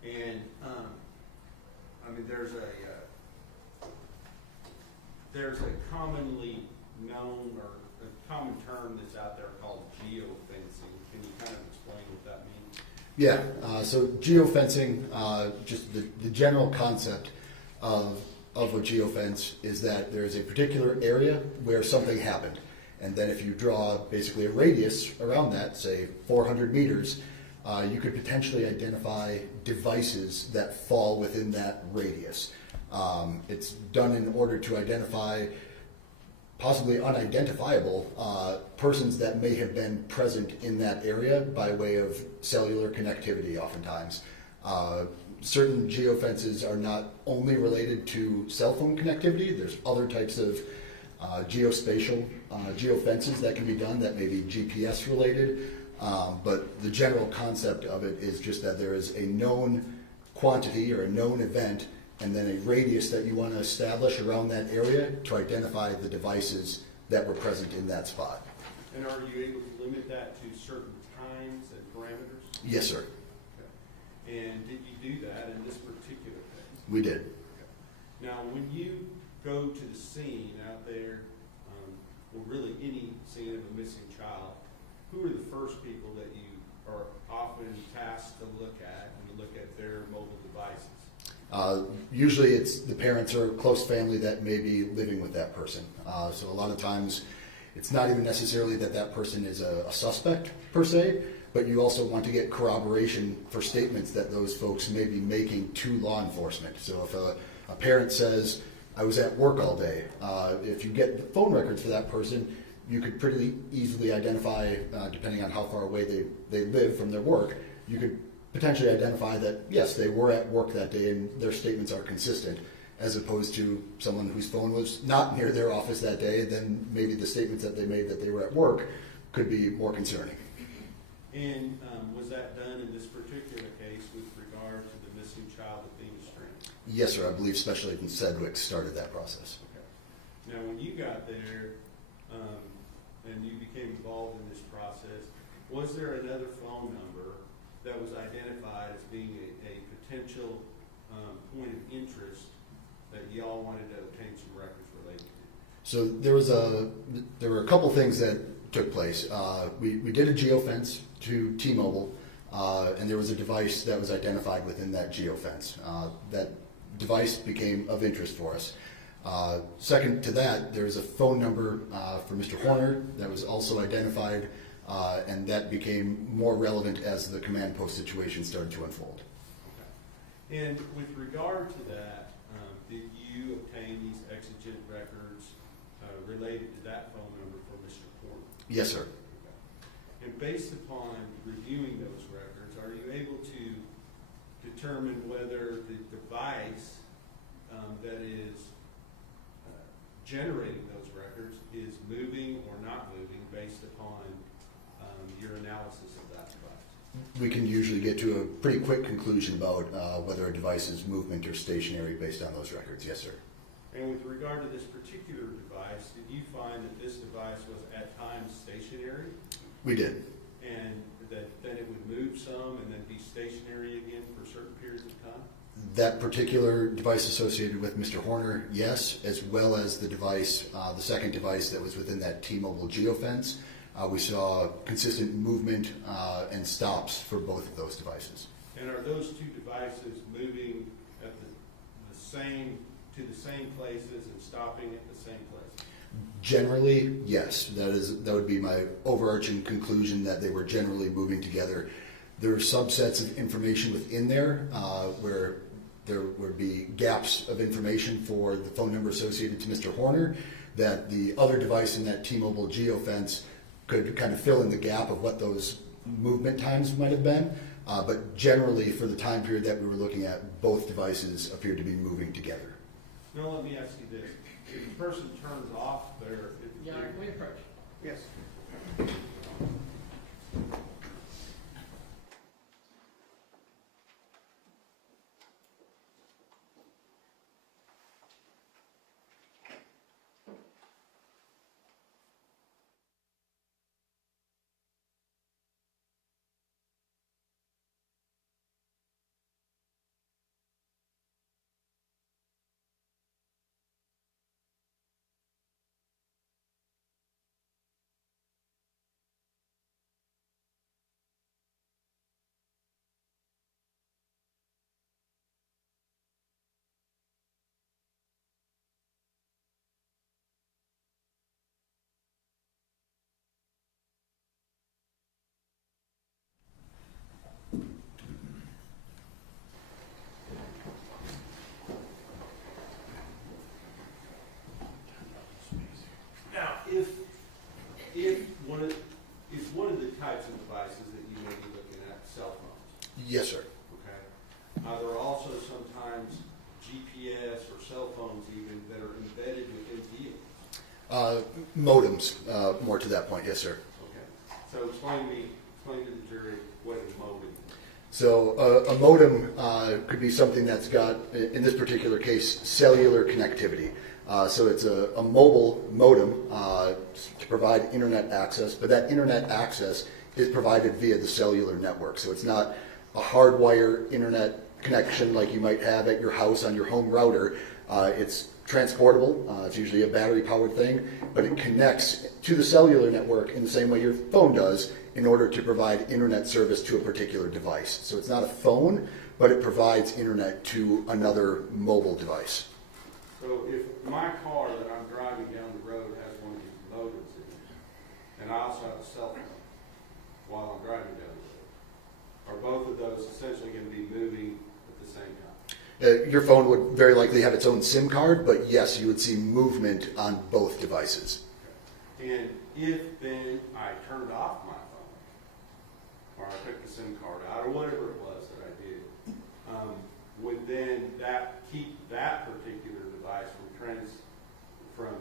And I mean, there's a commonly known or a common term that's out there called geofencing. Can you kind of explain what that means? Yeah, so geofencing, just the general concept of a geofence is that there is a particular area where something happened. And then if you draw basically a radius around that, say 400 meters, you could potentially identify devices that fall within that radius. It's done in order to identify possibly unidentifiable persons that may have been present in that area by way of cellular connectivity oftentimes. Certain geofences are not only related to cell phone connectivity. There's other types of geospatial geofences that can be done that may be GPS related. But the general concept of it is just that there is a known quantity or a known event and then a radius that you want to establish around that area to identify the devices that were present in that spot. And are you able to limit that to certain times and parameters? Yes, sir. Okay. And did you do that in this particular case? We did. Okay. Now, when you go to the scene out there, or really any scene of a missing child, who are the first people that you are often tasked to look at and to look at their mobile devices? Usually it's the parents or close family that may be living with that person. So a lot of times it's not even necessarily that that person is a suspect per se, but you also want to get corroboration for statements that those folks may be making to law enforcement. So if a parent says, I was at work all day, if you get the phone records for that person, you could pretty easily identify, depending on how far away they live from their work, you could potentially identify that, yes, they were at work that day and their statements are consistent, as opposed to someone whose phone was not near their office that day, then maybe the statements that they made that they were at work could be more concerning. And was that done in this particular case with regard to the missing child, Athena Strand? Yes, sir. I believe Special Agent Sedgwick started that process. Okay. Now, when you got there, and you became involved in this process, was there another phone number that was identified as being a potential point of interest that y'all wanted to obtain some records related to? So there were a couple things that took place. We did a geofence to T-Mobile, and there was a device that was identified within that geofence. That device became of interest for us. Second to that, there was a phone number for Mr. Horner that was also identified, and that became more relevant as the command post situation started to unfold. Okay. And with regard to that, did you obtain these exigent records related to that phone number for Mr. Horner? Yes, sir. Okay. And based upon reviewing those records, are you able to determine whether the device that is generating those records is moving or not moving based upon your analysis of that device? We can usually get to a pretty quick conclusion about whether a device is movement or stationary based on those records. Yes, sir. And with regard to this particular device, did you find that this device was at times stationary? We did. And that then it would move some and then be stationary again for certain periods of time? That particular device associated with Mr. Horner, yes, as well as the device, the second device that was within that T-Mobile geofence. We saw consistent movement and stops for both of those devices. And are those two devices moving at the same places and stopping at the same place? Generally, yes. That would be my overarching conclusion, that they were generally moving together. There are subsets of information within there where there would be gaps of information for the phone number associated to Mr. Horner that the other device in that T-Mobile geofence could kind of fill in the gap of what those movement times might have been. But generally, for the time period that we were looking at, both devices appeared to be moving together. Now let me ask you this. If a person turns off their... John, can we approach? Yes. If one of the types of devices that you may be looking at, cell phones. Yes, sir. Okay. There are also sometimes GPS or cell phones even that are embedded within vehicles. Modems, more to that point. Yes, sir. Okay. So explain to the jury what a modem is. So a modem could be something that's got, in this particular case, cellular connectivity. So it's a mobile modem to provide internet access, but that internet access is provided via the cellular network. So it's not a hardwire internet connection like you might have at your house on your home router. It's transportable. It's usually a battery-powered thing, but it connects to the cellular network in the same way your phone does in order to provide internet service to a particular device. So it's not a phone, but it provides internet to another mobile device. So if my car that I'm driving down the road has one of these modems in it, and I also have a cell phone while I'm driving down the road, are both of those essentially going to be moving at the same time? Your phone would very likely have its own SIM card, but yes, you would see movement on both devices. Okay. And if then I turned off my phone, or I took the SIM card out, or whatever it was that I did, would then that keep that particular device from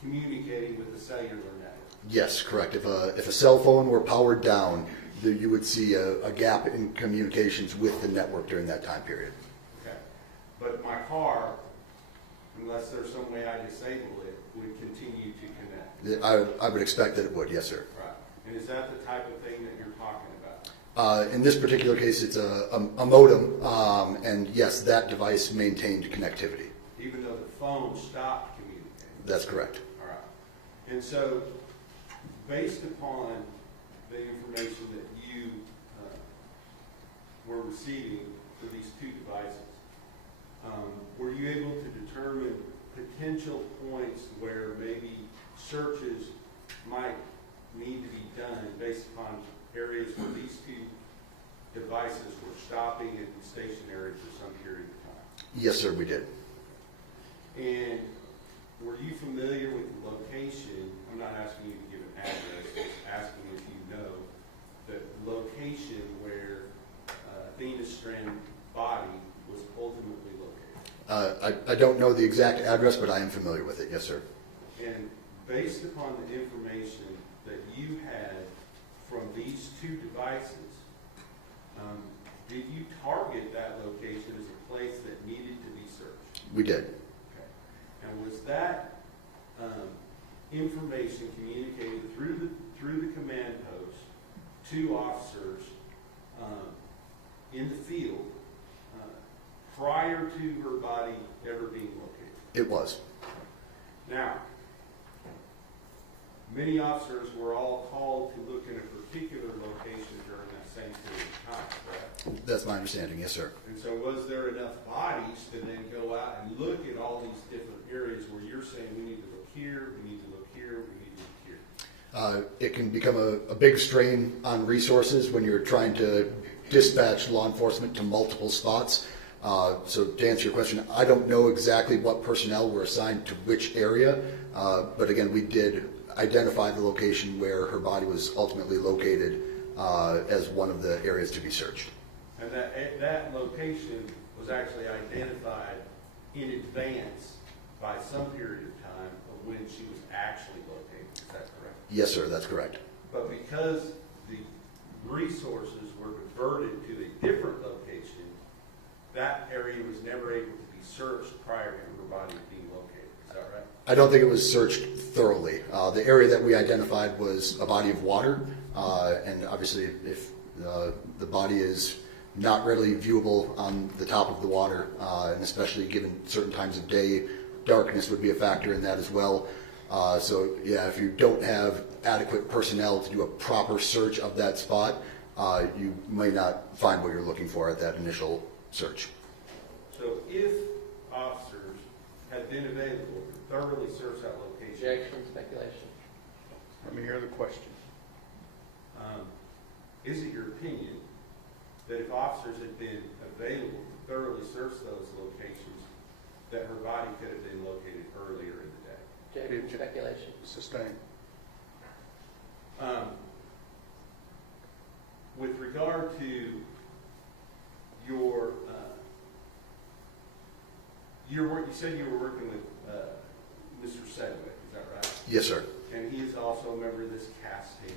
communicating with the cellular network? Yes, correct. If a cell phone were powered down, you would see a gap in communications with the network during that time period. Okay. But my car, unless there's some way I disable it, would continue to connect. I would expect that it would, yes, sir. Right. And is that the type of thing that you're talking about? In this particular case, it's a modem, and yes, that device maintained connectivity. Even though the phone stopped communicating? That's correct. All right. And so, based upon the information that you were receiving for these two devices, were you able to determine potential points where maybe searches might need to be done based upon areas where these two devices were stopping and stationary for some period of time? Yes, sir, we did. And were you familiar with the location? I'm not asking you to give an address, I'm asking if you know the location where Athena Strand body was ultimately located. I don't know the exact address, but I am familiar with it, yes, sir. And based upon the information that you had from these two devices, did you target that location as a place that needed to be searched? We did. Okay. And was that information communicated through the command post to officers in the field prior to her body ever being located? It was. Now, many officers were all called to look in a particular location during that same period of time, correct? That's my understanding, yes, sir. And so was there enough bodies to then go out and look at all these different areas where you're saying we need to look here, we need to look here, we need to look here? It can become a big strain on resources when you're trying to dispatch law enforcement to multiple spots. So to answer your question, I don't know exactly what personnel were assigned to which area, but again, we did identify the location where her body was ultimately located as one of the areas to be searched. And that location was actually identified in advance by some period of time of when she was actually located. Is that correct? Yes, sir, that's correct. But because the resources were diverted to a different location, that area was never able to be searched prior to her body being located. Is that right? I don't think it was searched thoroughly. The area that we identified was a body of water, and obviously if the body is not readily viewable on the top of the water, and especially given certain times of day, darkness would be a factor in that as well. So yeah, if you don't have adequate personnel to do a proper search of that spot, you may not find what you're looking for at that initial search. So if officers had been available to thoroughly search that location. Objection, speculation. Let me hear the question. Is it your opinion that if officers had been available to thoroughly search those locations, that her body could have been located earlier in the day? Objection, speculation. Sustained. With regard to your work, you said you were working with Mr. Sedgwick, is that right? Yes, sir. And he is also a member of this CAS team.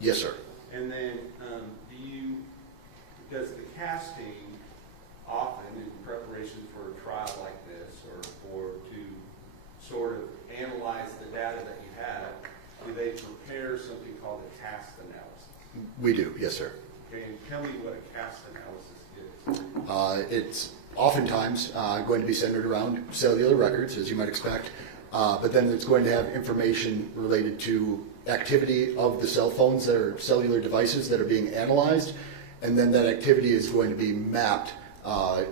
Yes, sir. And then, does the CAS team often, in preparation for a trial like this, or to sort of analyze the data that you have, do they prepare something called a CAST analysis? We do, yes, sir. Okay, and tell me what a CAST analysis is. It's oftentimes going to be centered around cellular records, as you might expect, but then it's going to have information related to activity of the cell phones that are cellular devices that are being analyzed, and then that activity is going to be mapped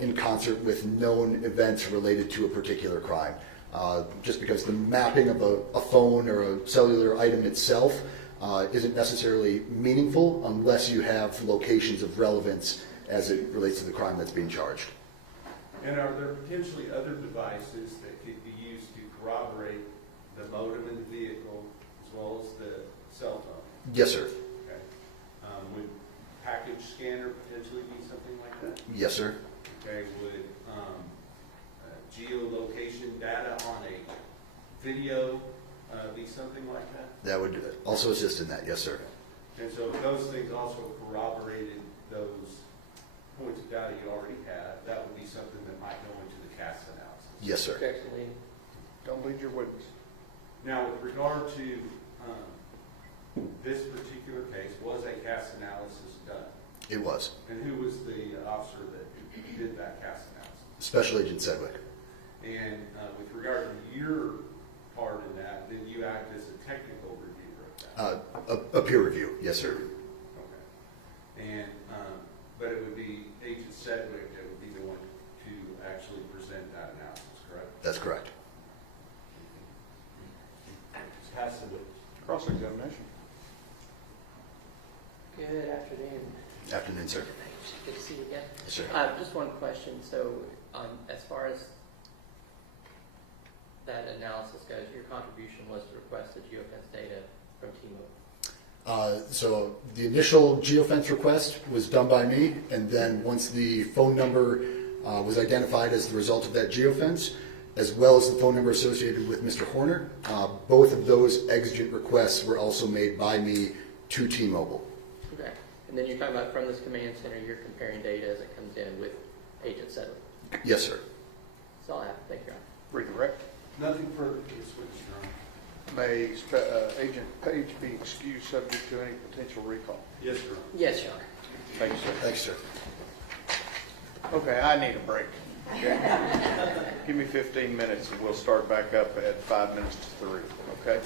in concert with known events related to a particular crime. Just because the mapping of a phone or a cellular item itself isn't necessarily meaningful unless you have locations of relevance as it relates to the crime that's being charged. And are there potentially other devices that could be used to corroborate the modem in the vehicle as well as the cell phone? Yes, sir. Okay. Would package scanner potentially be something like that? Yes, sir. Okay. Would geolocation data on a video be something like that? That would also assist in that, yes, sir. And so if those things also corroborated those points of data you already had, that would be something that might go into the CAST analysis. Yes, sir. Objection, Lynn. Don't lead your witness. Now, with regard to this particular case, was a CAS analysis done? It was. And who was the officer that did that CAS analysis? Special Agent Sedgwick. And with regard to your part in that, did you act as a technical reviewer of that? A peer review, yes, sir. Okay. And, but it would be Agent Sedgwick that would be the one to actually present that analysis, correct? That's correct. Pass the witness. Cross-examination. Good afternoon. Afternoon, sir. Good to see you again. Yes, sir. Just one question. So, as far as that analysis goes, your contribution was to request the geofence data from T-Mobile. So the initial geofence request was done by me, and then once the phone number was identified as the result of that geofence, as well as the phone number associated with Mr. Horner, both of those exigent requests were also made by me to T-Mobile. Okay. And then you're talking about from this command center, you're comparing data as it comes in with Agent Sedgwick. Yes, sir. That's all I have. Thank you, Ron. Redirect. Nothing further for this witness, Your Honor. May Agent Page be excused subject to any potential recall? Yes, Your Honor. Yes, Your Honor. Thank you, sir. Thanks, sir. Okay, I need a break. Okay? Give me 15 minutes and we'll start back up at 5 minutes to 3, okay?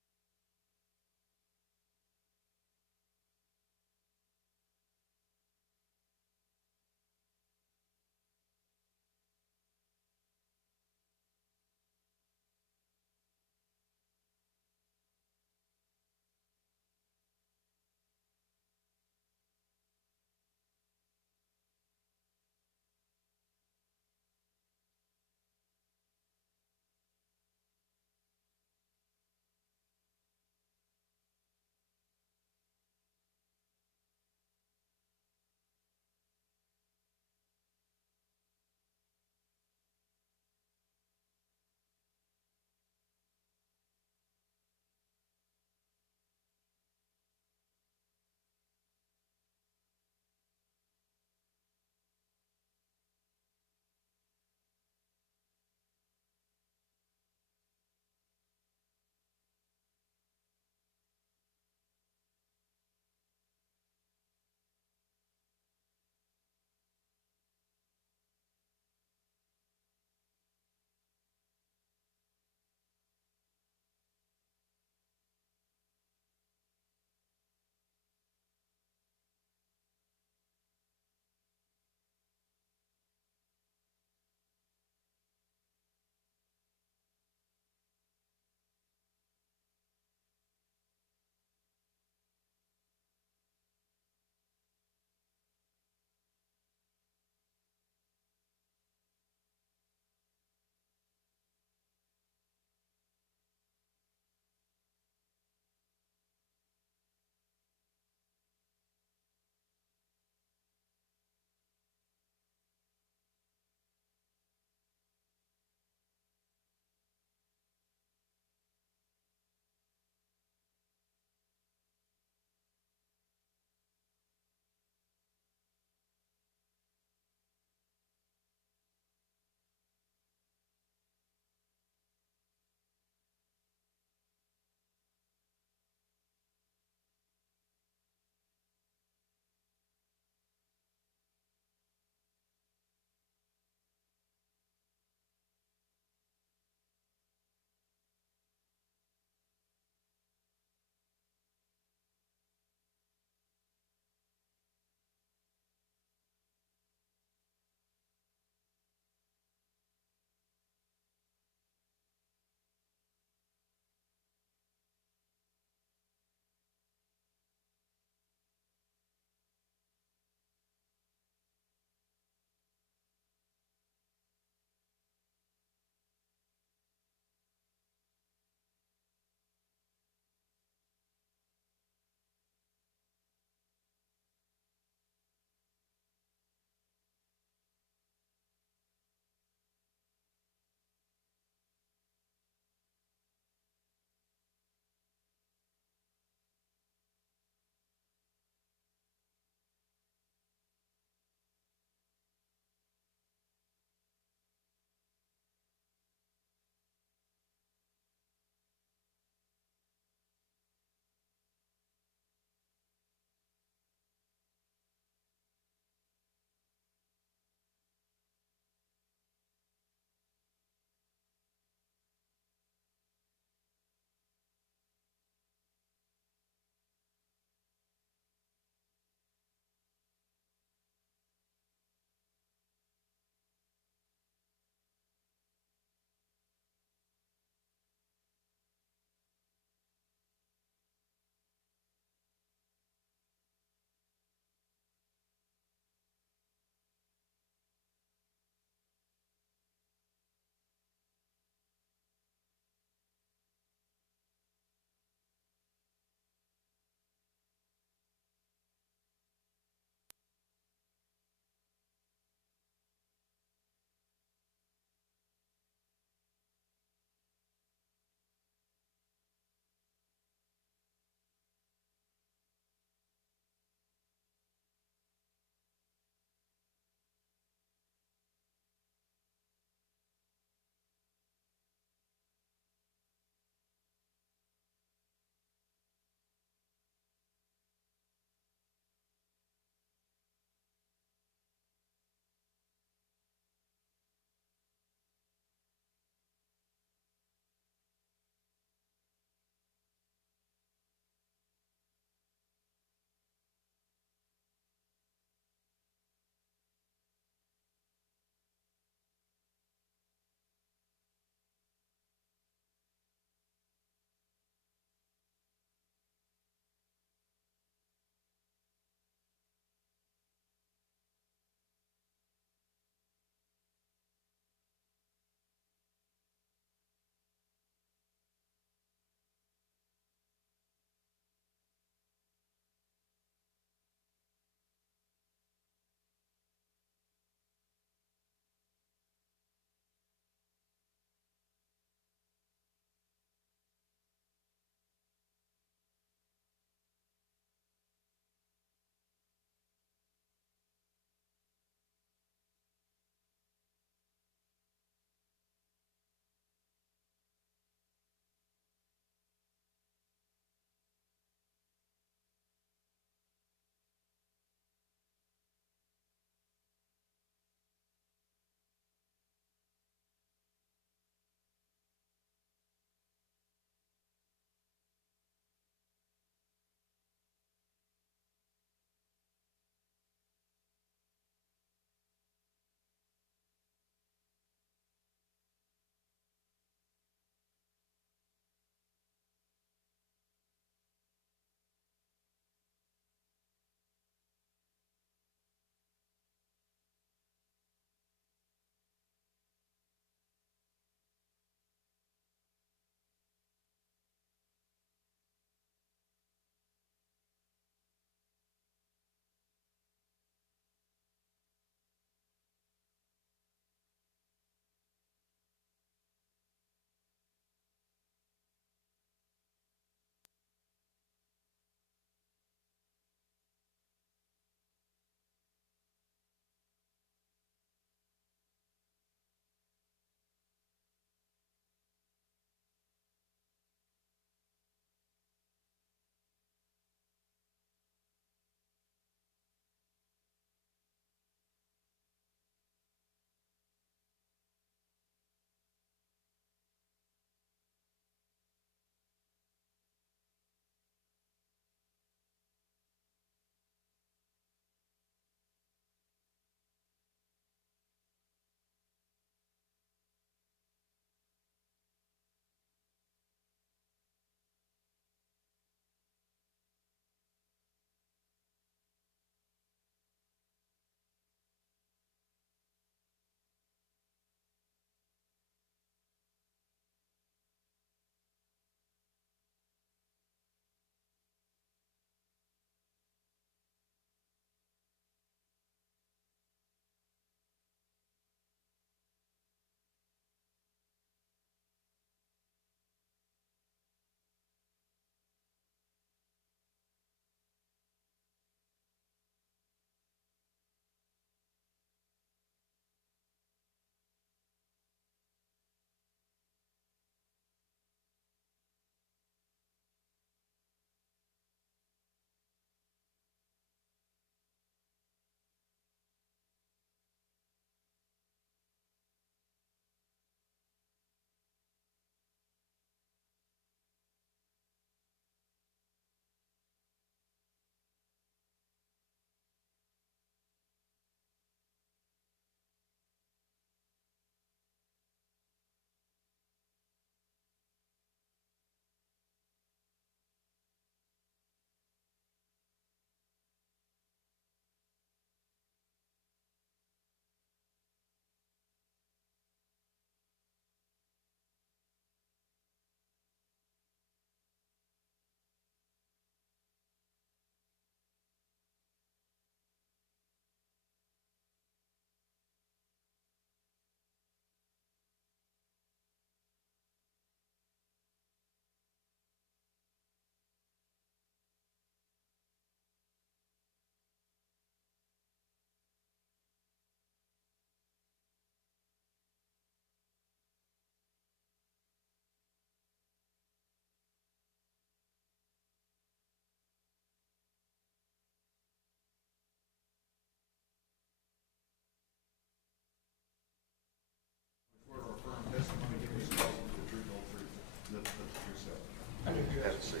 Have a seat.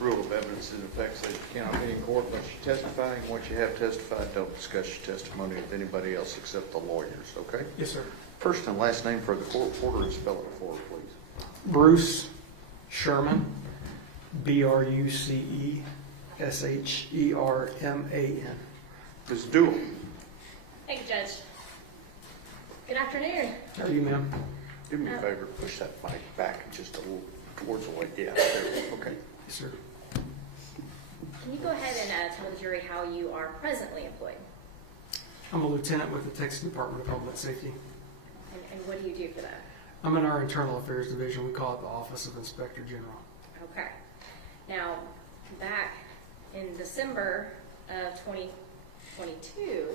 Rule of evidence in effect says you cannot be in court unless you're testifying. Once you have testified, don't discuss your testimony with anybody else except the lawyers, okay? Yes, sir. First and last name for the court reporter and spell it for her, please. Bruce Sherman, BRUCESHERMAN. Ms. Dooley. Thank you, Judge. Good afternoon. How are you, ma'am? Do me a favor, push that mic back just a little towards the way. Yeah, there, okay. Yes, sir. Can you go ahead and tell the jury how you are presently employed? I'm a lieutenant with the Texas Department of Public Safety. And what do you do for that? I'm in our Internal Affairs Division. We call it the Office of Inspector General. Okay. Now, back in December of 2022,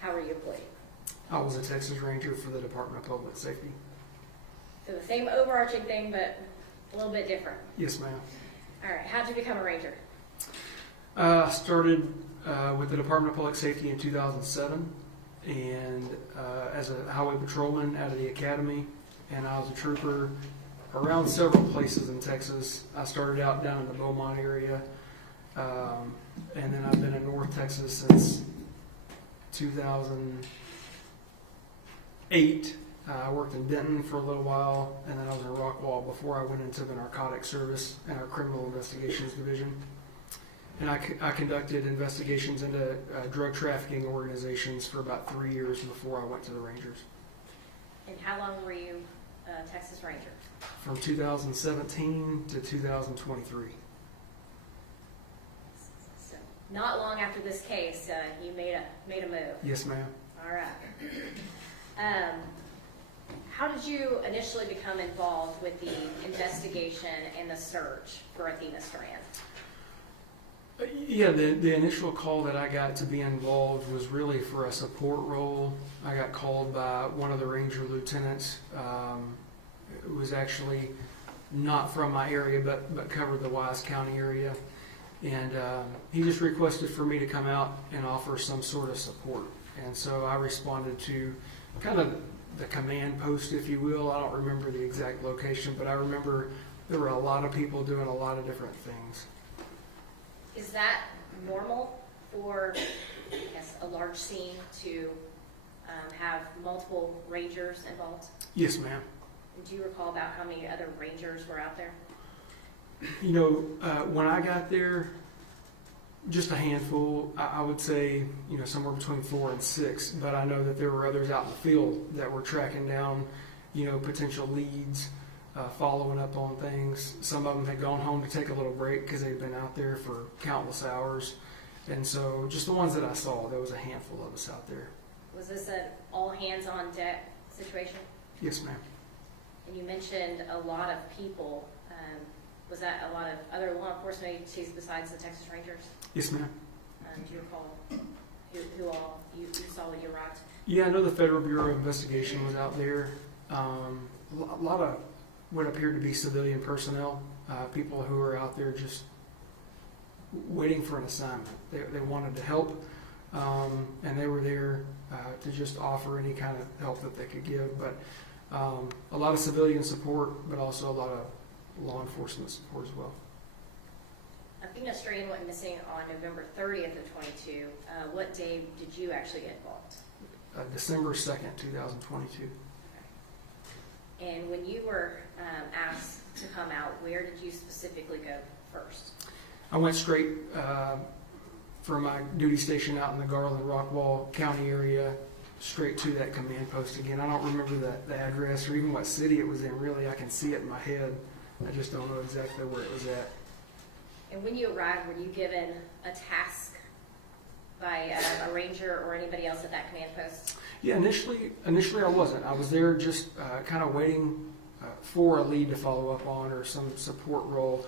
how were you employed? I was a Texas Ranger for the Department of Public Safety. So the same overarching thing, but a little bit different. Yes, ma'am. All right. How did you become a ranger? I started with the Department of Public Safety in 2007, and as a highway patrolman out of the academy, and I was a trooper around several places in Texas. I started out down in the Beaumont area, and then I've been in North Texas since 2008. I worked in Denton for a little while, and then I was in Rockwall before I went into the narcotics service in our criminal investigations division. And I conducted investigations into drug trafficking organizations for about 3 years before I went to the Rangers. And how long were you a Texas Ranger? From 2017 to 2023. So not long after this case, you made a move. Yes, ma'am. All right. How did you initially become involved with the investigation and the search for Athena Strand? Yeah, the initial call that I got to be involved was really for a support role. I got called by one of the Ranger lieutenants. It was actually not from my area, but covered the Wise County area. And he just requested for me to come out and offer some sort of support. And so I responded to kind of the command post, if you will. I don't remember the exact location, but I remember there were a lot of people doing a lot of different things. Is that normal for, I guess, a large scene to have multiple rangers involved? Yes, ma'am. And do you recall about how many other rangers were out there? You know, when I got there, just a handful. I would say, you know, somewhere between 4 and 6. But I know that there were others out in the field that were tracking down, you know, potential leads, following up on things. Some of them had gone home to take a little break because they'd been out there for countless hours. And so just the ones that I saw, there was a handful of us out there. Was this an all-hands-on-deck situation? Yes, ma'am. And you mentioned a lot of people. Was that a lot of other law enforcement agencies besides the Texas Rangers? Yes, ma'am. Do you recall who all you saw when you arrived? Yeah, I know the Federal Bureau of Investigation was out there. A lot of what appeared to be civilian personnel, people who were out there just waiting for an assignment. They wanted to help, and they were there to just offer any kind of help that they could give. But a lot of civilian support, but also a lot of law enforcement support as well. Athena Strand went missing on November 30th of 22. What day did you actually get involved? December 2nd, 2022. And when you were asked to come out, where did you specifically go first? I went straight from my duty station out in the Garland-Rockwall County area, straight to that command post again. I don't remember the address or even what city it was in, really. I can see it in my head. I just don't know exactly where it was at. And when you arrived, were you given a task by a ranger or anybody else at that command post? Yeah, initially I wasn't. I was there just kind of waiting for a lead to follow up on or some support role.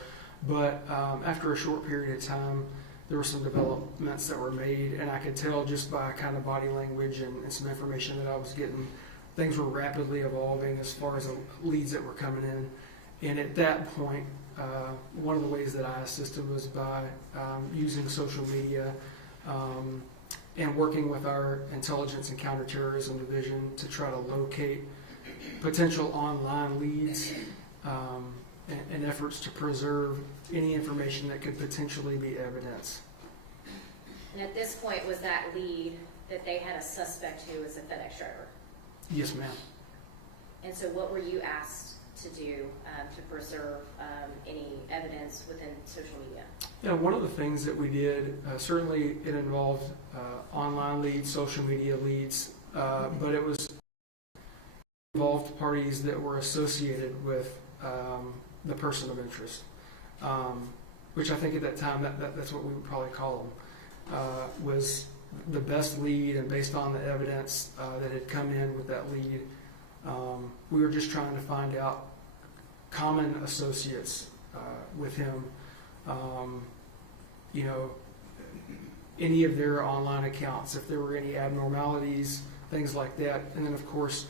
But after a short period of time, there were some developments that were made, and I could tell just by kind of body language and some information that I was getting, things were rapidly evolving as far as the leads that were coming in. And at that point, one of the ways that I assisted was by using social media and working with our intelligence and counterterrorism division to try to locate potential online leads and efforts to preserve any information that could potentially be evidence. And at this point, was that lead that they had a suspect who was a FedEx driver? Yes, ma'am. And so what were you asked to do to preserve any evidence within social media? Yeah, one of the things that we did, certainly it involved online leads, social media leads, but it involved parties that were associated with the person of interest, which I think at that time, that's what we would probably call them, was the best lead, and based on the evidence that had come in with that lead, we were just trying to find out common associates with him, you know, any of their online accounts, if there were any abnormalities, things like that. And then, of course,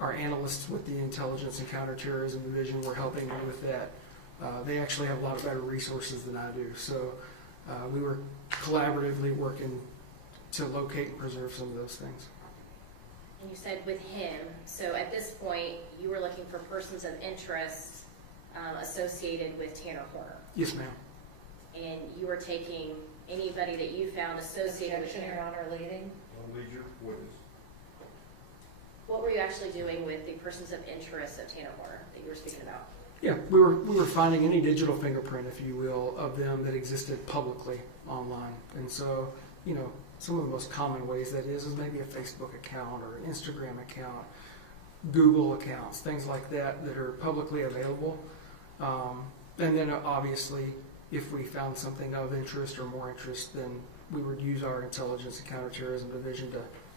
our analysts with the Intelligence and Counterterrorism Division were helping me with that. They actually have a lot of better resources than I do. So we were collaboratively working to locate and preserve some of those things. And you said with him, so at this point, you were looking for persons of interest associated with Tanner Horner. Yes, ma'am. And you were taking anybody that you found associated with Objection, Tanner. Your Honor, leading. What were you actually doing with the persons of interest of Tanner Horner that you were speaking about? Yeah, we were finding any digital fingerprint, if you will, of them that existed publicly online. And so, you know, some of the most common ways that is maybe a Facebook account or an Instagram account, Google accounts, things like that that are publicly available. And then obviously, if we found something of interest or more interest, then we would use our Intelligence and Counterterrorism Division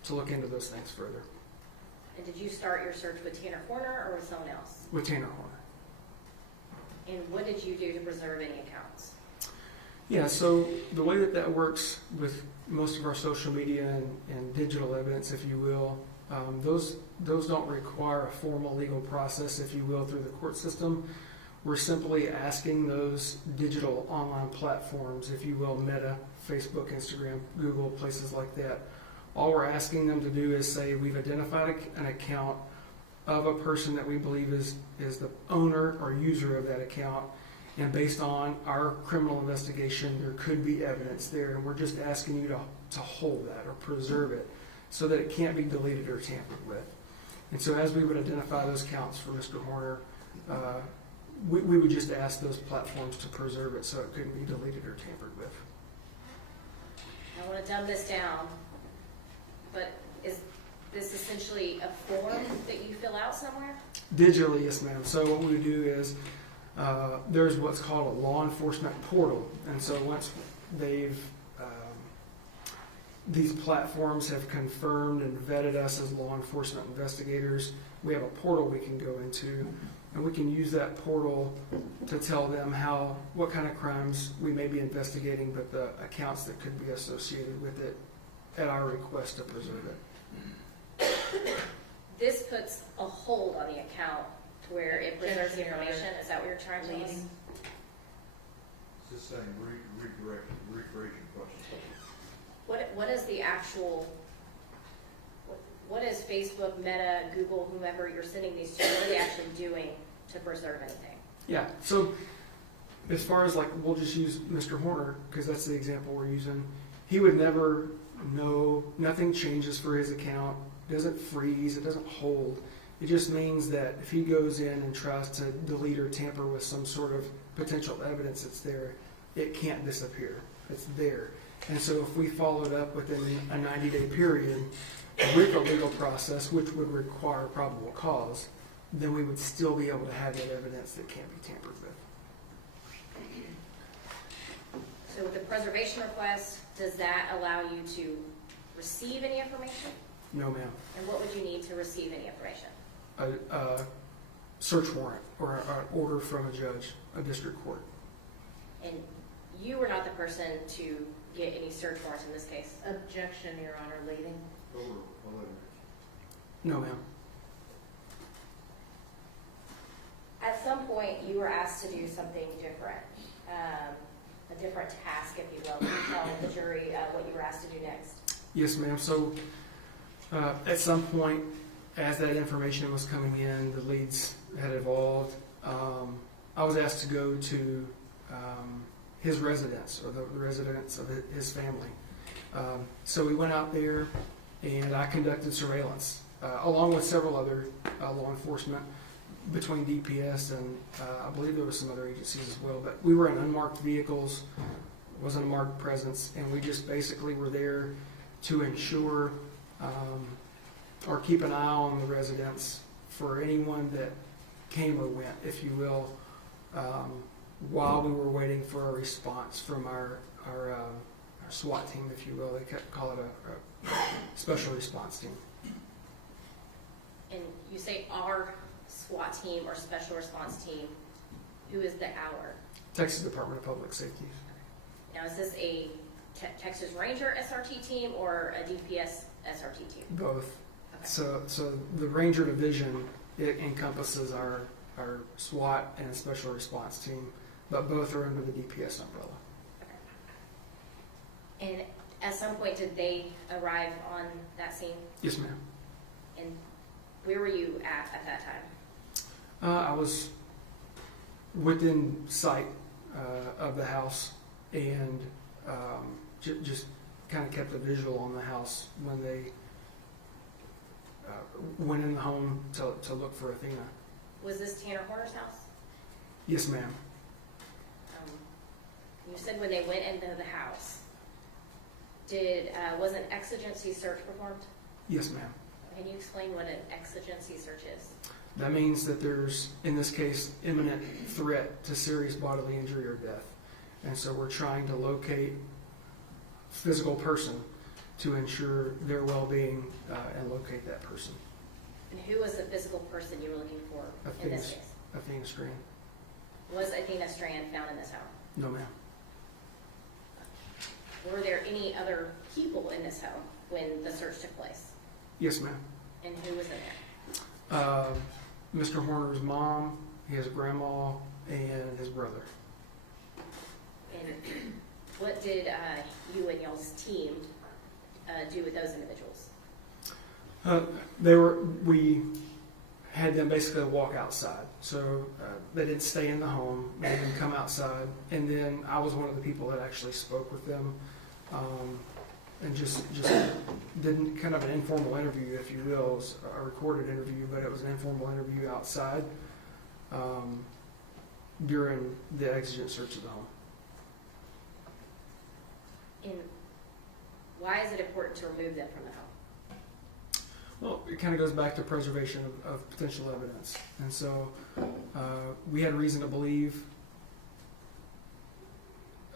to look into those things further. And did you start your search with Tanner Horner or with someone else? With Tanner Horner. And what did you do to preserve any accounts? Yeah, so the way that works with most of our social media and digital evidence, if you will, those don't require a formal legal process, if you will, through the court system. We're simply asking those digital online platforms, if you will, Meta, Facebook, Instagram, Google, places like that. All we're asking them to do is say we've identified an account of a person that we believe is the owner or user of that account, and based on our criminal investigation, there could be evidence there, and we're just asking you to hold that or preserve it so that it can't be deleted or tampered with. And so as we would identify those counts for Mr. Horner, we would just ask those platforms to preserve it so it couldn't be deleted or tampered with. I want to dumb this down, but is this essentially a form that you fill out somewhere? Digitally, yes, ma'am. So what we do is there's what's called a law enforcement portal, and so once these platforms have confirmed and vetted us as law enforcement investigators, we have a portal we can go into, and we can use that portal to tell them what kind of crimes we may be investigating, but the accounts that could be associated with it at our request to preserve it. This puts a hold on the account to where it preserves the information. Is that what you're trying to tell us? Just saying, rephrase your question. What is the actual, what is Facebook, Meta, Google, whomever you're sending these to, what are they actually doing to preserve anything? Yeah, so as far as we'll just use Mr. Horner, because that's the example we're using, he would never know, nothing changes for his account, doesn't freeze, it doesn't hold. It just means that if he goes in and tries to delete or tamper with some sort of potential evidence that's there, it can't disappear. It's there. And so if we followed up within a 90-day period with a legal process, which would require probable cause, then we would still be able to have that evidence that can't be tampered with. So with the preservation request, does that allow you to receive any information? No, ma'am. And what would you need to receive any information? A search warrant or an order from a judge, a district court. And you were not the person to get any search warrants in this case? Objection, Your Honor, leading. No, ma'am. At some point, you were asked to do something different, a different task, if you will. Can you tell the jury what you were asked to do next? Yes, ma'am. So at some point, as that information was coming in, the leads had evolved. I was asked to go to his residence, or the residence of his family. So we went out there, and I conducted surveillance, along with several other law enforcement, between DPS and I believe there were some other agencies as well. But we were in unmarked vehicles, wasn't a marked presence, and we just basically were there to ensure or keep an eye on the residents for anyone that came or went, if you will, while we were waiting for a response from our SWAT team, if you will. They call it a special response team. And you say our SWAT team or special response team. Who is the our? Texas Department of Public Safety. Now, is this a Texas Ranger SRT team or a DPS SRT team? Both. Okay. So the Ranger Division, it encompasses our SWAT and special response team, but both are under the DPS umbrella. Okay. And at some point, did they arrive on that scene? Yes, ma'am. And where were you at that time? I was within sight of the house, and just kind of kept a visual on the house when they went in the home to look for Athena. Was this Tanner Horner's house? Yes, ma'am. You said when they went into the house, was an exigency search performed? Yes, ma'am. Can you explain what an exigency search is? That means that there's, in this case, imminent threat to serious bodily injury or death. And so we're trying to locate a physical person to ensure their well-being and locate that person. And who was the physical person you were looking for in this case? Athena Strand. Was Athena Strand found in this house? No, ma'am. Were there any other people in this home when the search took place? Yes, ma'am. And who was in there? Mr. Horner's mom, his grandma, and his brother. And what did you and y'all's team do with those individuals? We had them basically walk outside. So they didn't stay in the home, they didn't come outside. And then I was one of the people that actually spoke with them and just did kind of an informal interview, if you will. It was a recorded interview, but it was an informal interview outside during the exigent search of the home. And why is it important to remove them from the home? Well, it kind of goes back to preservation of potential evidence. And so we had reason to believe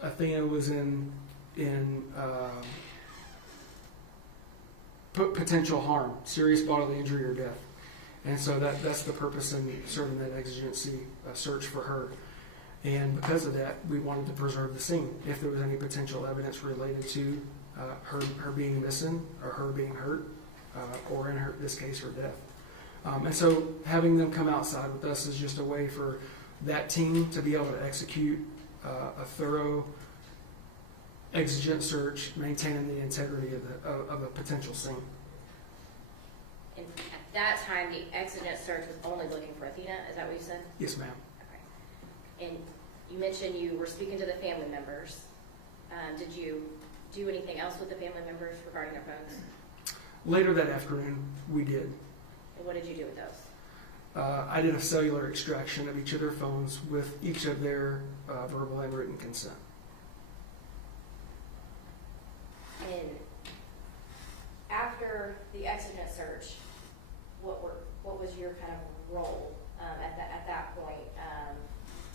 Athena was in potential harm, serious bodily injury or death. And so that's the purpose in serving that exigency search for her. And because of that, we wanted to preserve the scene. If there was any potential evidence related to her being missing or her being hurt, or in this case, her death. And so having them come outside with us is just a way for that team to be able to execute a thorough exigent search, maintaining the integrity of a potential scene. And at that time, the exigent search was only looking for Athena. Is that what you said? Yes, ma'am. Okay. And you mentioned you were speaking to the family members. Did you do anything else with the family members regarding their phones? Later that afternoon, we did. And what did you do with those? I did a cellular extraction of each of their phones with each of their verbal and written consent. And after the exigent search, what was your kind of role at that point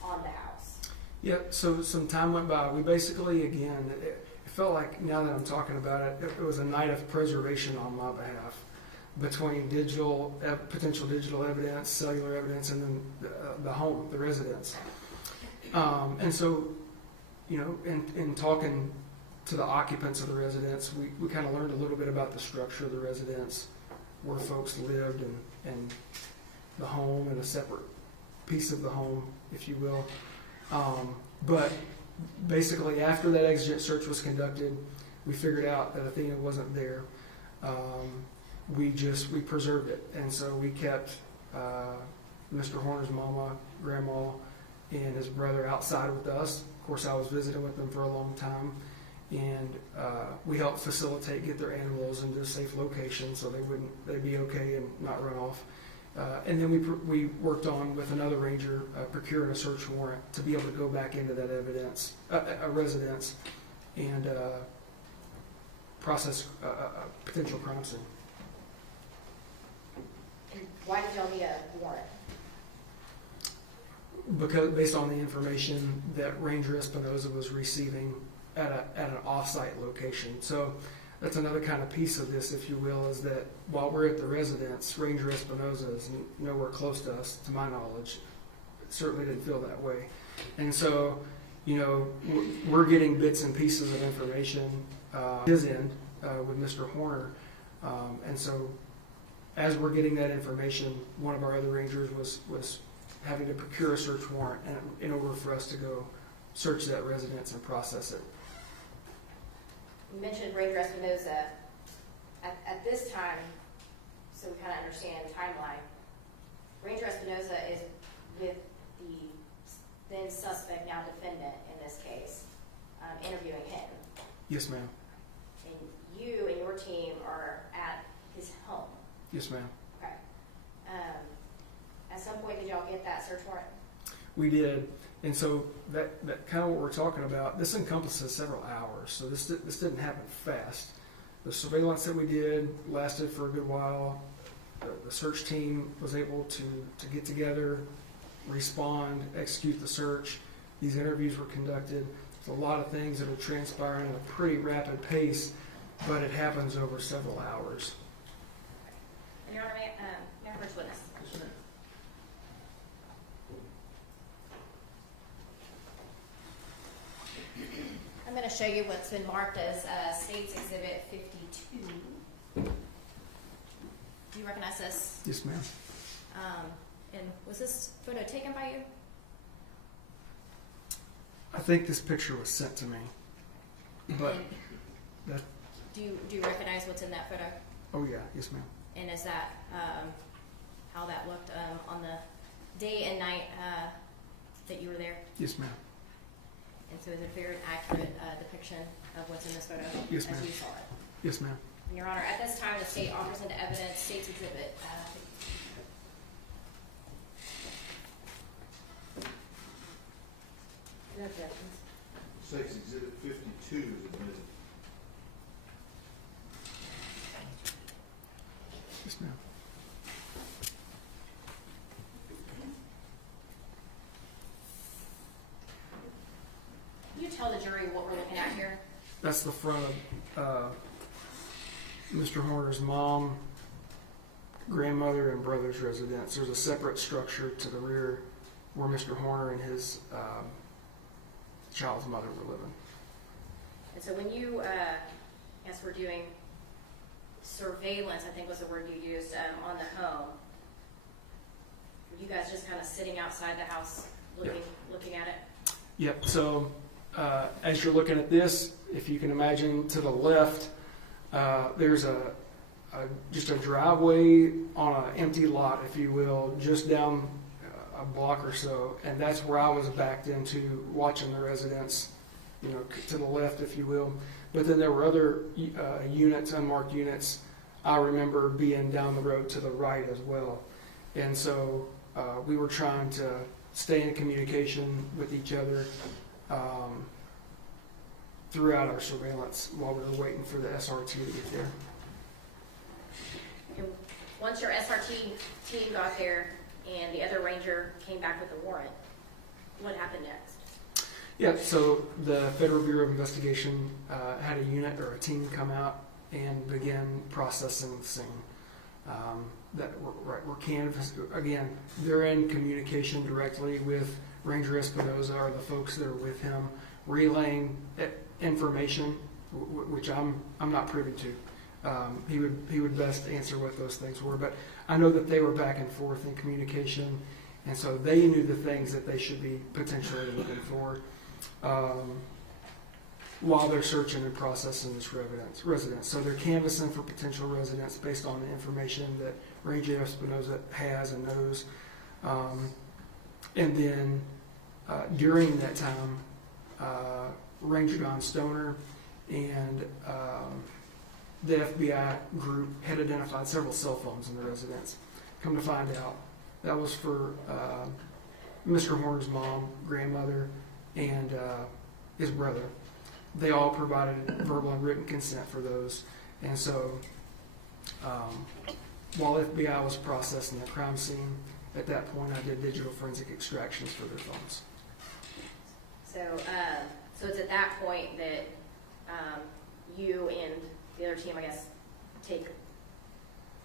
on the house? Yeah, so some time went by. We basically, again, it felt like, now that I'm talking about it, it was a night of preservation on my behalf, between potential digital evidence, cellular evidence, and then the home, the residence. And so, you know, in talking to the occupants of the residence, we kind of learned a little bit about the structure of the residence, where folks lived, and the home, and a separate piece of the home, if you will. But basically, after that exigent search was conducted, we figured out that Athena wasn't there. We preserved it, and so we kept Mr. Horner's mama, grandma, and his brother outside with us. Of course, I was visiting with them for a long time, and we helped facilitate get their animals into a safe location so they'd be okay and not run off. And then we worked on, with another ranger, procuring a search warrant to be able to go back into that evidence, a residence, and process a potential crime scene. And why did y'all need a warrant? Because based on the information that Ranger Espinoza was receiving at an off-site location. So that's another kind of piece of this, if you will, is that while we're at the residence, Ranger Espinoza is nowhere close to us, to my knowledge. It certainly didn't feel that way. And so, you know, we're getting bits and pieces of information his end with Mr. Horner. And so as we're getting that information, one of our other rangers was having to procure a search warrant in order for us to go search that residence and process it. You mentioned Ranger Espinoza. At this time, so we kind of understand the timeline, Ranger Espinoza is with the then suspect, now defendant in this case, interviewing him. Yes, ma'am. And you and your team are at his home. Yes, ma'am. Okay. At some point, did y'all get that search warrant? We did. And so that kind of what we're talking about, this encompasses several hours. So this didn't happen fast. The surveillance that we did lasted for a good while. The search team was able to get together, respond, execute the search. These interviews were conducted. There's a lot of things that are transpiring at a pretty rapid pace, but it happens over several hours. And Your Honor, may I first witness? Yes, ma'am. I'm going to show you what's been marked as State's Exhibit 52. Do you recognize this? Yes, ma'am. And was this photo taken by you? I think this picture was sent to me, but that. Do you recognize what's in that photo? Oh yeah, yes, ma'am. And is that how that looked on the day and night that you were there? Yes, ma'am. And so is it a very accurate depiction of what's in this photo Yes, as ma'am. you saw it? Yes, ma'am. And Your Honor, at this time, the state offers into evidence State's Exhibit 52. No objections. State's Exhibit 52 is admitted. Yes, ma'am. Can you tell the jury what we're looking at here? That's the front of Mr. Horner's mom, grandmother, and brother's residence. There's a separate structure to the rear where Mr. Horner and his child's mother were living. And so when you, as we're doing surveillance, I think was the word you used, on the home, were you guys just kind of sitting outside the house looking at it? Yep, so as you're looking at this, if you can imagine to the left, there's just a driveway on an empty lot, if you will, just down a block or so, and that's where I was backed into watching the residents, you know, to the left, if you will. But then there were other units, unmarked units, I remember being down the road to the right as well. And so we were trying to stay in communication with each other throughout our surveillance while we were waiting for the SRT to get there. And once your SRT team got there and the other ranger came back with the warrant, what happened next? Yeah, so the Federal Bureau of Investigation had a unit or a team come out and begin processing the scene. We're canvassed, again, they're in communication directly with Ranger Espinoza or the folks that are with him, relaying information, which I'm not privy to. He would best answer what those things were, but I know that they were back and forth in communication, and so they knew the things that they should be potentially looking for while they're searching and processing this residence. So they're canvassing for potential residents based on the information that Ranger Espinoza has and knows, and then During that time, Ranger Don Stoner and the FBI group had identified several cell phones in the residence. Come to find out, that was for Mr. Horner's mom, grandmother, and his brother. They all provided verbal and written consent for those. And so while FBI was processing the crime scene, at that point I did digital forensic extractions for their phones. So, so it's at that point that you and the other team, I guess, take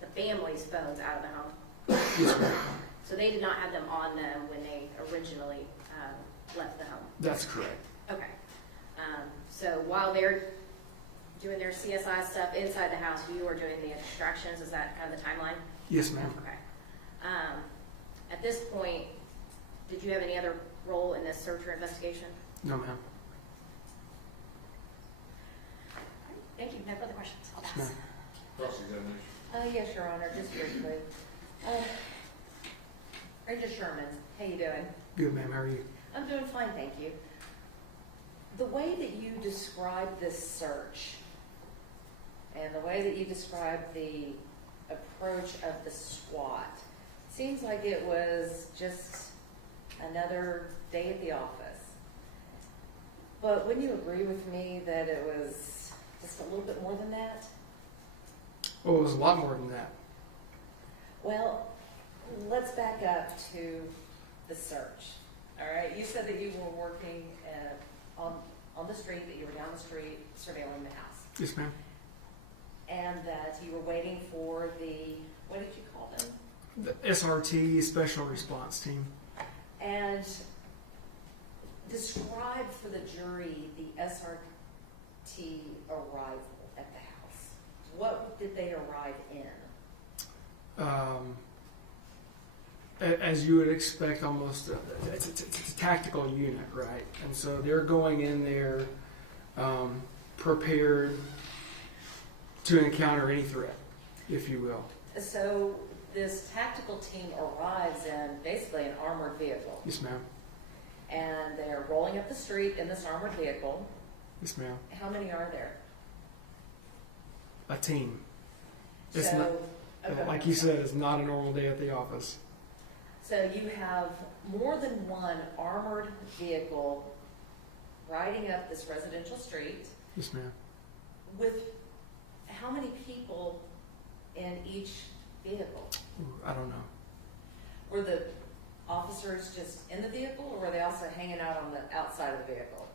the family's phones out of the home? Yes, ma'am. So they did not have them on them when they originally left the home? That's correct. Okay. So while they're doing their CSI stuff inside the house, you were doing the extractions. Is that kind of the timeline? Yes, ma'am. Okay. At this point, did you have any other role in this search or investigation? No, ma'am. Thank you. No further questions. I'll pass. Ma'am. Yes, Your Honor, just briefly. Ranger Sherman, how you doing? Good, ma'am. How are you? I'm doing fine, thank you. The way that you described this search and the way that you described the approach of the SWAT seems like it was just another day at the office. But wouldn't you agree with me that it was just a little bit more than that? Well, it was a lot more than that. Well, let's back up to the search. All right, you said that you were working on the street, that you were down the street surveilling the house. Yes, ma'am. And that you were waiting for the, what did you call them? The SRT, Special Response Team. And describe for the jury the SRT arrival at the house. What did they arrive in? As you would expect, almost it's a tactical unit, right? And so they're going in there prepared to encounter any threat, if you will. So this tactical team arrives in basically an armored vehicle. Yes, ma'am. And they're rolling up the street in this armored vehicle. Yes, ma'am. How many are there? A team. It's So, not, okay. like you said, it's not a normal day at the office. So you have more than one armored vehicle riding up this residential street Yes, ma'am. with how many people in each vehicle? Ooh, I don't know. Were the officers just in the vehicle, or were they also hanging out on the outside of the vehicle?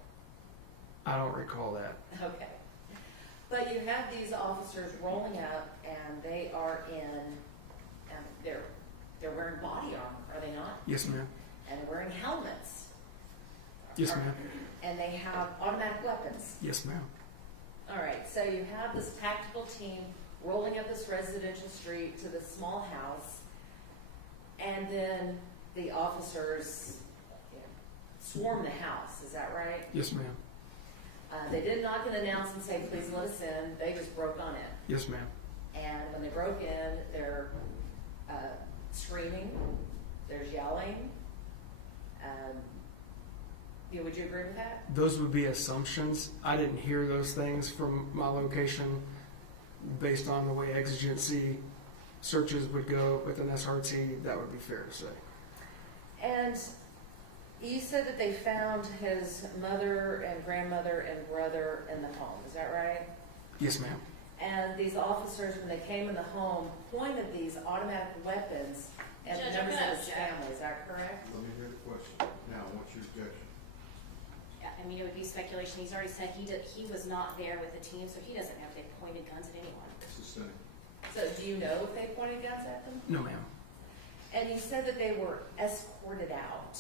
I don't recall that. Okay. But you have these officers rolling up, and they are in, and they're wearing body armor, are they not? Yes, ma'am. And they're wearing helmets. Yes, ma'am. And they have automatic weapons. Yes, ma'am. All right, so you have this tactical team rolling up this residential street to this small house, and then the officers swarm the house, is that right? Yes, ma'am. They didn't knock and announce and say, please let us in, they just broke on in. Yes, ma'am. And when they broke in, they're screaming, there's yelling. Would you agree with that? Those would be assumptions. I didn't hear those things from my location based on the way exigency searches would go with an SRT. That would be fair to say. And you said that they found his mother and grandmother and brother in the home, is that right? Yes, ma'am. And these officers, when they came in the home, pointed these automatic weapons at the members of his family, is that correct? Let me hear the question. Now, what's your objection? Yeah, I mean, it would be speculation. He's already said he was not there with the team, so he doesn't know if they pointed guns at anyone. So do you know if they pointed guns at them? No, ma'am. And you said that they were escorted out.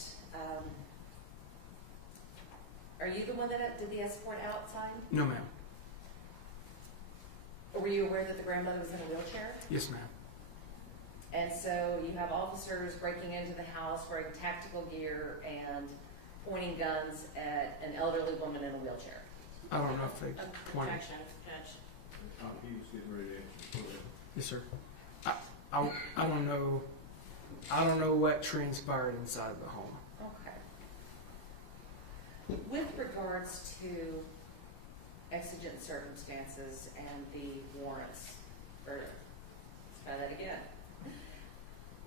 Are you the one that did the escort outside? No, ma'am. Or were you aware that the grandmother was in a wheelchair? Yes, ma'am. And so you have officers breaking into the house wearing tactical gear and pointing guns at an elderly woman in a wheelchair. I don't know if they pointed. Objection, Judge. He was getting ready to answer. Yes, sir. I don't know. I don't know what transpired inside the home. Okay. regards to exigent circumstances and the warrants, or let's try that again.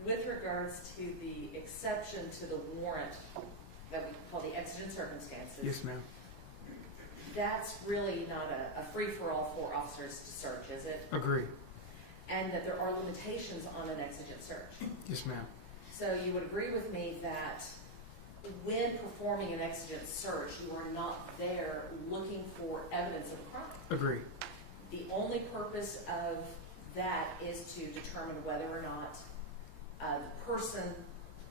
With regards to the exception to the warrant that we call the exigent circumstances. Yes, ma'am. That's really not a free-for-all for officers to search, is it? Agree. And that there are limitations on an exigent search. Yes, ma'am. So you would agree with me that when performing an exigent search, you are not there looking for evidence of a crime. Agree. The only purpose of that is to determine whether or not the person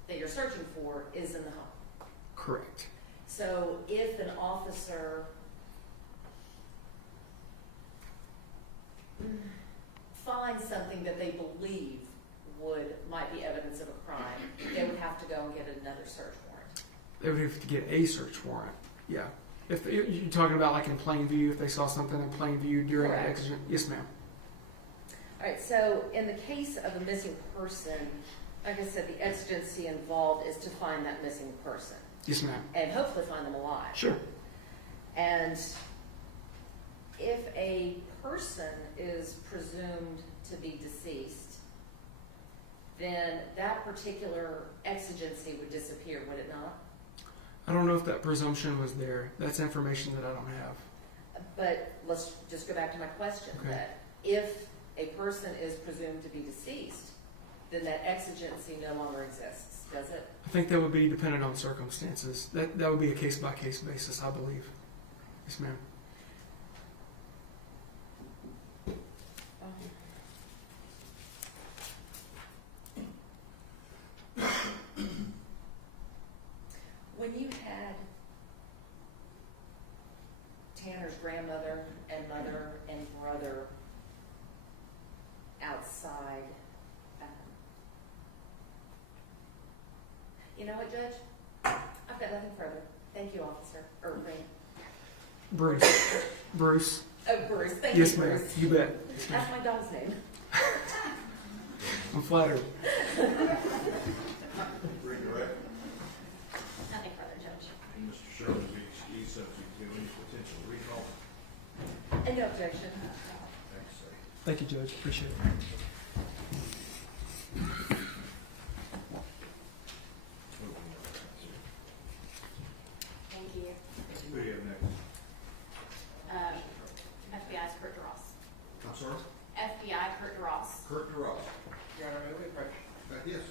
that you're searching for is in the home. Correct. So if an officer finds something that they believe might be evidence of a crime, they would have to go and get another search warrant. They would have to get a search warrant. Yeah. If you're talking about like in plain view, if they saw something in plain view during an exigent. Yes, ma'am. All right, so in the case of a missing person, like I said, the exigency involved is to find that missing person. Yes, ma'am. And hopefully find them alive. Sure. And if a person is presumed to be deceased, then that particular exigency would disappear, would it not? I don't know if that presumption was there. That's information that I don't have. But let's just go back to my question, Okay. that if a person is presumed to be deceased, then that exigency no longer exists, does it? I think that would be dependent on circumstances. That would be a case-by-case basis, I believe. Yes, ma'am. When you had Tanner's grandmother and mother and brother outside, you know what, Judge? I've got nothing further. Thank you, officer. Or Bruce. Bruce. Oh, Bruce. Thank Yes, you, ma'am. Bruce. You bet. That's my dog's name. I'm flattered. Redirect. Nothing further, Judge. And Mr. Sherman will be excused subject to any potential recall. And no objection. Thanks, sir. Thank you, Judge. Appreciate it. Thank you. Who do you have next? FBI's Kurt DeRoss. I'm sorry? FBI Kurt DeRoss. Kurt DeRoss. Your Honor, may we approach? Yes.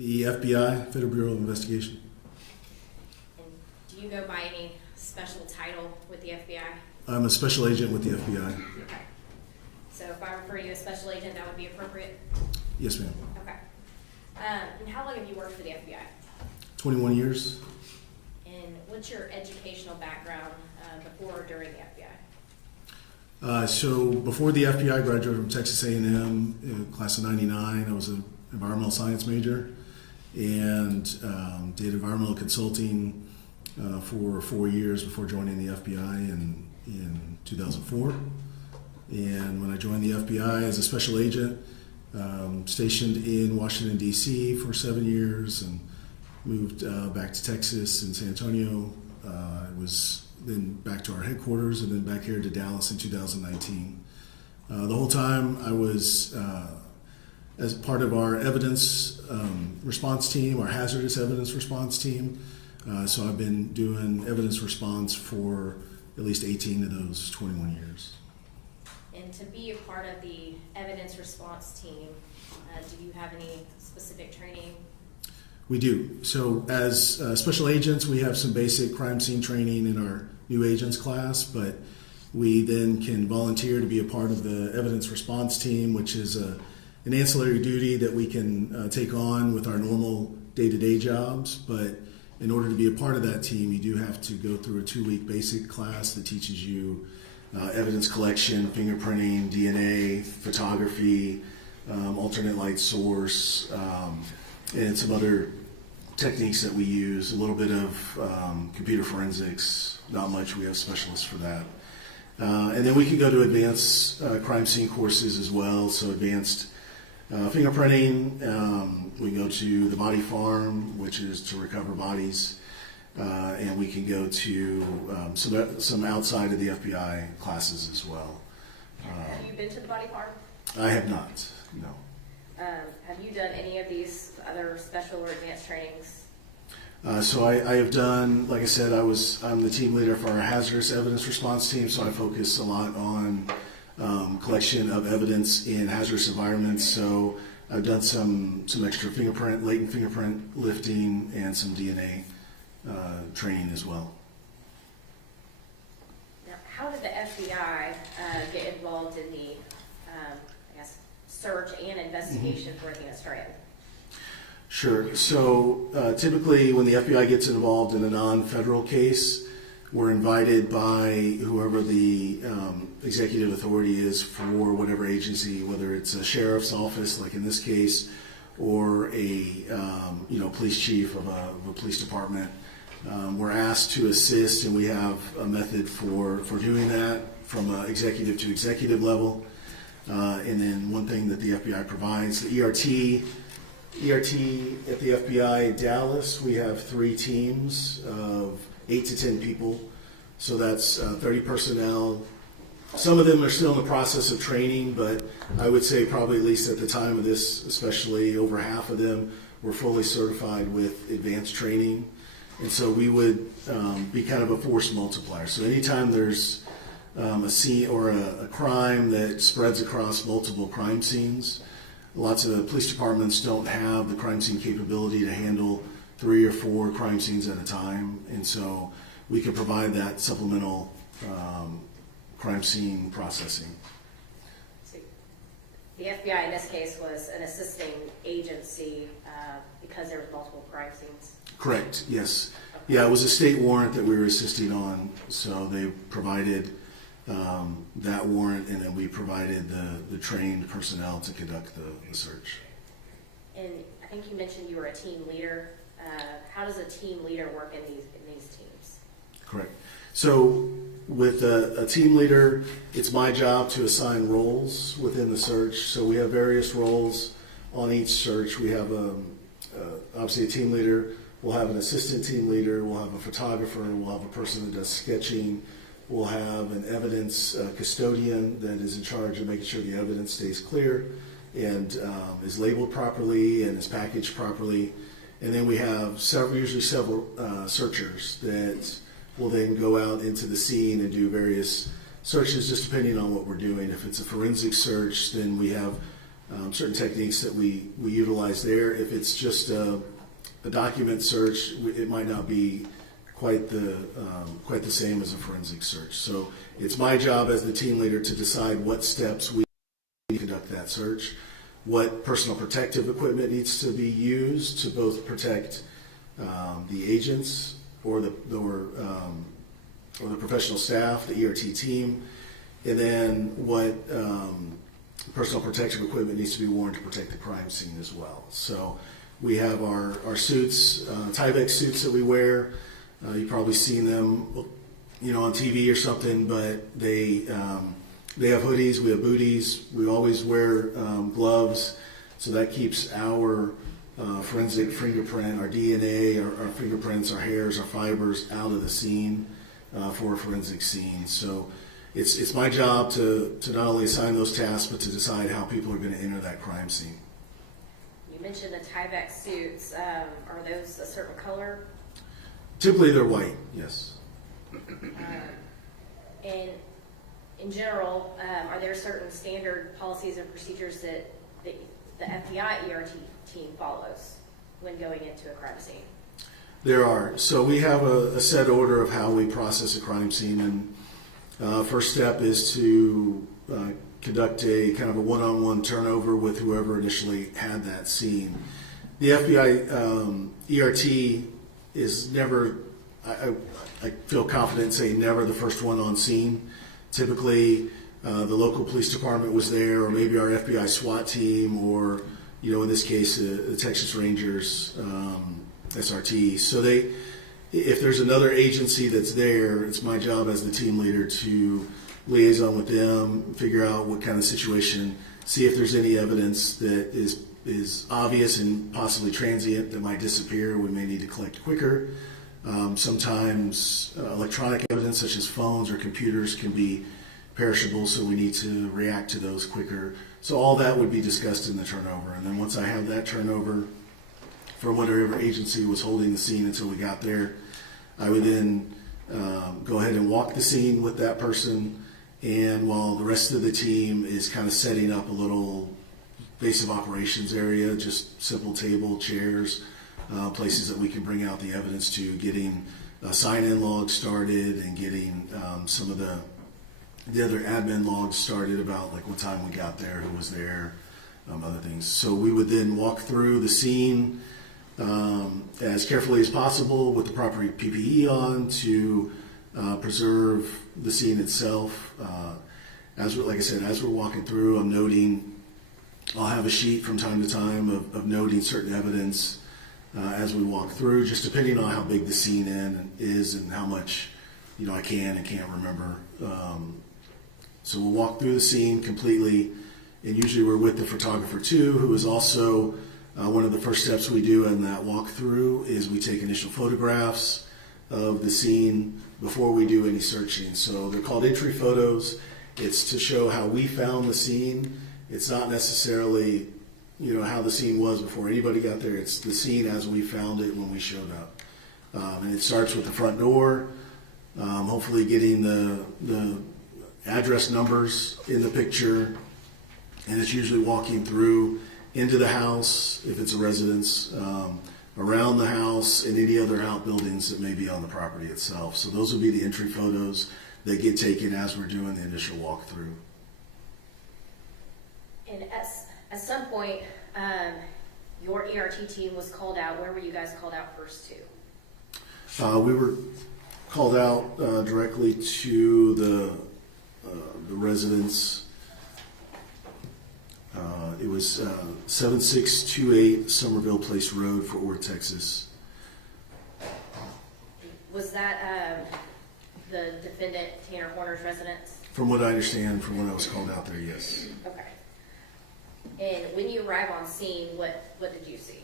The FBI, Federal Bureau of Investigation. And do you go by any special title with the FBI? I'm a special agent with the FBI. Okay. So if I refer you as special agent, that would be appropriate? Yes, ma'am. Okay. And how long have you worked for the FBI? 21 years. And what's your educational background before or during the FBI? So before the FBI, I graduated from Texas A&M, class of '99. I was an environmental science major and did environmental consulting for 4 years before joining the FBI in 2004. And when I joined the FBI as a special agent, stationed in Washington, D.C. for 7 years and moved back to Texas and San Antonio. I was then back to our headquarters and then back here to Dallas in 2019. The whole time I was as part of our evidence response team, our hazardous evidence response team. So I've been doing evidence response for at least 18 of those 21 years. And to be a part of the evidence response team, do you have any specific training? We do. So as special agents, we have some basic crime scene training in our new agents class, but we then can volunteer to be a part of the evidence response team, which is an ancillary duty that we can take on with our normal day-to-day jobs. But in order to be a part of that team, you do have to go through a 2-week basic class that teaches you evidence collection, fingerprinting, DNA, photography, alternate light source, and some other techniques that we use, a little bit of computer forensics, not much, we have specialists for that. And then we can go to advanced crime scene courses as well, so advanced fingerprinting, we can go to the body farm, which is to recover bodies, and we can go to some outside of the FBI classes as well. Have you been to the body farm? I have not, no. Have you done any of these other special or advanced trainings? So I have done, like I said, I'm the team leader for our hazardous evidence response team, so I focus a lot on collection of evidence in hazardous environments. So I've done some extra latent fingerprint lifting, and some DNA training as well. Now, how did the FBI get involved in the, search and investigation for Athena Strand? Sure. So typically when the FBI gets involved in a non-federal case, we're invited by whoever the executive authority is for whatever agency, whether it's a sheriff's office, like in this case, or a police chief of a police department. We're asked to assist, and we have a method for doing that from executive to executive level. And then one thing that the FBI provides, the ERT at the FBI Dallas, we have 3 teams of 8 to 10 people. So that's 30 personnel. Some of them are still in the process of training, but I would say probably at least at the time of this, especially over half of them were fully certified with advanced training. And so we would be kind of a force multiplier. So anytime there's a scene or a crime that spreads across multiple crime scenes, lots of police departments don't have the crime scene capability to handle 3 or 4 crime scenes at a time, and so we can provide that supplemental crime scene processing. So the FBI in this case was an assisting agency because there was multiple crime scenes? Correct, yes. Yeah, it was a state warrant that we were assisting on, so they provided that warrant, and then we provided the trained personnel to conduct the search. And I think you mentioned you were a team leader. How does a team leader work in these teams? Correct. So with a team leader, it's my job to assign roles within the search. So we have various roles on each search. We have obviously a team leader. We'll have an assistant team leader. We'll have a photographer. We'll have a person that does sketching. We'll have an evidence custodian that is in charge of making sure the evidence stays clear and is labeled properly and is packaged properly. And then we have usually several searchers that will then go out into the scene and do various searches just depending on what we're doing. If it's a forensic search, then we have certain techniques that we utilize there. If it's just a document search, it might not be quite the same as a forensic search. So it's my job as the team leader to decide what steps we conduct that search, what personal protective equipment needs to be used to both protect the agents or the professional staff, the ERT team, and then what personal protective equipment needs to be worn to protect the crime scene as well. So we have our suits, Tyvek suits that we wear. You've probably seen them, on TV or something, but they have hoodies, we have booties, we always wear gloves, so that keeps our forensic fingerprint, our DNA, our fingerprints, our hairs, our fibers out of the scene for a forensic scene. So it's my job to not only assign those tasks, but to decide how people are going to enter that crime scene. You mentioned the Tyvek suits. Are those a certain color? Typically they're white, yes. And in general, are there certain standard policies and procedures that the FBI ERT team follows when going into a crime scene? There are. So we have a set order of how we process a crime scene, and first step is to conduct a kind of a one-on-one turnover with whoever initially had that scene. The FBI ERT is never, I feel confident in saying never the first one on scene. Typically, the local police department was there, or maybe our FBI SWAT team, or in this case, the Texas Rangers, SRT. So if there's another agency that's there, it's my job as the team leader to liaison with them, figure out what kind of situation, see if there's any evidence that is obvious and possibly transient that might disappear. We may need to collect quicker. Sometimes electronic evidence such as phones or computers can be perishable, so we need to react to those quicker. So all that would be discussed in the turnover. And then once I have that turnover from whatever agency was holding the scene until we got there, I would then go ahead and walk the scene with that person, and while the rest of the team is kind of setting up a little base of operations area, just simple table, chairs, places that we can bring out the evidence to, getting sign-in logs started and getting some of the other admin logs started about like what time we got there, who was there, other things. So we would then walk through the scene as carefully as possible with the proper PPE on to preserve the scene itself. Like I said, as we're walking through, I'm noting, I'll have a sheet from time to time of noting certain evidence as we walk through, just depending on how big the scene is and how much I can and can't remember. So we'll walk through the scene completely, and usually we're with the photographer too, who is also one of the first steps we do in that walkthrough is we take initial photographs of the scene before we do any searching. So they're called entry photos. It's to show how we found the scene. It's not necessarily how the scene was before anybody got there. It's the scene as we found it when we showed up. And it starts with the front door, hopefully getting the address numbers in the picture, and it's usually walking through into the house, if it's a residence, around the house, and any other outbuildings that may be on the property itself. So those would be the entry photos that get taken as we're doing the initial walkthrough. And at some point, your ERT team was called out. Where were you guys called out first to? We were called out directly to the residence. It was 7628 Somerville Place Road, Fort Worth, Texas. Was that the defendant, Tanner Horner's residence? From what I understand, from when I was called out there, yes. Okay. And when you arrive on scene, what did you see?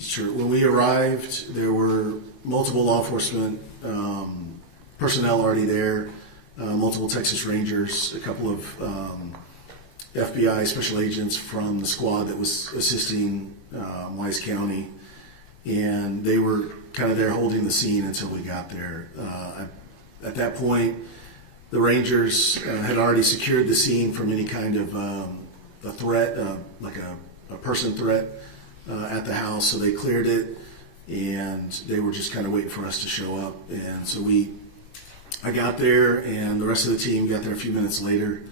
Sure. When we arrived, there were multiple law enforcement personnel already there, multiple Texas Rangers, a couple of FBI special agents from the squad that was assisting Wise County, and they were kind of there holding the scene until we got there. At that point, the Rangers had already secured the scene from any kind of a threat, like a person threat at the house, so they cleared it, and they were just kind of waiting for us to show up. And so I got there, and the rest of the team got there a few minutes later,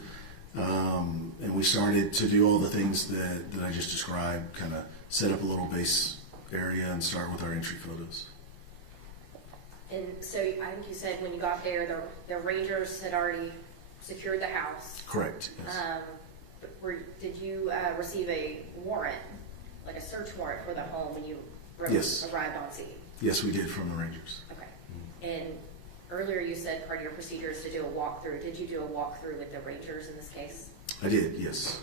and we started to do all the things that I just described, kind of set up a little base area and start with our entry photos. And so I think you said when you got there, the Rangers had already secured the house. Correct, yes. Did you receive a warrant, like a search warrant for the home when you Yes. arrived on scene? Yes, we did, from the Rangers. Okay. And earlier you said part of your procedure is to do a walkthrough. Did you do a walkthrough with the Rangers in this case? I did, yes.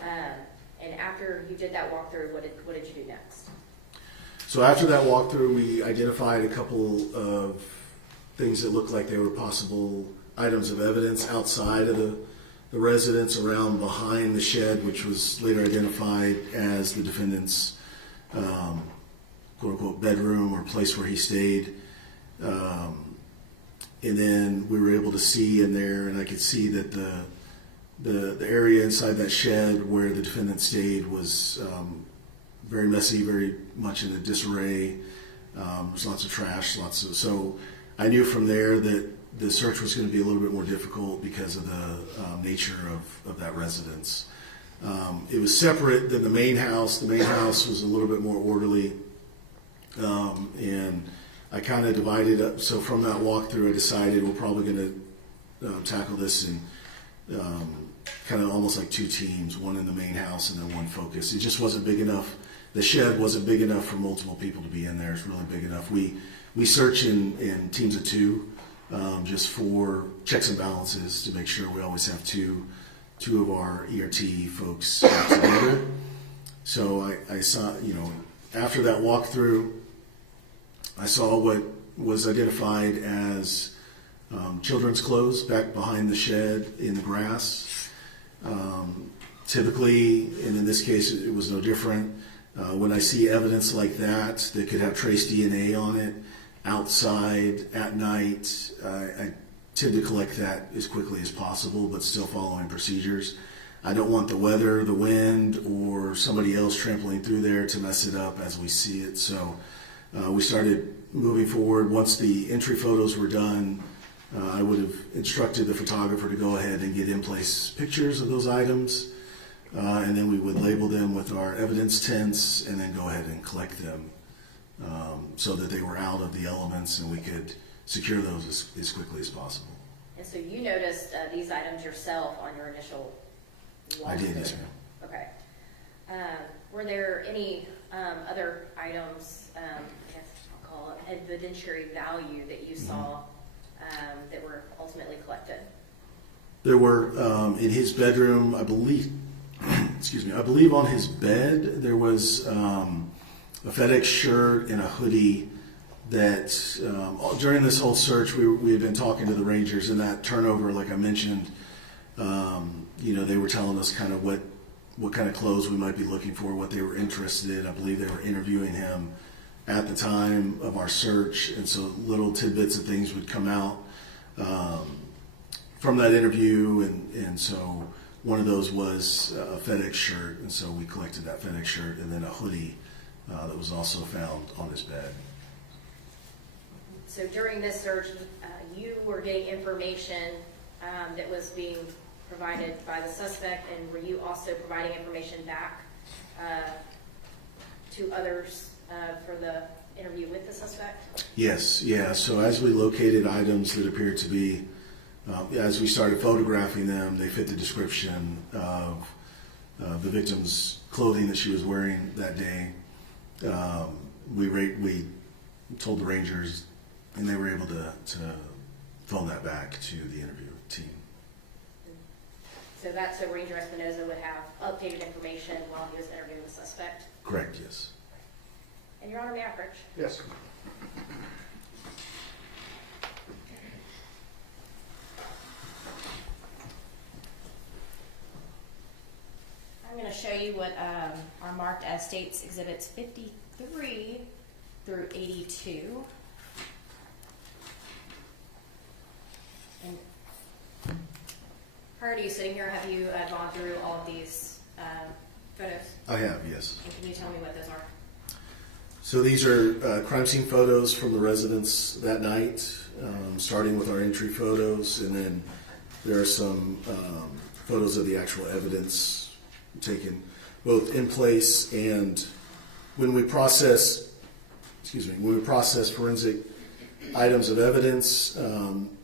And after you did that walkthrough, what did you do next? So after that walkthrough, we identified a couple of things that looked like they were possible items of evidence outside of the residence, around behind the shed, which was later identified as the defendant's quote-unquote bedroom or place where he stayed. And then we were able to see in there, and I could see that the area inside that shed where the defendant stayed was very messy, very much in a disarray. There's lots of trash, so I knew from there that the search was going to be a little bit more difficult because of the nature of that residence. It was separate than the main house. The main house was a little bit more orderly, and I kind of divided up. So from that walkthrough, I decided we're probably going to tackle this in kind of almost like two teams, one in the main house and then one focus. It just wasn't big enough. The shed wasn't big enough for multiple people to be in there. It's really big enough. We search in teams of two, just for checks and balances to make sure we always have two of our ERT folks together. So I saw, after that walkthrough, I saw what was identified as children's clothes back behind the shed in the grass. Typically, and in this case it was no different, when I see evidence like that could have trace DNA on it outside at night, I tend to collect that as quickly as possible, but still following procedures. I don't want the weather, the wind, or somebody else trampling through there to mess it up as we see it. So we started moving forward. Once the entry photos were done, I would have instructed the photographer to go ahead and get in-place pictures of those items, and then we would label them with our evidence tints and then go ahead and collect them so that they were out of the elements and we could secure those as quickly as possible. And so you noticed these items yourself on your initial walkthrough? I did, yes, ma'am. Okay. Were there any other items, I guess I'll call it evidentiary value, that you saw that were ultimately collected? There were, in his bedroom, I believe on his bed, there was a FedEx shirt and a hoodie that during this whole search, we had been talking to the Rangers, and that turnover, like I mentioned, they were telling us kind of what kind of clothes we might be looking for, what they were interested in. I believe they were interviewing him at the time of our search, and so little tidbits of things would come out from that interview, and so one of those was a FedEx shirt, and so we collected that FedEx shirt, and then a hoodie that was also found on his bed. So during this search, you were getting information that was being provided by the suspect, and were you also providing information back to others for the interview with the suspect? Yes, yeah. So as we located items that appeared to be, as we started photographing them, they fit the description of the victim's clothing that she was wearing that day. We told the Rangers, and they were able to phone that back to the interview team. So that's so Ranger Espinoza would have updated information while he was interviewing the suspect? Correct, yes. And Your Honor, may I approach? Yes. I'm going to show you what are marked as States Exhibits 53 through 82. And her prior to you sitting here, have you gone through all of these photos? I have, yes. And can you tell me what those are? So these are crime scene photos from the residence that night, starting with our entry photos, and then there are some photos of the actual evidence taken both in place and when we process forensic items of evidence,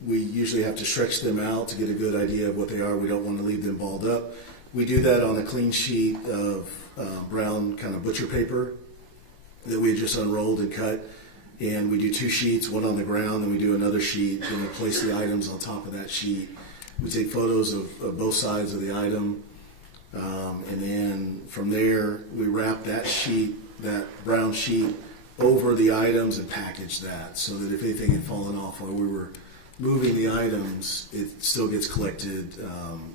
we usually have to stretch them out to get a good idea of what they are. We don't want to leave them balled up. We do that on a clean sheet of brown kind of butcher paper that we had just unrolled and cut. And we do 2 sheets, one on the ground, and we do another sheet, and we place the items on top of that sheet. We take photos of both sides of the item, and then from there, we wrap that sheet, that brown sheet, over the items and package that so that if anything had fallen off while we were moving the items, it still gets collected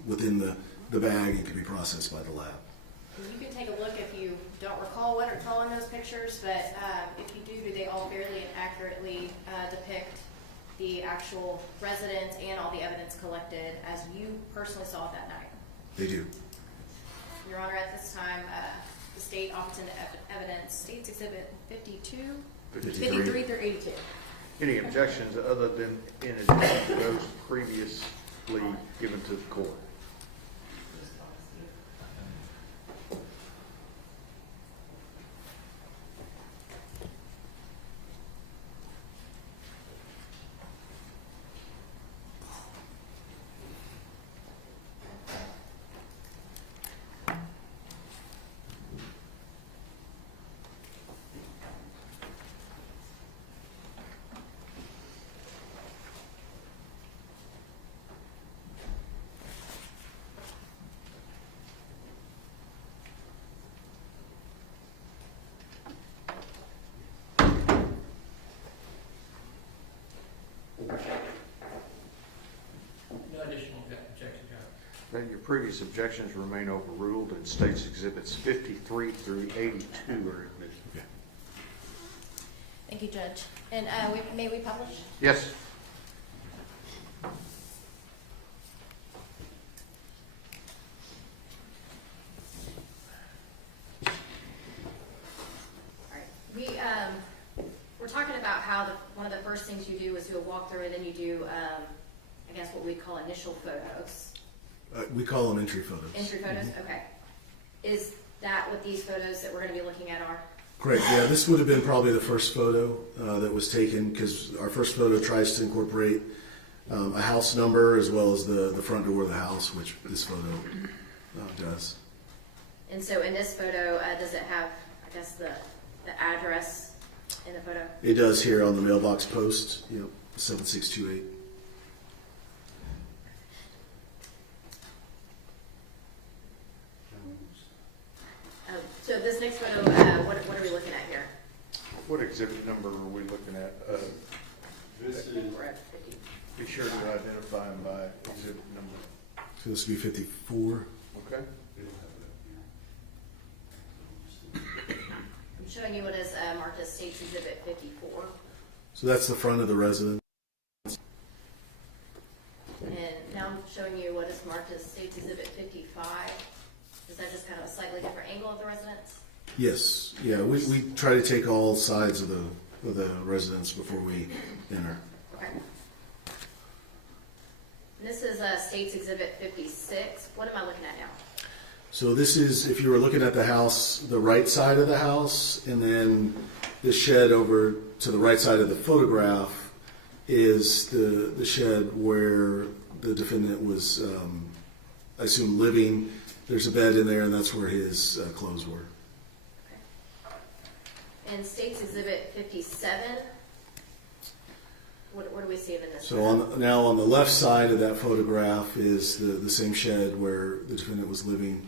within the bag and can be processed by the lab. You can take a look if you don't recall what are all in those pictures, but if you do they all fairly and accurately depict the actual residence and all the evidence collected as you personally saw it that night? They do. Your Honor, at this time, the state offers into evidence State's Exhibit 52, 53 through 82. Any objections other than in addition to those previously given to the court? No additional objections, Your Honor. Then your previous objections remain overruled and States Exhibits 53 through 82 are admitted. Okay. Thank you, Judge. And may we publish? Yes. We're talking about how one of the first things you do is do a walkthrough, and then you do, I guess, what we call initial photos. We call them entry photos. Entry photos, okay. Is that what these photos that we're going to be looking at are? Correct. Yeah, this would have been probably the first photo that was taken because our first photo tries to incorporate a house number as well as the front door of the house, which this photo does. And so in this photo, does it have, I guess, the address in the photo? It does here on the mailbox post, 7628. So this next photo, what are we looking at here? What exhibit number are we looking at? This is. We're at 50. Be sure to identify them by exhibit number. So this would be 54. Okay. I'm showing you what is marked as State's Exhibit 54. So that's the front of the residence. And now I'm showing you what is marked as State's Exhibit 55. Is that just kind of a slightly different angle of the residence? Yes. Yeah, we try to take all sides of the residence before we enter. Okay. And this is State's Exhibit 56. What am I looking at now? So this is, if you were looking at the house, the right side of the house, and then the shed over to the right side of the photograph is the shed where the defendant was, I assume, living. There's a bed in there, and that's where his clothes were. Okay. And State's Exhibit 57, what do we see in this? So now on the left side of that photograph is the same shed where the defendant was living.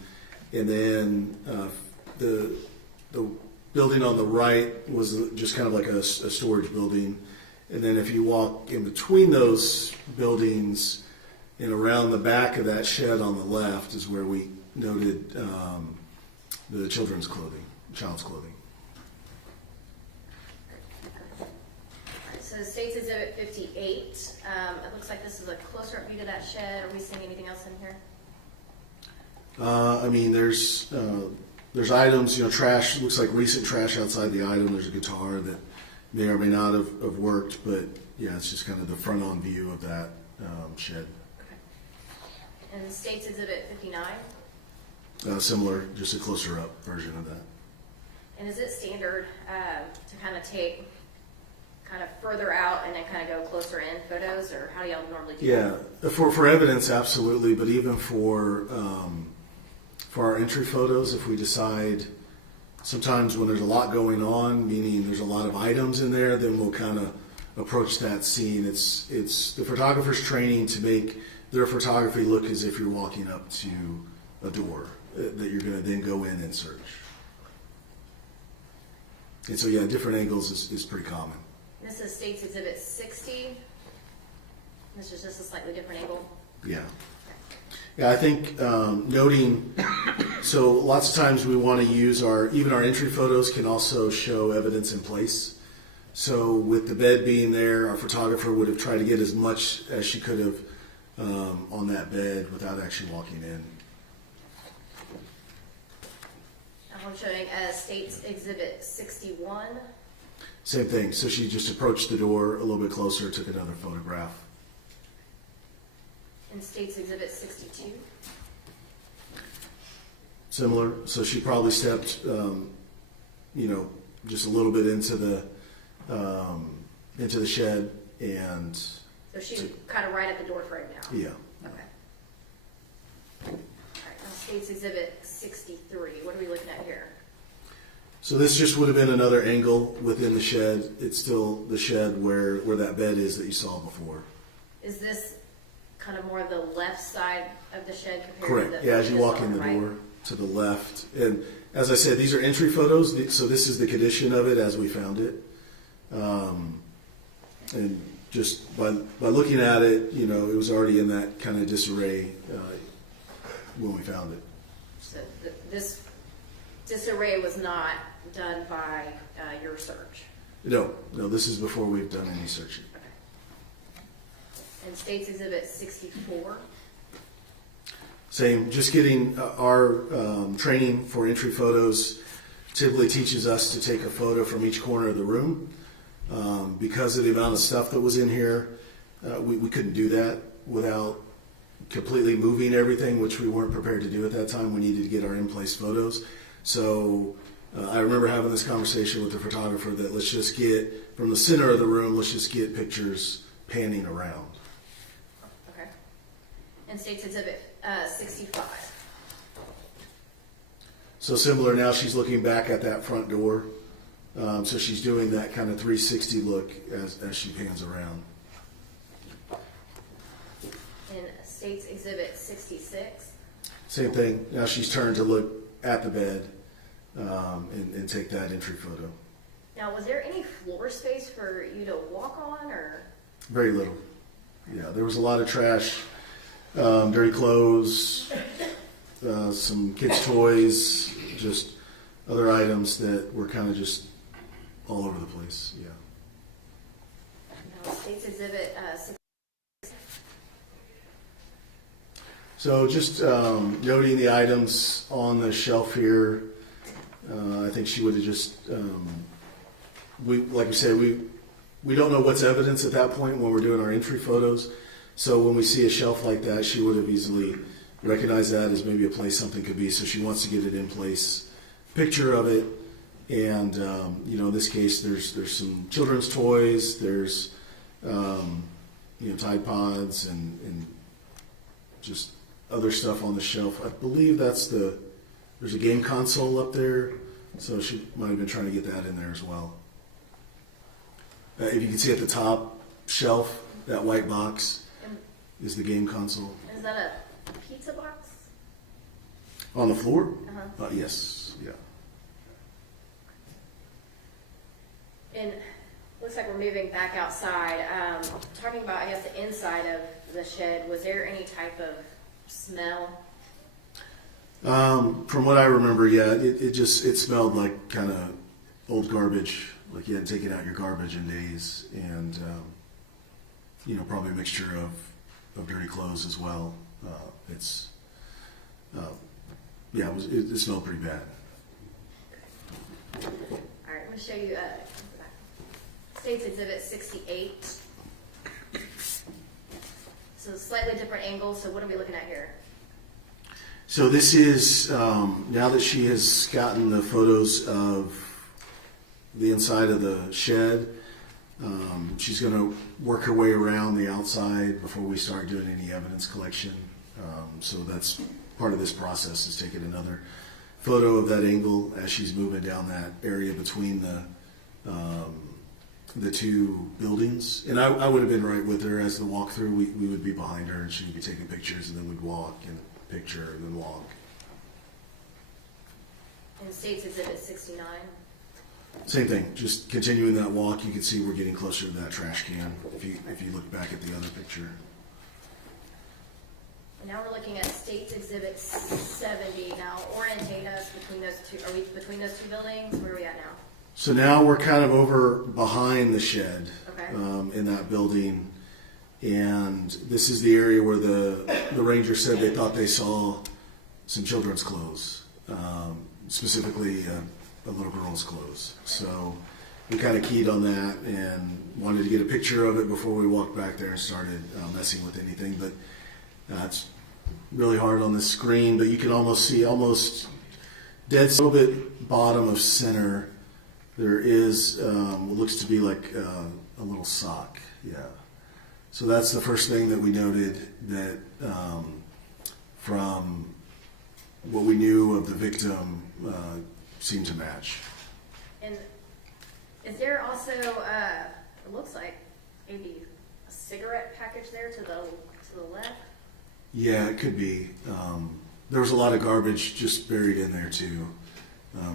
And then the building on the right was just kind of like a storage building. And then if you walk in between those buildings and around the back of that shed on the left is where we noted the children's clothing, child's clothing. So So State's Exhibit 58, it looks like this is a closer up view to that shed. Are we seeing anything else in here? I mean, there's items, trash, looks like recent trash outside the item. There's a guitar that may or may not have worked, but yeah, it's just kind of the front on view of that shed. Okay. And State's Exhibit 59? Similar, just a closer up version of that. And is it standard to kind of take kind of further out and then kind of go closer in photos, or how do y'all normally do that? Yeah, for evidence, absolutely, but even for our entry photos, if we decide sometimes when there's a lot going on, meaning there's a lot of items in there, then we'll kind of approach that scene. It's the photographer's training to make their photography look as if you're walking up to a door that you're going to then go in and search. And so, yeah, different angles is pretty common. This is State's Exhibit 60. This is just a slightly different angle. Yeah. Yeah, I think noting, so lots of times we want to use even our entry photos can also show evidence in place. So with the bed being there, our photographer would have tried to get as much as she could have on that bed without actually walking in. I'm showing State's Exhibit 61. Same thing. So she just approached the door a little bit closer, took another photograph. And State's Exhibit 62. Similar. So she probably stepped, just a little bit into the shed, and So she's kind of right at the door frame now. yeah. Okay. All right, now State's Exhibit 63. What are we looking at here? So this just would have been another angle within the shed. It's still the shed where that bed is that you saw before. Is this kind of more of the left side of the shed compared Correct. to the Yeah, as you walk in the right? door to the left. And as I said, these are entry photos, so this is the condition of it as we found it. And just by looking at it, it was already in that kind of disarray when we found it. So this disarray was not done by your search? No, this is before we've done any searching. Okay. And State's Exhibit 64? Same, just getting our training for entry photos typically teaches us to take a photo from each corner of the room. Because of the amount of stuff that was in here, we couldn't do that without completely moving everything, which we weren't prepared to do at that time. We needed to get our in-place photos. So I remember having this conversation with the photographer that let's just get, from the center of the room, let's just get pictures panning around. Okay. And State's Exhibit 65? So similar, now she's looking back at that front door. So she's doing that kind of 360 look as she pans around. In State's Exhibit 66? Same thing. Now she's turned to look at the bed and take that entry photo. Now, was there any floor space for you to walk on, or? Very little. Yeah, there was a lot of trash, dirty clothes, some kids' toys, just other items that were kind of just all over the place. Yeah. Now, State's Exhibit 66? So just noting the items on the shelf here, I think she would have just, like we said, we don't know what's evidence at that point when we're doing our entry photos. So when we see a shelf like that, she would have easily recognized that as maybe a place something could be. So she wants to get it in place, picture of it. And, in this case, there's some children's toys, there's, Tide Pods and just other stuff on the shelf. I believe there's a game console up there, so she might have been trying to get that in there as well. If you can see at the top shelf, that white box is the game console. Is that a pizza box? On the floor? Uh-huh. Yes, yeah. And looks like we're moving back outside. Talking about, I guess, the inside of the shed, was there any type of smell? From what I remember, yeah, it smelled like kind of old garbage like you hadn't taken out your garbage in days, and probably a mixture of dirty clothes as well. It smelled pretty bad. All right, I'm going to show you State's Exhibit 68. So slightly different angle. So what are we looking at here? So this is, now that she has gotten the photos of the inside of the shed, she's going to work her way around the outside before we start doing any evidence collection. So that's part of this process, is taking another photo of that angle as she's moving down that area between the two buildings. And I would have been right with her as the walkthrough. We would be behind her and she would be taking pictures, and then we'd walk and picture and then walk. And State's Exhibit 69. Same thing, just continuing that walk. You can see we're getting closer to that trash can if you look back at the other picture. And now we're looking at State's Exhibit 70. Now orientate us between those two. Are we between those two buildings? Where are we at now? So now we're kind of over behind the shed, Okay. In that building. And this is the area where the ranger said they thought they saw some children's clothes, specifically a little girl's clothes. So we kind of keyed on that and wanted to get a picture of it before we walked back there and started messing with anything. But it's really hard on the screen, but you can almost see dead a little bit bottom of center. There is what looks to be like a little sock. Yeah. So that's the first thing that we noted, that from what we knew of the victim seemed to match. And is there also, it looks like maybe a cigarette package there to the left? Yeah, it could be. There was a lot of garbage just buried in there too.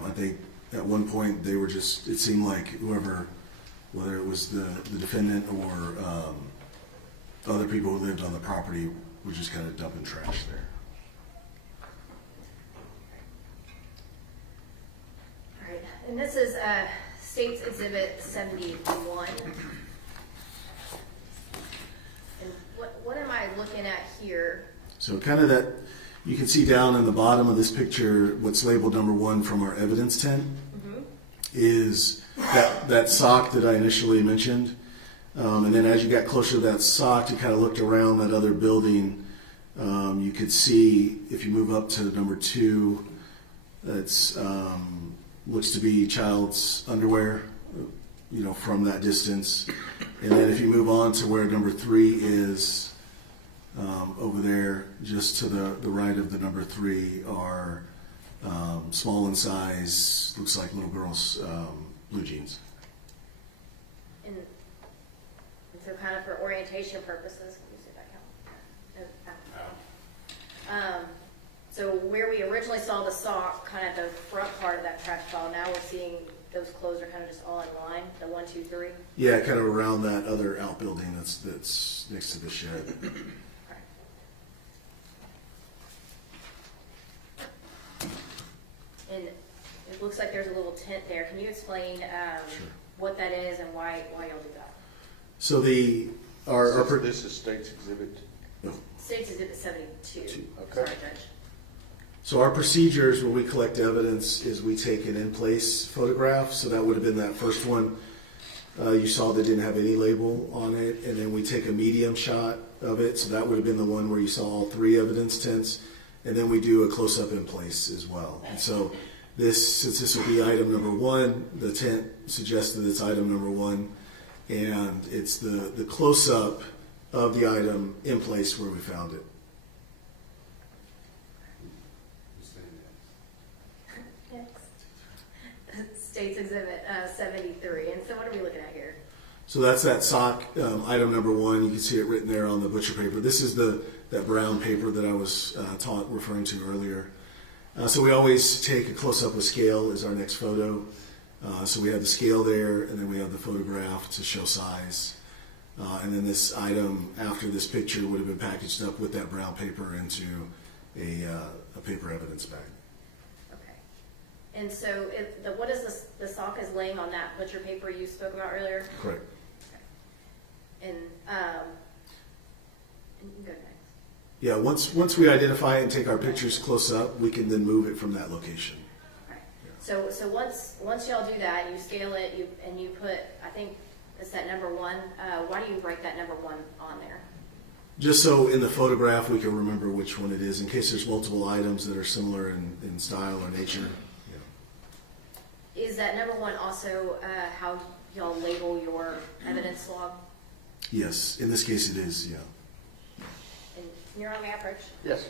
I think at one point they were just, it seemed like whether it was the defendant or other people who lived on the property were just kind of dumping trash there. All right, and this is State's Exhibit 71. And what am I looking at here? So kind of that, you can see down in the bottom of this picture, what's labeled number 1 from our evidence tent is that sock that I initially mentioned. And then as you got closer to that sock, you kind of looked around that other building. You could see, if you move up to number 2, that's looks to be child's underwear, from that distance. And then if you move on to where number 3 is, over there, just to the right of the number 3 are small in size, looks like little girls' blue jeans. And so kind of for orientation purposes, can you see that count? So where we originally saw the sock, kind of the front part of that trash pile, now we're seeing those clothes are kind of just all in line, the 1, 2, 3? Yeah, kind of around that other outbuilding that's next to the shed. And it looks like there's a little tent there. Can you explain what that is and why y'all do that? So this is State's Exhibit. State's Exhibit 72. Okay. Sorry, Judge. So our procedures when we collect evidence is we take an in-place photograph. So that would have been that first one you saw that didn't have any label on it. And then we take a medium shot of it. So that would have been the one where you saw all 3 evidence tents. And then we do a close-up in place as well. And so since this will be item number 1, the tent suggests that it's item number 1. And it's the close-up of the item in place where we found it. State's Exhibit 73. And so what are we looking at here? So that's that sock, item number 1. You can see it written there on the butcher paper. This is that brown paper that I was referring to earlier. So we always take a close-up with scale as our next photo. So we have the scale there, and then we have the photograph to show size. And then this item after this picture would have been packaged up with that brown paper into a paper evidence bag. Okay. And so what is the sock is laying on that butcher paper you spoke about earlier? Correct. And go next. Yeah, once we identify it and take our pictures close up, we can then move it from that location. So once y'all do that, you scale it, you put, I think it's that number 1. Why do you write that number 1 on there? Just so in the photograph we can remember which one it is, in case there's multiple items that are similar in style or nature. Is that number 1 also how y'all label your evidence log? Yes, in this case it is, yeah. And you're on average? Yes.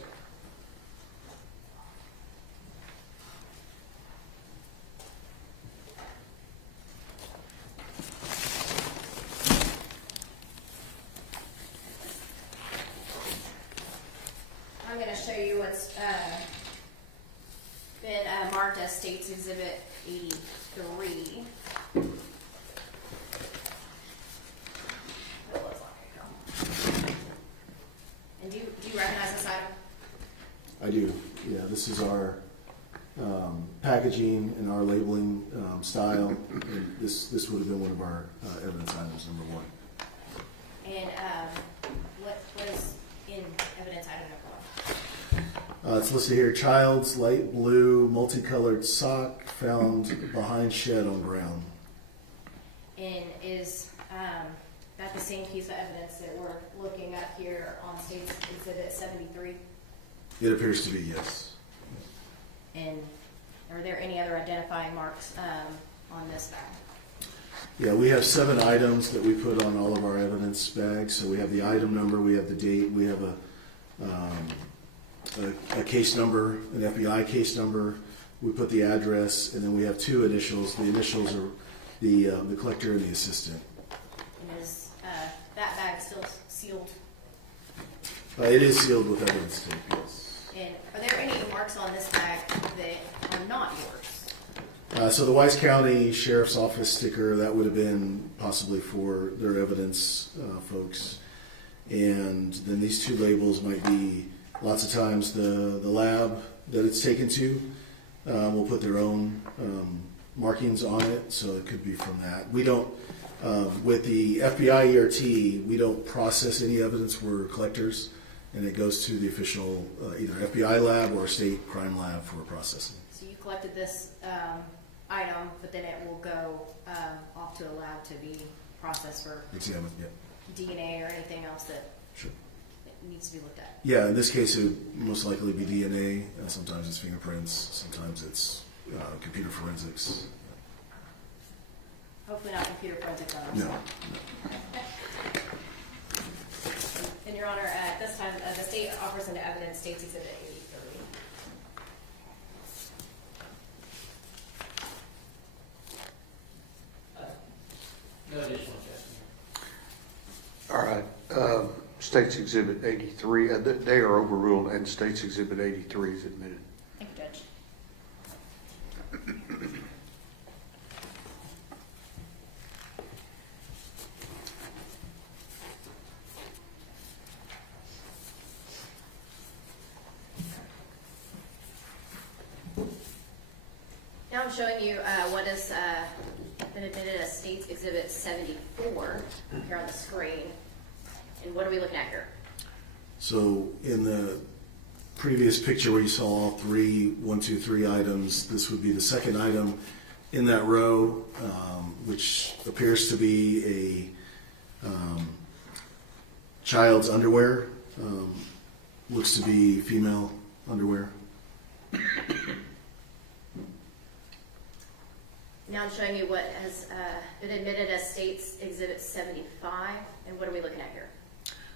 I'm going to show you what's been marked as State's Exhibit 83. And do you recognize this item? I do, yeah. This is our packaging and our labeling style. And this would have been one of our evidence items, number 1. And what is in evidence item number 1? It's listed here, child's light blue multicolored sock found behind shed on ground. And is that the same piece of evidence that we're looking at here on State's Exhibit 73? It appears to be, yes. And are there any other identifying marks on this bag? Yeah, we have 7 items that we put on all of our evidence bags. So we have the item number, we have the date, we have a case number, an FBI case number. We put the address, and then we have 2 initials. The initials are the collector and the assistant. And is that bag still sealed? It is sealed with evidence tape, yes. And are there any marks on this bag that are not yours? So the Wise County Sheriff's Office sticker, that would have been possibly for their evidence folks. And then these 2 labels might be, lots of times, the lab that it's taken to will put their own markings on it, so it could be from that. We don't, with the FBI ERT, we don't process any evidence. We're collectors, and it goes to the official either FBI lab or state crime lab for processing. So you collected this item, but then it will go off to a lab to be processed for examined, yeah. DNA or anything else that sure. needs to be looked at. Yeah, in this case it would most likely be DNA. Sometimes it's fingerprints, sometimes it's computer forensics. Hopefully not computer forensics on our No. side. And Your Honor, at this time, the state offers into evidence State's Exhibit 83. No additional objection. All right. State's Exhibit 83, they are overruled, and State's Exhibit 83 is admitted. Thank you, Judge. Now I'm showing you what has been admitted as State's Exhibit 74 here on the screen. And what are we looking at here? So in the previous picture where you saw all 3, 1, 2, 3 items, this would be the second item in that row, which appears to be a child's underwear. Looks to be female underwear. Now I'm showing you what has been admitted as State's Exhibit 75. And what are we looking at here?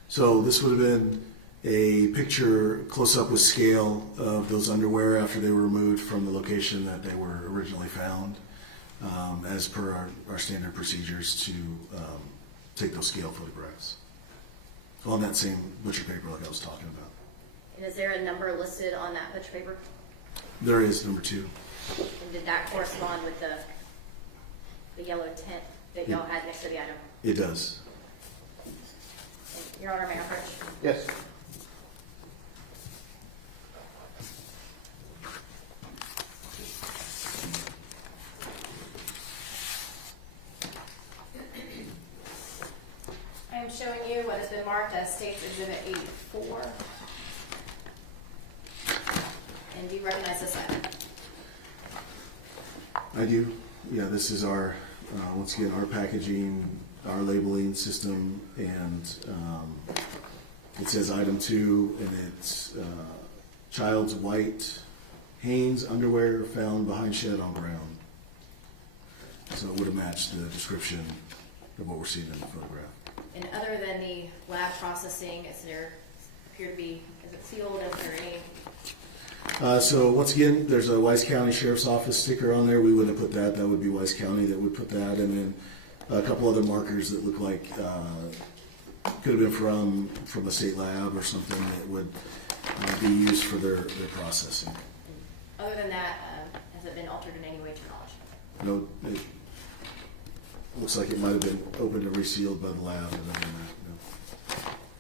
So this would have been a picture close up with scale of those underwear after they were removed from the location that they were originally found, as per our standard procedures to take those scale photographs on that same butcher paper like I was talking about. And is there a number listed on that butcher paper? There is number 2. And did that correspond with the yellow tint that y'all had next to the item? It does. Your Honor, may I approach? Yes. as State's Exhibit 84. And do you recognize this item? I do. Yeah, this is our, once again, our packaging, our labeling system, and it says item 2, and it's child's white Hanes underwear found behind shed on ground. So it would have matched the description of what we're seeing in the photograph. And other than the lab processing, is there appear to be, is it sealed? Is there any? So once again, there's a Wise County Sheriff's Office sticker on there. We wouldn't have put that. That would be Wise County that would put that. And then a couple other markers that look like could have been from a state lab or something that would be used for their processing. Other than that, has it been altered in any way to your knowledge? No, it looks like it might have been opened and resealed by the lab. Other than that, no.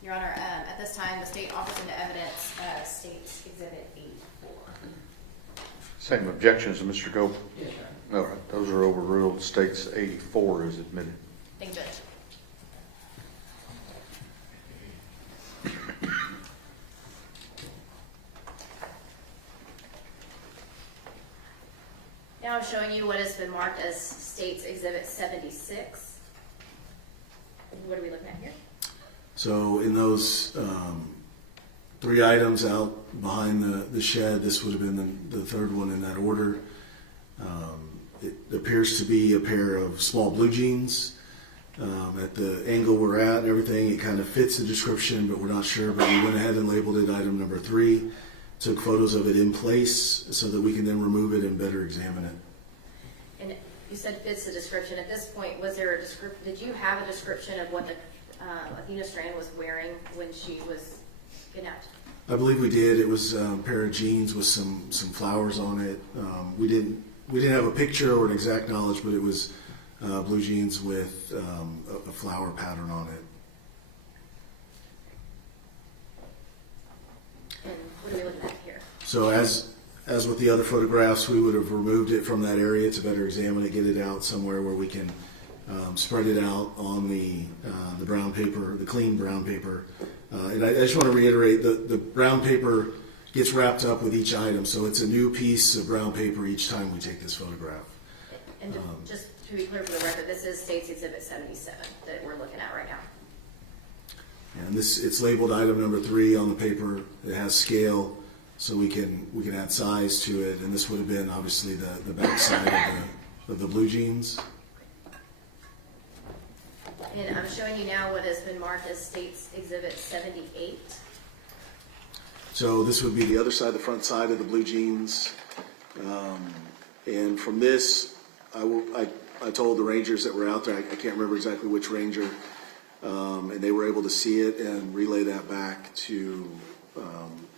Your Honor, at this time, the state offers into evidence State's Exhibit 84. Same objections to Mr. Gold? Yes, sir. All right, those are overruled. State's 84 is admitted. Thank you, Judge. Now I'm showing you what has been marked as State's Exhibit 76. What are we looking at here? So in those 3 items out behind the shed, this would have been the third one in that order. It appears to be a pair of small blue jeans. At the angle we're at and everything, it kind of fits the description, but we're not sure. But we went ahead and labeled it item number 3, took photos of it in place so that we can then remove it and better examine it. And you said fits the description. At this point, was there a description? Did you have a description of what the Athena Strand was wearing when she was kidnapped? I believe we did. It was a pair of jeans with some flowers on it. We didn't have a picture or an exact knowledge, but it was blue jeans with a flower pattern on it. And what are we looking at here? So as with the other photographs, we would have removed it from that area to better examine it, get it out somewhere where we can spread it out on the brown paper, the clean brown paper. And I just want to reiterate, the brown paper gets wrapped up with each item, so it's a new piece of brown paper each time we take this photograph. And just to be clear for the record, this is State's Exhibit 77 that we're looking at right now. And it's labeled item number 3 on the paper. It has scale, so we can add size to it. And this would have been obviously the back side of the blue jeans. And I'm showing you now what has been marked as State's Exhibit 78. So this would be the other side, the front side of the blue jeans. And from this, I told the rangers that were out there, I can't remember exactly which ranger, and they were able to see it and relay that back to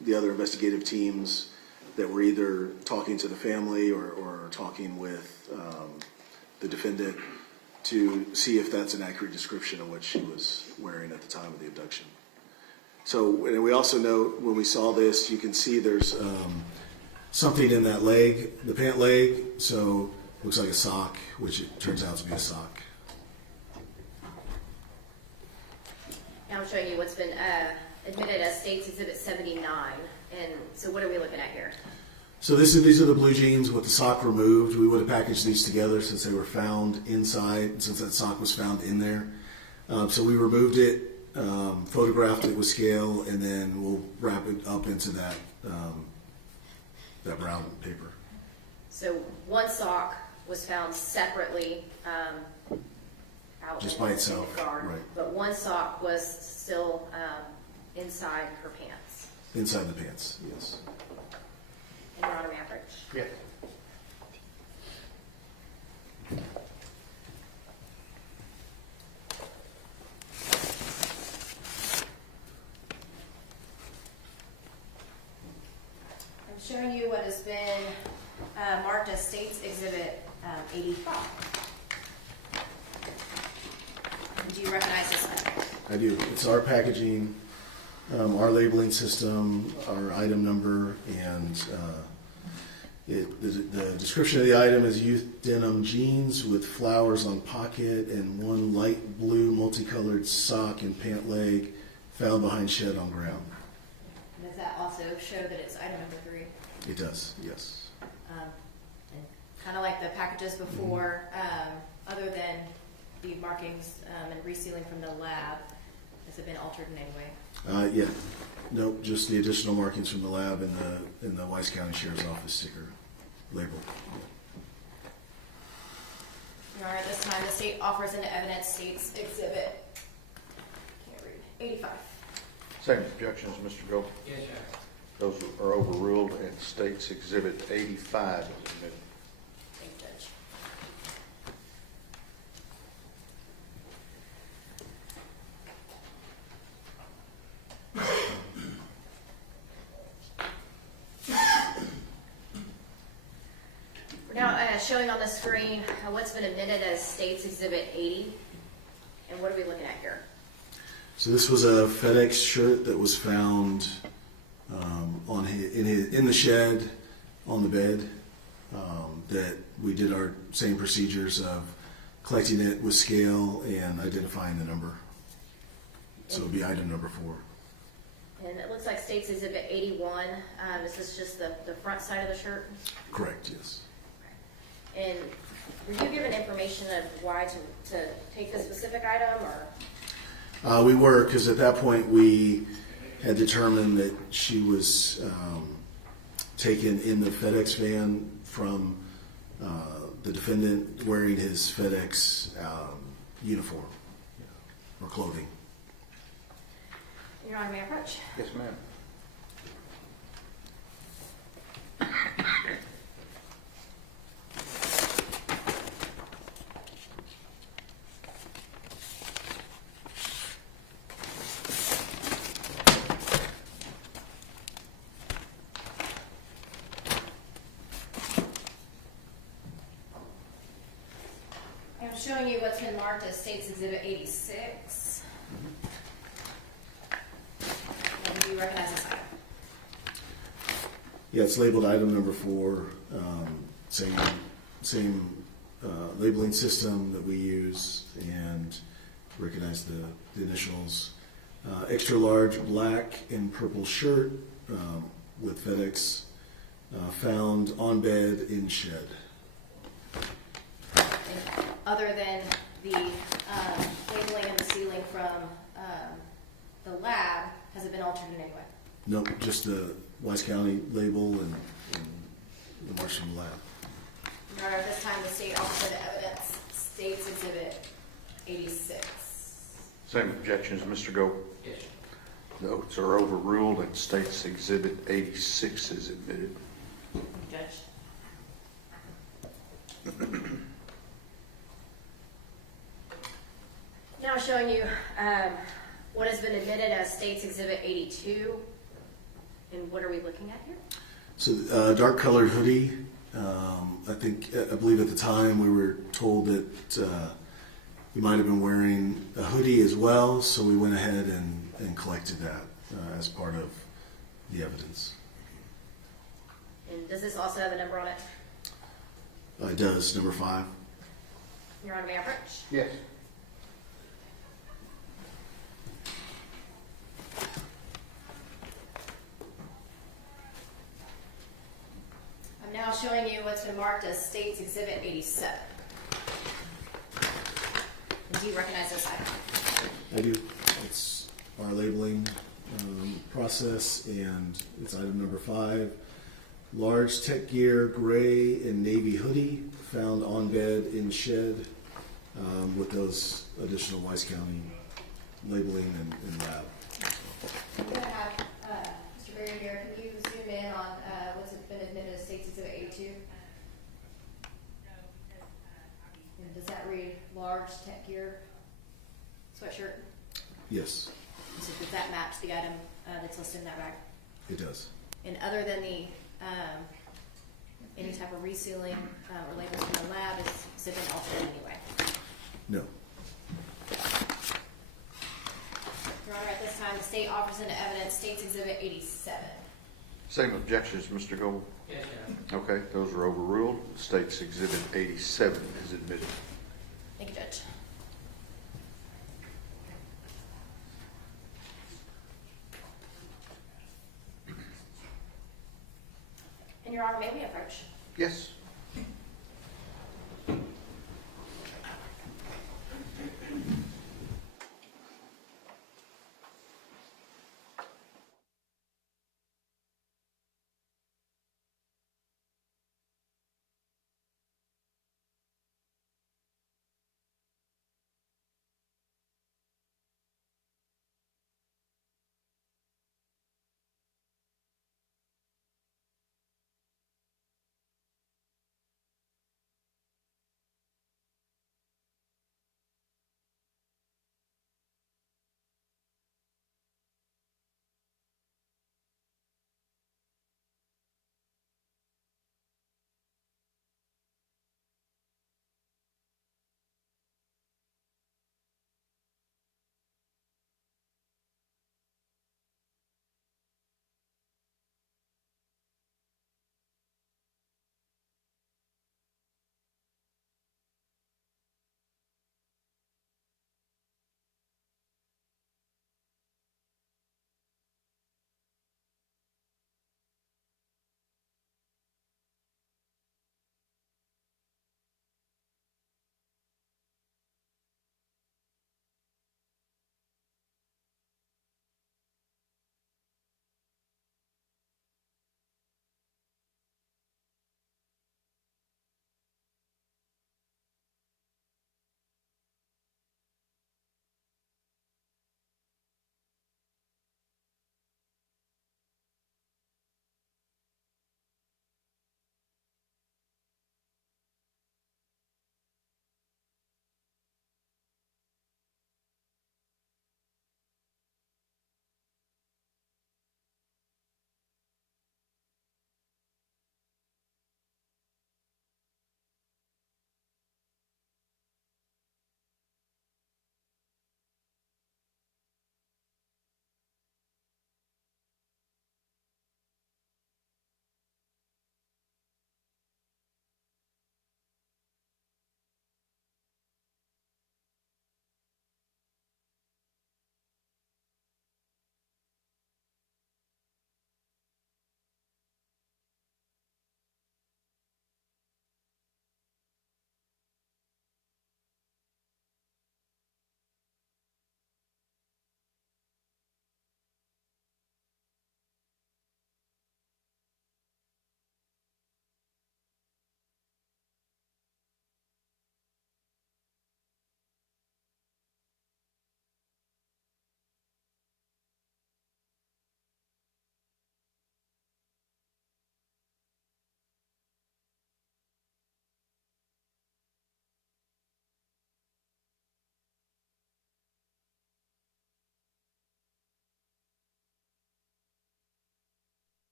the other investigative teams that were either talking to the family or talking with the defendant to see if that's an accurate description of what she was wearing at the time of the abduction. So, and we also know when we saw this, you can see there's something in that leg, the pant leg, so looks like a sock, which it turns out to be a sock. Now I'm showing you what's been admitted as State's Exhibit 79. And so what are we looking at here? So these are the blue jeans with the sock removed. We would have packaged these together since they were found inside, since that sock was found in there. So we removed it, photographed it with scale, and then we'll wrap it up into that brown paper. So one sock was found separately out Just in by the itself, garden, right. but one sock was still inside her pants. Inside the pants, yes. And Your Honor, may I approach? Yes. I'm showing you what has been marked as State's Exhibit 85. Do you recognize this item? I do. It's our packaging, our labeling system, our item number, and the description of the item is youth denim jeans with flowers on pocket and one light blue multicolored sock and pant leg found behind shed on ground. Does that also show that it's item number 3? It does, yes. And kind of like the packages before, other than the markings and resealing from the lab, has it been altered in any way? Yeah. Nope, just the additional markings from the lab and the Weiss County Sheriff's Office sticker label. Your Honor, this time the state offers into evidence State's Exhibit, can't read, 85. Same objections, Mr. Gold? Yes, Your Honor. Those are overruled, and State's Exhibit 85 is admitted. Thank you, Judge. We're now showing on the screen what's been admitted as State's Exhibit 80. And what are we looking at here? So this was a FedEx shirt that was found in the shed on the bed. That we did our same procedures of collecting it with scale and identifying the number. So it would be item number 4. And it looks like State's Exhibit 81. Is this just the front side of the shirt? Correct, yes. And were you given information of why to take this specific item, or? We were, because at that point we had determined that she was taken in the FedEx van from the defendant wearing his FedEx uniform or clothing. Your Honor, may I approach? Yes, ma'am. I'm showing you what's been marked as State's Exhibit 86. And do you recognize this item? Yeah, it's labeled item number 4. Same labeling system that we use, and recognize the initials. Extra large black and purple shirt with FedEx found on bed in shed. Other than the labeling and the sealing from the lab, has it been altered in any way? Nope, just the Weiss County label and the marks from the lab. Your Honor, at this time the state offers into evidence State's Exhibit 86. Same objections, Mr. Gold? Yes. Those are overruled, and State's Exhibit 86 is admitted. Judge. Now showing you what has been admitted as State's Exhibit 82. And what are we looking at here? So dark colored hoodie. I believe at the time we were told that he might have been wearing a hoodie as well, so we went ahead and collected that as part of the evidence. And does this also have a number on it? It does, number 5. Your Honor, may I approach? Yes. I'm now showing you what's been marked as State's Exhibit 87. And do you recognize this item? I do. It's our labeling process, and it's item number 5. Large tech gear, gray and navy hoodie found on bed in shed with those additional Weiss County labeling and lab. I'm going to have Mr. Berry here. Can you zoom in on what's been admitted as State's Exhibit 82? And does that read large tech gear sweatshirt? Yes, So does that match the item that's listed in that bag? it does. And other than the any type of resealing or labels from the lab, has it been altered in any way? No. Your Honor, at this time, the state offers into evidence State's Exhibit 87. Same objections, Mr. Gold? Yes, Your Honor. Okay, those are overruled. State's Exhibit 87 is admitted. Thank you, Judge. Your Honor, may we approach? Yes.